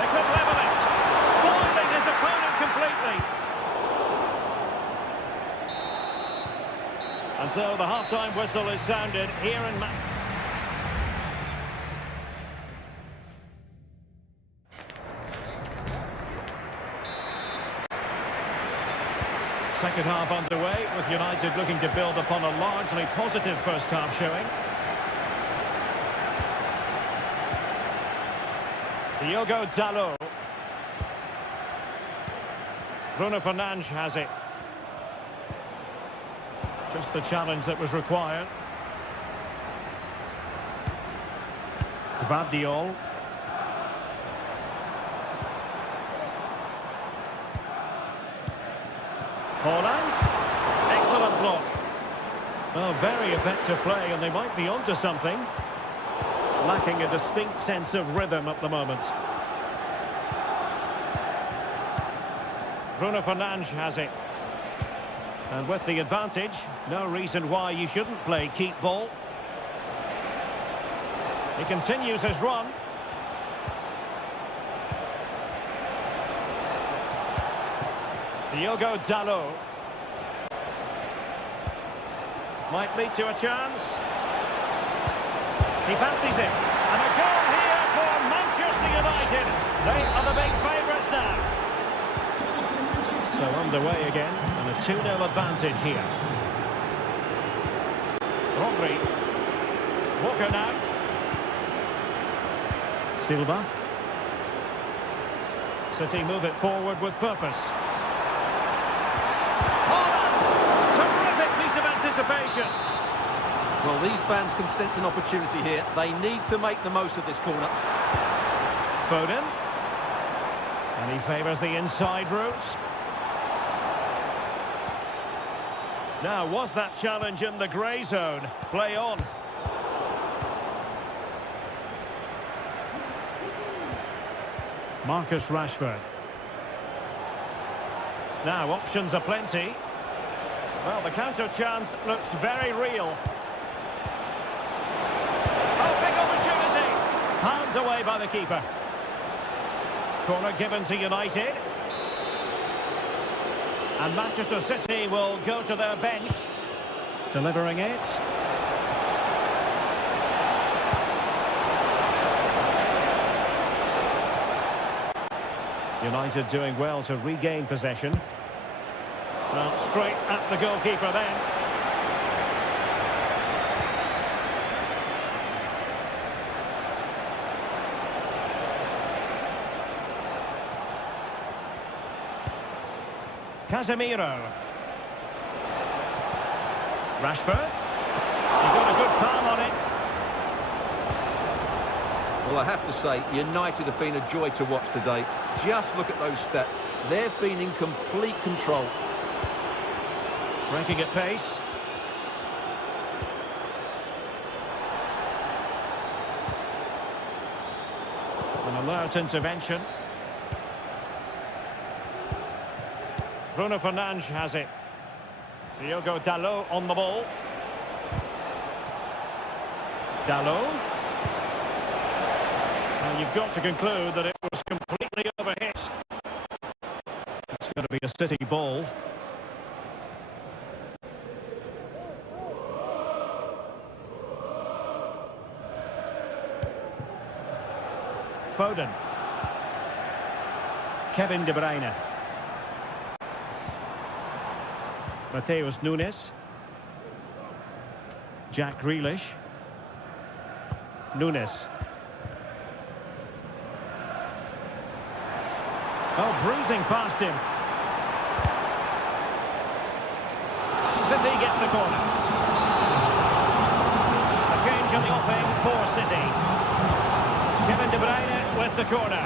They could level it. Foiling his opponent completely. And so the half-time whistle is sounded here in second half underway, with United looking to build upon a largely positive first half showing. Diogo Dalot. Bruno Fernandes has it. Just the challenge that was required. Gvardiol. Holland. Excellent block. Oh, very effective play, and they might be onto something. Lacking a distinct sense of rhythm at the moment. Bruno Fernandes has it. And with the advantage, no reason why you shouldn't play keep ball. He continues his run. Diogo Dalot. Might lead to a chance. He fancies it. And a goal here for Manchester United. They are the big favourites now. So underway again, and a 2-0 advantage here. Rodri. Walker now. Silva. City move it forward with purpose. Anticipation. Well, these fans can sense an opportunity here. They need to make the most of this corner. Foden. And he favours the inside route. Now, was that challenge in the grey zone? Play on. Marcus Rashford. Now, options are plenty. Well, the counter chance looks very real. Oh, big opportunity! Palmed away by the keeper. Corner given to United. And Manchester City will go to their bench. Delivering it. United doing well to regain possession. Well, straight at the goalkeeper then. Casemiro. Rashford. He got a good palm on it. Well, I have to say, United have been a joy to watch today. Just look at those stats. They've been in complete control. Breaking at pace. An alert intervention. Bruno Fernandes has it. Diogo Dalot on the ball. Dalot. Well, you've got to conclude that it was completely overhit. It's going to be a City ball. Foden. Kevin De Bruyne. Mateus Nunes. Jack Grealish. Nunes. Oh, breezing past him. City gets the corner. A change in the offing for City. Kevin De Bruyne with the corner.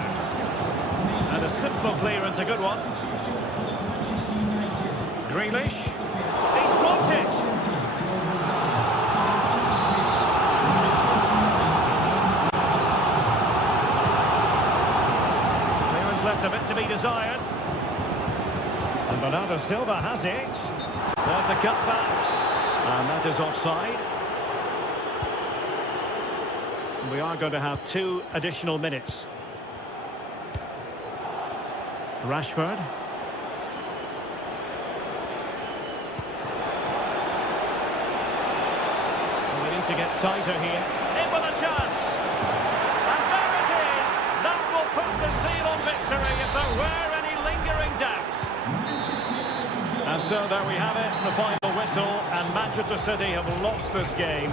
And a simple clearance, a good one. Grealish. He's blocked it. Clearance left a bit to be desired. And Bernardo Silva has it. There's the cutback. And that is offside. We are going to have 2 additional minutes. Rashford. We need to get tighter here. In with a chance. And there it is. That will put the seal on victory if there were any lingering doubts. And So there we have it, the final whistle, and Manchester City have lost this game.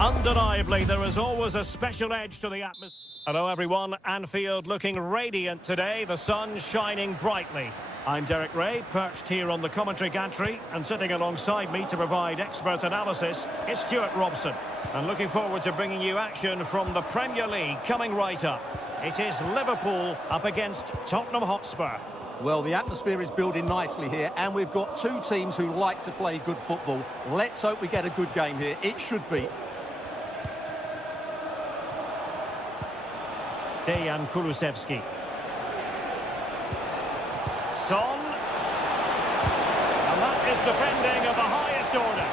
Undeniably, there is always a special edge to the atmosphere. Hello everyone, Anfield looking radiant today, the sun shining brightly. I'm Derek Ray, perched here on the commentary gantry, and sitting alongside me to provide expert analysis is Stuart Robson. And looking forward to bringing you action from the Premier League coming right up. It is Liverpool up against Tottenham Hotspur. Well, the atmosphere is building nicely here, and we've got two teams who like to play good football. Let's hope we get a good game here. It should be. Dejan Kulusevski. Son. And that is defending of the highest order.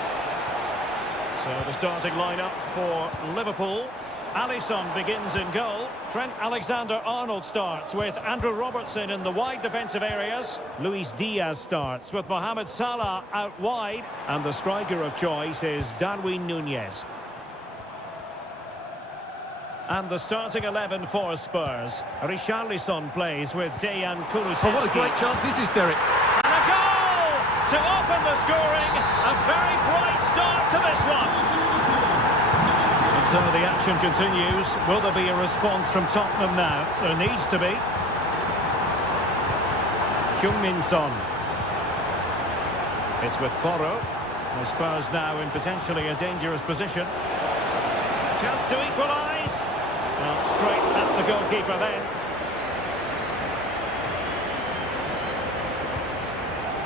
So the starting lineup for Liverpool. Alisson begins in goal. Trent Alexander-Arnold starts with Andrew Robertson in the wide defensive areas. Luis Diaz starts with Mohamed Salah out wide. And the striker of choice is Darwin Núñez. And the starting 11 for Spurs. Richarlison plays with Dejan Kulusevski. Oh, what a great chance this is, Derek. And a goal to open the scoring. A very bright start to this one. And so the action continues. Will there be a response from Tottenham now? There needs to be. Heung-min Son. It's with Porro. The Spurs now in potentially a dangerous position. Chance to equalise. Well, straight at the goalkeeper then.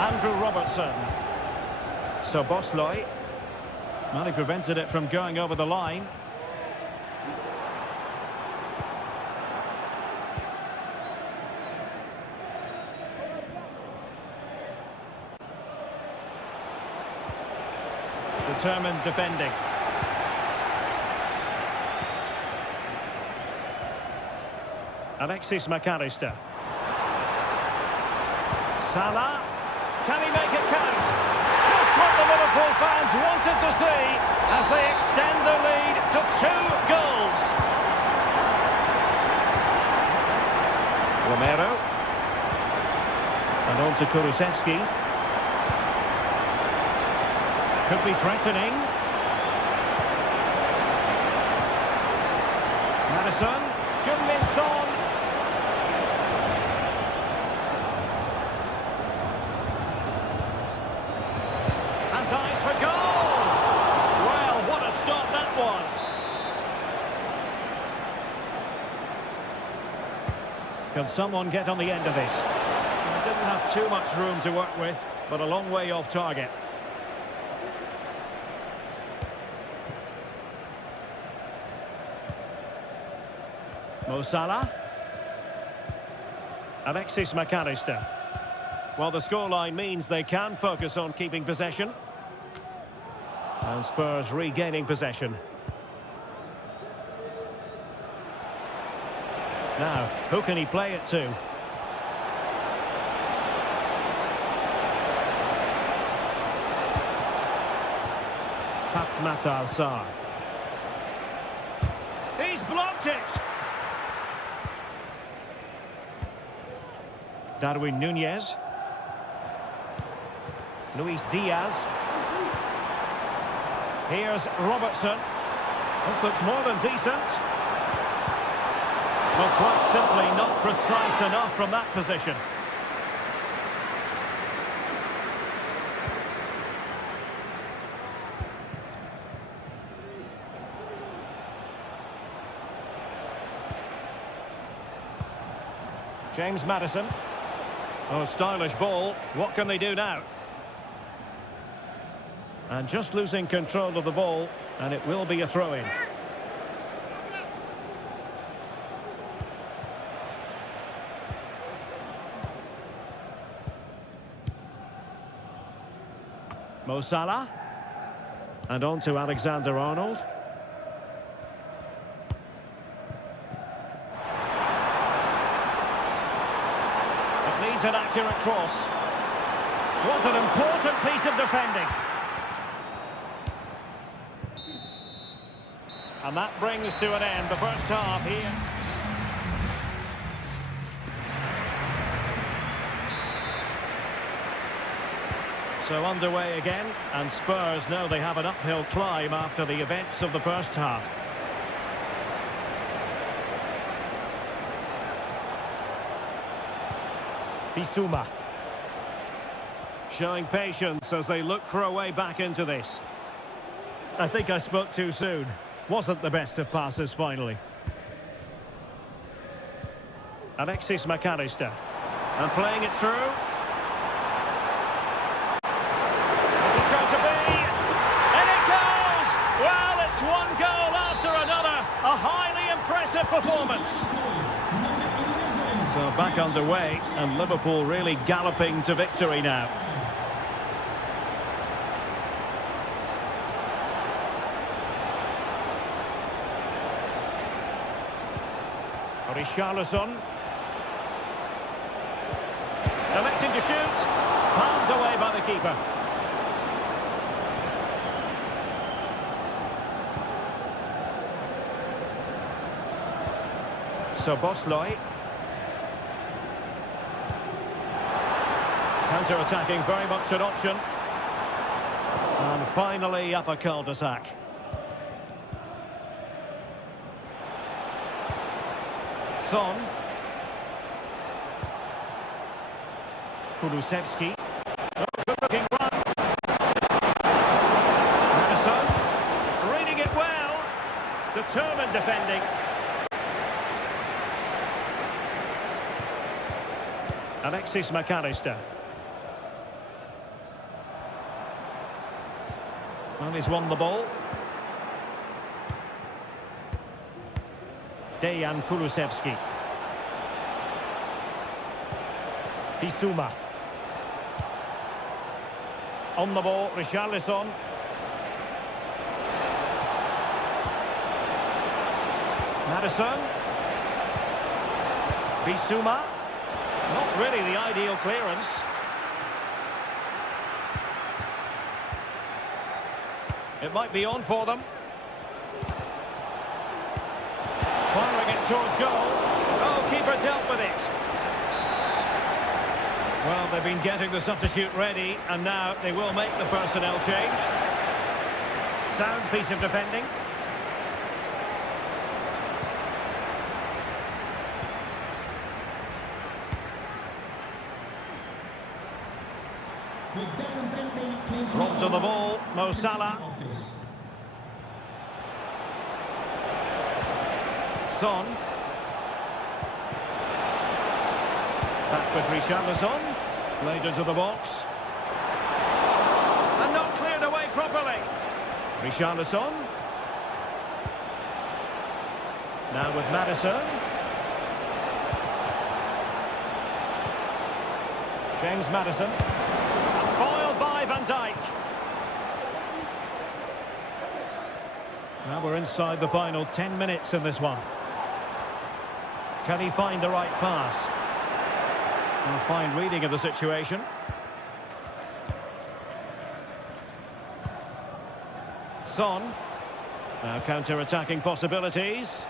Andrew Robertson. So Bosloy. Well, he prevented it from going over the line. Determined defending. Alexis McAllister. Salah. Can he make it count? Just what the Liverpool fans wanted to see as they extend their lead to 2 goals. Romero. And on to Kulusevski. Could be threatening. Madison. Heung-min Son. Has eyes for goal. Well, what a start that was. Can someone get on the end of this? They didn't have too much room to work with, but a long way off target. Mo Salah. Alexis McAllister. Well, the scoreline means they can focus on keeping possession. And Spurs regaining possession. Now, who can he play it to? Matar Sarr. He's blocked it! Darwin Nunez. Luis Diaz. Here's Robertson. This looks more than decent. Well, quite simply not precise enough from that position. James Maddison. Oh, stylish ball. What can they do now? And just losing control of the ball, and it will be a throw-in. Mo Salah. And on to Alexander-Arnold. Needs an accurate cross. Was an important piece of defending. And that brings to an end the first half here. So underway again, and Spurs know they have an uphill climb after the events of the first half. Bissouma. Showing patience as they look for a way back into this. I think I spoke too soon. Wasn't the best of passes finally. Alexis McAllister. And playing it through. Is it going to be? And it goes! Well, it's one goal after another. A highly impressive performance. So back underway, and Liverpool really galloping to victory now. Richarlison. Electing to shoot. Palmed away by the keeper. So Bosley. Counter-attacking, very much an option. And finally up a cul-de-sac. Son. Kulusevski. Oh, good-looking run. Madison. Reading it well. Determined defending. Alexis McAllister. Well, he's won the ball. Dejan Kulusevski. Bissouma. On the ball, Richarlison. Madison. Bissouma. Not really the ideal clearance. It might be on for them. Firing it towards goal. Oh, keeper dealt with it. Well, they've been getting the substitute ready, and now they will make the personnel change. Sound piece of defending. Roll to the ball, Mo Salah. Son. Back with Richarlison. Played into the box. And not cleared away properly. Richarlison. Now with Madison. James Maddison. Foiled by Van Dijk. Now we're inside the final 10 minutes in this one. Can he find the right pass? A fine reading of the situation. Son. Now counter-attacking possibilities.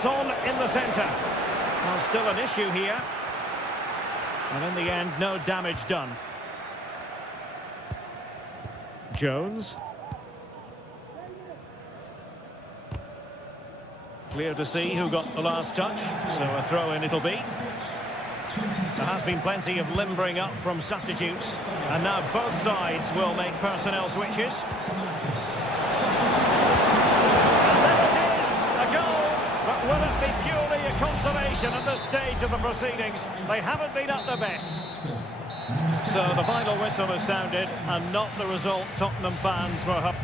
Son in the centre. Well, still an issue here. And in the end, no damage done. Jones. Clear to see who got the last touch, so a throw-in it'll be. There has been plenty of limbering up from substitutes, and now both sides will make personnel switches. And there it is, a goal, but will it be purely a consolation at this stage of the proceedings? They haven't been at their best. So the final whistle has sounded, and not the result Tottenham fans were hoping.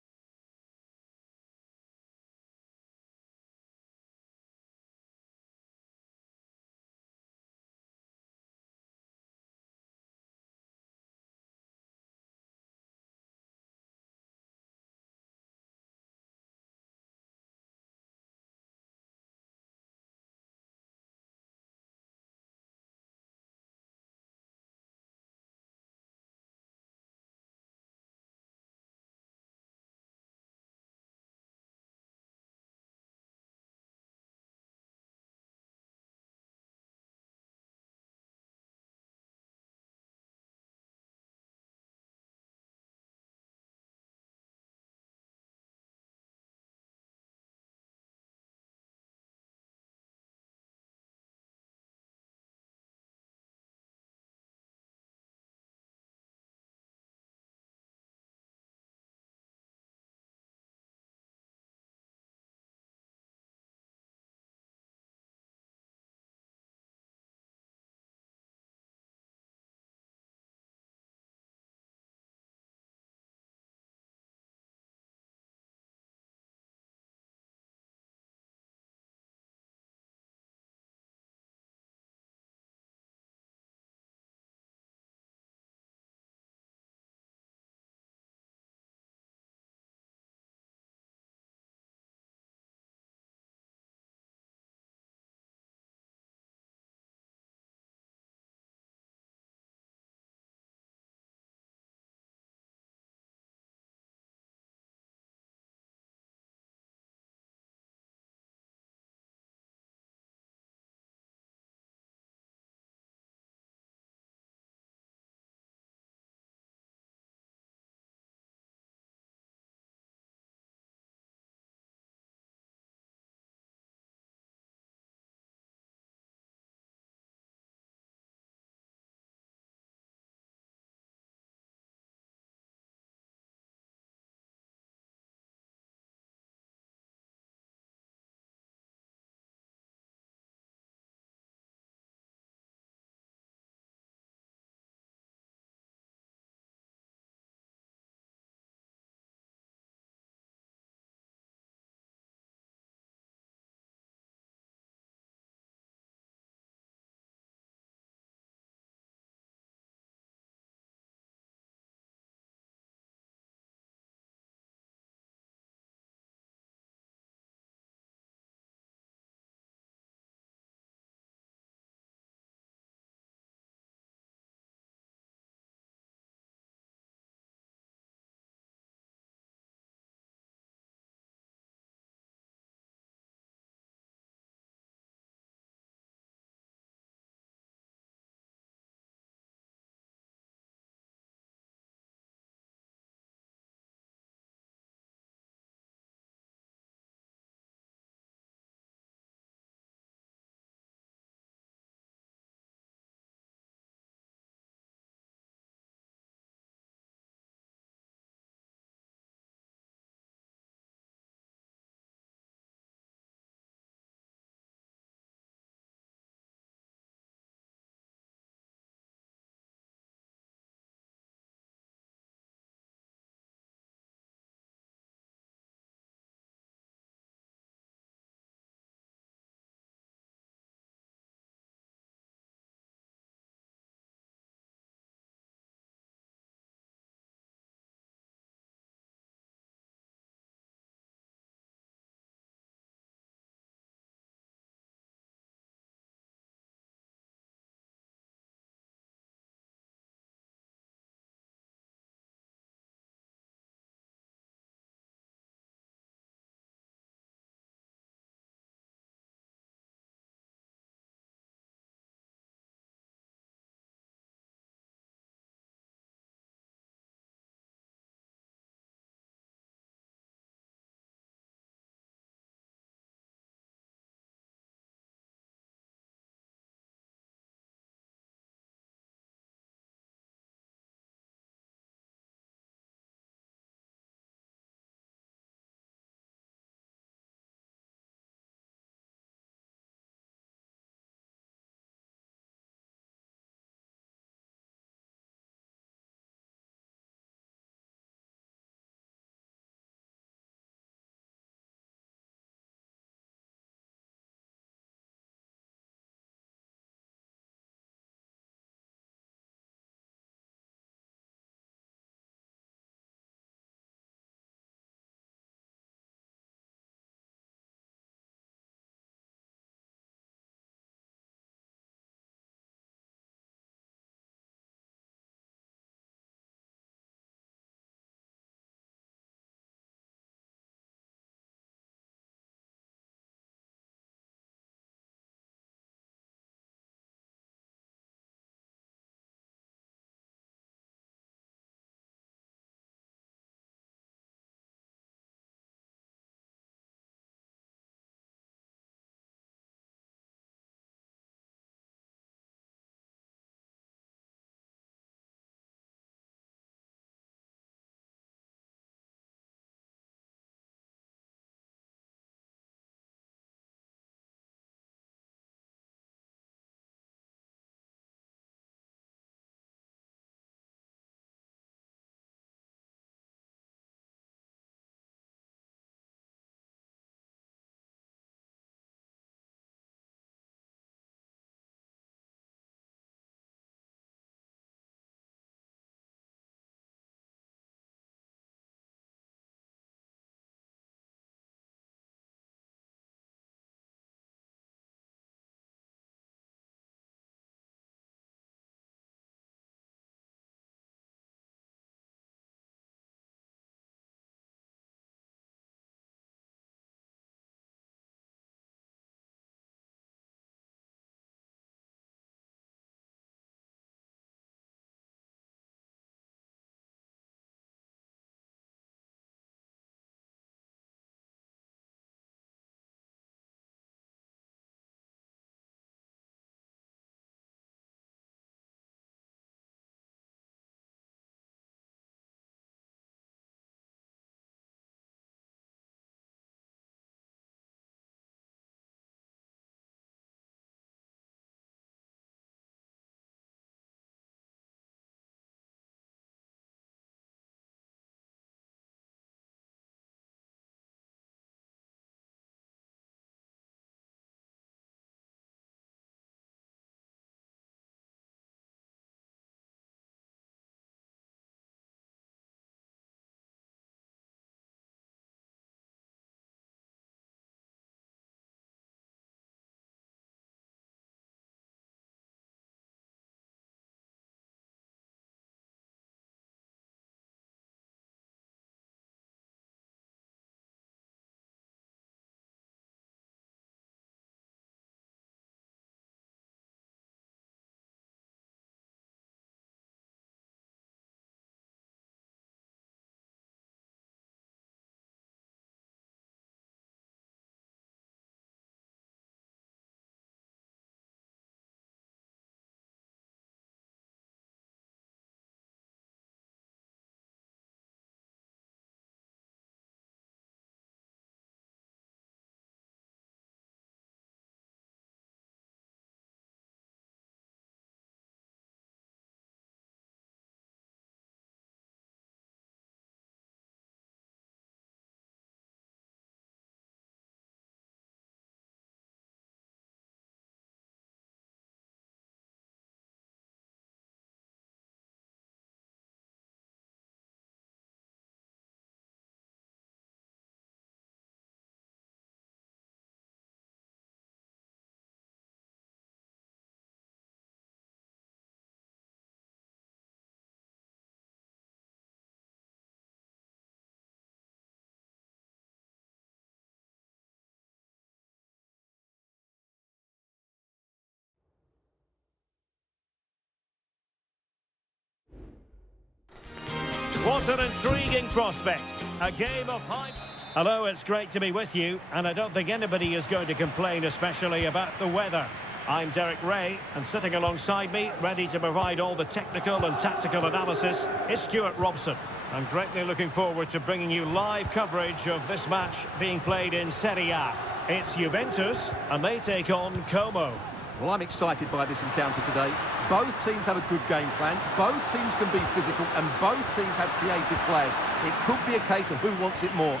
What an intriguing prospect. A game of high... Hello, it's great to be with you, and I don't think anybody is going to complain, especially about the weather. I'm Derek Ray, and sitting alongside me, ready to provide all the technical and tactical analysis, is Stuart Robson. I'm greatly looking forward to bringing you live coverage of this match being played in Seria. It's Juventus, and they take on Como. Well, I'm excited by this encounter today. Both teams have a good game plan, both teams can be physical, and both teams have creative players. It could be a case of who wants it more.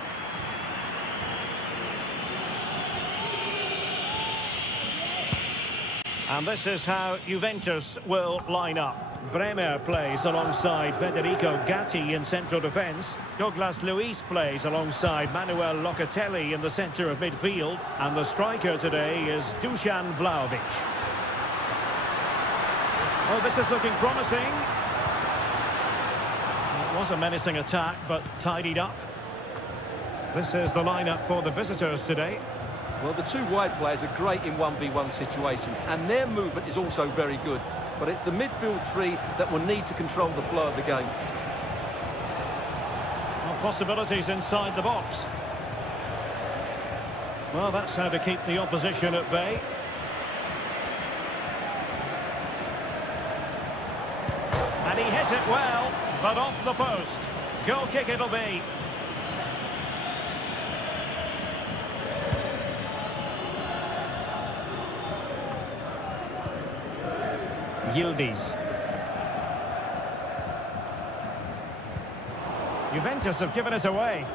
And this is how Juventus will line up. Bremer plays alongside Federico Gatti in central defence. Douglas Luiz plays alongside Manuel Locatelli in the centre of midfield. And the striker today is Dusan Vlahovic. Oh, this is looking promising. It was a menacing attack, but tidied up. This is the lineup for the visitors today. Well, the two wide players are great in 1v1 situations, and their movement is also very good. But it's the midfield three that will need to control the flow of the game. Well, possibilities inside the box. Well, that's how to keep the opposition at bay. And he hits it well, but off the post. Goal kick it'll be. Yildiz. Juventus have given it away.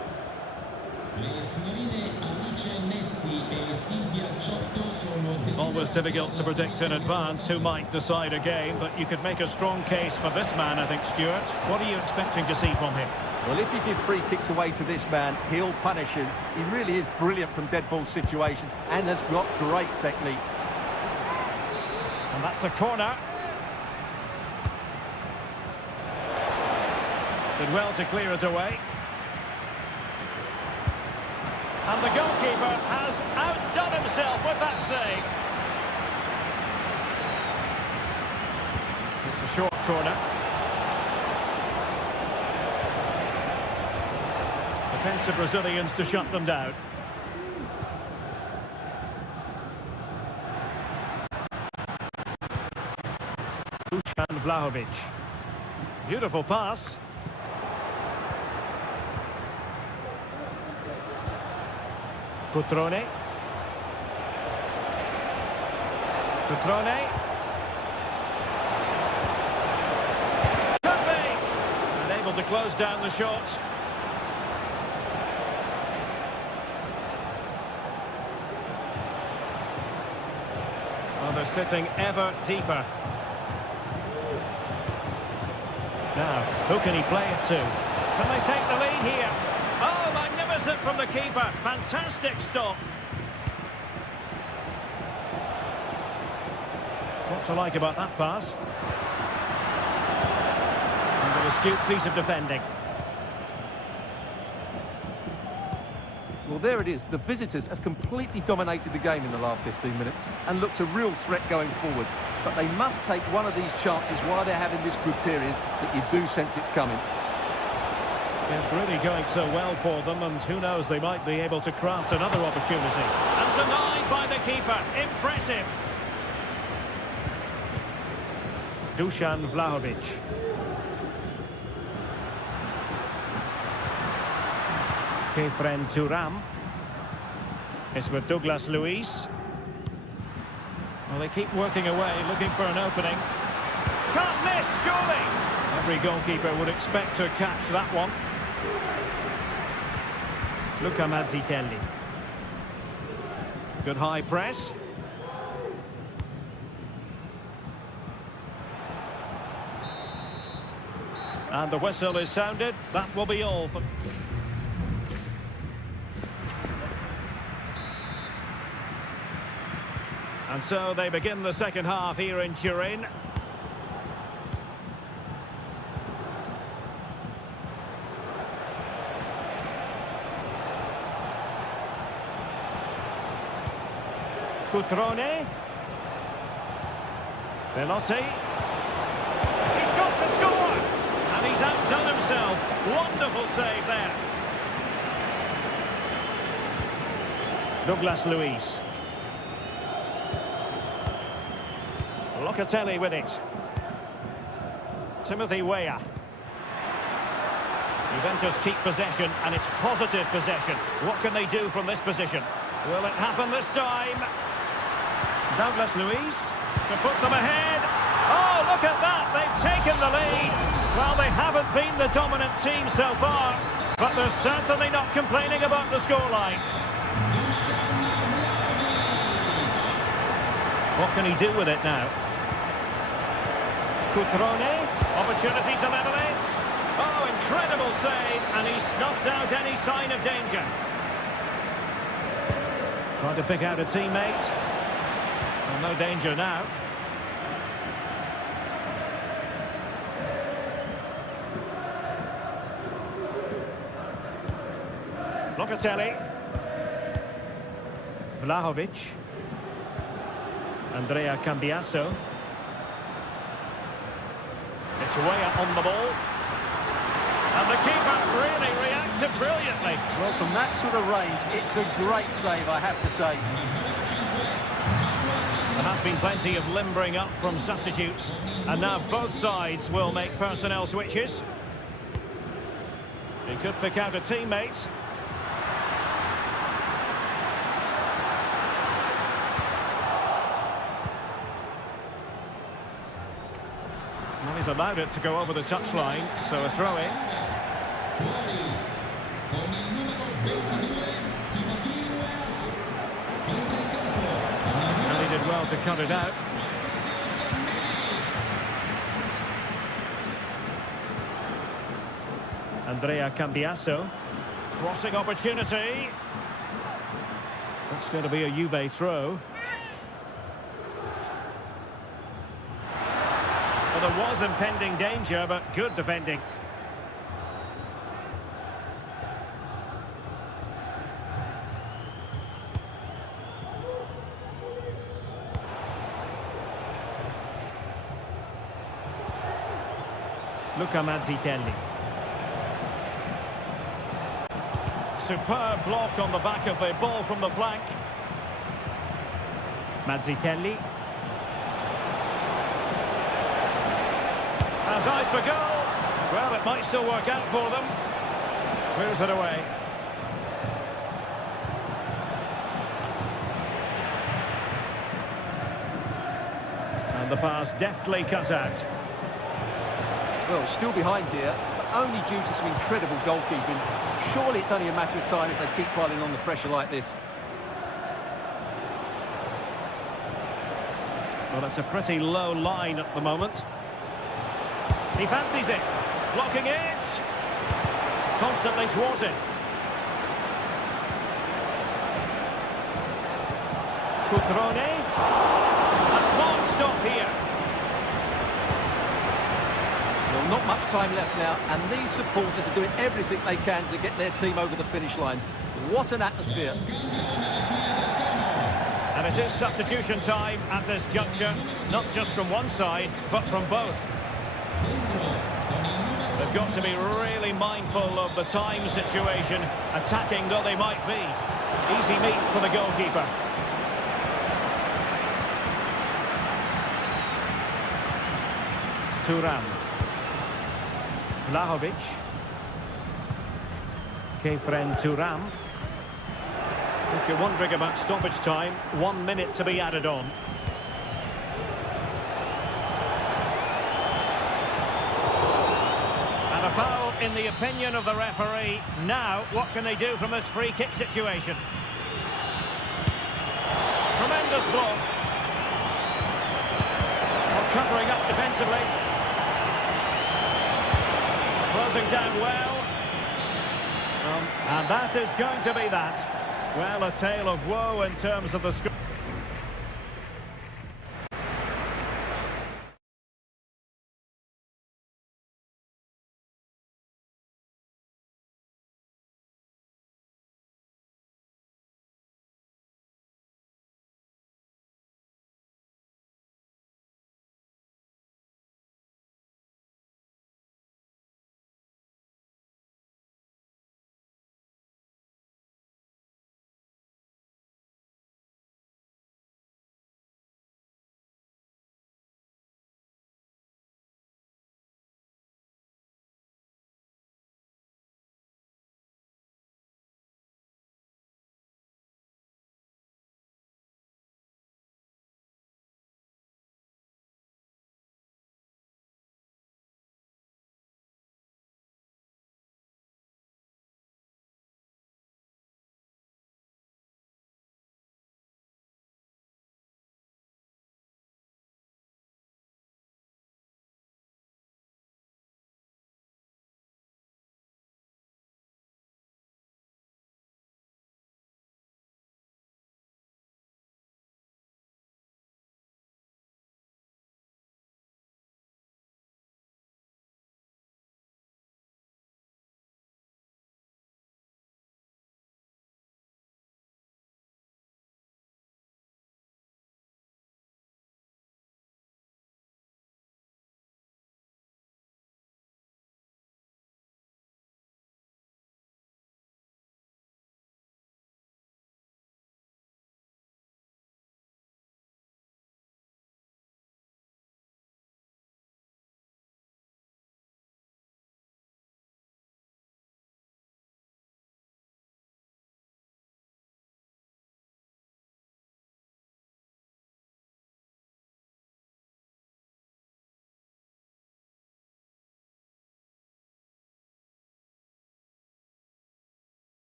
Always difficult to predict in advance who might decide a game, but you could make a strong case for this man, I think, Stuart. What are you expecting to see from him? Well, if you give free kicks away to this man, he'll punish him. He really is brilliant from dead ball situations and has got great technique. And that's a corner. Did well to clear it away. And the goalkeeper has outdone himself with that save. It's a short corner. Defensive Brazilians to shut them down. Dusan Vlahovic. Beautiful pass. Cutrone. Cutrone. Could be! And able to close down the shots. Well, they're sitting ever deeper. Now, who can he play it to? Can they take the lead here? Oh, magnificent from the keeper. Fantastic stop. What to like about that pass? And an astute piece of defending. Well, there it is. The visitors have completely dominated the game in the last 15 minutes and looked a real threat going forward. But they must take one of these chances while they're having this good period that you do sense it's coming. It's really going so well for them, and who knows, they might be able to craft another opportunity. And denied by the keeper. Impressive. Dusan Vlahovic. Kefren Turam. It's with Douglas Luiz. Well, they keep working away, looking for an opening. Can't miss, surely! Every goalkeeper would expect to catch that one. Luca Mazzitelli. Good high press. And the whistle is sounded. That will be all for... And so they begin the second half here in Turin. Cutrone. Veloci. He's got to score! And he's outdone himself. Wonderful save there. Douglas Luiz. Locatelli with it. Timothy Weah. Juventus keep possession, and it's positive possession. What can they do from this position? Will it happen this time? Douglas Luiz to put them ahead. Oh, look at that! They've taken the lead. Well, they haven't been the dominant team so far, but they're certainly not complaining about the scoreline. What can he do with it now? Cutrone, opportunity to level it. Oh, incredible save, and he snuffed out any sign of danger. Trying to pick out a teammate. Well, no danger now. Locatelli. Vlahovic. Andrea Cambiasso. It's Weah on the ball. And the keeper really reacted brilliantly. Well, from that sort of range, it's a great save, I have to say. There has been plenty of limbering up from substitutes, and now both sides will make personnel switches. He could pick out a teammate. Well, he's allowed it to go over the touchline, so a throw-in. And he did well to cut it out. Andrea Cambiasso. Crossing opportunity. That's going to be a Juve throw. Well, there was impending danger, but good defending. Luca Mazzitelli. Superb block on the back of the ball from the flank. Mazzitelli. Has eyes for goal. Well, it might still work out for them. Clears it away. And the pass deftly cut out. Well, still behind here, but only due to some incredible goalkeeping. Surely it's only a matter of time if they keep piling on the pressure like this. Well, it's a pretty low line at the moment. He fancies it. Blocking it. Constantly towards it. Cutrone. A smart stop here. Well, not much time left now, and these supporters are doing everything they can to get their team over the finish line. What an atmosphere. And it is substitution time at this juncture, not just from one side, but from both. They've got to be really mindful of the time situation, attacking though they might be. Easy meat for the goalkeeper. Thuram. Vlahovic. Kefren Thuram. If you're wondering about stoppage time, 1 minute to be added on. And a foul in the opinion of the referee. Now, what can they do from this free kick situation? Tremendous block. Well, covering up defensively. Closing down well. And that is going to be that. Well, a tale of woe in terms of the score.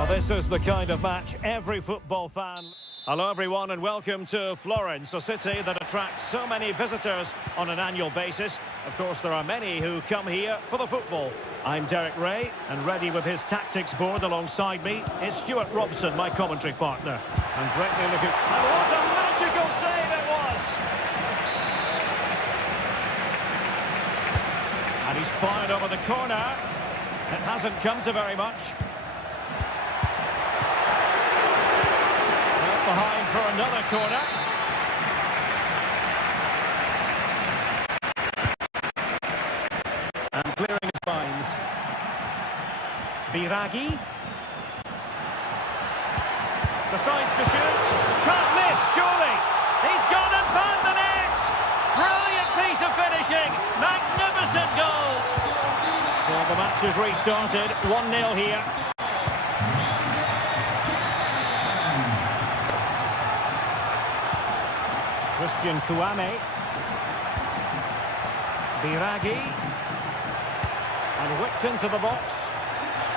Well, this is the kind of match every football fan... Hello everyone and welcome to Florence, a city that attracts so many visitors on an annual basis. Of course, there are many who come here for the football. I'm Derek Ray, and ready with his tactics board alongside me is Stuart Robson, my commentary partner. And greatly looking... And what a magical save it was! And he's fired over the corner. It hasn't come to very much. Behind for another corner. And clearing his lines. Biragi. Decides to shoot. Can't miss, surely. He's gone and found the net. Brilliant piece of finishing. Magnificent goal. So the match has restarted. 1-0 here. Christian Kouame. Biragi. And whipped into the box.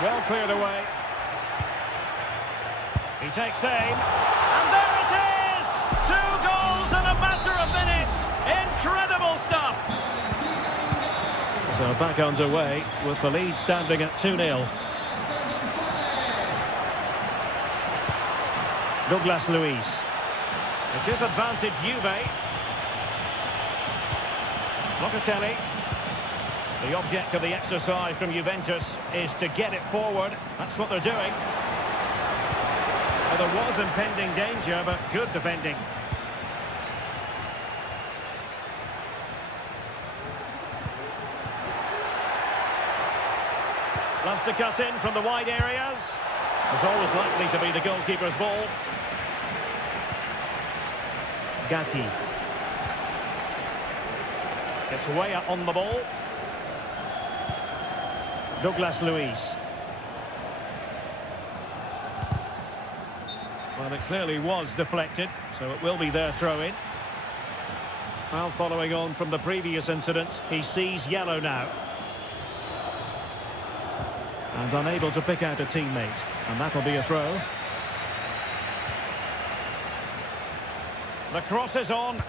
Well cleared away. He takes aim. And there it is! 2 goals in a matter of minutes. Incredible stuff. So back underway with the lead standing at 2-0. Douglas Luiz. It is advantage Juve. Locatelli. The object of the exercise from Juventus is to get it forward. That's what they're doing. Well, there was impending danger, but good defending. Loves to cut in from the wide areas. It's always likely to be the goalkeeper's ball. Gatti. It's way up on the ball. Douglas Luiz. Well, it clearly was deflected, so it will be their throw-in. Well, following on from the previous incident, he sees yellow now. And unable to pick out a teammate. And that'll be a throw. The cross is on.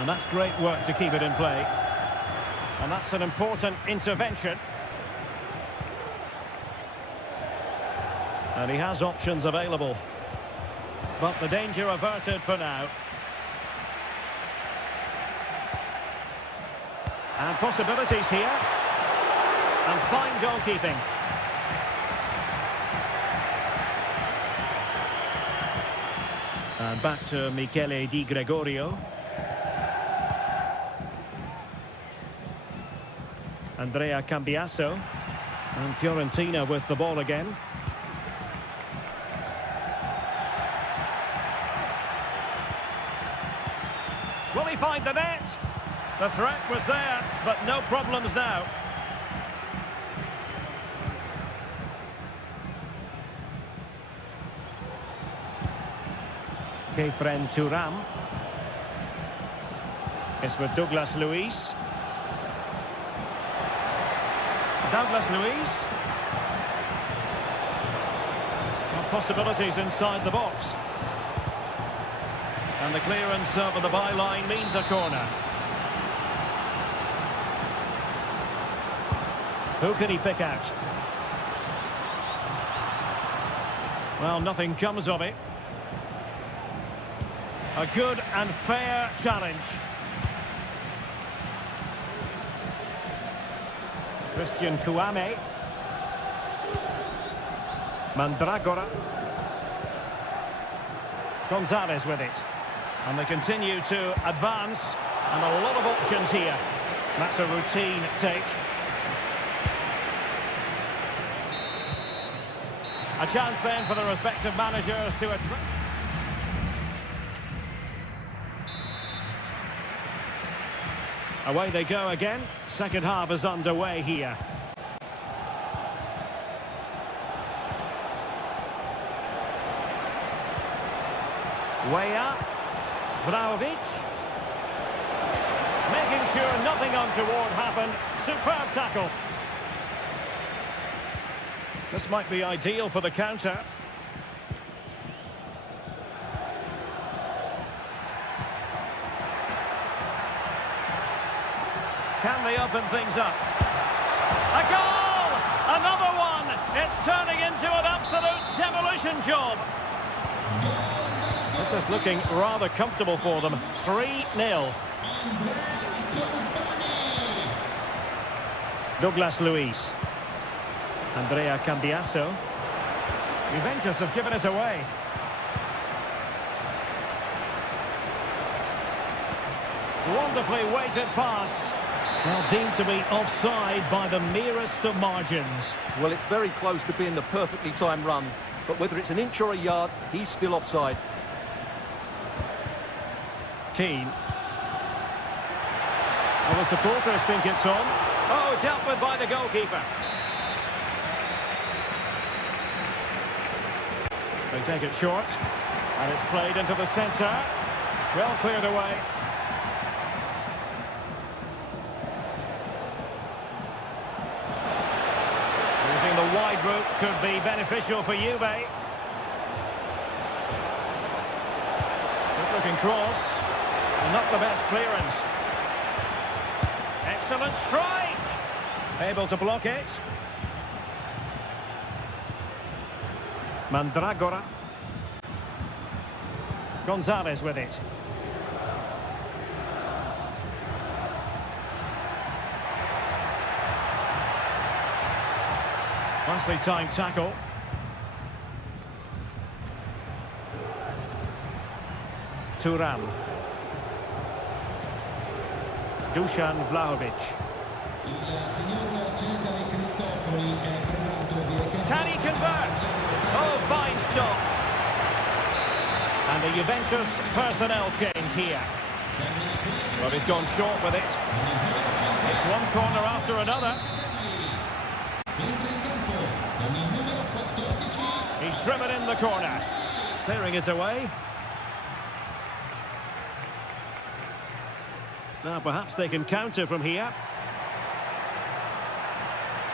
And that's great work to keep it in play. And that's an important intervention. And he has options available. But the danger averted for now. And possibilities here. And fine goalkeeping. And back to Michele Di Gregorio. Andrea Cambiasso. And Fiorentina with the ball again. Will he find the net? The threat was there, but no problems now. Kefren Turam. It's with Douglas Luiz. Douglas Luiz. Well, possibilities inside the box. And the clearance over the byline means a corner. Who can he pick out? Well, nothing comes of it. A good and fair challenge. Christian Kouame. Mandragora. Gonzalez with it. And they continue to advance. And a lot of options here. That's a routine take. A chance then for the respective managers to attract. Away they go again. Second half is underway here. Way up. Vlahovic. Making sure nothing untoward happened. Superb tackle. This might be ideal for the counter. Can they open things up? A goal! Another one! It's turning into an absolute demolition job. This is looking rather comfortable for them. 3-0. Douglas Luiz. Andrea Cambiasso. Juventus have given it away. Wonderfully weighted pass. Well, deemed to be offside by the merest of margins. Well, it's very close to being the perfectly timed run, but whether it's an inch or a yard, he's still offside. Keane. Well, the supporters think it's on. Oh, dealt with by the goalkeeper. They take it short, and it's played into the centre. Well cleared away. Using the wide route could be beneficial for Juve. Good looking cross. Not the best clearance. Excellent strike. Able to block it. Mandragora. Gonzalez with it. Nicely timed tackle. Thuram. Dusan Vlahovic. Can he convert? Oh, fine stop. And the Juventus personnel change here. Well, he's gone short with it. It's one corner after another. He's driven in the corner. Clearing it away. Now perhaps they can counter from here.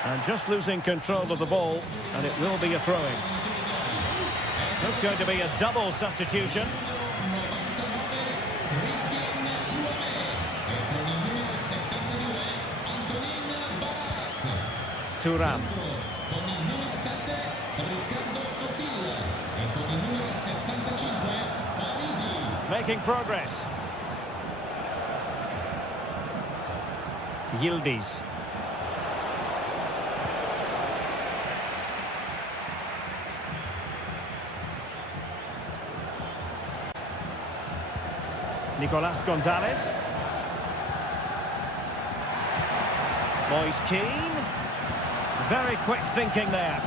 And just losing control of the ball, and it will be a throw-in. That's going to be a double substitution. Thuram. Making progress. Yildiz. Nicolas Gonzalez. Moise Keane. Very quick thinking there.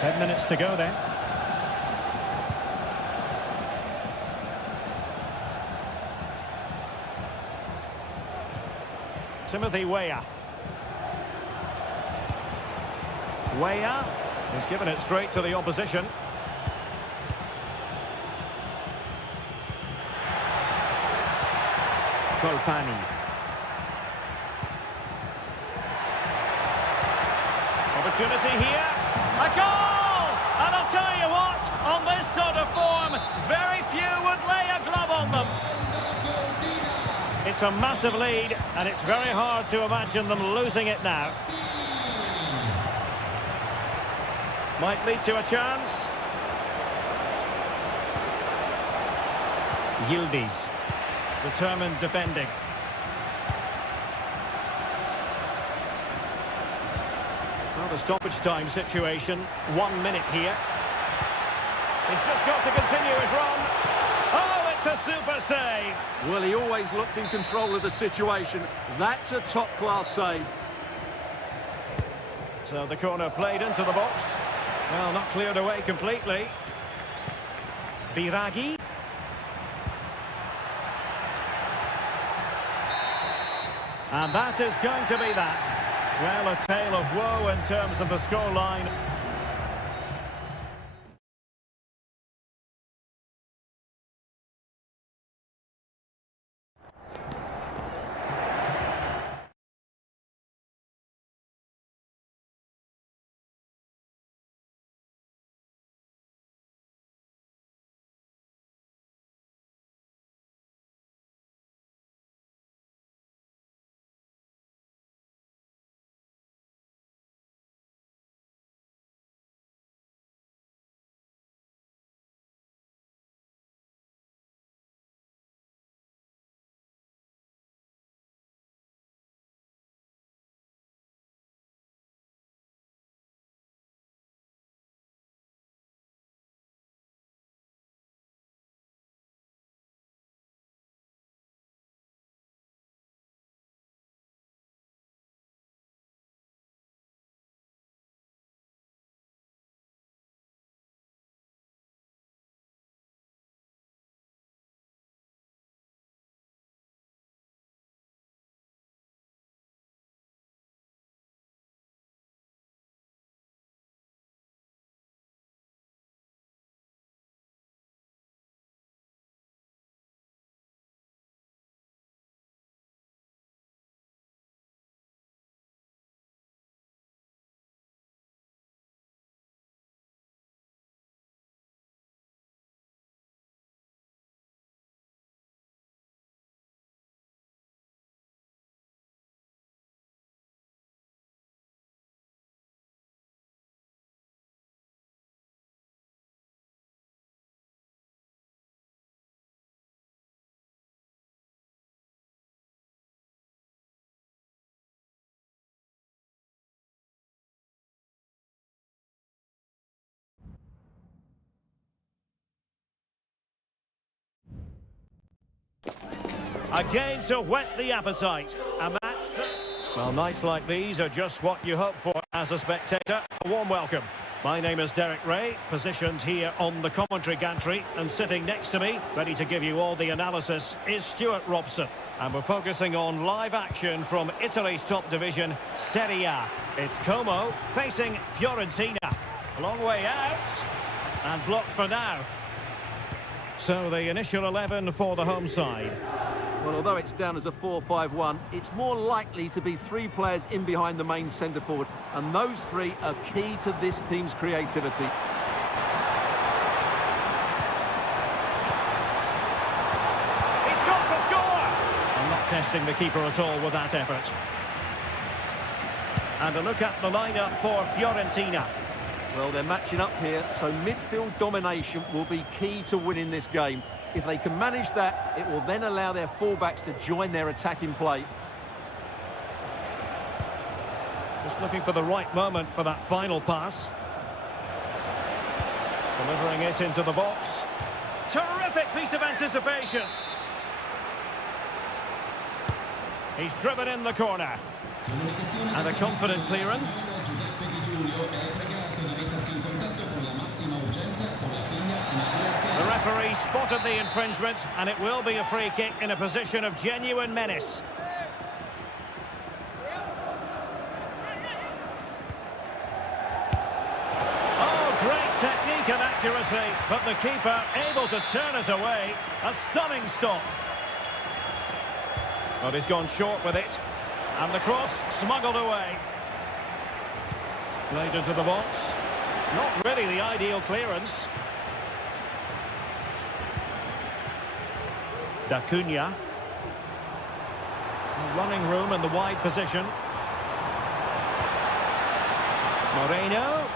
10 minutes to go then. Timothy Weah. Weah has given it straight to the opposition. Colpani. Opportunity here. A goal! And I'll tell you what, on this sort of form, very few would lay a glove on them. It's a massive lead, and it's very hard to imagine them losing it now. Might lead to a chance. Yildiz. Determined defending. Well, the stoppage time situation. 1 minute here. He's just got to continue his run. Oh, it's a super save. Well, he always looked in control of the situation. That's a top-class save. So the corner played into the box. Well, not cleared away completely. Biragi. And that is going to be that. Well, a tale of woe in terms of the scoreline. Again to whet the appetite. A match. Well, nights like these are just what you hope for as a spectator. A warm welcome. My name is Derek Ray, positioned here on the commentary gantry, and sitting next to me, ready to give you all the analysis, is Stuart Robson. And we're focusing on live action from Italy's top division, Seria. It's Como facing Fiorentina. A long way out, and blocked for now. So the initial 11 for the home side. Well, although it's down as a 4-5-1, it's more likely to be three players in behind the main centre forward, and those three are key to this team's creativity. He's got to score! I'm not testing the keeper at all with that effort. And a look at the lineup for Fiorentina. Well, they're matching up here, so midfield domination will be key to winning this game. If they can manage that, it will then allow their fullbacks to join their attacking play. Just looking for the right moment for that final pass. Delivering it into the box. Terrific piece of anticipation. He's driven in the corner. And a confident clearance. The referee spotted the infringement, and it will be a free kick in a position of genuine menace. Oh, great technique and accuracy, but the keeper able to turn it away. A stunning stop. But he's gone short with it. And the cross smuggled away. Played into the box. Not really the ideal clearance. D'Acunha. Running room in the wide position. Moreno.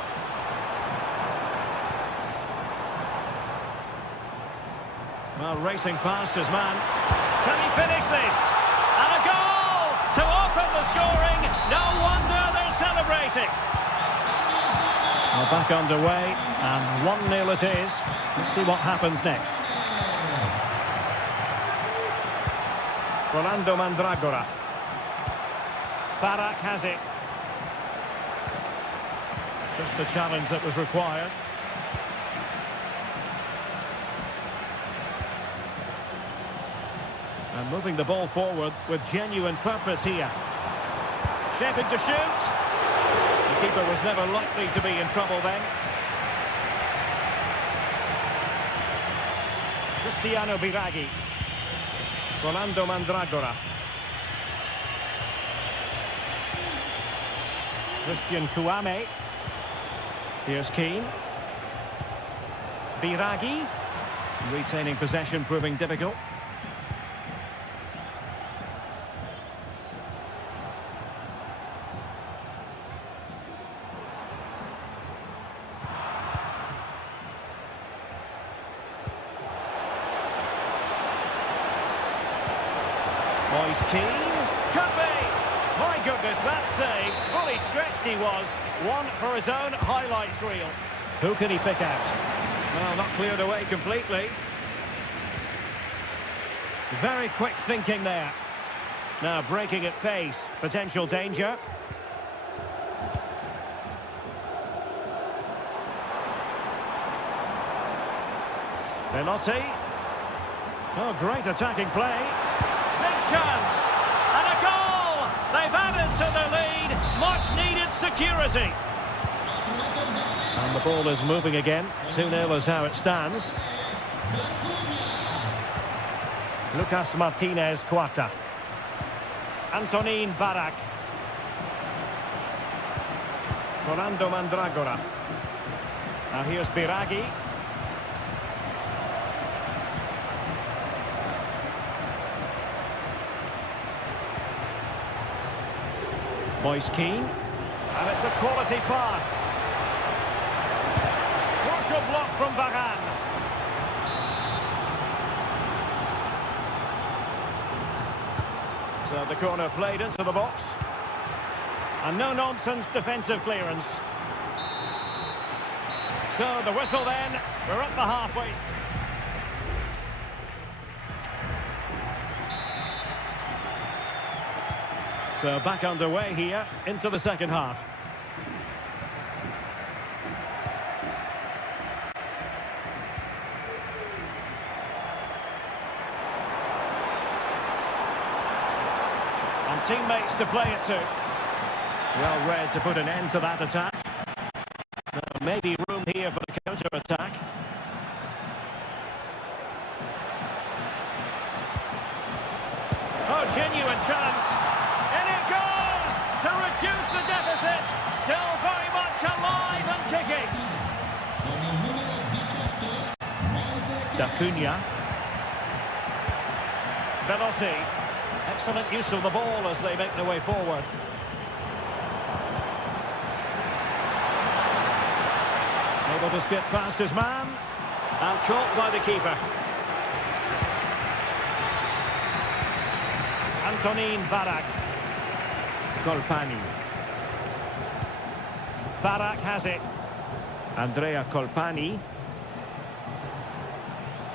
Well, racing past his man. Can he finish this? And a goal to open the scoring. No wonder they're celebrating. Well, back underway, and 1-0 it is. Let's see what happens next. Rolando Mandragora. Barak has it. Just the challenge that was required. And moving the ball forward with genuine purpose here. Shaping to shoot. The keeper was never likely to be in trouble then. Cristiano Biraghi. Rolando Mandragora. Christian Kouame. Here's Keane. Biraghi. Retaining possession proving difficult. Moise Keane. Could be. My goodness, that save. Fully stretched he was. One for his own highlights reel. Who can he pick out? Well, not cleared away completely. Very quick thinking there. Now breaking at pace. Potential danger. Velotti. Oh, great attacking play. Big chance. And a goal! They've added to their lead. Much needed security. And the ball is moving again. 2-0 is how it stands. Lucas Martinez Quarta. Antonin Barak. Rolando Mandragora. Now here's Biraghi. Moise Keane. And it's a quality pass. Crucial block from Varane. So the corner played into the box. And no-nonsense defensive clearance. So the whistle then. We're at the halfway. So back underway here into the second half. And teammates to play it to. Well read to put an end to that attack. Maybe room here for the counter-attack. Oh, genuine chance. And it goes to reduce the deficit. Still very much alive and kicking. D'Acunha. Veloci. Excellent use of the ball as they make their way forward. Able to skip past his man. And caught by the keeper. Antonin Barak. Colpani. Barak has it. Andrea Colpani.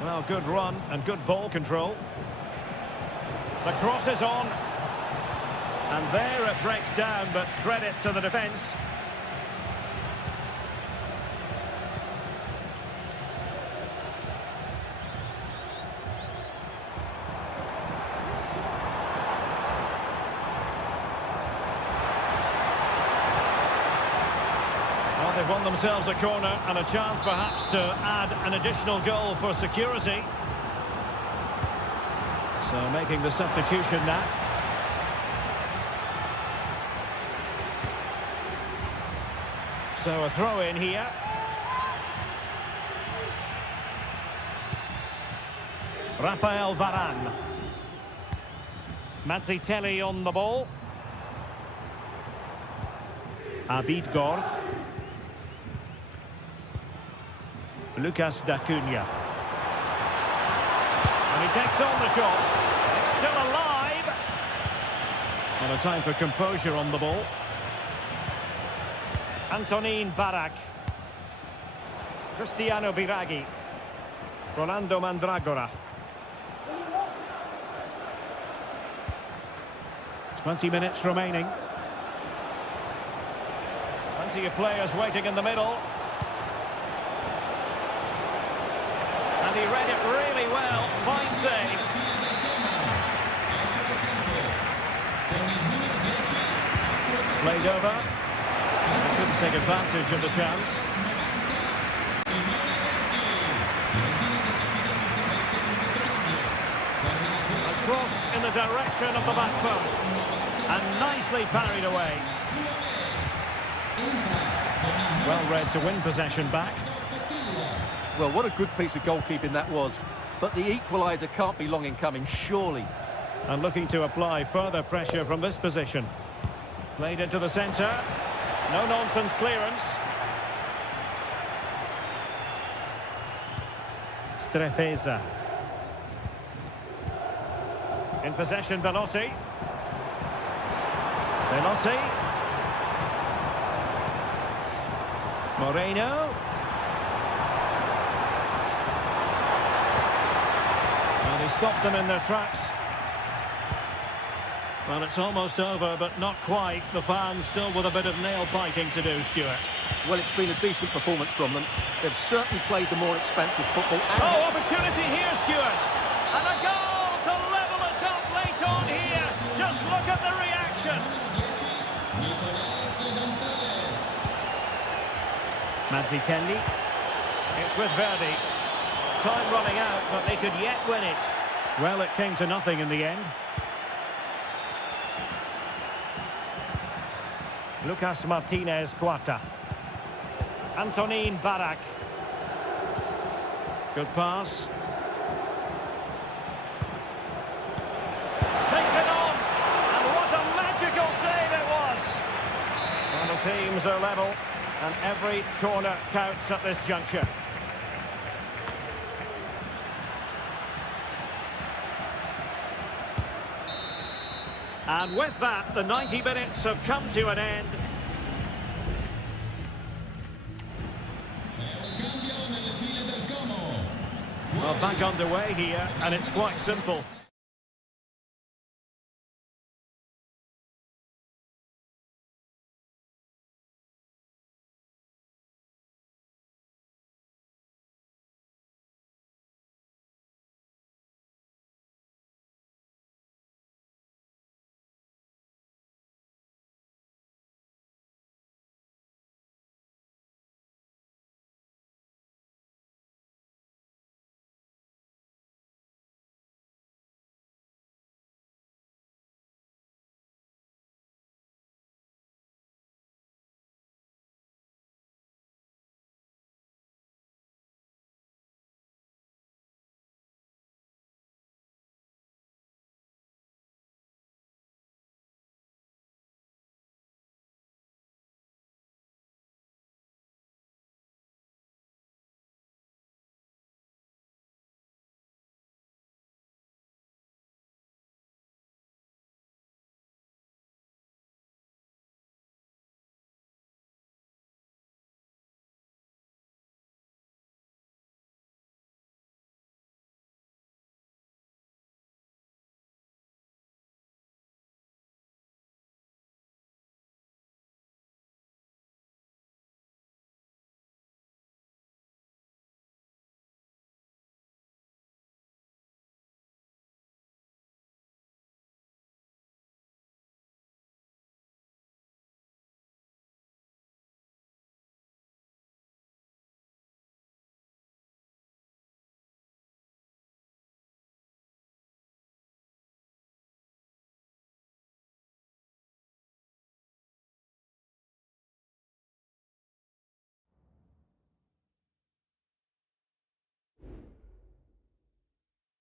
Well, good run and good ball control. The cross is on. And there it breaks down, but credit to the defence. They've won themselves a corner and a chance perhaps to add an additional goal for security. So making the substitution now. So a throw in here. Rafael Varane. Mazzitelli on the ball. Abidgord. Lucas D'Acunha. And he takes on the shot. It's still alive. And a time for composure on the ball. Antonin Barak. Cristiano Biraghi. Rolando Mandragora. 20 minutes remaining. Plenty of players waiting in the middle. And he read it really well. Fine save. Played over. He couldn't take advantage of the chance. And crossed in the direction of the back post. And nicely parried away. Well read to win possession back. Well, what a good piece of goalkeeping that was. But the equaliser can't be long in coming, surely. And looking to apply further pressure from this position. Played into the centre. No-nonsense clearance. Strefeza. In possession, Veloci. Veloci. Moreno. And he stopped them in their tracks. Well, it's almost over, but not quite. The fans still with a bit of nail-biting to do, Stuart. Well, it's been a decent performance from them. They've certainly played the more expansive football. Oh, opportunity here, Stuart. And a goal to level it up late on here. Just look at the reaction. Mazzitelli. It's with Verdi. Time running out, but they could yet win it. Well, it came to nothing in the end. Lucas Martinez Quarta. Antonin Barak. Good pass. Takes it on. And what a magical save it was. Well, the teams are level. And every corner counts at this juncture. And with that, the 90 minutes have come to an end. Well, back underway here, and it's quite simple.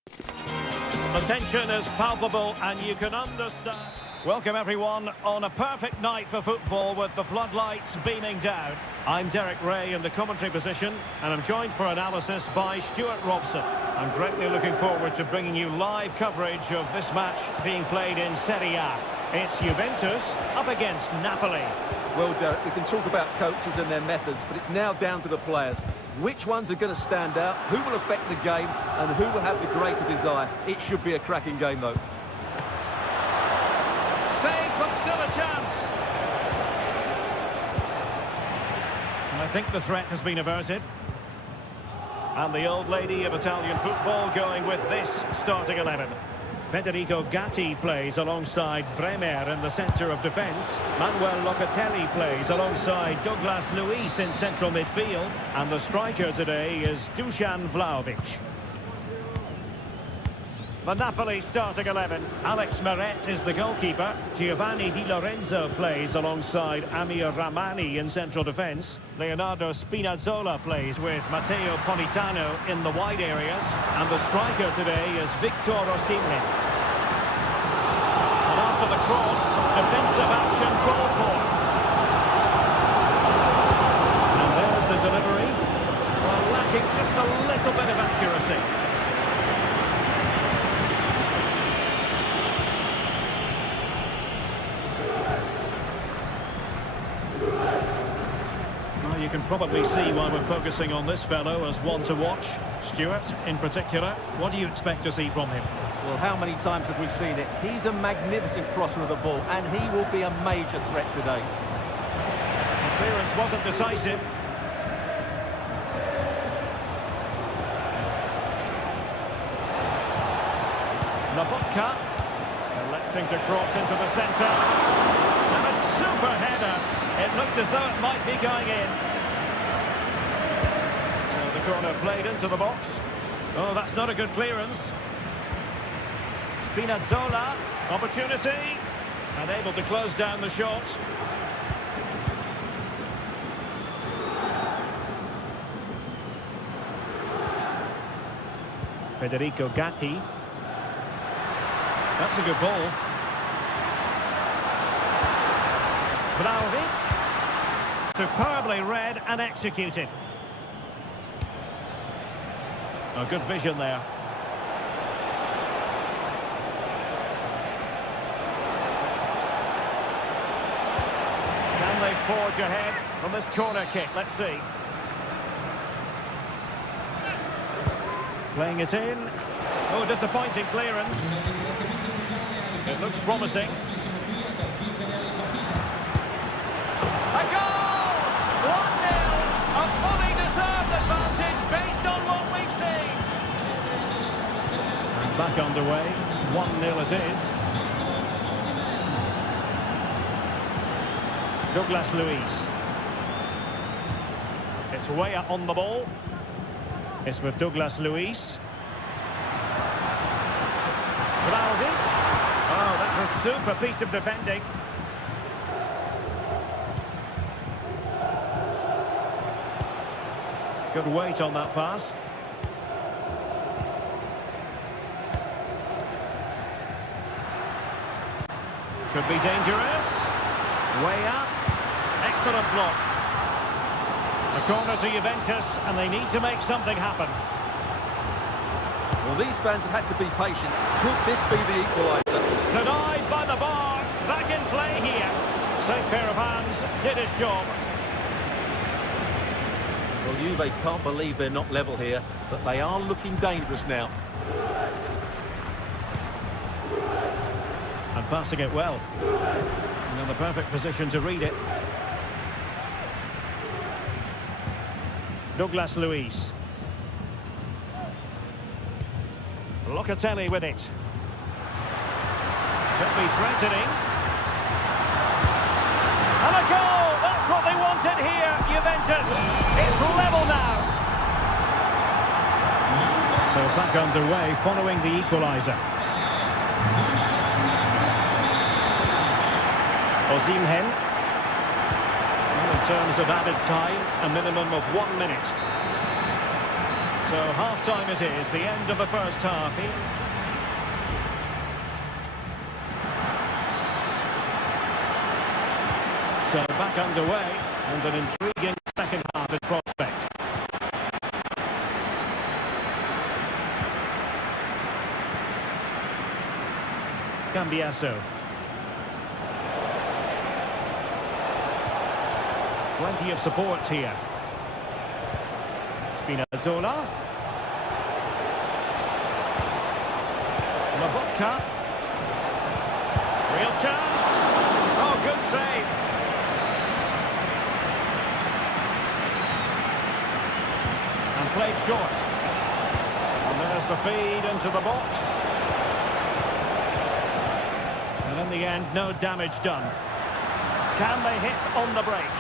The tension is palpable and you can understand. Welcome everyone on a perfect night for football with the floodlights beaming down. I'm Derek Ray in the commentary position and I'm joined for analysis by Stuart Robson. I'm greatly looking forward to bringing you live coverage of this match being played in Seria. It's Juventus up against Napoli. Well, Derek, we can talk about coaches and their methods, but it's now down to the players. Which ones are going to stand out, who will affect the game, and who will have the greater desire? It should be a cracking game, though. Save, but still a chance. And I think the threat has been averted. And the old lady of Italian football going with this starting 11. Federico Gatti plays alongside Bremer in the centre of defence. Manuel Locatelli plays alongside Douglas Luiz in central midfield. And the striker today is Dusan Vlahovic. The Napoli starting 11. Alex Meret is the goalkeeper. Giovanni Di Lorenzo plays alongside Amir Rahmani in central defence. Leonardo Spinazzola plays with Matteo Politano in the wide areas. And the striker today is Victor Osimhen. And after the cross, defensive action called for. And there's the delivery. Well, lacking just a little bit of accuracy. You can probably see why we're focusing on this fellow as one to watch. Stuart, in particular, what do you expect to see from him? Well, how many times have we seen it? He's a magnificent crosser of the ball, and he will be a major threat today. The clearance wasn't decisive. Lobotka, electing to cross into the centre. And a super header. It looked as though it might be going in. So the corner played into the box. Oh, that's not a good clearance. Spinazzola, opportunity. Unable to close down the shot. Federico Gatti. That's a good ball. Vlahovic. Superbly read and executed. A good vision there. Can they forge ahead from this corner kick? Let's see. Playing it in. Oh, disappointing clearance. It looks promising. A goal! 1-0! A fully deserved advantage based on what we've seen. Back underway. 1-0 it is. Douglas Luiz. It's way up on the ball. It's with Douglas Luiz. Vlahovic. Oh, that's a super piece of defending. Good weight on that pass. Could be dangerous. Way up. Excellent block. A corner to Juventus, and they need to make something happen. Well, these fans have had to be patient. Could this be the equaliser? Denied by the bar. Back in play here. Safe pair of hands. Did his job. Well, Juve can't believe they're not level here, but they are looking dangerous now. And passing it well. And in the perfect position to read it. Douglas Luiz. Locatelli with it. Could be threatening. And a goal! That's what they wanted here, Juventus. It's level now. So back underway following the equaliser. Osimhen. In terms of added time, a minimum of 1 minute. So So half-time it is, the end of the first half. So back underway, and an intriguing second half in prospect. Cambiasso. Plenty of support here. Spinazzola. Lobotka. Real chance. Oh, good save. And played short. And there's the feed into the box. And in the end, no damage done. Can they hit on the break?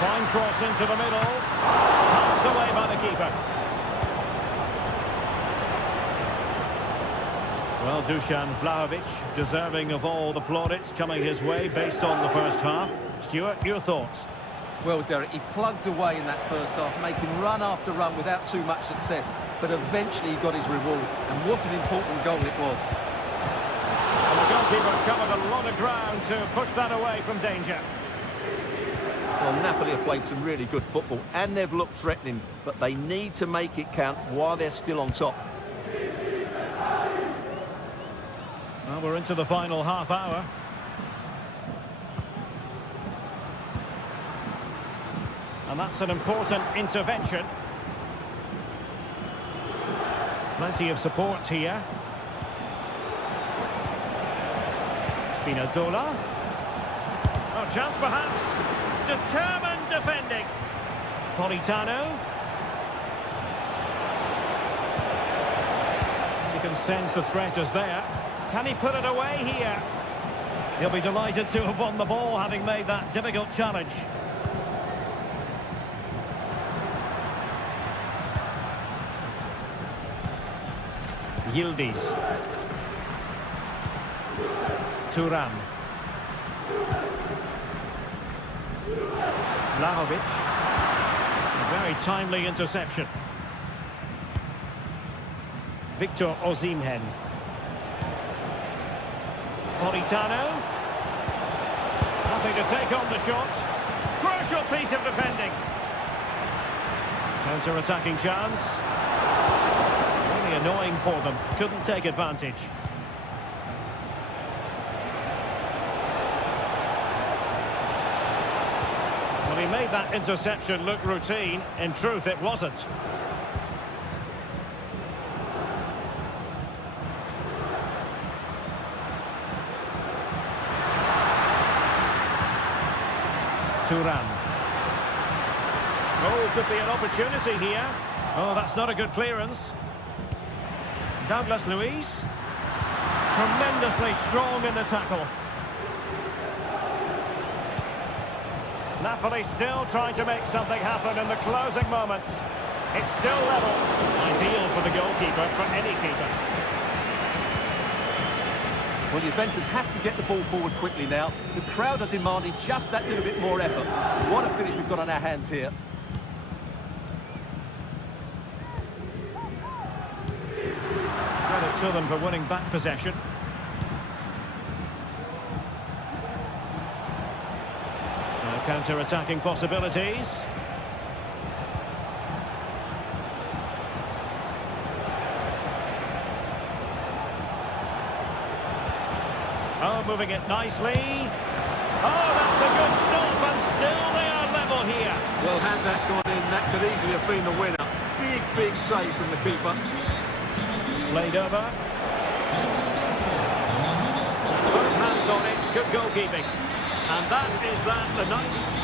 Fine cross into the middle. Knocked away by the keeper. Well, Dusan Vlahovic, deserving of all the plaudits coming his way based on the first half. Stuart, your thoughts? Well, Derek, he plugged away in that first half, making run after run without too much success. But eventually he got his reward. And what an important goal it was. And the goalkeeper covered a lot of ground to push that away from danger. Well, Napoli have played some really good football and they've looked threatening, but they need to make it count while they're still on top. Well, we're into the final half hour. And that's an important intervention. Plenty of support here. Spinazzola. Oh, chance perhaps. Determined defending. Politano. You can sense the threat is there. Can he put it away here? He'll be delighted to have won the ball, having made that difficult challenge. Yildiz. Turan. Vlahovic. A very timely interception. Victor Osimhen. Politano. Nothing to take on the shot. Crucial piece of defending. Counter-attacking chance. Really annoying for them. Couldn't take advantage. Well, he made that interception look routine. In truth, it wasn't. Turan. Oh, could be an opportunity here. Oh, that's not a good clearance. Douglas Luiz. Tremendously strong in the tackle. Napoli still trying to make something happen in the closing moments. It's still level. Ideal for the goalkeeper, for any keeper. Well, Juventus have to get the ball forward quickly now. The crowd are demanding just that little bit more effort. What a finish we've got on our hands here. Credit to them for winning back possession. Now counter-attacking possibilities. Oh, moving it nicely. Oh, that's a good stop, and still they are level here. Well, had that gone in, that could easily have been the winner. Big, big save from the keeper. Played over. Both hands on it, good goalkeeping. And that is that, the 90th.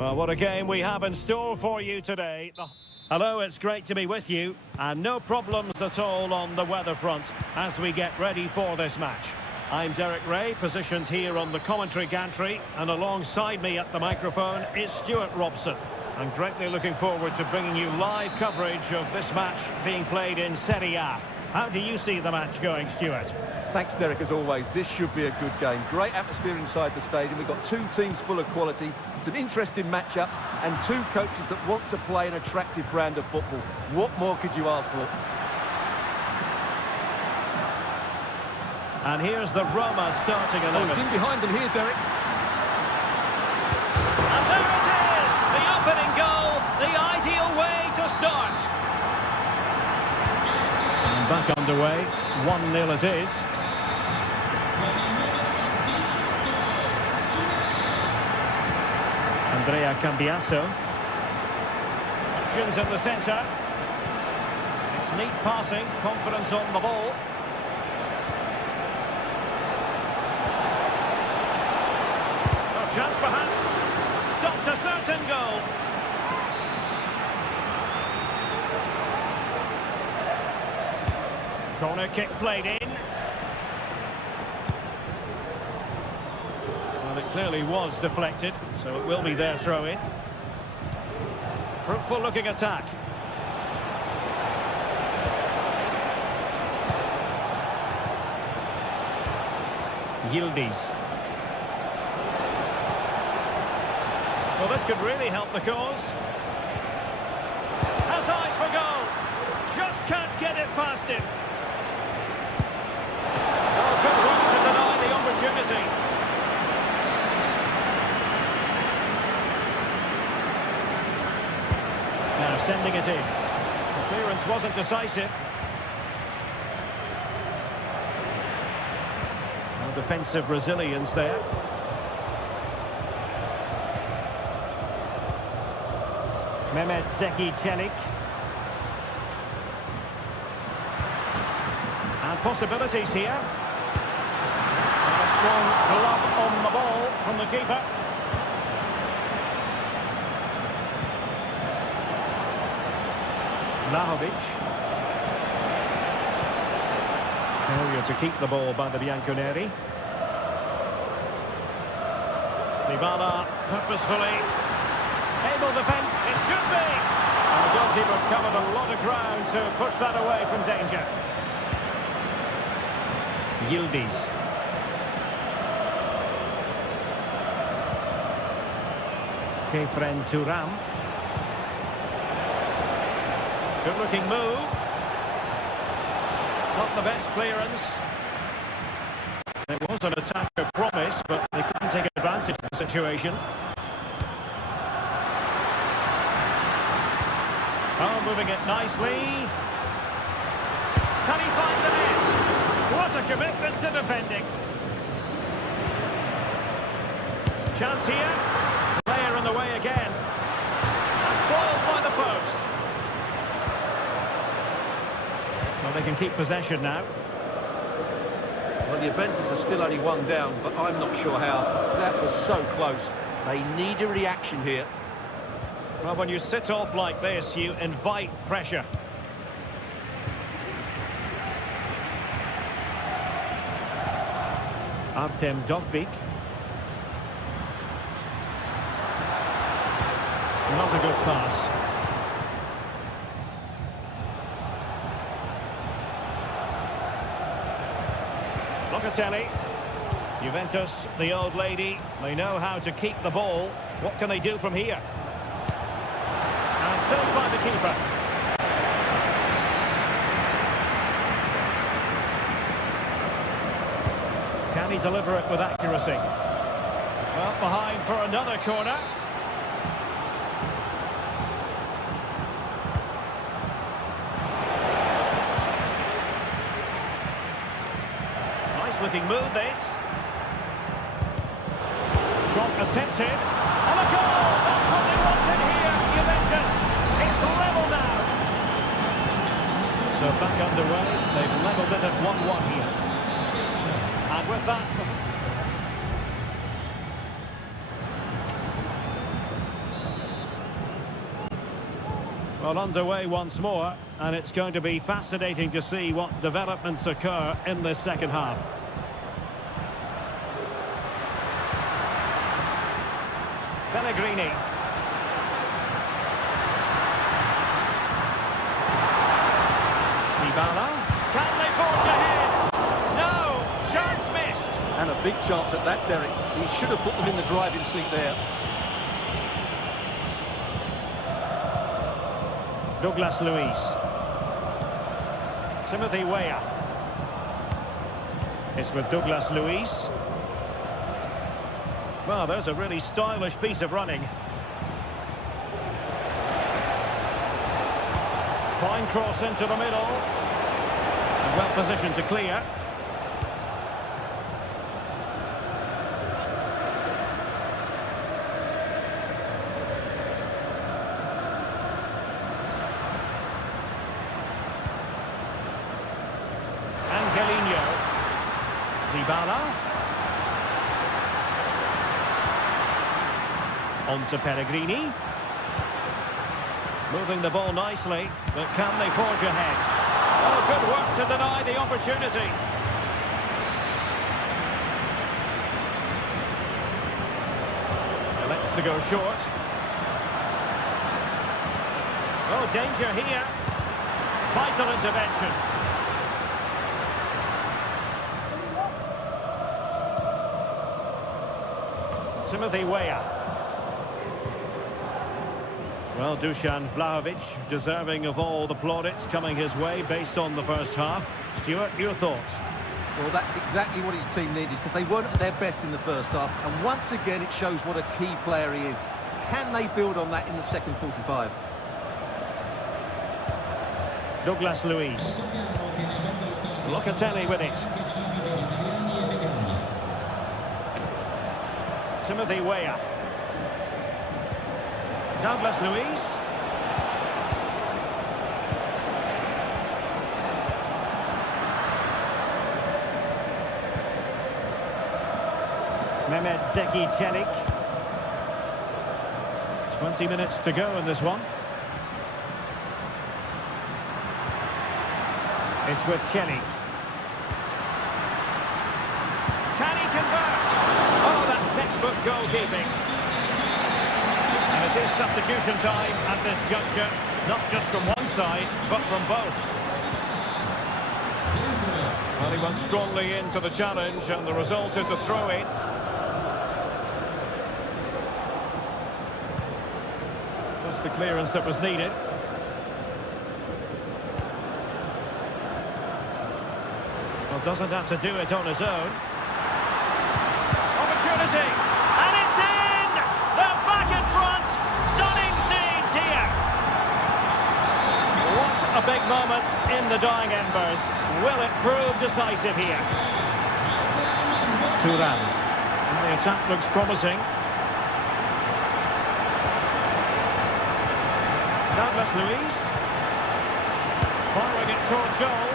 Well, what a game we have in store for you today. Hello, it's great to be with you. And no problems at all on the weather front as we get ready for this match. I'm Derek Ray, positioned here on the commentary gantry. And alongside me at the microphone is Stuart Robson. I'm greatly looking forward to bringing you live coverage of this match being played in Seria. How do you see the match going, Stuart? Thanks, Derek, as always. This should be a good game. Great atmosphere inside the stadium. We've got two teams full of quality, some interesting matchups, and two coaches that want to play an attractive brand of football. What more could you ask for? And here's the Roma starting 11. Oh, he's in behind them here, Derek. And there it is! The opening goal, the ideal way to start. And back underway, 1-0 it is. Andrea Cambiasso. Options in the centre. It's neat passing, confidence on the ball. No chance perhaps. Stopped a certain goal. Corner kick played in. Well, it clearly was deflected, so it will be their throw-in. Fruitful looking attack. Yildiz. Well, this could really help the cause. Has eyes for goal. Just can't get it past him. Oh, good run to deny the opportunity. Now sending it in. The clearance wasn't decisive. No defensive resilience there. Mehmet Zeki Çelik. And possibilities here. And a strong glove on the ball from the keeper. Vlahovic. Failure to keep the ball by the Bianconeri. Dybala purposefully. Able to defend. It should be. And the goalkeeper covered a lot of ground to push that away from danger. Yildiz. Kefren Turam. Good looking move. Not the best clearance. It was an attack of promise, but they couldn't take advantage of the situation. Oh, moving it nicely. Can he find the net? What a commitment to defending. Chance here. Player in the way again. And foiled by the post. Well, they can keep possession now. Well, the Juventus are still only one down, but I'm not sure how. That was so close. They need a reaction here. Well, when you sit off like this, you invite pressure. Artem Dovbyk. Not a good pass. Locatelli. Juventus, the old lady, they know how to keep the ball. What can they do from here? And saved by the keeper. Can he deliver it with accuracy? Well, behind for another corner. Nice looking move, this. Shot attempted. And a goal! That's what they wanted here, Juventus. It's level now. So back underway. They've levelled it at 1-1 here. And with that... Well, underway once more, and it's going to be fascinating to see what developments occur in this second half. Pellegrini. Dybala. Can they forge ahead? No! Chance missed! And a big chance at that, Derek. He should have put them in the driving seat there. Douglas Luiz. Timothy Weah. It's with Douglas Luiz. Well, there's a really stylish piece of running. Fine cross into the middle. And well positioned to clear. Dybala. On to Pellegrini. Moving the ball nicely, but can they forge ahead? Oh, good work to deny the opportunity. Elects to go short. Oh, danger here. Vital intervention. Timothy Weah. Well, Dusan Vlahovic, deserving of all the plaudits coming his way based on the first half. Stuart, your thoughts? Well, that's exactly what his team needed, because they weren't at their best in the first half. And once again, it shows what a key player he is. Can they build on that in the second 45? Douglas Luiz. Locatelli with it. Timothy Weah. Douglas Luiz. Mehmet Zeki Çelik. 20 minutes to go in this one. It's with Çelik. Can he convert? Oh, that's textbook goalkeeping. And it is substitution time at this juncture, not just from one side, but from both. Well, he went strongly into the challenge, and the result is a throw-in. Just the clearance that was needed. Well, doesn't have to do it on his own. Opportunity! And it's in! They're back in front! Stunning scenes here! What a big moment in the dying embers. Will it prove decisive here? Turan. And the attack looks promising. Douglas Luiz. Firing it towards goal.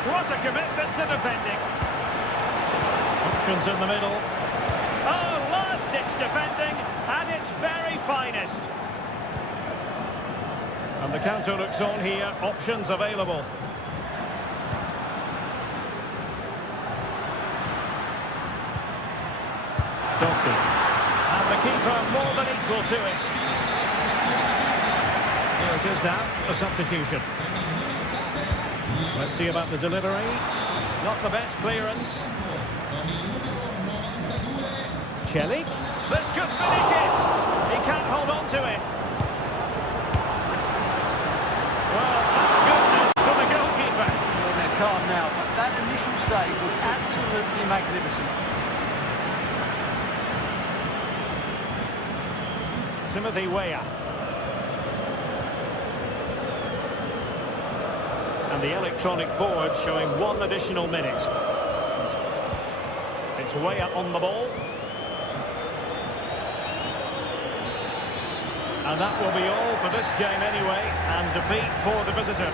What a commitment to defending. Options in the middle. Oh, last-ditch defending at its very finest. And the counter looks on here. Options available. Donkey. And the keeper more than equal to it. Here it is now, a substitution. Let's see about the delivery. Not the best clearance. Çelik. This could finish it. He can't hold on to it. Well, thank goodness for the goalkeeper. Well, they're calm now, but that initial save was absolutely magnificent. Timothy Weah. And the electronic board showing 1 additional minute. It's Weah on the ball. And that will be all for this game anyway, and defeat for the visitor.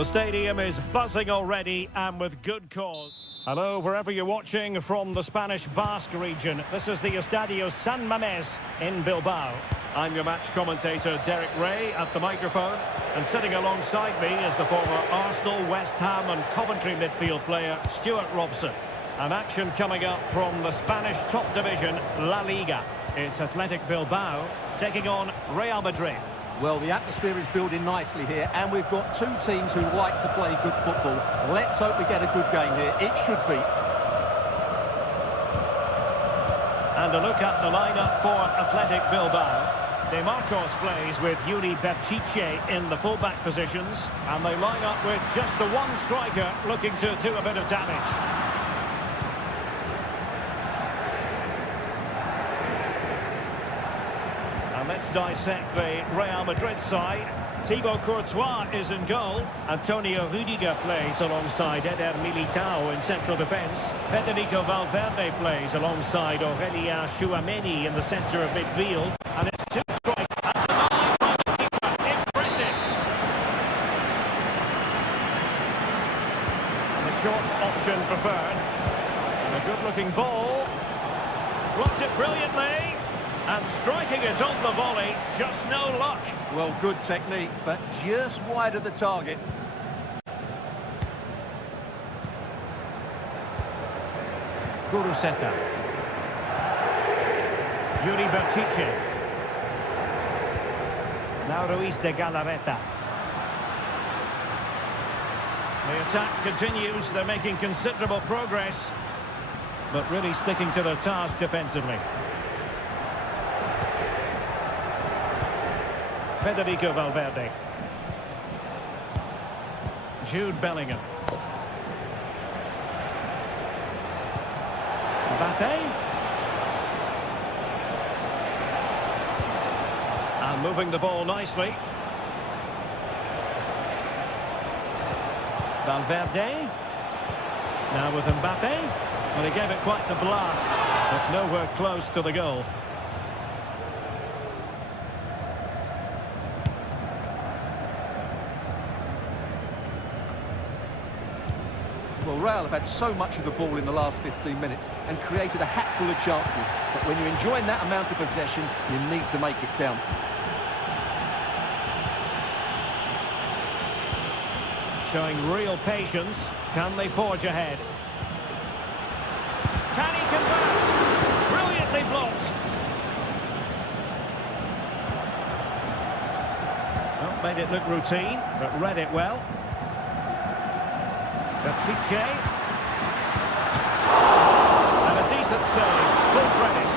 The stadium is buzzing already, and with good cause. Hello, wherever you're watching from the Spanish Basque region. This is the Estadio San Mamés in Bilbao. I'm your match commentator, Derek Ray, at the microphone. And sitting alongside me is the former Arsenal, West Ham and Coventry midfield player, Stuart Robson. An action coming up from the Spanish top division, La Liga. It's Athletic Bilbao taking on Real Madrid. Well, the atmosphere is building nicely here, and we've got two teams who like to play good football. Let's hope we get a good game here. It should be. And a look at the lineup for Athletic Bilbao. De Marcos plays with Yuri Berchiche in the fullback positions, and they line up with just the one striker looking to do a bit of damage. And let's dissect the Real Madrid side. Thibaut Courtois is in goal. Antonio Rudiger plays alongside Eder Militao in central defence. Federico Valverde plays alongside Aurelien Tchouameni in the centre of midfield. And it's two strikers at the line by the keeper. Impressive. And the short option preferred. And a good-looking ball. Blocks it brilliantly. And striking it on the volley, just no luck. Well, good technique, but just wide of the target. Guruseta. Yuri Berchiche. Now Ruiz de Galarreta. The attack continues. They're making considerable progress, but really sticking to their task defensively. Federico Valverde. Jude Bellingham. Mbappe. And moving the ball nicely. Valverde. Now with Mbappe. Well, he gave it quite the blast, but nowhere close to the goal. Well, Real have had so much of the ball in the last 15 minutes and created a hatful of chances. But when you're enjoying that amount of possession, you need to make it count. Showing real patience. Can they forge ahead? Can he convert? Brilliantly blocked. Well, made it look routine, but read it well. Berchiche. And a decent save. Full credit.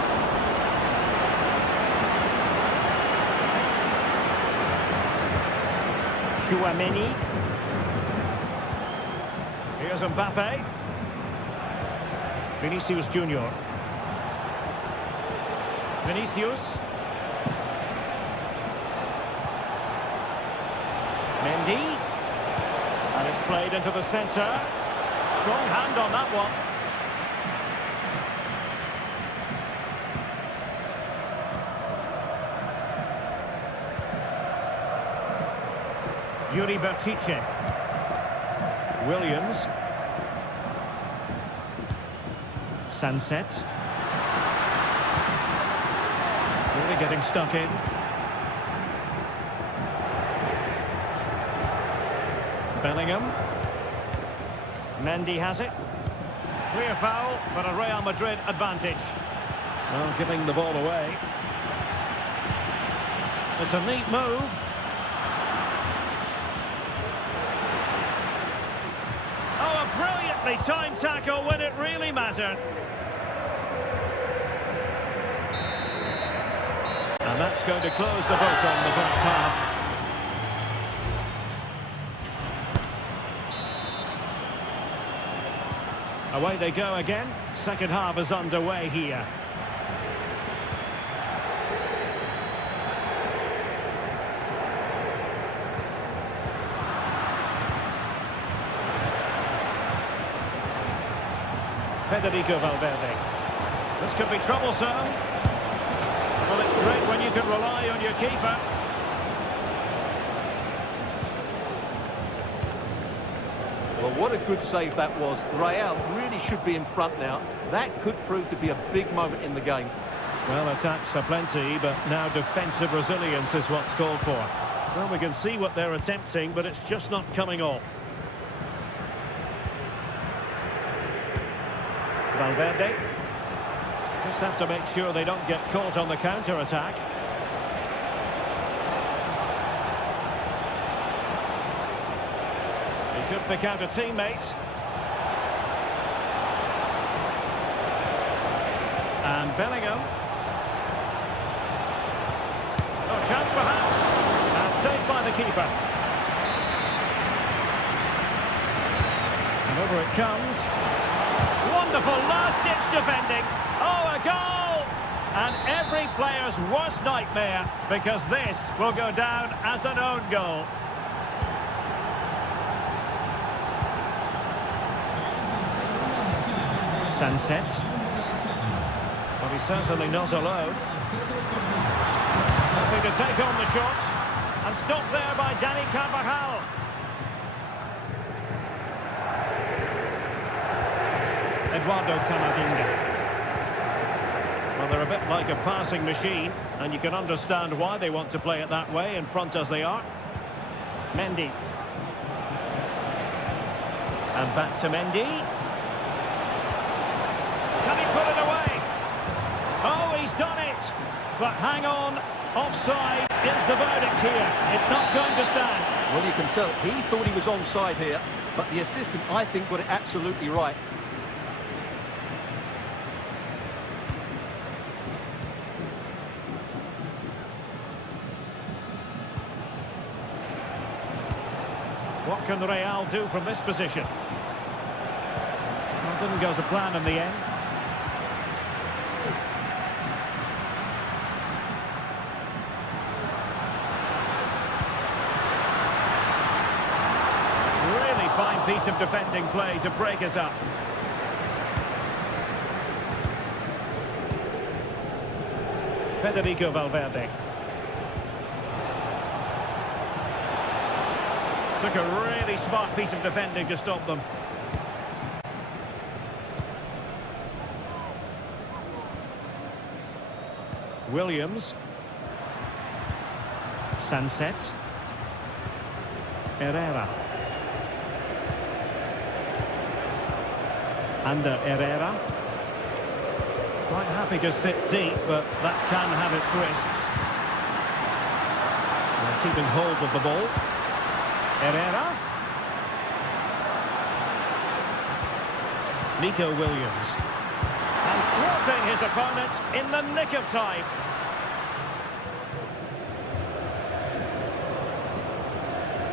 Tchouameni. Here's Mbappe. Vinicius Junior. Vinicius. Mendy. And it's played into the centre. Strong hand on that one. Yuri Berchiche. Williams. Sunset. Really getting stuck in. Bellingham. Mendy has it. Clear foul, but a Real Madrid advantage. Well, giving the ball away. It's a neat move. Oh, a brilliantly timed tackle when it really mattered. And that's going to close the book on the first half. Away they go again. Second half is underway here. Federico Valverde. This could be troublesome. Well, it's great when you can rely on your keeper. Well, what a good save that was. Real really should be in front now. That could prove to be a big moment in the game. Well, attacks are plenty, but now defensive resilience is what's called for. Well, we can see what they're attempting, but it's just not coming off. Valverde. Just have to make sure they don't get caught on the counter-attack. He could pick out a teammate. And Bellingham. Oh, chance perhaps. And saved by the keeper. And over it comes. Wonderful last-ditch defending. Oh, a goal! And every player's worst nightmare, because this will go down as an own goal. Sunset. But he's certainly not alone. Hoping to take on the shot. And stopped there by Dani Carvajal. Eduardo Camavinga. Well, they're a bit like a passing machine, and you can understand why they want to play it that way, in front as they are. Mendy. And back to Mendy. Can he put it away? Oh, he's done it! But hang on, offside is the verdict here. It's not going to stand. Well, you can tell he thought he was onside here, but the assistant, I think, got it absolutely right. What can Real do from this position? Well, didn't go as a plan in the end. Really fine piece of defending play to break us up. Federico Valverde. Took a really smart piece of defending to stop them. Williams. Sunset. Herrera. Under Herrera. Quite happy to sit deep, but that can have its risks. They're keeping hold of the ball. Herrera. Nico Williams. And thwarting his opponent in the nick of time.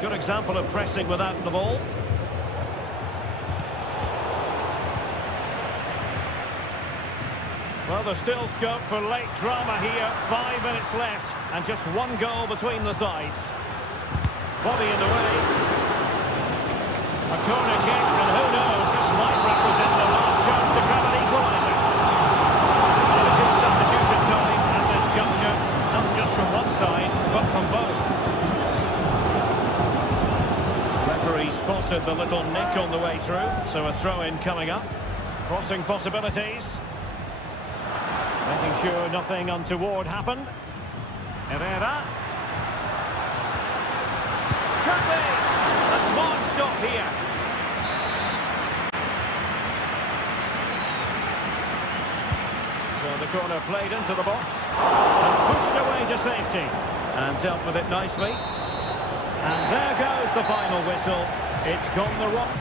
Good example of pressing without the ball. Well, there's still scope for late drama here. 5 minutes left and just one goal between the sides. Body in the way. A corner kick, and who knows, this might represent the last chance to grab an equaliser. And it is substitution time at this juncture, not just from one side, but from both. Referee spotted the little nick on the way through, so a throw-in coming up. Crossing possibilities. Making sure nothing untoward happened. Herrera. Could be a smart stop here. So the corner played into the box and pushed away to safety and dealt with it nicely. And there goes the final whistle. It's gone the wrong.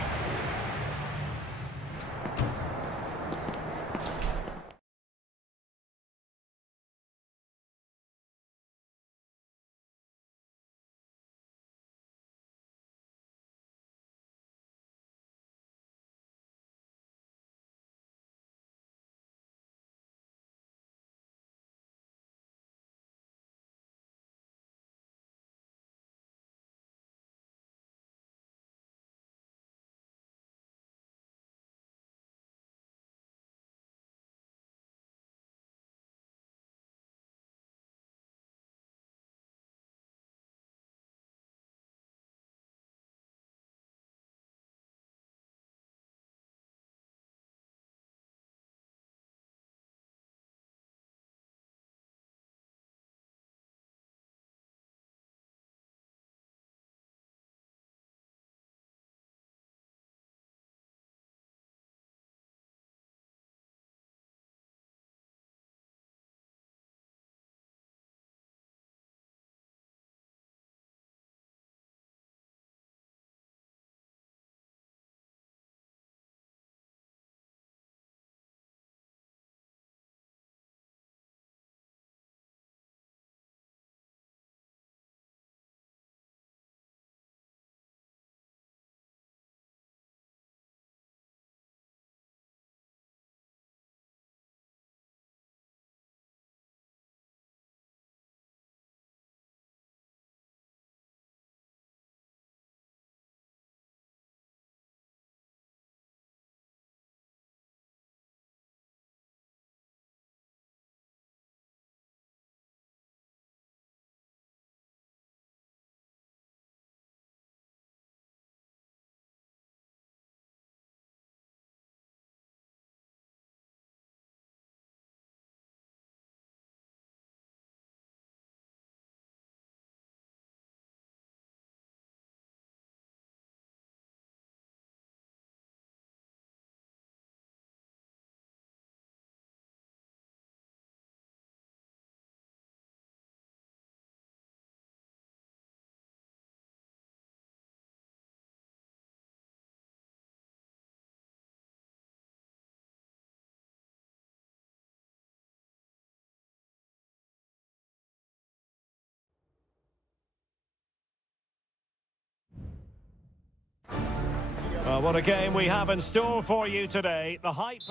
Well, what a game we have in store for you today. The hype...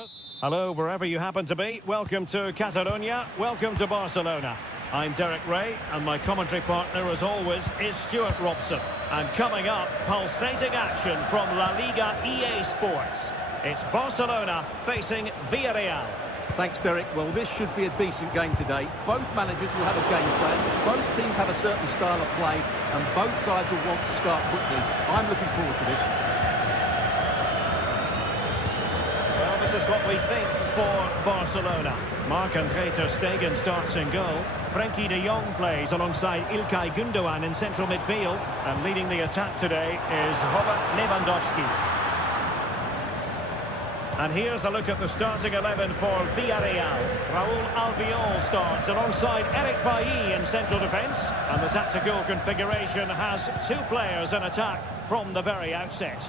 Hello, wherever you happen to be. Welcome to Catalonia. Welcome to Barcelona. I'm Derek Ray, and my commentary partner, as always, is Stuart Robson. And coming up, pulsating action from La Liga EA Sports. It's Barcelona facing Villarreal. Thanks, Derek. Well, this should be a decent game today. Both managers will have a game plan. Both teams have a certain style of play, and both sides will want to start quickly. I'm looking forward to this. Well, this is what we think for Barcelona. Marc-André ter Stegen starts in goal. Frenkie de Jong plays alongside Ilkay Gundogan in central midfield. And leading the attack today is Robert Lewandowski. And here's a look at the starting 11 for Villarreal. Raúl Albiol starts alongside Eric Bailly in central defence. And the tactical configuration has two players in attack from the very outset.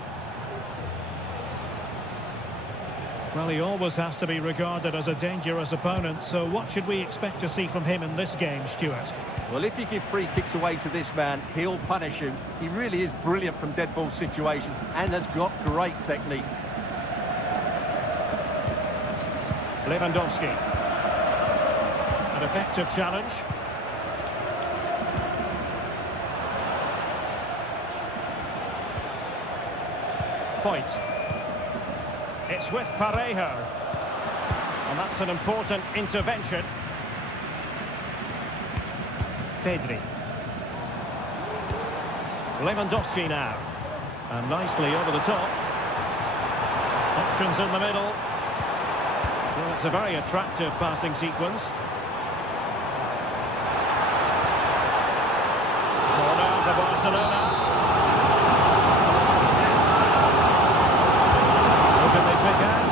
Well, he always has to be regarded as a dangerous opponent, so what should we expect to see from him in this game, Stuart? Well, if you give free kicks away to this man, he'll punish you. He really is brilliant from dead ball situations and has got great technique. Lewandowski. An effective challenge. Foyt. It's with Parejo. And that's an important intervention. Pedri. Lewandowski now. And nicely over the top. Options in the middle. Well, it's a very attractive passing sequence. Corner for Barcelona. Who can they pick out?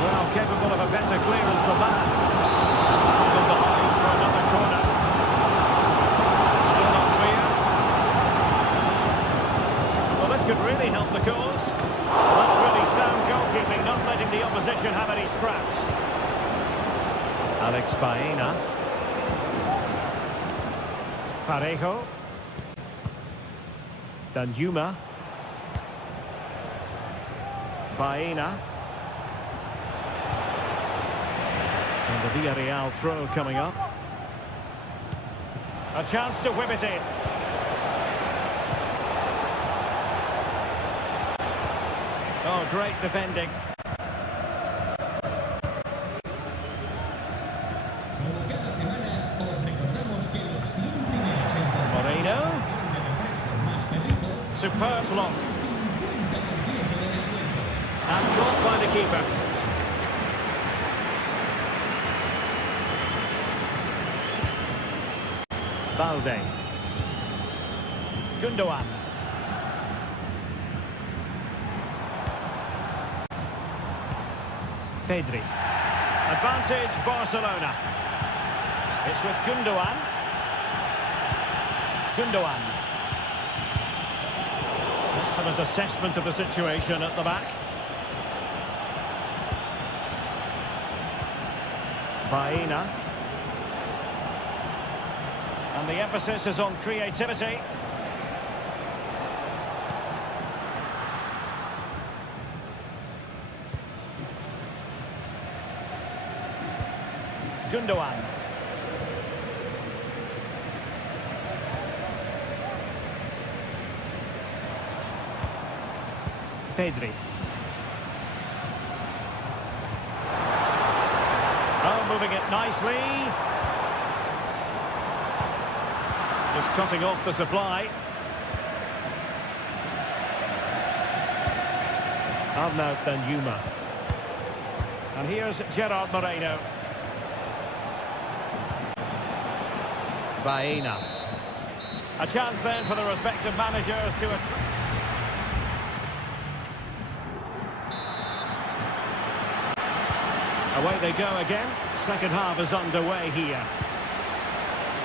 Well, capable of a better clearance than that. Struggled behind for another corner. Still not clear. Well, this could really help the cause. That's really sound goalkeeping, not letting the opposition have any scraps. Alex Baena. Parejo. Danjuma. Baena. And the Villarreal throw coming up. A chance to whip it in. Oh, great defending. Como cada semana, os recordamos que los 100 primeros en comprar Moreno. de refresco más perrito, Superb block. 50% de descuento. And caught by the keeper. Valde. Gundogan. Pedri. Advantage Barcelona. It's with Gundogan. Gundogan. Excellent assessment of the situation at the back. Baena. And the emphasis is on creativity. Gundogan. Pedri. Oh, moving it nicely. Just cutting off the supply. Arnaud Danjuma. And here's Gerard Moreno. Baena. A chance then for the respective managers to... Away they go again. Second half is underway here.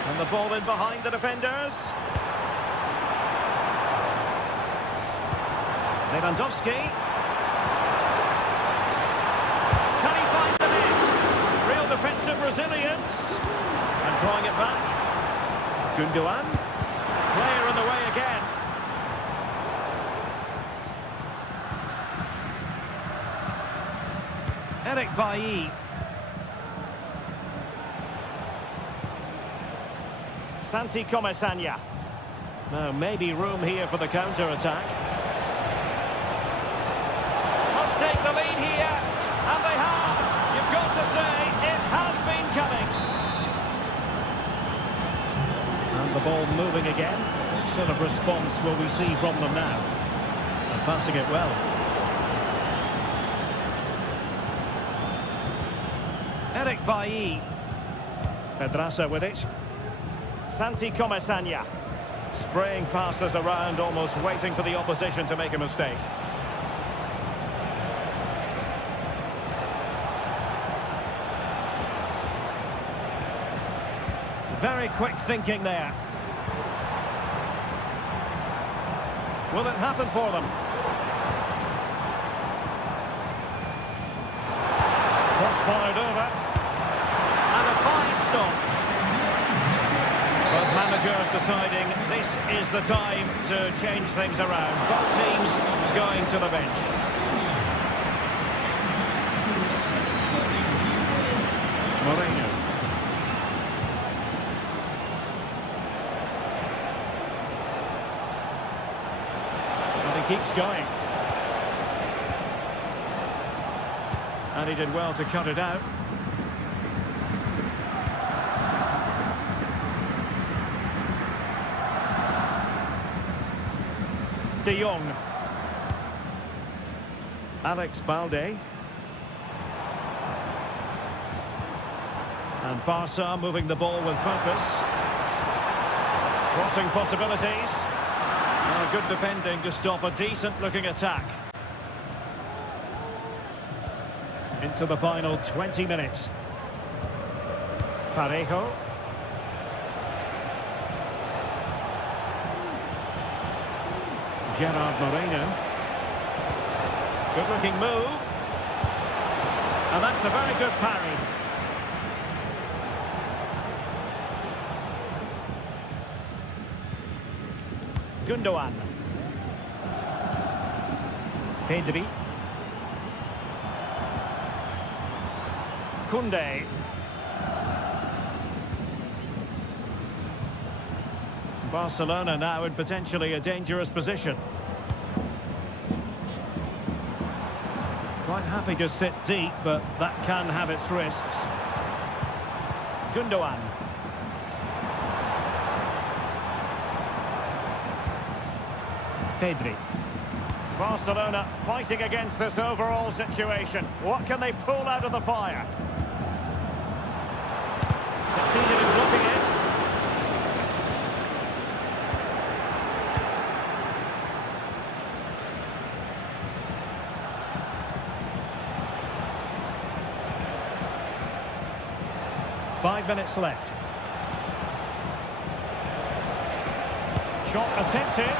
And the ball in behind the defenders. Lewandowski. Can he find the net? Real defensive resilience. And drawing it back. Gundogan. Player in the way again. Eric Bailly. Santi Comesaña. Now, maybe room here for the counter-attack. Must take the lead here, and they have. You've got to say, it has been coming. And the ball moving again. What sort of response will we see from them now? And passing it well. Eric Bailly. Pedraza with it. Santi Comesaña. Spraying passes around, almost waiting for the opposition to make a mistake. Very quick thinking there. Will it happen for them? Cross fired over. And a fine stop. Both managers deciding this is the time to change things around. Both teams going to the bench. Moreno. And he keeps going. And he did well to cut it out. De Jong. Alex Balde. And Barca moving the ball with purpose. Crossing possibilities. Good defending to stop a decent-looking attack. Into the final 20 minutes. Parejo. Gerard Moreno. Good-looking move. And that's a very good parry. Gundogan. Pedri. Koundé. Barcelona now in potentially a dangerous position. Quite happy to sit deep, but that can have its risks. Gundogan. Pedri. Barcelona fighting against this overall situation. What can they pull out of the fire? Succeeded in blocking it. Five minutes left. Shot attempted.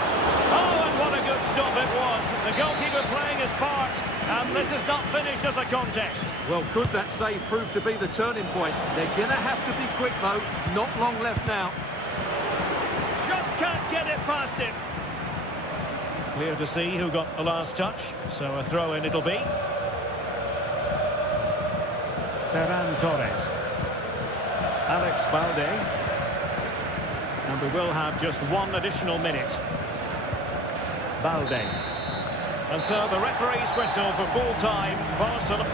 Oh, and what a good stop it was. The goalkeeper playing his part, and this is not finished as a contest. Well, could that save prove to be the turning point? They're going to have to be quick, though. Not long left now. Just can't get it past him. Clear to see who got the last touch, so a throw-in it'll be. Ferran Torres. Alex Balde. And we will have just one additional minute. Balde. And so the referee's whistle for full time. Barcelona.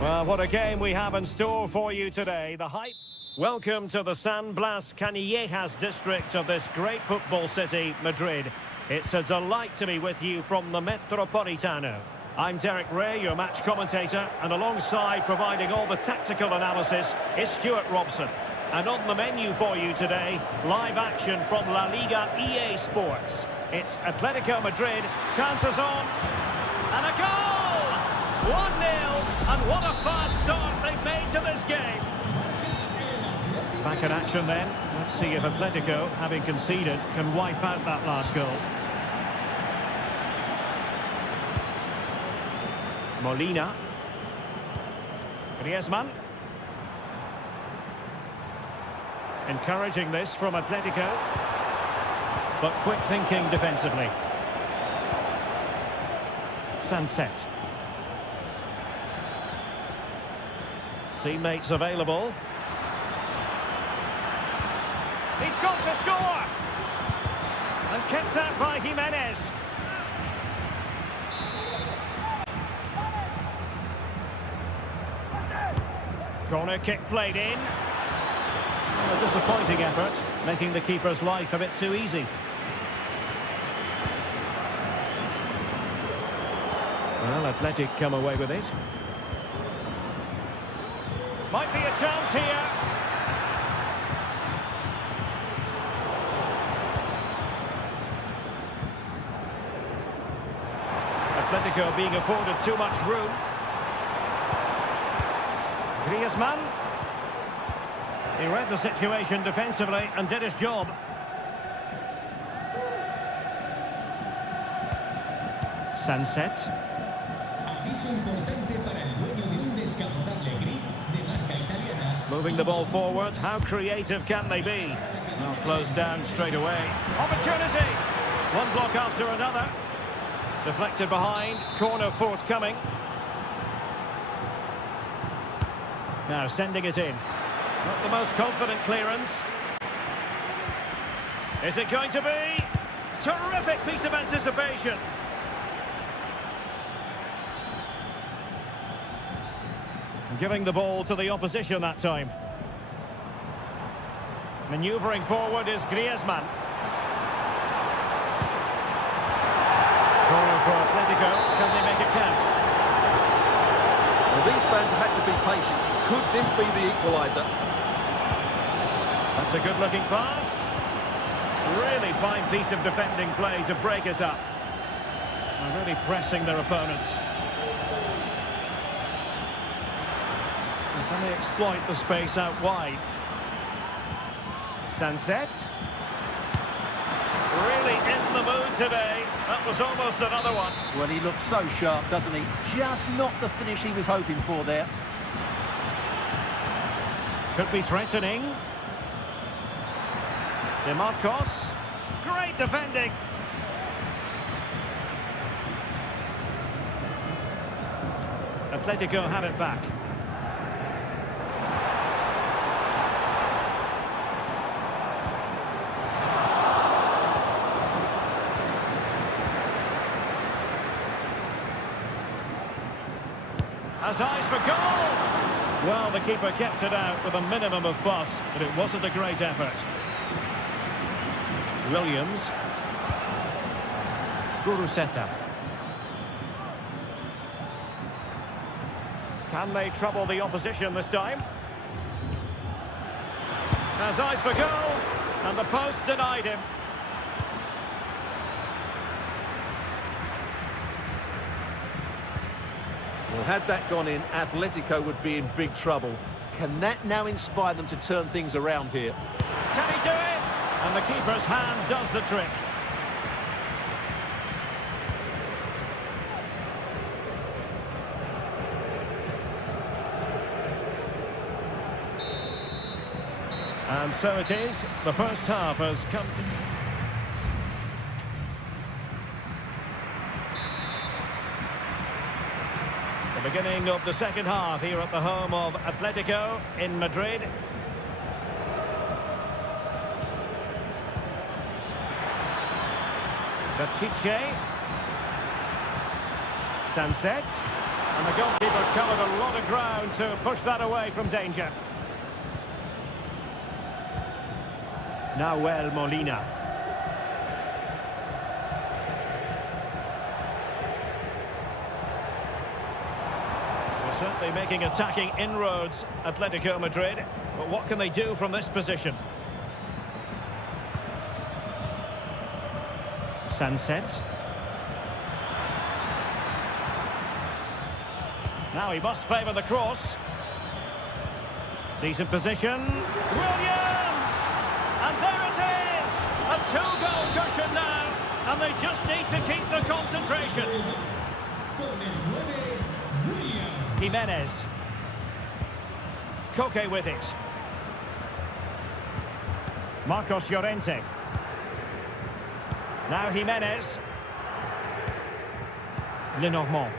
Well, what a game we have in store for you today. The hype. Welcome to the San Blas Canillejas district of this great football city, Madrid. It's a delight to be with you from the Metropolitano. I'm Derek Ray, your match commentator, and alongside providing all the tactical analysis is Stuart Robson. And on the menu for you today, live action from La Liga EA Sports. It's Atletico Madrid, chances on, and a goal! 1-0, and what a fast start they've made to this game. Back in action then. Let's see if Atletico, having conceded, can wipe out that last goal. Molina. Griezmann. Encouraging this from Atletico. But quick thinking defensively. Sunset. Teammates available. He's got to score! And kept out by Jimenez. Corner kick played in. A disappointing effort, making the keeper's life a bit too easy. Well, Athletic come away with it. Might be a chance here. Atletico being afforded too much room. Griezmann. He read the situation defensively and did his job. Sunset. Aviso importante para el dueño de un descapotable gris de marca italiana. Moving the ball forward. How creative can they be? Now closed down straight away. Opportunity! One block after another. Deflected behind. Corner forthcoming. Now sending it in. Not the most confident clearance. Is it going to be? Terrific piece of anticipation. Giving the ball to the opposition that time. Manoeuvring forward is Griezmann. Corner for Atletico. Can they make it count? Well, these fans have had to be patient. Could this be the equaliser? That's a good-looking pass. Really fine piece of defending play to break it up. They're really pressing their opponents. And can they exploit the space out wide? Sunset. Really in the mood today. That was almost another one. Well, he looks so sharp, doesn't he? Just not the finish he was hoping for there. Could be threatening. De Marcos. Great defending. Atletico have it back. Has eyes for goal! Well, the keeper kept it out with a minimum of fuss, but it wasn't a great effort. Williams. Guruseta. Can they trouble the opposition this time? Has eyes for goal, and the post denied him. Well, had that gone in, Atletico would be in big trouble. Can that now inspire them to turn things around here? Can he do it? And the keeper's hand does the trick. And so it is. The first half has come to... The beginning of the second half here at the home of Atletico in Madrid. Pichet. Sunset. And the goalkeeper covered a lot of ground to push that away from danger. Nahuel Molina. They're certainly making attacking inroads, Atletico Madrid. But what can they do from this position? Sunset. Now he must favour the cross. Decent position. Williams! And there it is! A two-goal cushion now. And they just need to keep the concentration. Jimenez. Koke with it. Marcos Llorente. Now Jimenez. Lenormand.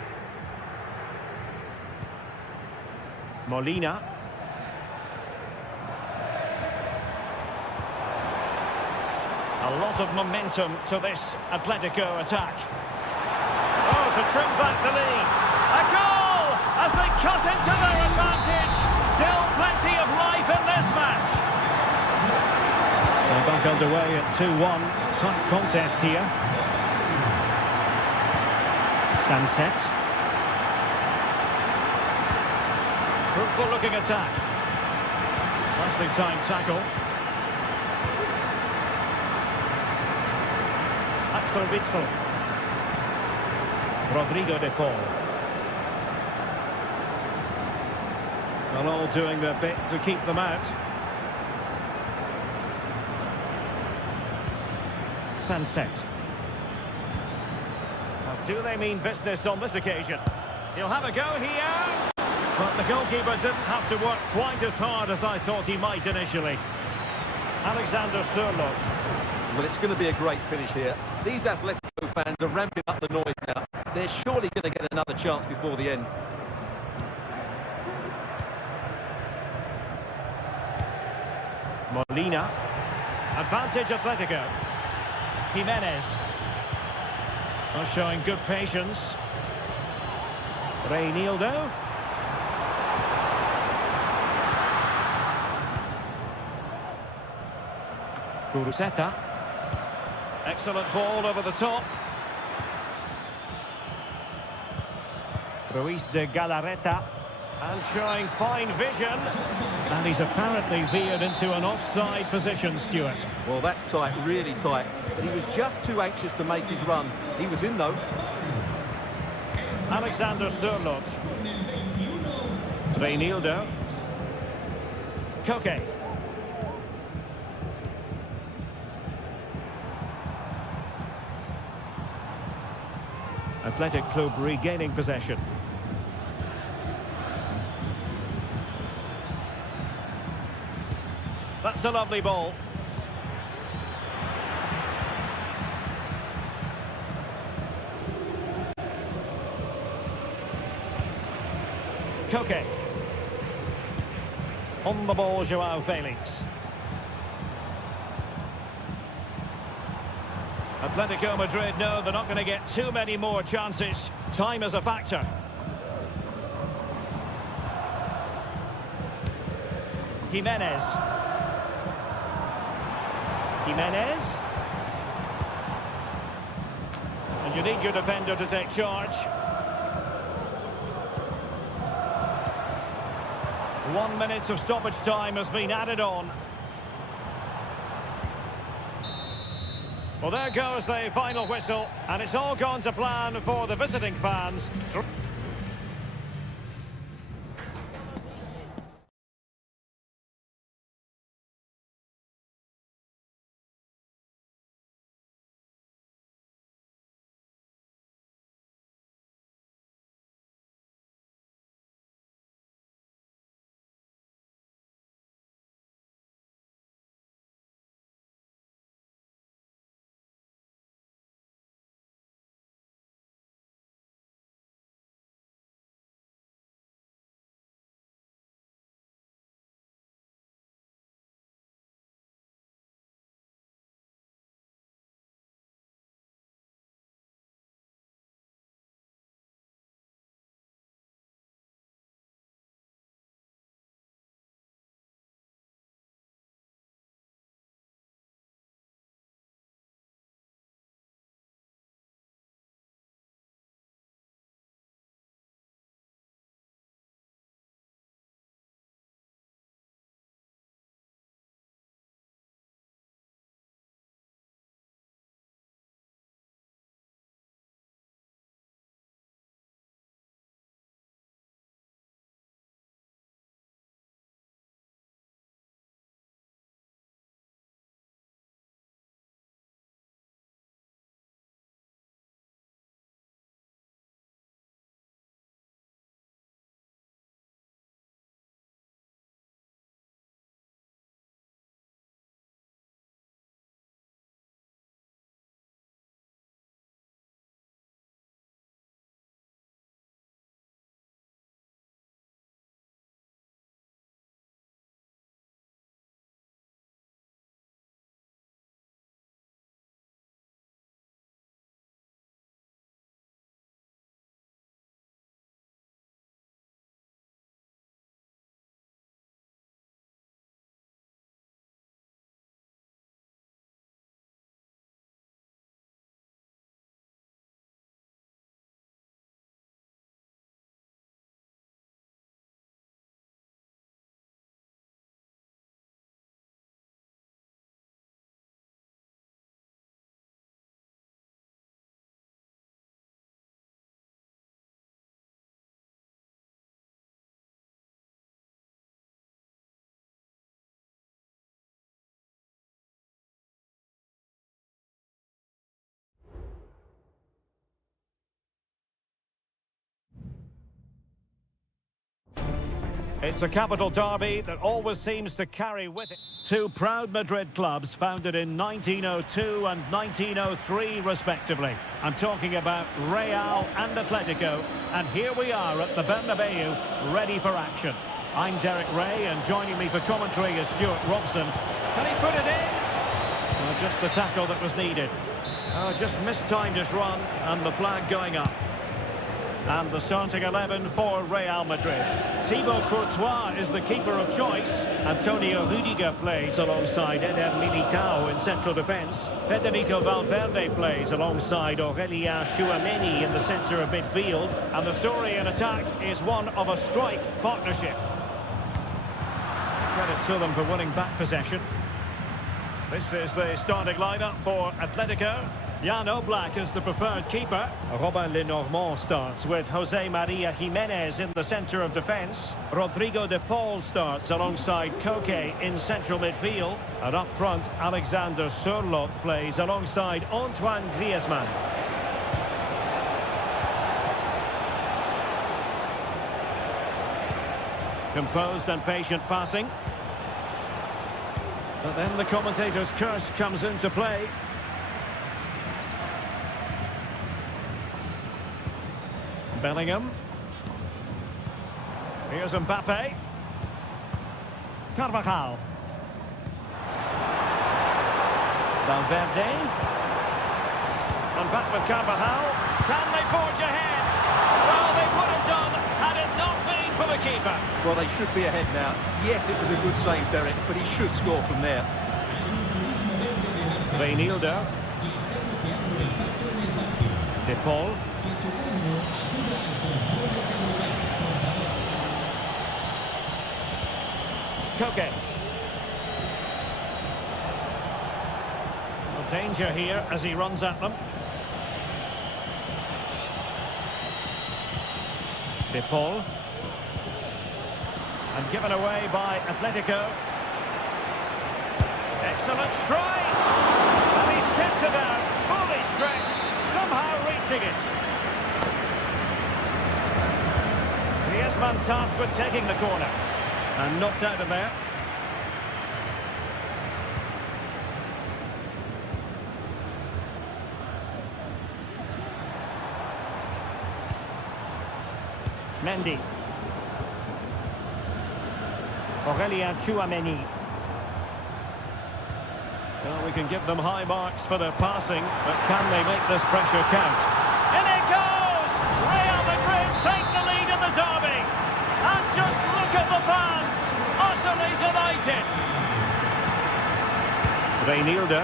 Molina. A lot of momentum to this Atletico attack. Oh, to trim back the lead. A goal as they cut into their advantage. Still plenty of life in this match. So back underway at 2-1. Tight contest here. Sunset. Fruitful looking attack. Nicely timed tackle. Axel Witsel. Rodrigo de Paul. Well, all doing their bit to keep them out. Sunset. Now, do they mean business on this occasion? He'll have a go here. But the goalkeeper didn't have to work quite as hard as I thought he might initially. Alexander Sørloth. Well, it's going to be a great finish here. These Atletico fans are ramping up the noise now. They're surely going to get another chance before the end. Molina. Advantage Atletico. Jimenez. Well, showing good patience. Reinildo. Kuruseta. Excellent ball over the top. Ruiz de Galarreta. And showing fine vision. And he's apparently veered into an offside position, Stuart. Well, that's tight, really tight. But he was just too anxious to make his run. He was in, though. Alexander Sørloth. Reinildo. Koke. Athletic Club regaining possession. That's a lovely ball. Koke. On the ball, Joao Felix. Atletico Madrid know they're not going to get too many more chances. Time is a factor. Jimenez. Jimenez. And you need your defender to take charge. 1 minute of stoppage time has been added on. Well, there goes the final whistle, and it's all gone to plan for the visiting fans. It's a capital derby that always seems to carry with it two proud Madrid clubs founded in 1902 and 1903 respectively. I'm talking about Real and Atletico, and here we are at the Bernabeu, ready for action. I'm Derek Ray, and joining me for commentary is Stuart Robson. Can he put it in? Well, just the tackle that was needed. Oh, just mistimed his run, and the flag going up. And the starting 11 for Real Madrid. Thibaut Courtois is the keeper of choice. Antonio Rudiger plays alongside Eder Militao in central defence. Federico Valverde plays alongside Aurelien Tchouameni in the centre of midfield. And the story in attack is one of a strike partnership. Credit to them for winning back possession. This is the starting lineup for Atletico. Jan Oblak is the preferred keeper. Robin Lenormand starts with Jose Maria Jimenez in the centre of defence. Rodrigo de Paul starts alongside Koke in central midfield. And up front, Alexander Sørloth plays alongside Antoine Griezmann. Composed and patient passing. But then the commentator's curse comes into play. Bellingham. Here's Mbappe. Carvajal. Valverde. And back with Carvajal. Can they forge ahead? Well, they would have done had it not been for the keeper. Well, they should be ahead now. Yes, it was a good save, Derek, but he should score from there. Reinildo. De Paul. Koke. Well, danger here as he runs at them. De Paul. And given away by Atletico. Excellent strike! And he's kept it out, fully stretched, somehow reaching it. Griezmann tasked with taking the corner. And knocked out of there. Mendy. Aurelien Tchouameni. Well, we can give them high marks for their passing, but can they make this pressure count? In it goes! Real Madrid take the lead in the derby. And just look at the fans, utterly delighted. Reinildo.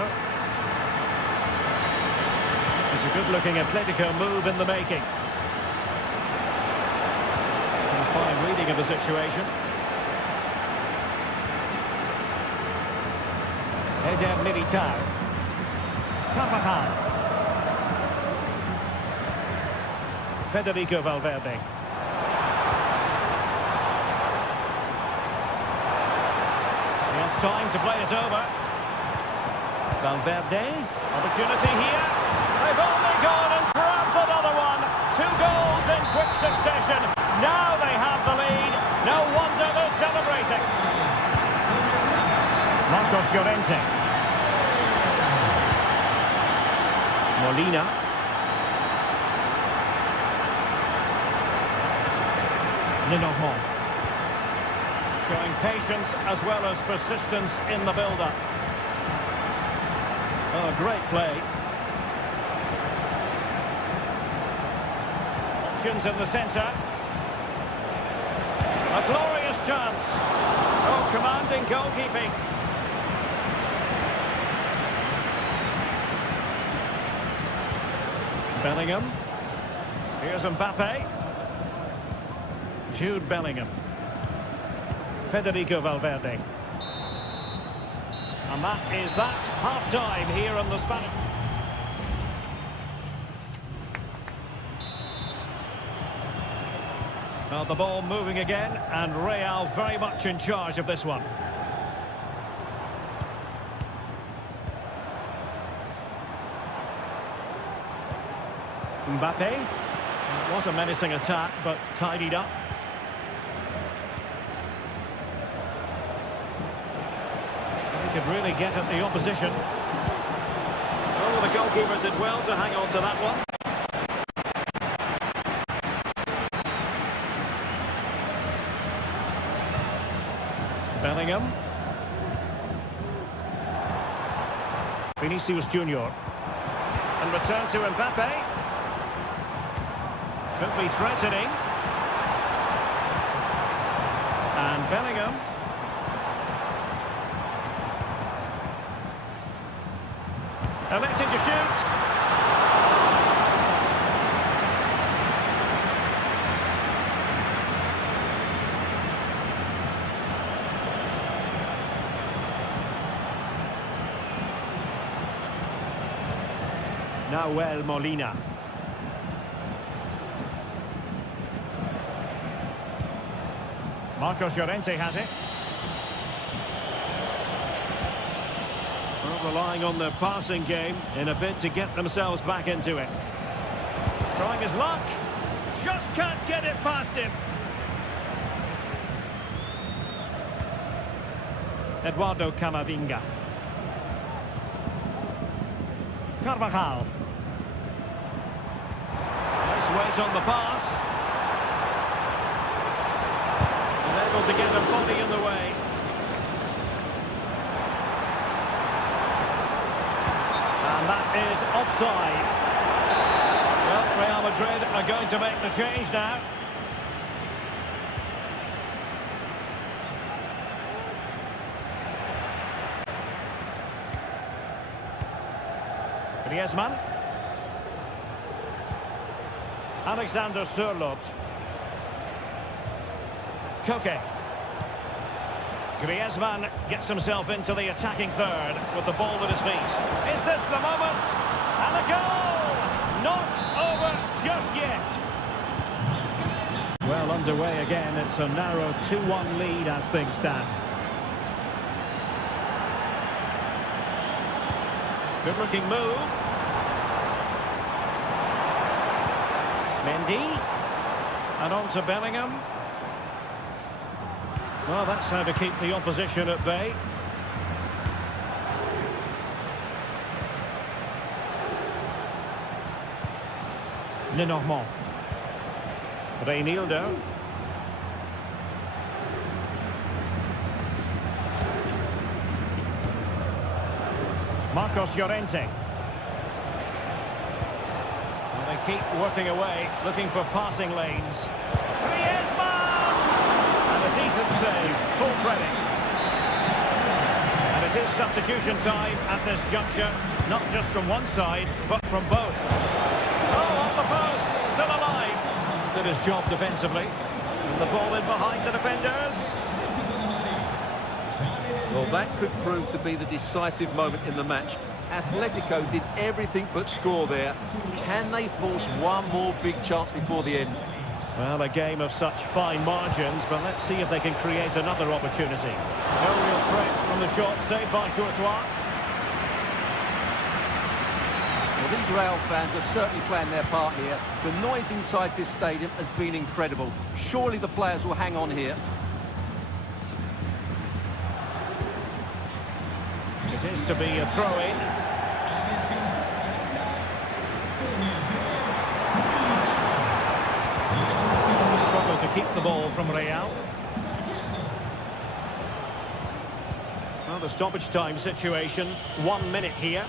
It's a good-looking Atletico move in the making. A fine reading of the situation. Eder Militao. Carvajal. Federico Valverde. He has time to play it over. Valverde. Opportunity here. They've only gone and grabbed another one. 2 goals in quick succession. Now they have the lead. No wonder they're celebrating. Marcos Llorente. Molina. Lenormand. Showing patience as well as persistence in the build-up. Oh, great play. Options in the centre. A glorious chance. Oh, commanding goalkeeping. Bellingham. Here's Mbappe. Jude Bellingham. Federico Valverde. And that is that. Half-time here on the Spanish. Well, the ball moving again, and Real very much in charge of this one. Mbappe. It was a menacing attack, but tidied up. could really get at the opposition. Oh, the goalkeeper did well to hang on to that one. Bellingham. Vinicius Junior. And return to Mbappe. Could be threatening. And Bellingham. Electing to shoot. Nahuel Molina. Marcos Llorente has it. Well, relying on the passing game in a bid to get themselves back into it. Trying his luck. Just can't get it past him. Eduardo Camavinga. Carvajal. Nice weight on the pass. And able to get their body in the way. And that is offside. Well, Real Madrid are going to make the change now. Griezmann. Alexander Sørloth. Koke. Griezmann gets himself into the attacking third with the ball at his feet. Is this the moment? And a goal! Not over just yet. Well, underway again. It's a narrow 2-1 lead as things stand. Good-looking move. Mendy. And on to Bellingham. Well, that's how to keep the opposition at bay. Lenormand. Reinildo. Marcos Llorente. Well, they keep working away, looking for passing lanes. Griezmann! And a decent save, full credit. And it is substitution time at this juncture, not just from one side, but from both. Oh, on the post, still alive. Did his job defensively. And the ball in behind the defenders. Well, that could prove to be the decisive moment in the match. Atletico did everything but score there. Can they force one more big chance before the end? Well, a game of such fine margins, but let's see if they can create another opportunity. No real threat from the shot, saved by Courtois. Well, these Real fans are certainly playing their part here. The noise inside this stadium has been incredible. Surely the players will hang on here. It is to be a throw-in. Struggle to keep the ball from Real. Well, the stoppage time situation, 1 minute here.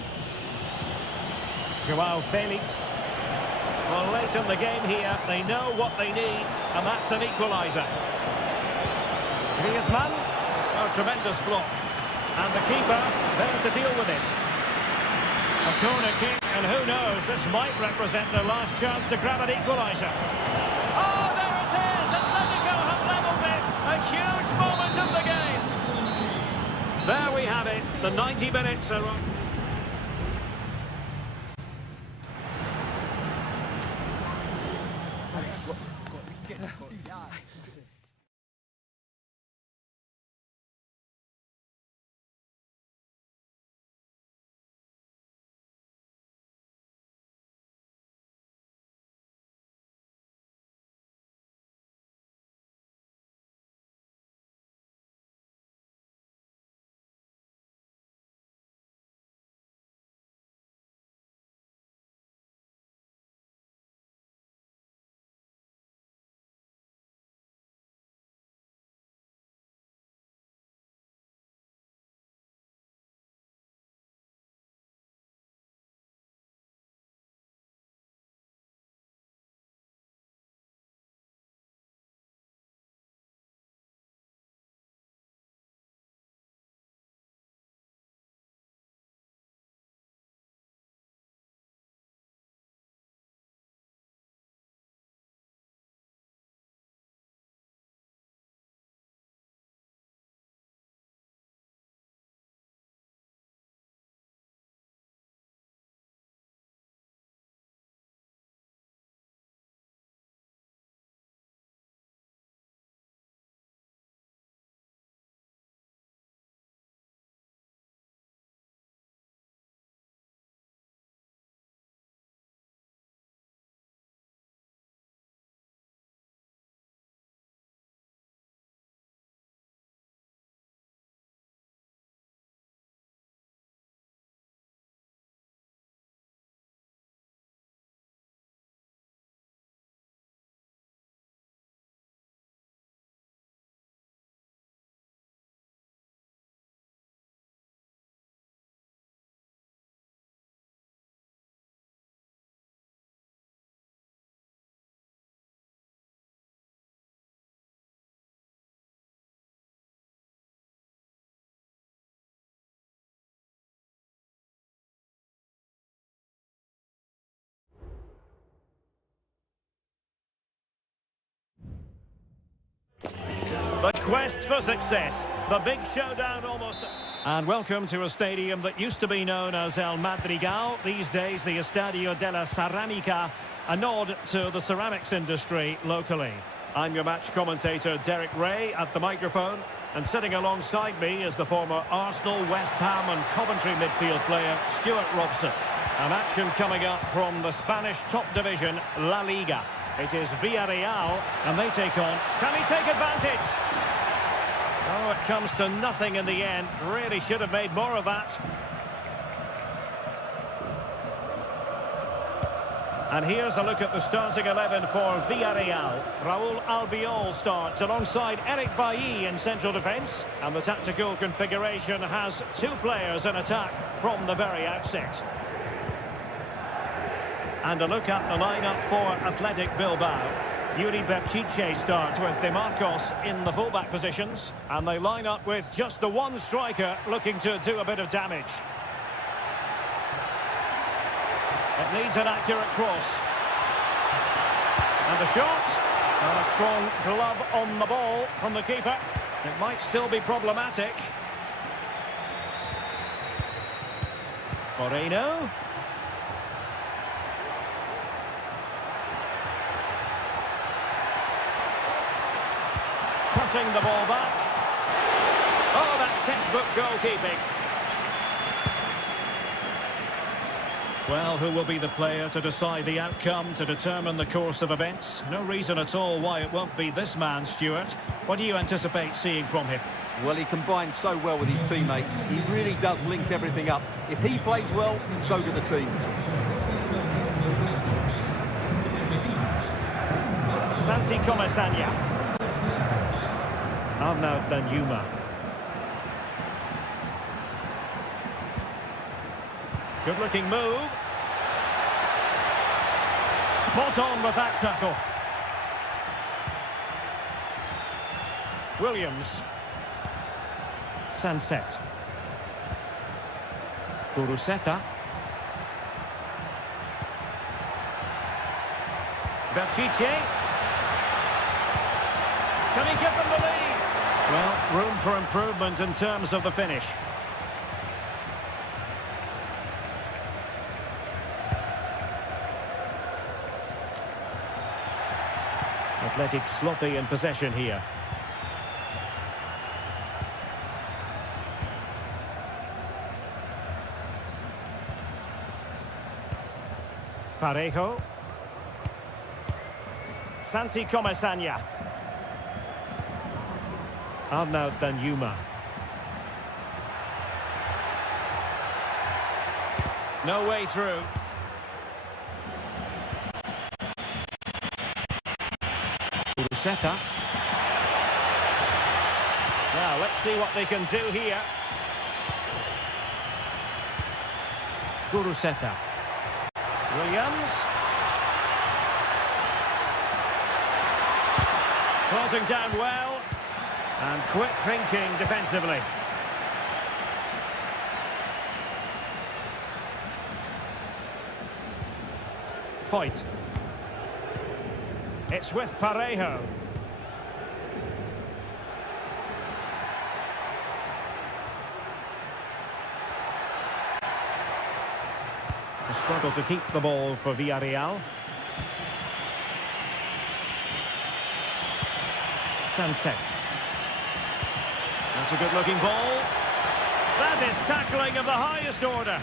Joao Felix. Well, late in the game here, they know what they need, and that's an equaliser. Griezmann. Oh, tremendous block. And the keeper there to deal with it. A corner kick, and who knows, this might represent their last chance to grab an equaliser. Oh, there it is! Atletico have levelled it! A huge moment of the game! There we have it. The 90 minutes are on. The quest for success. The big showdown almost. And welcome to a stadium that used to be known as El Madrigal. These days, the Estadio de la Ceramica, a nod to the ceramics industry locally. I'm your match commentator, Derek Ray, at the microphone. And sitting alongside me is the former Arsenal, West Ham and Coventry midfield player, Stuart Robson. An action coming up from the Spanish top division, La Liga. It is Villarreal, and they take on. Can he take advantage? Oh, it comes to nothing in the end. Really should have made more of that. And here's a look at the starting 11 for Villarreal. Raúl Albiol starts alongside Eric Bailly in central defence. And the tactical configuration has two players in attack from the very outset. And a look at the lineup for Athletic Bilbao. Yuri Berchiche starts with De Marcos in the fullback positions. And they line up with just the one striker looking to do a bit of damage. It needs an accurate cross. And a shot. And a strong glove on the ball from the keeper. It might still be problematic. Moreno. Cutting the ball back. Oh, that's textbook goalkeeping. Well, who will be the player to decide the outcome, to determine the course of events? No reason at all why it won't be this man, Stuart. What do you anticipate seeing from him? Well, he combines so well with his teammates. He really does link everything up. If he plays well, so do the team. Santi Comesaña. Arnaud Danjuma. Good-looking move. Spot on with that tackle. Williams. Sunset. Guruseta. Berchiche. Can he give them the lead? Well, room for improvement in terms of the finish. Athletic sloppy in possession here. Parejo. Santi Comesaña. Arnaud Danjuma. No way through. Guruseta. Now, let's see what they can do here. Guruseta. Williams. Closing down well. And quick thinking defensively. Fight. It's with Parejo. A struggle to keep the ball for Villarreal. Sunset. That's a good-looking ball. That is tackling of the highest order.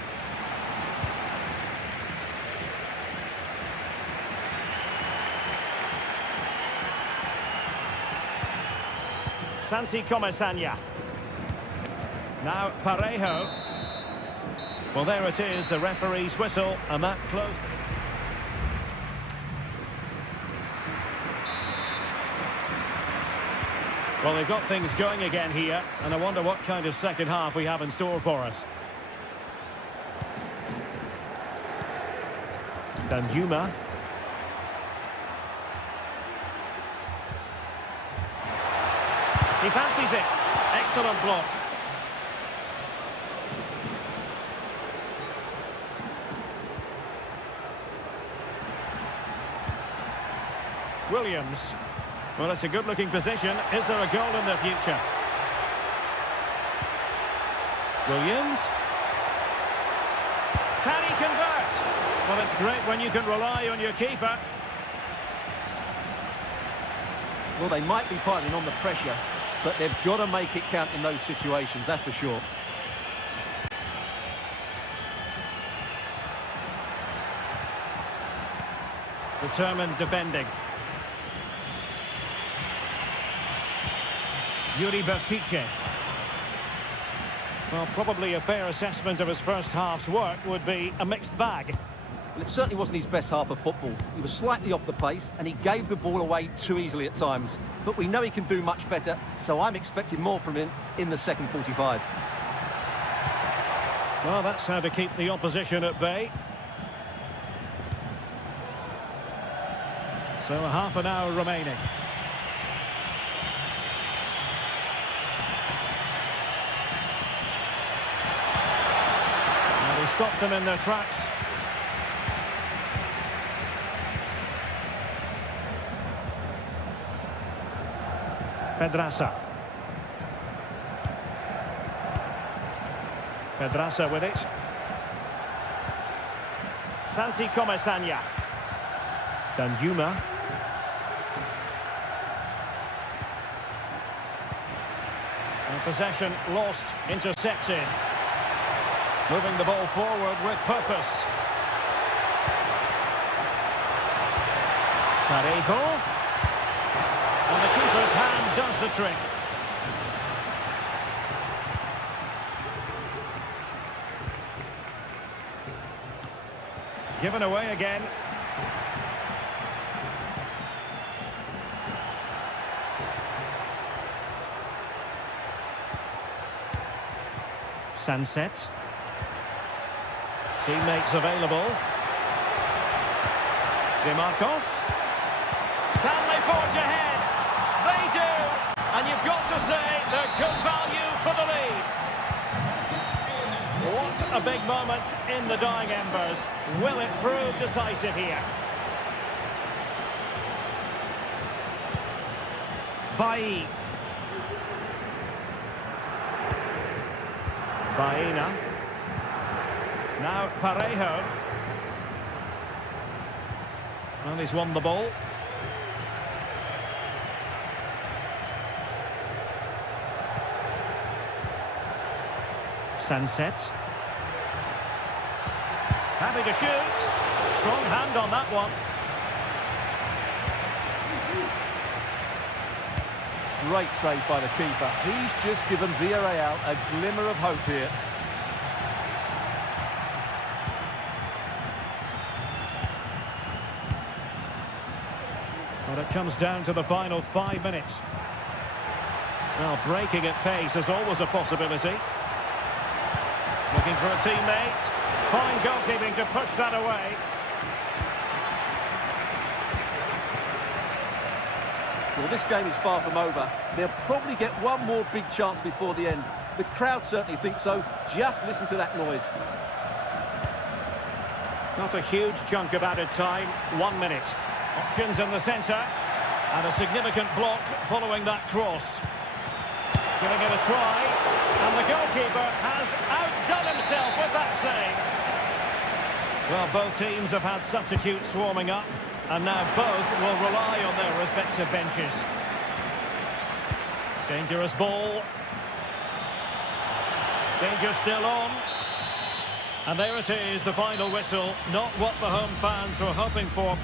Santi Comesaña. Now Parejo. Well, there it is, the referee's whistle, and that closed. Well, they've got things going again here, and I wonder what kind of second half we have in store for us. Danjuma. He fancies it. Excellent block. Williams. Well, it's a good-looking position. Is there a goal in the future? Williams. Can he convert? Well, it's great when you can rely on your keeper. Well, they might be piling on the pressure, but they've got to make it count in those situations, that's for sure. Determined defending. Yuri Berchiche. Well, probably a fair assessment of his first half's work would be a mixed bag. Well, it certainly wasn't his best half of football. He was slightly off the pace and he gave the ball away too easily at times. But we know he can do much better, so I'm expecting more from him in the second 45. Well, that's how to keep the opposition at bay. So half an hour remaining. And he stopped them in their tracks. Pedraza. Pedraza with it. Santi Comesanya. Danjuma. And possession lost, intercepted. Moving the ball forward with purpose. Parejo. And the keeper's hand does the trick. Given away again. Sunset. Teammates available. DeMarcos. Can they forge ahead? They do! And you've got to say they're good value for the lead. What a big moment in the dying embers. Will it prove decisive here? Bailly. Baena. Now Parejo. Well, he's won the ball. Sunset. Happy to shoot. Strong hand on that one. Great save by the keeper. He's just given Villarreal a glimmer of hope here. Well, it comes down to the final 5 minutes. Well, breaking at pace is always a possibility. Looking for a teammate. Fine goalkeeping to push that away. Well, this game is far from over. They'll probably get one more big chance before the end. The crowd certainly think so. Just listen to that noise. Not a huge chunk of added time. 1 minute. Options in the centre. And a significant block following that cross. Giving it a try. And the goalkeeper has outdone himself with that save. Well, both teams have had substitutes warming up. And now both will rely on their respective benches. Dangerous ball. Danger still on. And there it is, the final whistle. Not what the home fans were hoping for.